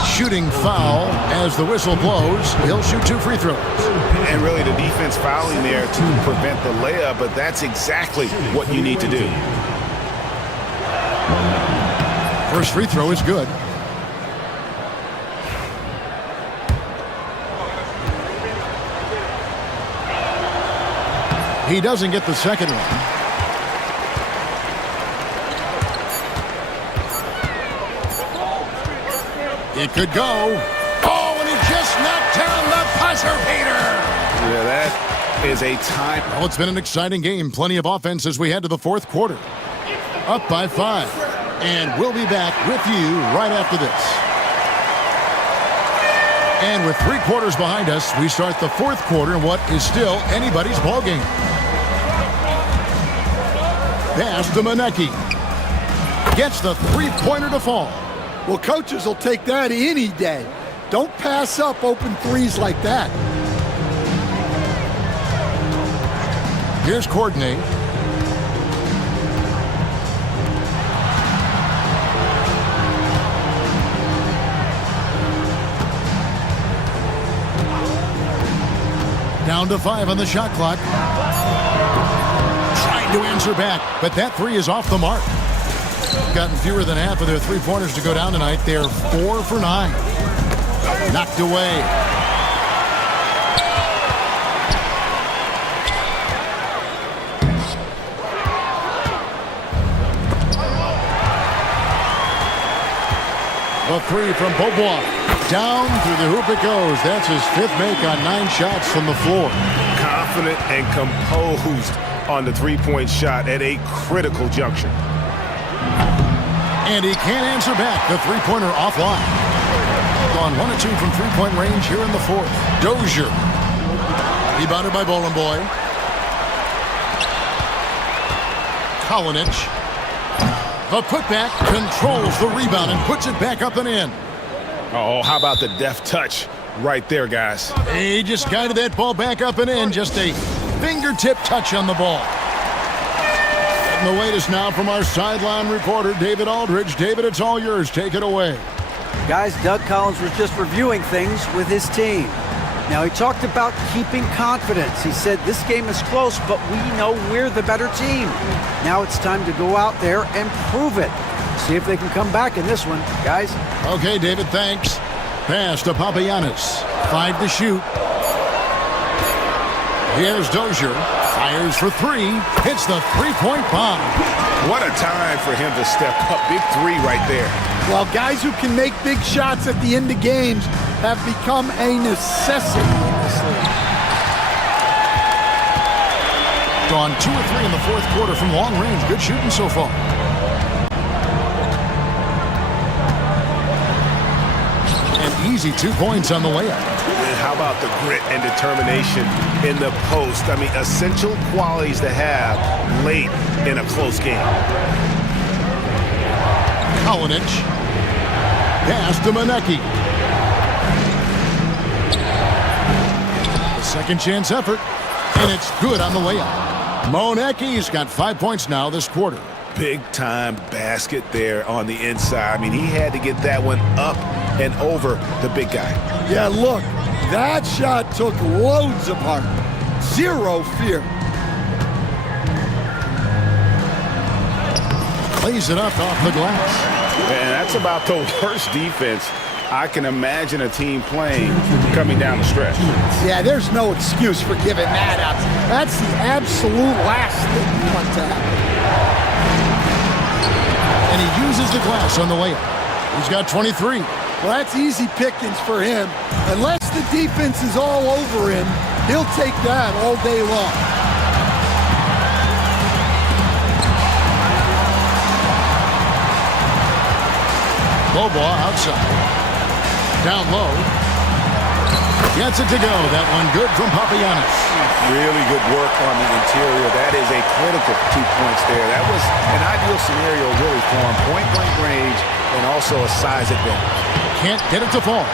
Shooting foul as the whistle blows. He'll shoot 2 free throws. And really the defense fouling there to prevent the layup, but that's exactly what you need to do. First free throw is good. He doesn't get the second one. It could go. Oh, and he just knocked down the buzzer beater. Yeah, that is a time. Well, it's been an exciting game. Plenty of offense as we head to the fourth quarter. Up by 5. And we'll be back with you right after this. And with 3 quarters behind us, we start the fourth quarter in what is still anybody's ballgame. Pass to Manecki. Gets the three-pointer to fall. Well, coaches will take that any day. Don't pass up open threes like that. Here's Courtney. Down to 5 on the shot clock. Trying to answer back, but that 3 is off the mark. Gotten fewer than half of their three-pointers to go down tonight. They're 4 for 9. Knocked away. A 3 from Beaubois. Down through the hoop it goes. That's his 5th make on 9 shots from the floor. Confident and composed on the three-point shot at a critical juncture. And he can't answer back. The three-pointer offline. Gone 1 of 2 from three-point range here in the fourth. Dozier. Rebounded by Bowling Boy. Kalinich. The putback controls the rebound and puts it back up and in. Oh, how about the deft touch right there, guys? He just guided that ball back up and in. Just a fingertip touch on the ball. And the latest now from our sideline reporter, David Aldridge. David, it's all yours. Take it away. Guys, Doug Collins was just reviewing things with his team. Now, he talked about keeping confidence. He said this game is close, but we know we're the better team. Now it's time to go out there and prove it. See if they can come back in this one, guys. Okay, David, thanks. Pass to Papagiannis. 5 to shoot. Here's Dozier. Fires for 3. Hits the three-point bomb. What a time for him to step up. Big 3 right there. Well, guys who can make big shots at the end of games have become a necessity in this league. Gone 2 or 3 in the fourth quarter from long range. Good shooting so far. An easy 2 points on the layup. And how about the grit and determination in the post? I mean, essential qualities to have late in a close game. Kalinich. Pass to Manecki. Second chance effort, and it's good on the layup. Monecki's got 5 points now this quarter. Big time basket there on the inside. I mean, he had to get that one up and over the big guy. Yeah, look, that shot took loads apart. Zero fear. Plays it up off the glass. And that's about the worst defense I can imagine a team playing coming down the stretch. Yeah, there's no excuse for giving that up. That's the absolute last thing you want to happen. And he uses the glass on the layup. He's got 23. Well, that's easy pickings for him. Unless the defense is all over him, he'll take that all day long. Beaubois outside. Down low. Gets it to go. That one good from Papagiannis. Really good work on the interior. That is a critical 2 points there. That was an ideal scenario really for him. Point-blank range and also a size advantage. Can't get it to fall.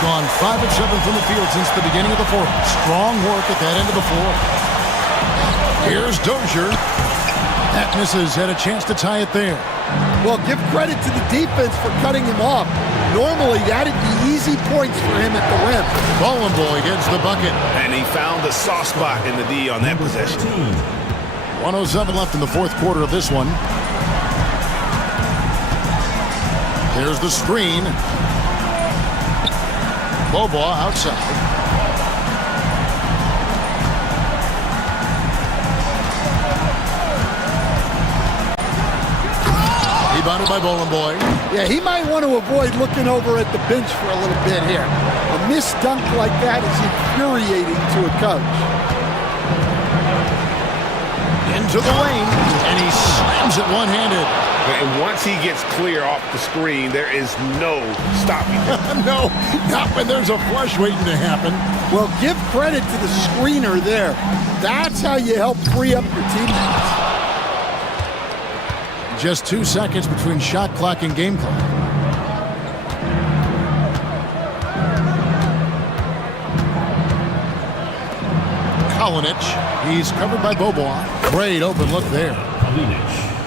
Gone 5 of 7 from the field since the beginning of the fourth. Strong work at that end of the floor. Here's Dozier. That misses. Had a chance to tie it there. Well, give credit to the defense for cutting him off. Normally, that'd be easy points for him at the rim. Bowling boy gets the bucket. And he found the soft spot in the D on that possession. 1:07 left in the fourth quarter of this one. Here's the screen. Bobo outside. Rebounded by Bowling Boy. Yeah, he might want to avoid looking over at the bench for a little bit here. A missed dunk like that is infuriating to a coach. Into the lane, and he slams it one-handed. And once he gets clear off the screen, there is no stopping him. No, not when there's a flush waiting to happen. Well, give credit to the screener there. That's how you help free up your teammates. Just 2 seconds between shot clock and game clock. Kalinic, he's covered by Boboa. Great open look there. Kalinic.